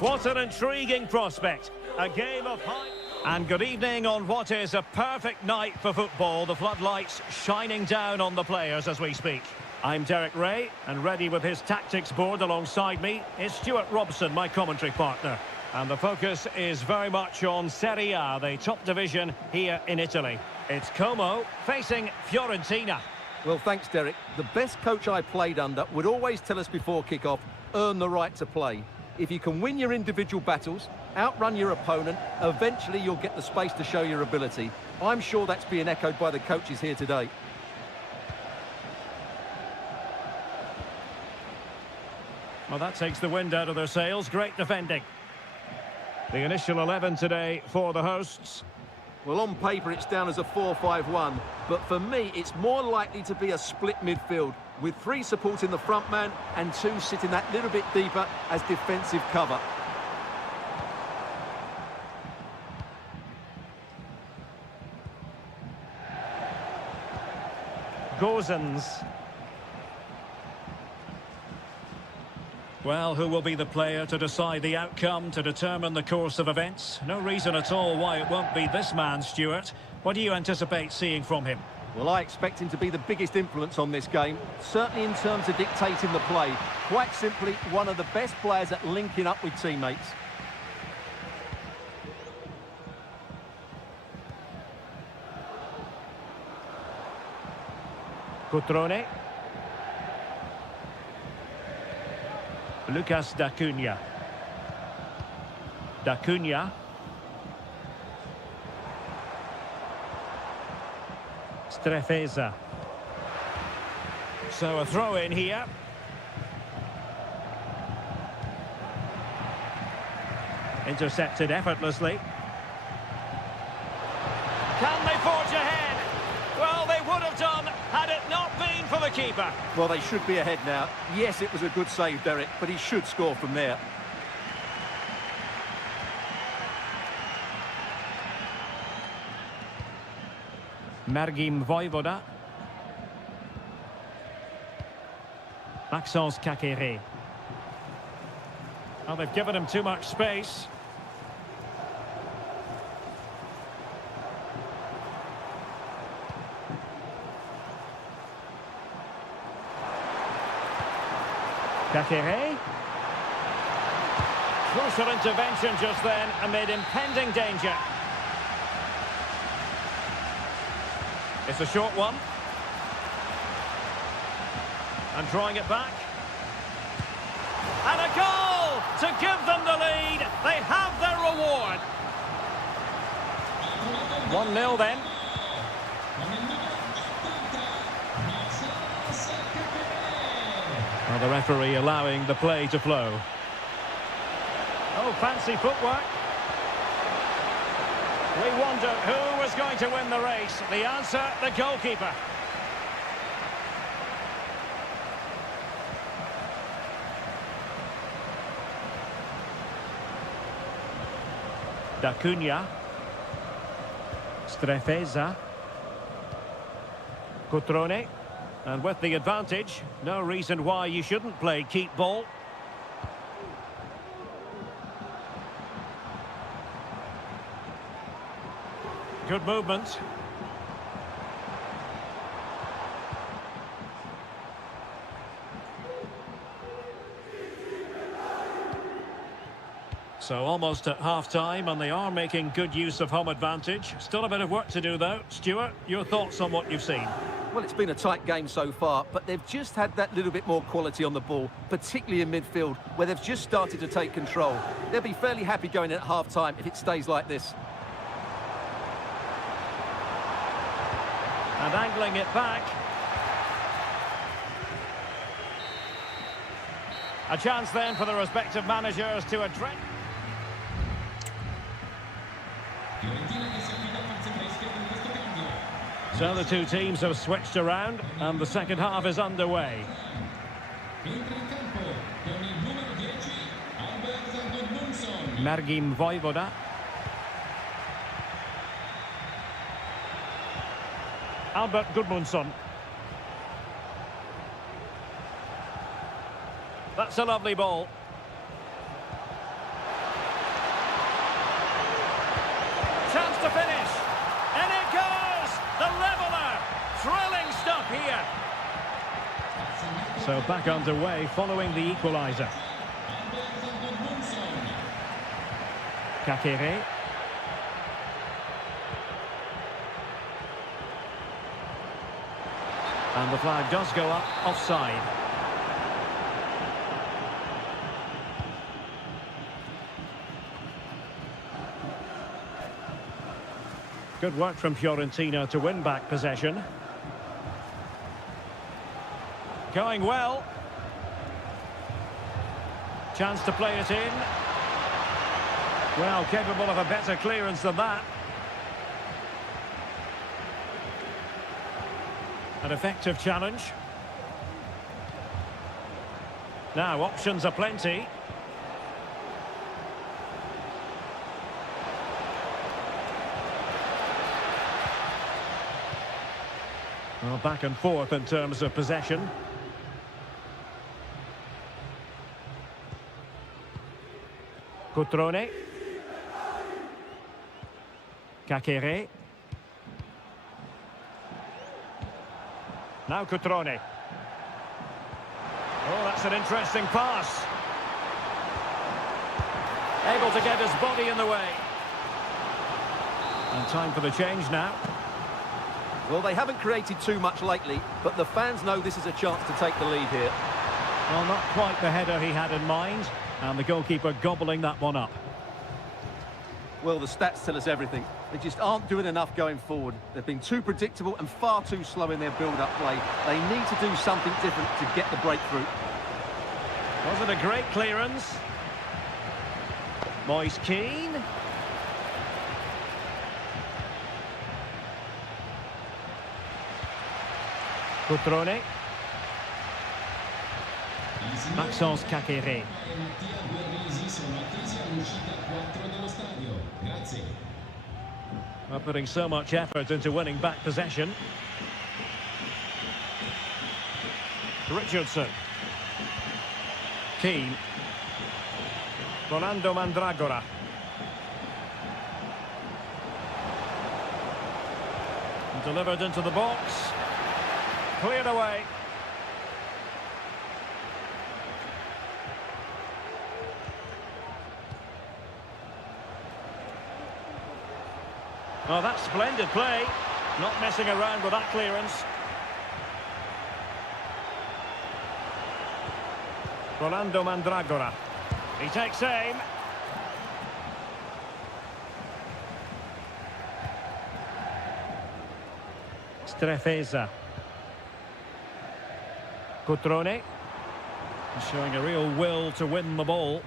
What an intriguing prospect. A game of high... And good evening on what is a perfect night for football. The floodlights shining down on the players as we speak. I'm Derek Ray, and ready with his tactics board alongside me is Stuart Robson, my commentary partner. And the focus is very much on Seria, the top division here in Italy. It's Como facing Fiorentina. Well, thanks, Derek. The best coach I played under would always tell us before kick-off, earn the right to play. If you can win your individual battles, outrun your opponent, eventually you'll get the space to show your ability. I'm sure that's being echoed by the coaches here today. Well, that takes the wind out of their sails. Great defending. The initial 11 today for the hosts. Well, on paper it's down as a 4-5-1, but for me it's more likely to be a split midfield, with 3 supporting the front man and 2 sitting that little bit deeper as defensive cover. Gozens. Well, who will be the player to decide the outcome, to determine the course of events? No reason at all why it won't be this man, Stuart. What do you anticipate seeing from him? Well, I expect him to be the biggest influence on this game, certainly in terms of dictating the play. Quite simply, one of the best players at linking up with teammates. Cutrone. Lucas D'Acunha. D'Acunha. Strefeza. So a throw in here. Intercepted effortlessly. Can they forge ahead? Well, they would have done had it not been for the keeper. Well, they should be ahead now. Yes, it was a good save, Derek, but he should score from there. Margim Voivoda. Maxence Kakere. Well, they've given him too much space. Kakere. Closer intervention just then amid impending danger. It's a short one. And drawing it back. And a goal to give them the lead. They have their reward. 1-0 then. Well, the referee allowing the play to flow. Oh, fancy footwork. We wonder who was going to win the race. The answer, the goalkeeper. D'Acunha. Strefeza. Cutrone. And with the advantage, no reason why you shouldn't play keep ball. Good movement. So almost at half-time, and they are making good use of home advantage. Still a bit of work to do, though. Stuart, your thoughts on what you've seen? Well, it's been a tight game so far, but they've just had that little bit more quality on the ball, particularly in midfield, where they've just started to take control. They'll be fairly happy going in at half-time if it stays like this. And angling it back. A chance then for the respective managers to address. So the two teams have switched around and the second half is underway. Margim Voivoda. Albert Gudmundsson. That's a lovely ball. So back underway following the equaliser. Kakere. And the flag does go up offside. Good work from Fiorentina to win back possession. Going well. Chance to play it in. Well, capable of a better clearance than that. An effective challenge. Now, options are plenty. Well, back and forth in terms of possession. Cutrone. Kakere. Now Cutrone. Oh, that's an interesting pass. Able to get his body in the way. And time for the change now. Well, they haven't created too much lately, but the fans know this is a chance to take the lead here. Well, not quite the header he had in mind, and the goalkeeper gobbling that one up. Well, the stats tell us everything. They just aren't doing enough going forward. They've been too predictable and far too slow in their build-up play. They need to do something different to get the breakthrough. Was it a great clearance? Moise Keane. Cutrone. Maxence Kakere. Well, putting so much effort into winning back possession. Richardson. Keane. Rolando Mandragora. Delivered into the box. Cleared away. Oh, that's splendid play. Not messing around with that clearance. Rolando Mandragora. He takes aim. Strefeza. Cutrone. Showing a real will to win the ball.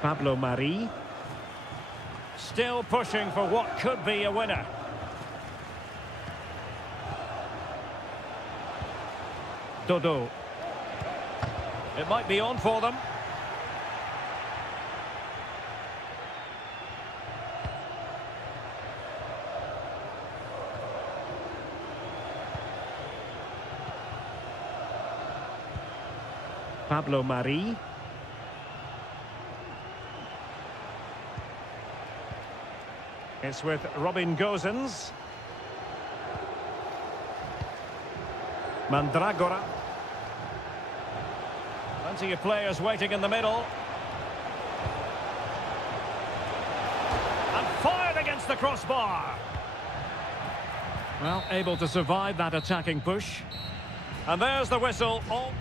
Pablo Mari. Still pushing for what could be a winner. Dodo. It might be on for them. Pablo Mari. It's with Robin Gosens. Mandragora. Plenty of players waiting in the middle. And fired against the crossbar. Well, able to survive that attacking push. And there's the whistle. Oh.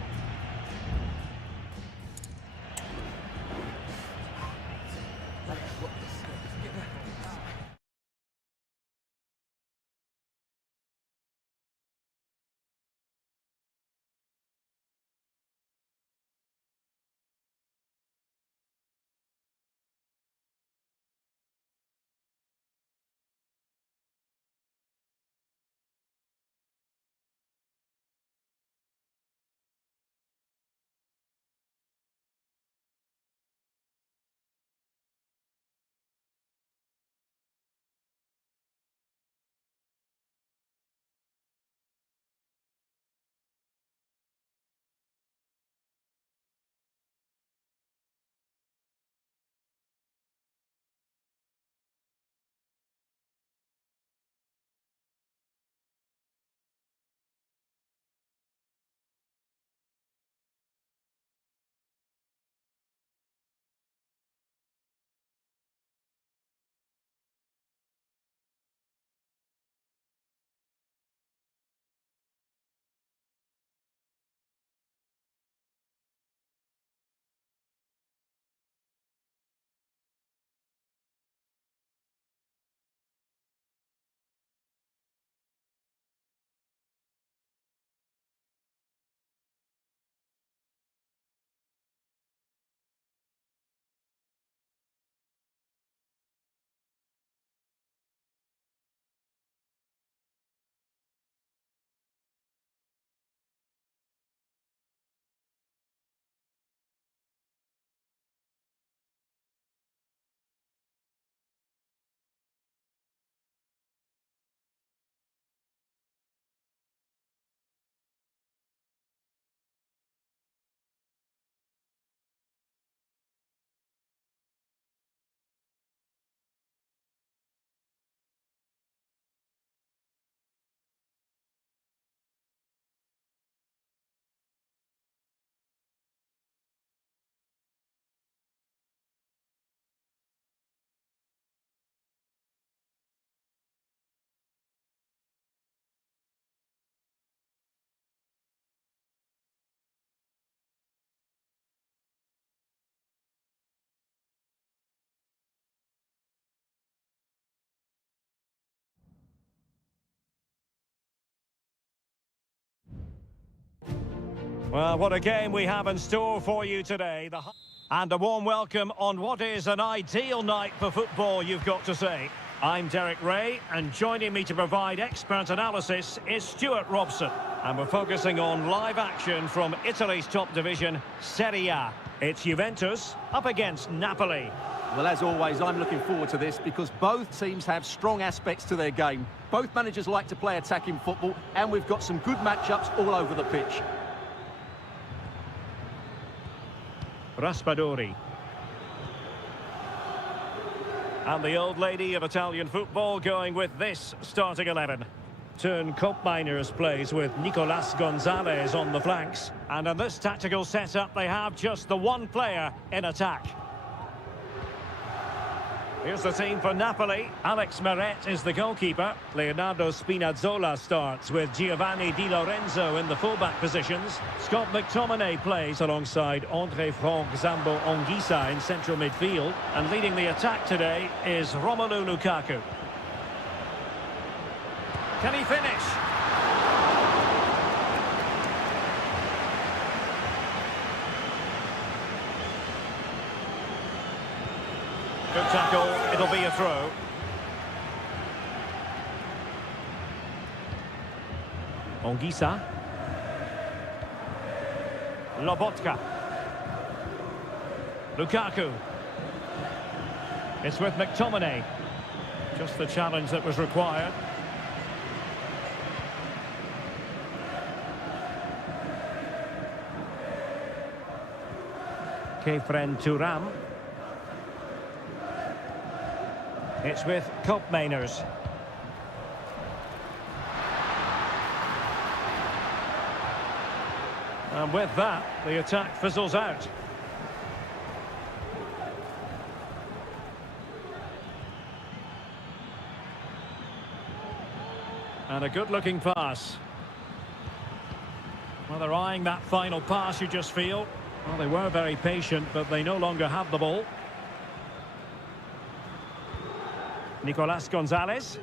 Well, what a game we have in store for you today. And a warm welcome on what is an ideal night for football, you've got to say. I'm Derek Ray, and joining me to provide expert analysis is Stuart Robson. And we're focusing on live action from Italy's top division, Seria. It's Juventus up against Napoli. Well, as always, I'm looking forward to this because both teams have strong aspects to their game. Both managers like to play attacking football, and we've got some good matchups all over the pitch. Raspadori. And the old lady of Italian football going with this starting 11. Turn Koopmeiners plays with Nicolas Gonzalez on the flanks. And in this tactical setup, they have just the one player in attack. Here's the team for Napoli. Alex Meret is the goalkeeper. Leonardo Spinazzola starts with Giovanni Di Lorenzo in the fullback positions. Scott McTominay plays alongside Andre Frank Zambo Anguissa in central midfield. And leading the attack today is Romelu Lukaku. Can he finish? Good tackle, it'll be a throw. Anguissa. Lobotka. Lukaku. It's with McTominay. Just the challenge that was required. Kefren Turam. It's with Koopmeiners. And with that, the attack fizzles out. And a good-looking pass. Well, they're eyeing that final pass, you just feel. Well, they were very patient, but they no longer have the ball. Nicolas Gonzalez.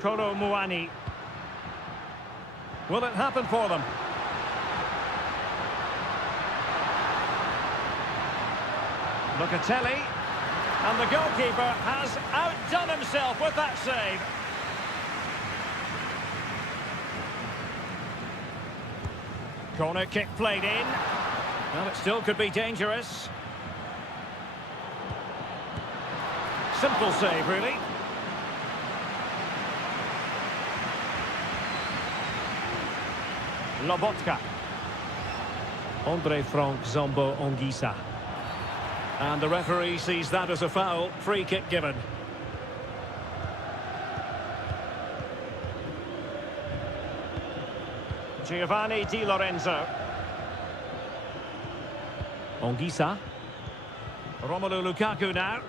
Kolo Muani. Will it happen for them? Locatelli. And the goalkeeper has outdone himself with that save. Corner kick played in. Well, it still could be dangerous. Simple save, really. Lobotka. Andre Frank Zambo Anguissa. And the referee sees that as a foul. Free kick given. Giovanni Di Lorenzo. Anguissa. Romelu Lukaku now.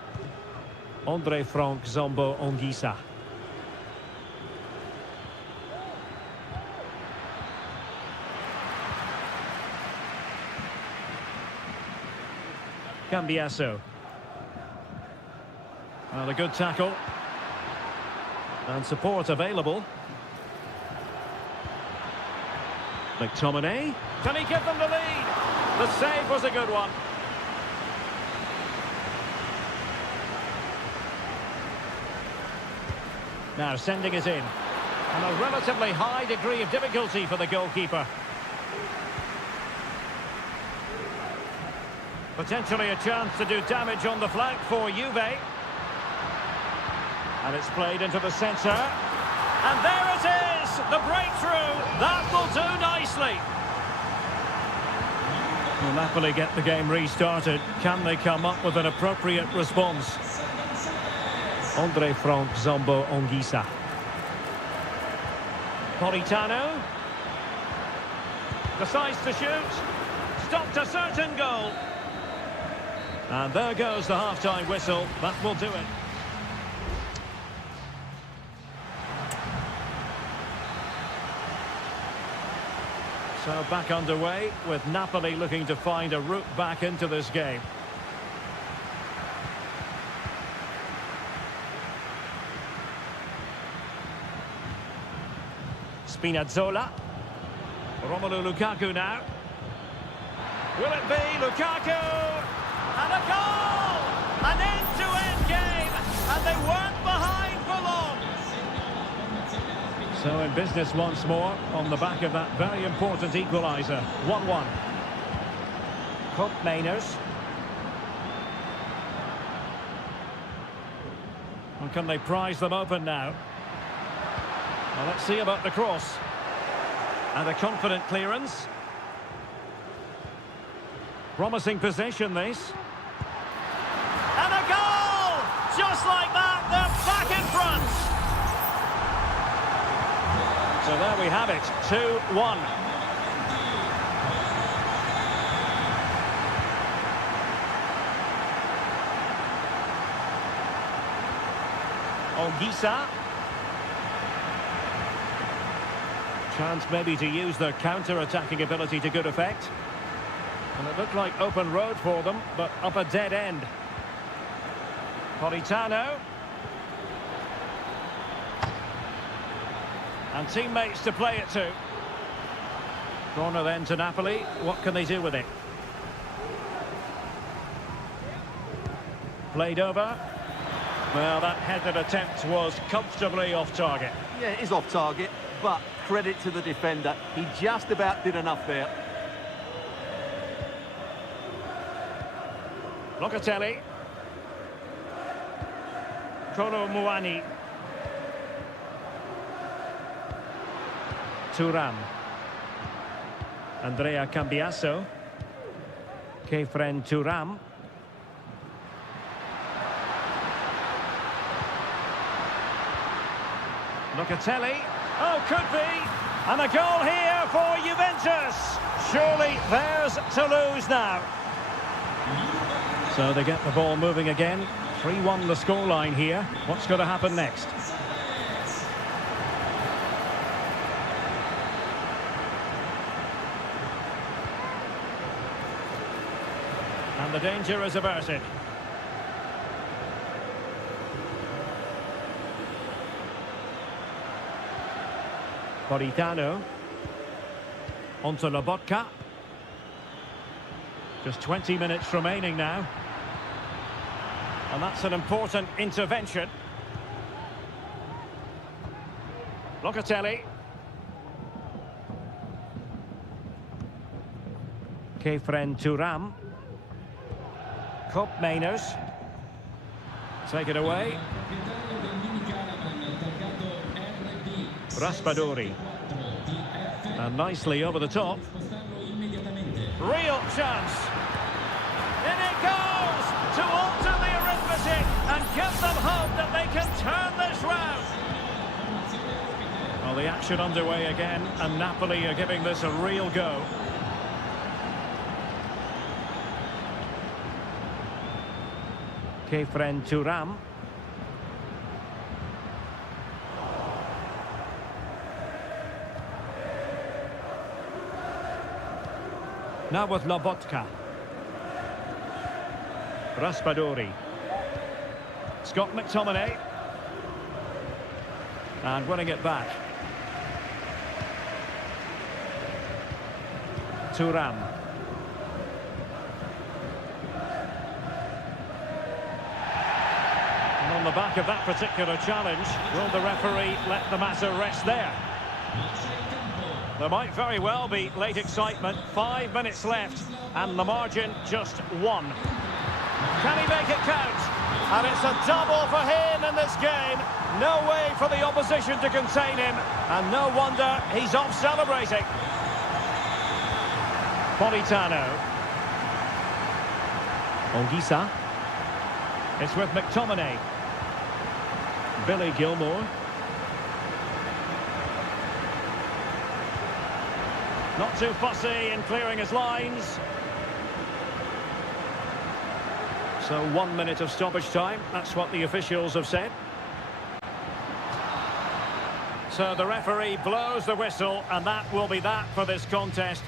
Andre Frank Zambo Anguissa. Cambiasso. Well, a good tackle. And support available. McTominay. Can he give them the lead? The save was a good one. Now sending it in. And a relatively high degree of difficulty for the goalkeeper. Potentially a chance to do damage on the flank for Juve. And it's played into the centre. And there it is! The breakthrough! That will do nicely. Will Napoli get the game restarted? Can they come up with an appropriate response? Andre Frank Zambo Anguissa. Politano. Decides to shoot. Stopped a certain goal. And there goes the half-time whistle. That will do it. So back underway with Napoli looking to find a route back into this game. Spinazzola. Romelu Lukaku now. Will it be Lukaku? And a goal! An end-to-end game, and they weren't behind for long. So in business once more, on the back of that very important equaliser. 1-1. Cup Mainers. And can they prise them open now? Well, let's see about the cross. And a confident clearance. Promising possession, this. And a goal! Just like that, they're back in front. So there we have it, 2-1. Ogisa. Chance maybe to use their counter-attacking ability to good effect. And it looked like open road for them, but up a dead end. Politano. And teammates to play it to. Corner then to Napoli. What can they do with it? Played over. Well, that headed attempt was comfortably off target. Yeah, it is off target, but credit to the defender. He just about did enough there. Locatelli. Kolo Muani. Thuram. Andrea Cambiasso. Kefren Thuram. Locatelli. Oh, could be. And a goal here for Juventus. Surely theirs to lose now. So they get the ball moving again. 3-1 the scoreline here. What's going to happen next? And the danger is averted. Politano. Onto Lobotka. Just 20 minutes remaining now. And that's an important intervention. Locatelli. Kefren Thuram. Cup Mainers. Take it away. Raspadori. And nicely over the top. Real chance. In it goes to alter the arithmetic and give them hope that they can turn this round. Well, the action underway again, and Napoli are giving this a real go. Kefren Thuram. Now with Lobotka. Raspadori. Scott McTominay. And winning it back. Thuram. And on the back of that particular challenge, will the referee let the matter rest there? There might very well be late excitement. 5 minutes left, and the margin just 1. Can he make it count? And it's a double for him in this game. No way for the opposition to contain him, and no wonder he's off celebrating. Politano. Ogisa. It's with McTominay. Billy Gilmore. Not too fussy in clearing his lines. So 1 minute of stoppage time. That's what the officials have said. So the referee blows the whistle, and that will be that for this contest.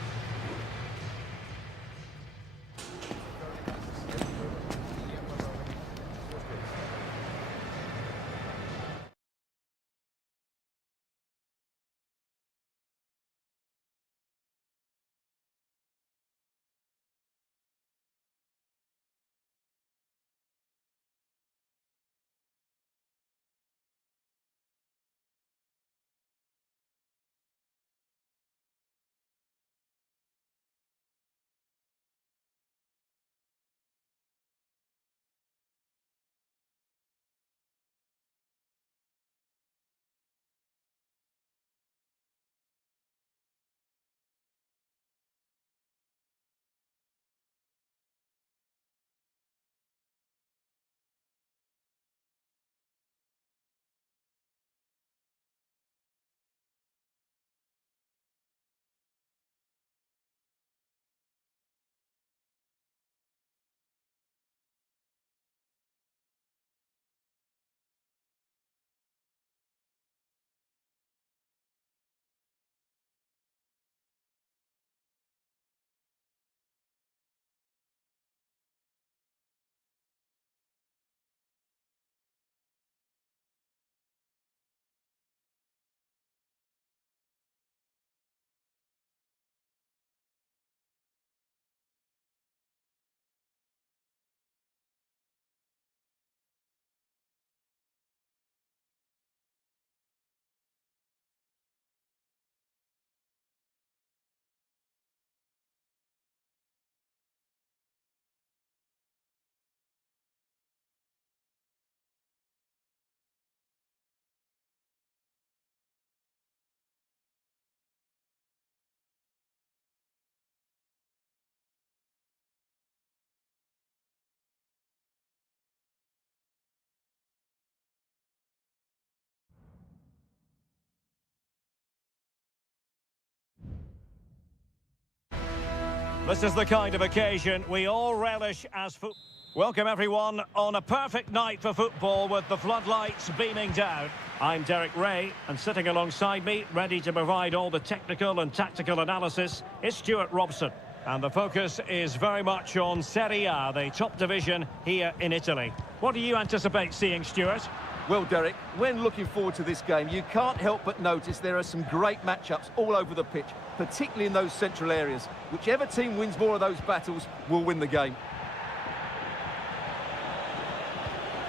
This is the kind of occasion we all relish as football. Welcome everyone on a perfect night for football with the floodlights beaming down. I'm Derek Ray, and sitting alongside me, ready to provide all the technical and tactical analysis, is Stuart Robson. And the focus is very much on Seria, the top division here in Italy. What do you anticipate seeing, Stuart? Well, Derek, when looking forward to this game, you can't help but notice there are some great matchups all over the pitch, particularly in those central areas. Whichever team wins more of those battles will win the game.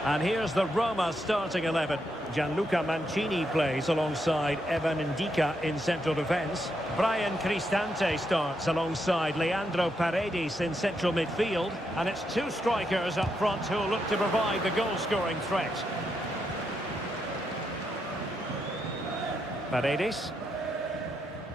And here's the Roma starting 11. Gianluca Mancini plays alongside Evan Ndika in central defence. Brian Cristante starts alongside Leandro Paredes in central midfield. And it's two strikers up front who will look to provide the goal-scoring threat. Paredes.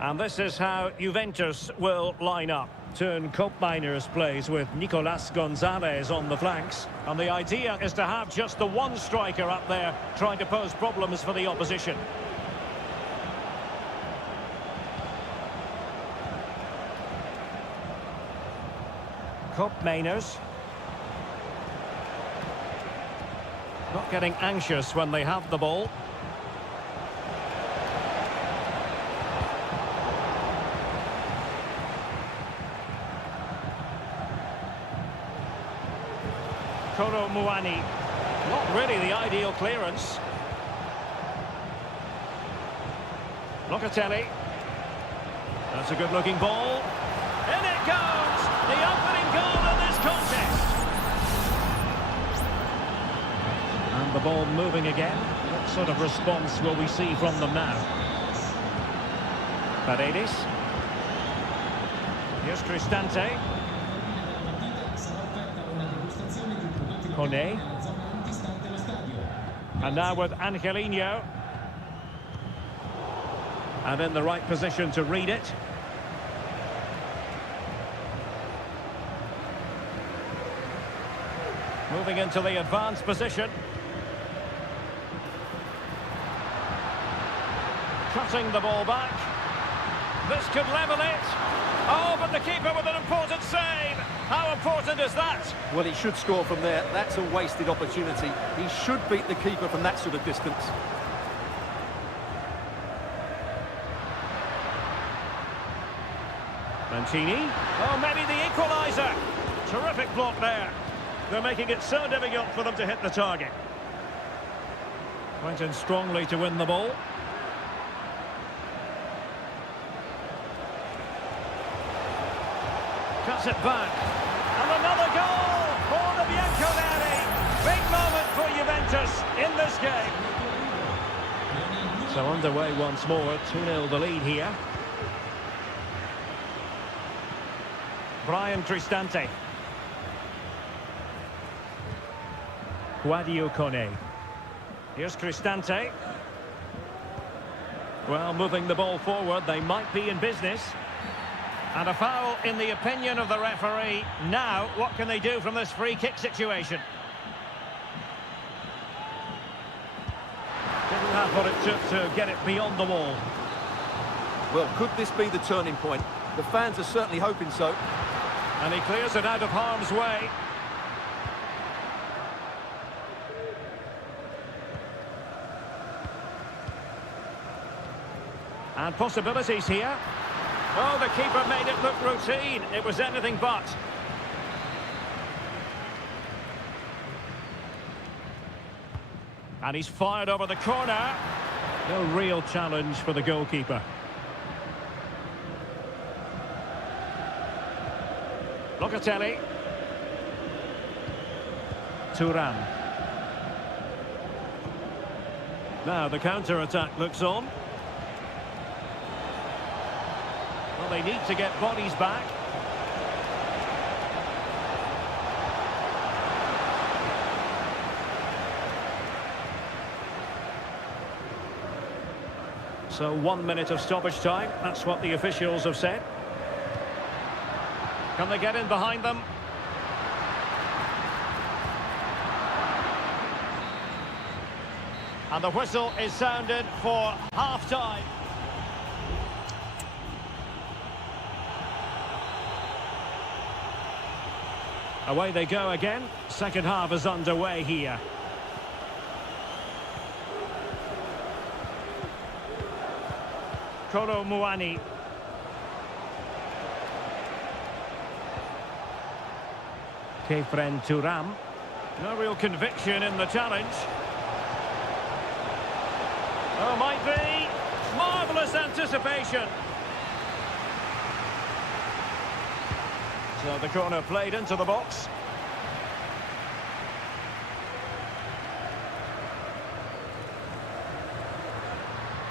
And this is how Juventus will line up. Turn Miners plays with Nicolas Gonzalez on the flanks. And the idea is to have just the one striker up there trying to pose problems for the opposition. Miners. Not getting anxious when they have the ball. Koro Muani. Not really the ideal clearance. Locatelli. That's a good-looking ball. In it goes! The opening goal in this contest. And the ball moving again. What sort of response will we see from them now? Paredes. Here's Cristante. Kone. And now with Angelino. And in the right position to read it. Moving into the advanced position. Cutting the ball back. This could level it. Oh, but the keeper with an important save. How important is that? Well, he should score from there. That's a wasted opportunity. He should beat the keeper from that sort of distance. Mancini. Oh, maybe the equaliser. Terrific block there. They're making it so difficult for them to hit the target. Went in strongly to win the ball. Cuts it back. And another goal for the Bianconeri. Big moment for Juventus in this game. So underway once more. 2-0 the lead here. Brian Cristante. Guadio Kone. Here's Cristante. Well, moving the ball forward, they might be in business. And a foul in the opinion of the referee. Now, what can they do from this free kick situation? Didn't have what it took to get it beyond the wall. Well, could this be the turning point? The fans are certainly hoping so. And he clears it out of harm's way. And possibilities here. Oh, the keeper made it look routine. It was anything but. And he's fired over the corner. No real challenge for the goalkeeper. Locatelli. Thuram. Now the counter-attack looks on. Well, they need to get bodies back. So 1 minute of stoppage time. That's what the officials have said. Can they get in behind them? And the whistle is sounded for half-time. Away they go again. Second half is underway here. Kolo Muani. Kefren Turam. No real conviction in the challenge. Oh, might be. Marvellous anticipation. So the corner played into the box.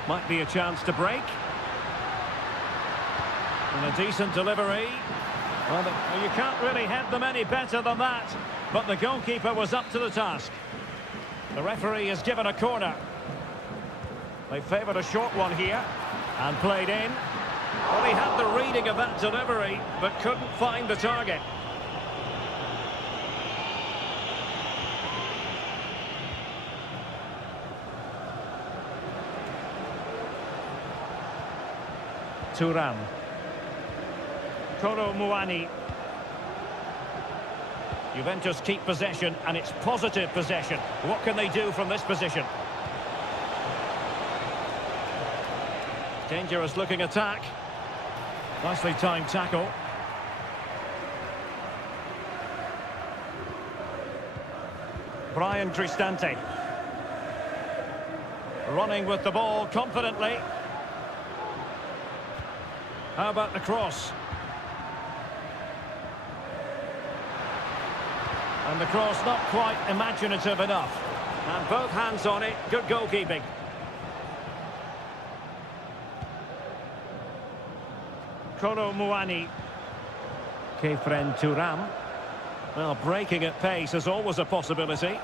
Might be a chance to break. And a decent delivery. Well, you can't really head them any better than that. But the goalkeeper was up to the task. The referee has given a corner. They favoured a short one here. And played in. Well, he had the reading of that delivery, but couldn't find the target. Turam. Kolo Muani. Juventus keep possession, and it's positive possession. What can they do from this position? Dangerous looking attack. Nicely timed tackle. Brian Cristante. Running with the ball confidently. How about the cross? And the cross not quite imaginative enough. And both hands on it, good goalkeeping. Kolo Muani. Kefren Turam. Well, breaking at pace is always a possibility.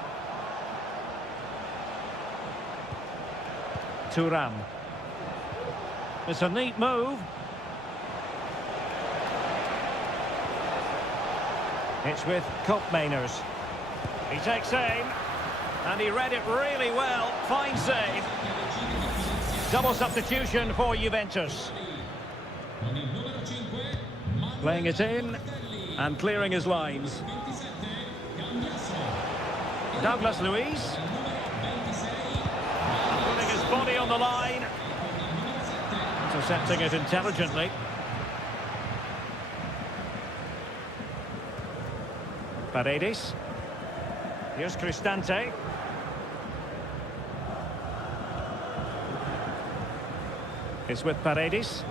Turam. It's a neat move. It's with Koopmeiners. He takes aim. And he read it really well. Fine save. Double substitution for Juventus. Playing it in and clearing his lines. Douglas Luiz. Putting his body on the line. Intercepting it intelligently. Paredes. Here's Cristante. It's with Paredes.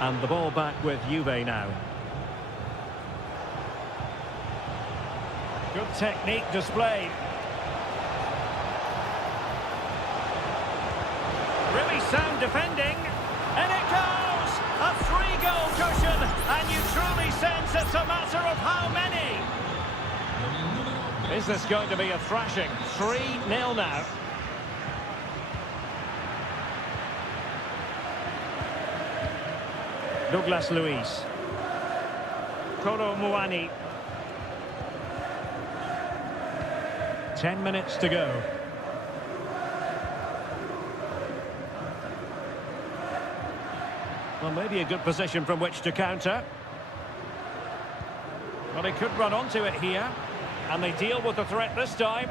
And the ball back with Juve now. Good technique displayed. Really sound defending. And it goes! A 3-goal cushion. And you truly sense it's a matter of how many. Is this going to be a thrashing? 3-0 now. Douglas Luiz. Kolo Muani. 10 minutes to go. Well, maybe a good position from which to counter. Well, he could run onto it here. And they deal with the threat this time.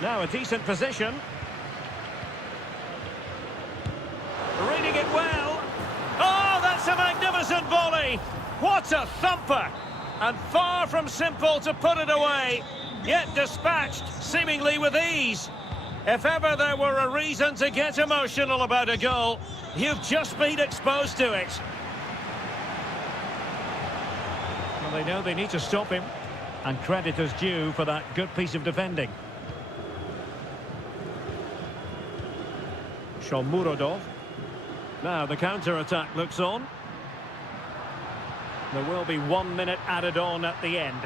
Now a decent position. Reading it well. Oh, that's a magnificent volley. What a thumper. And far from simple to put it away. Yet dispatched seemingly with ease. If ever there were a reason to get emotional about a goal, you've just been exposed to it. Well, they know they need to stop him. And credit is due for that good piece of defending. Shomurodov. Now the counter-attack looks on. There will be 1 minute added on at the end.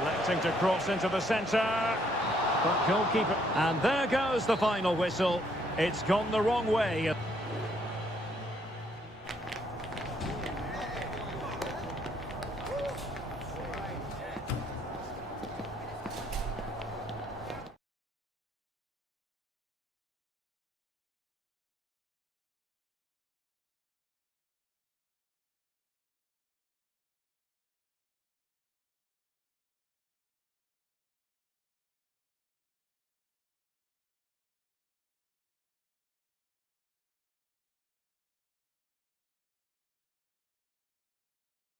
Electing to cross into the centre. But goalkeeper. And there goes the final whistle. It's gone the wrong way.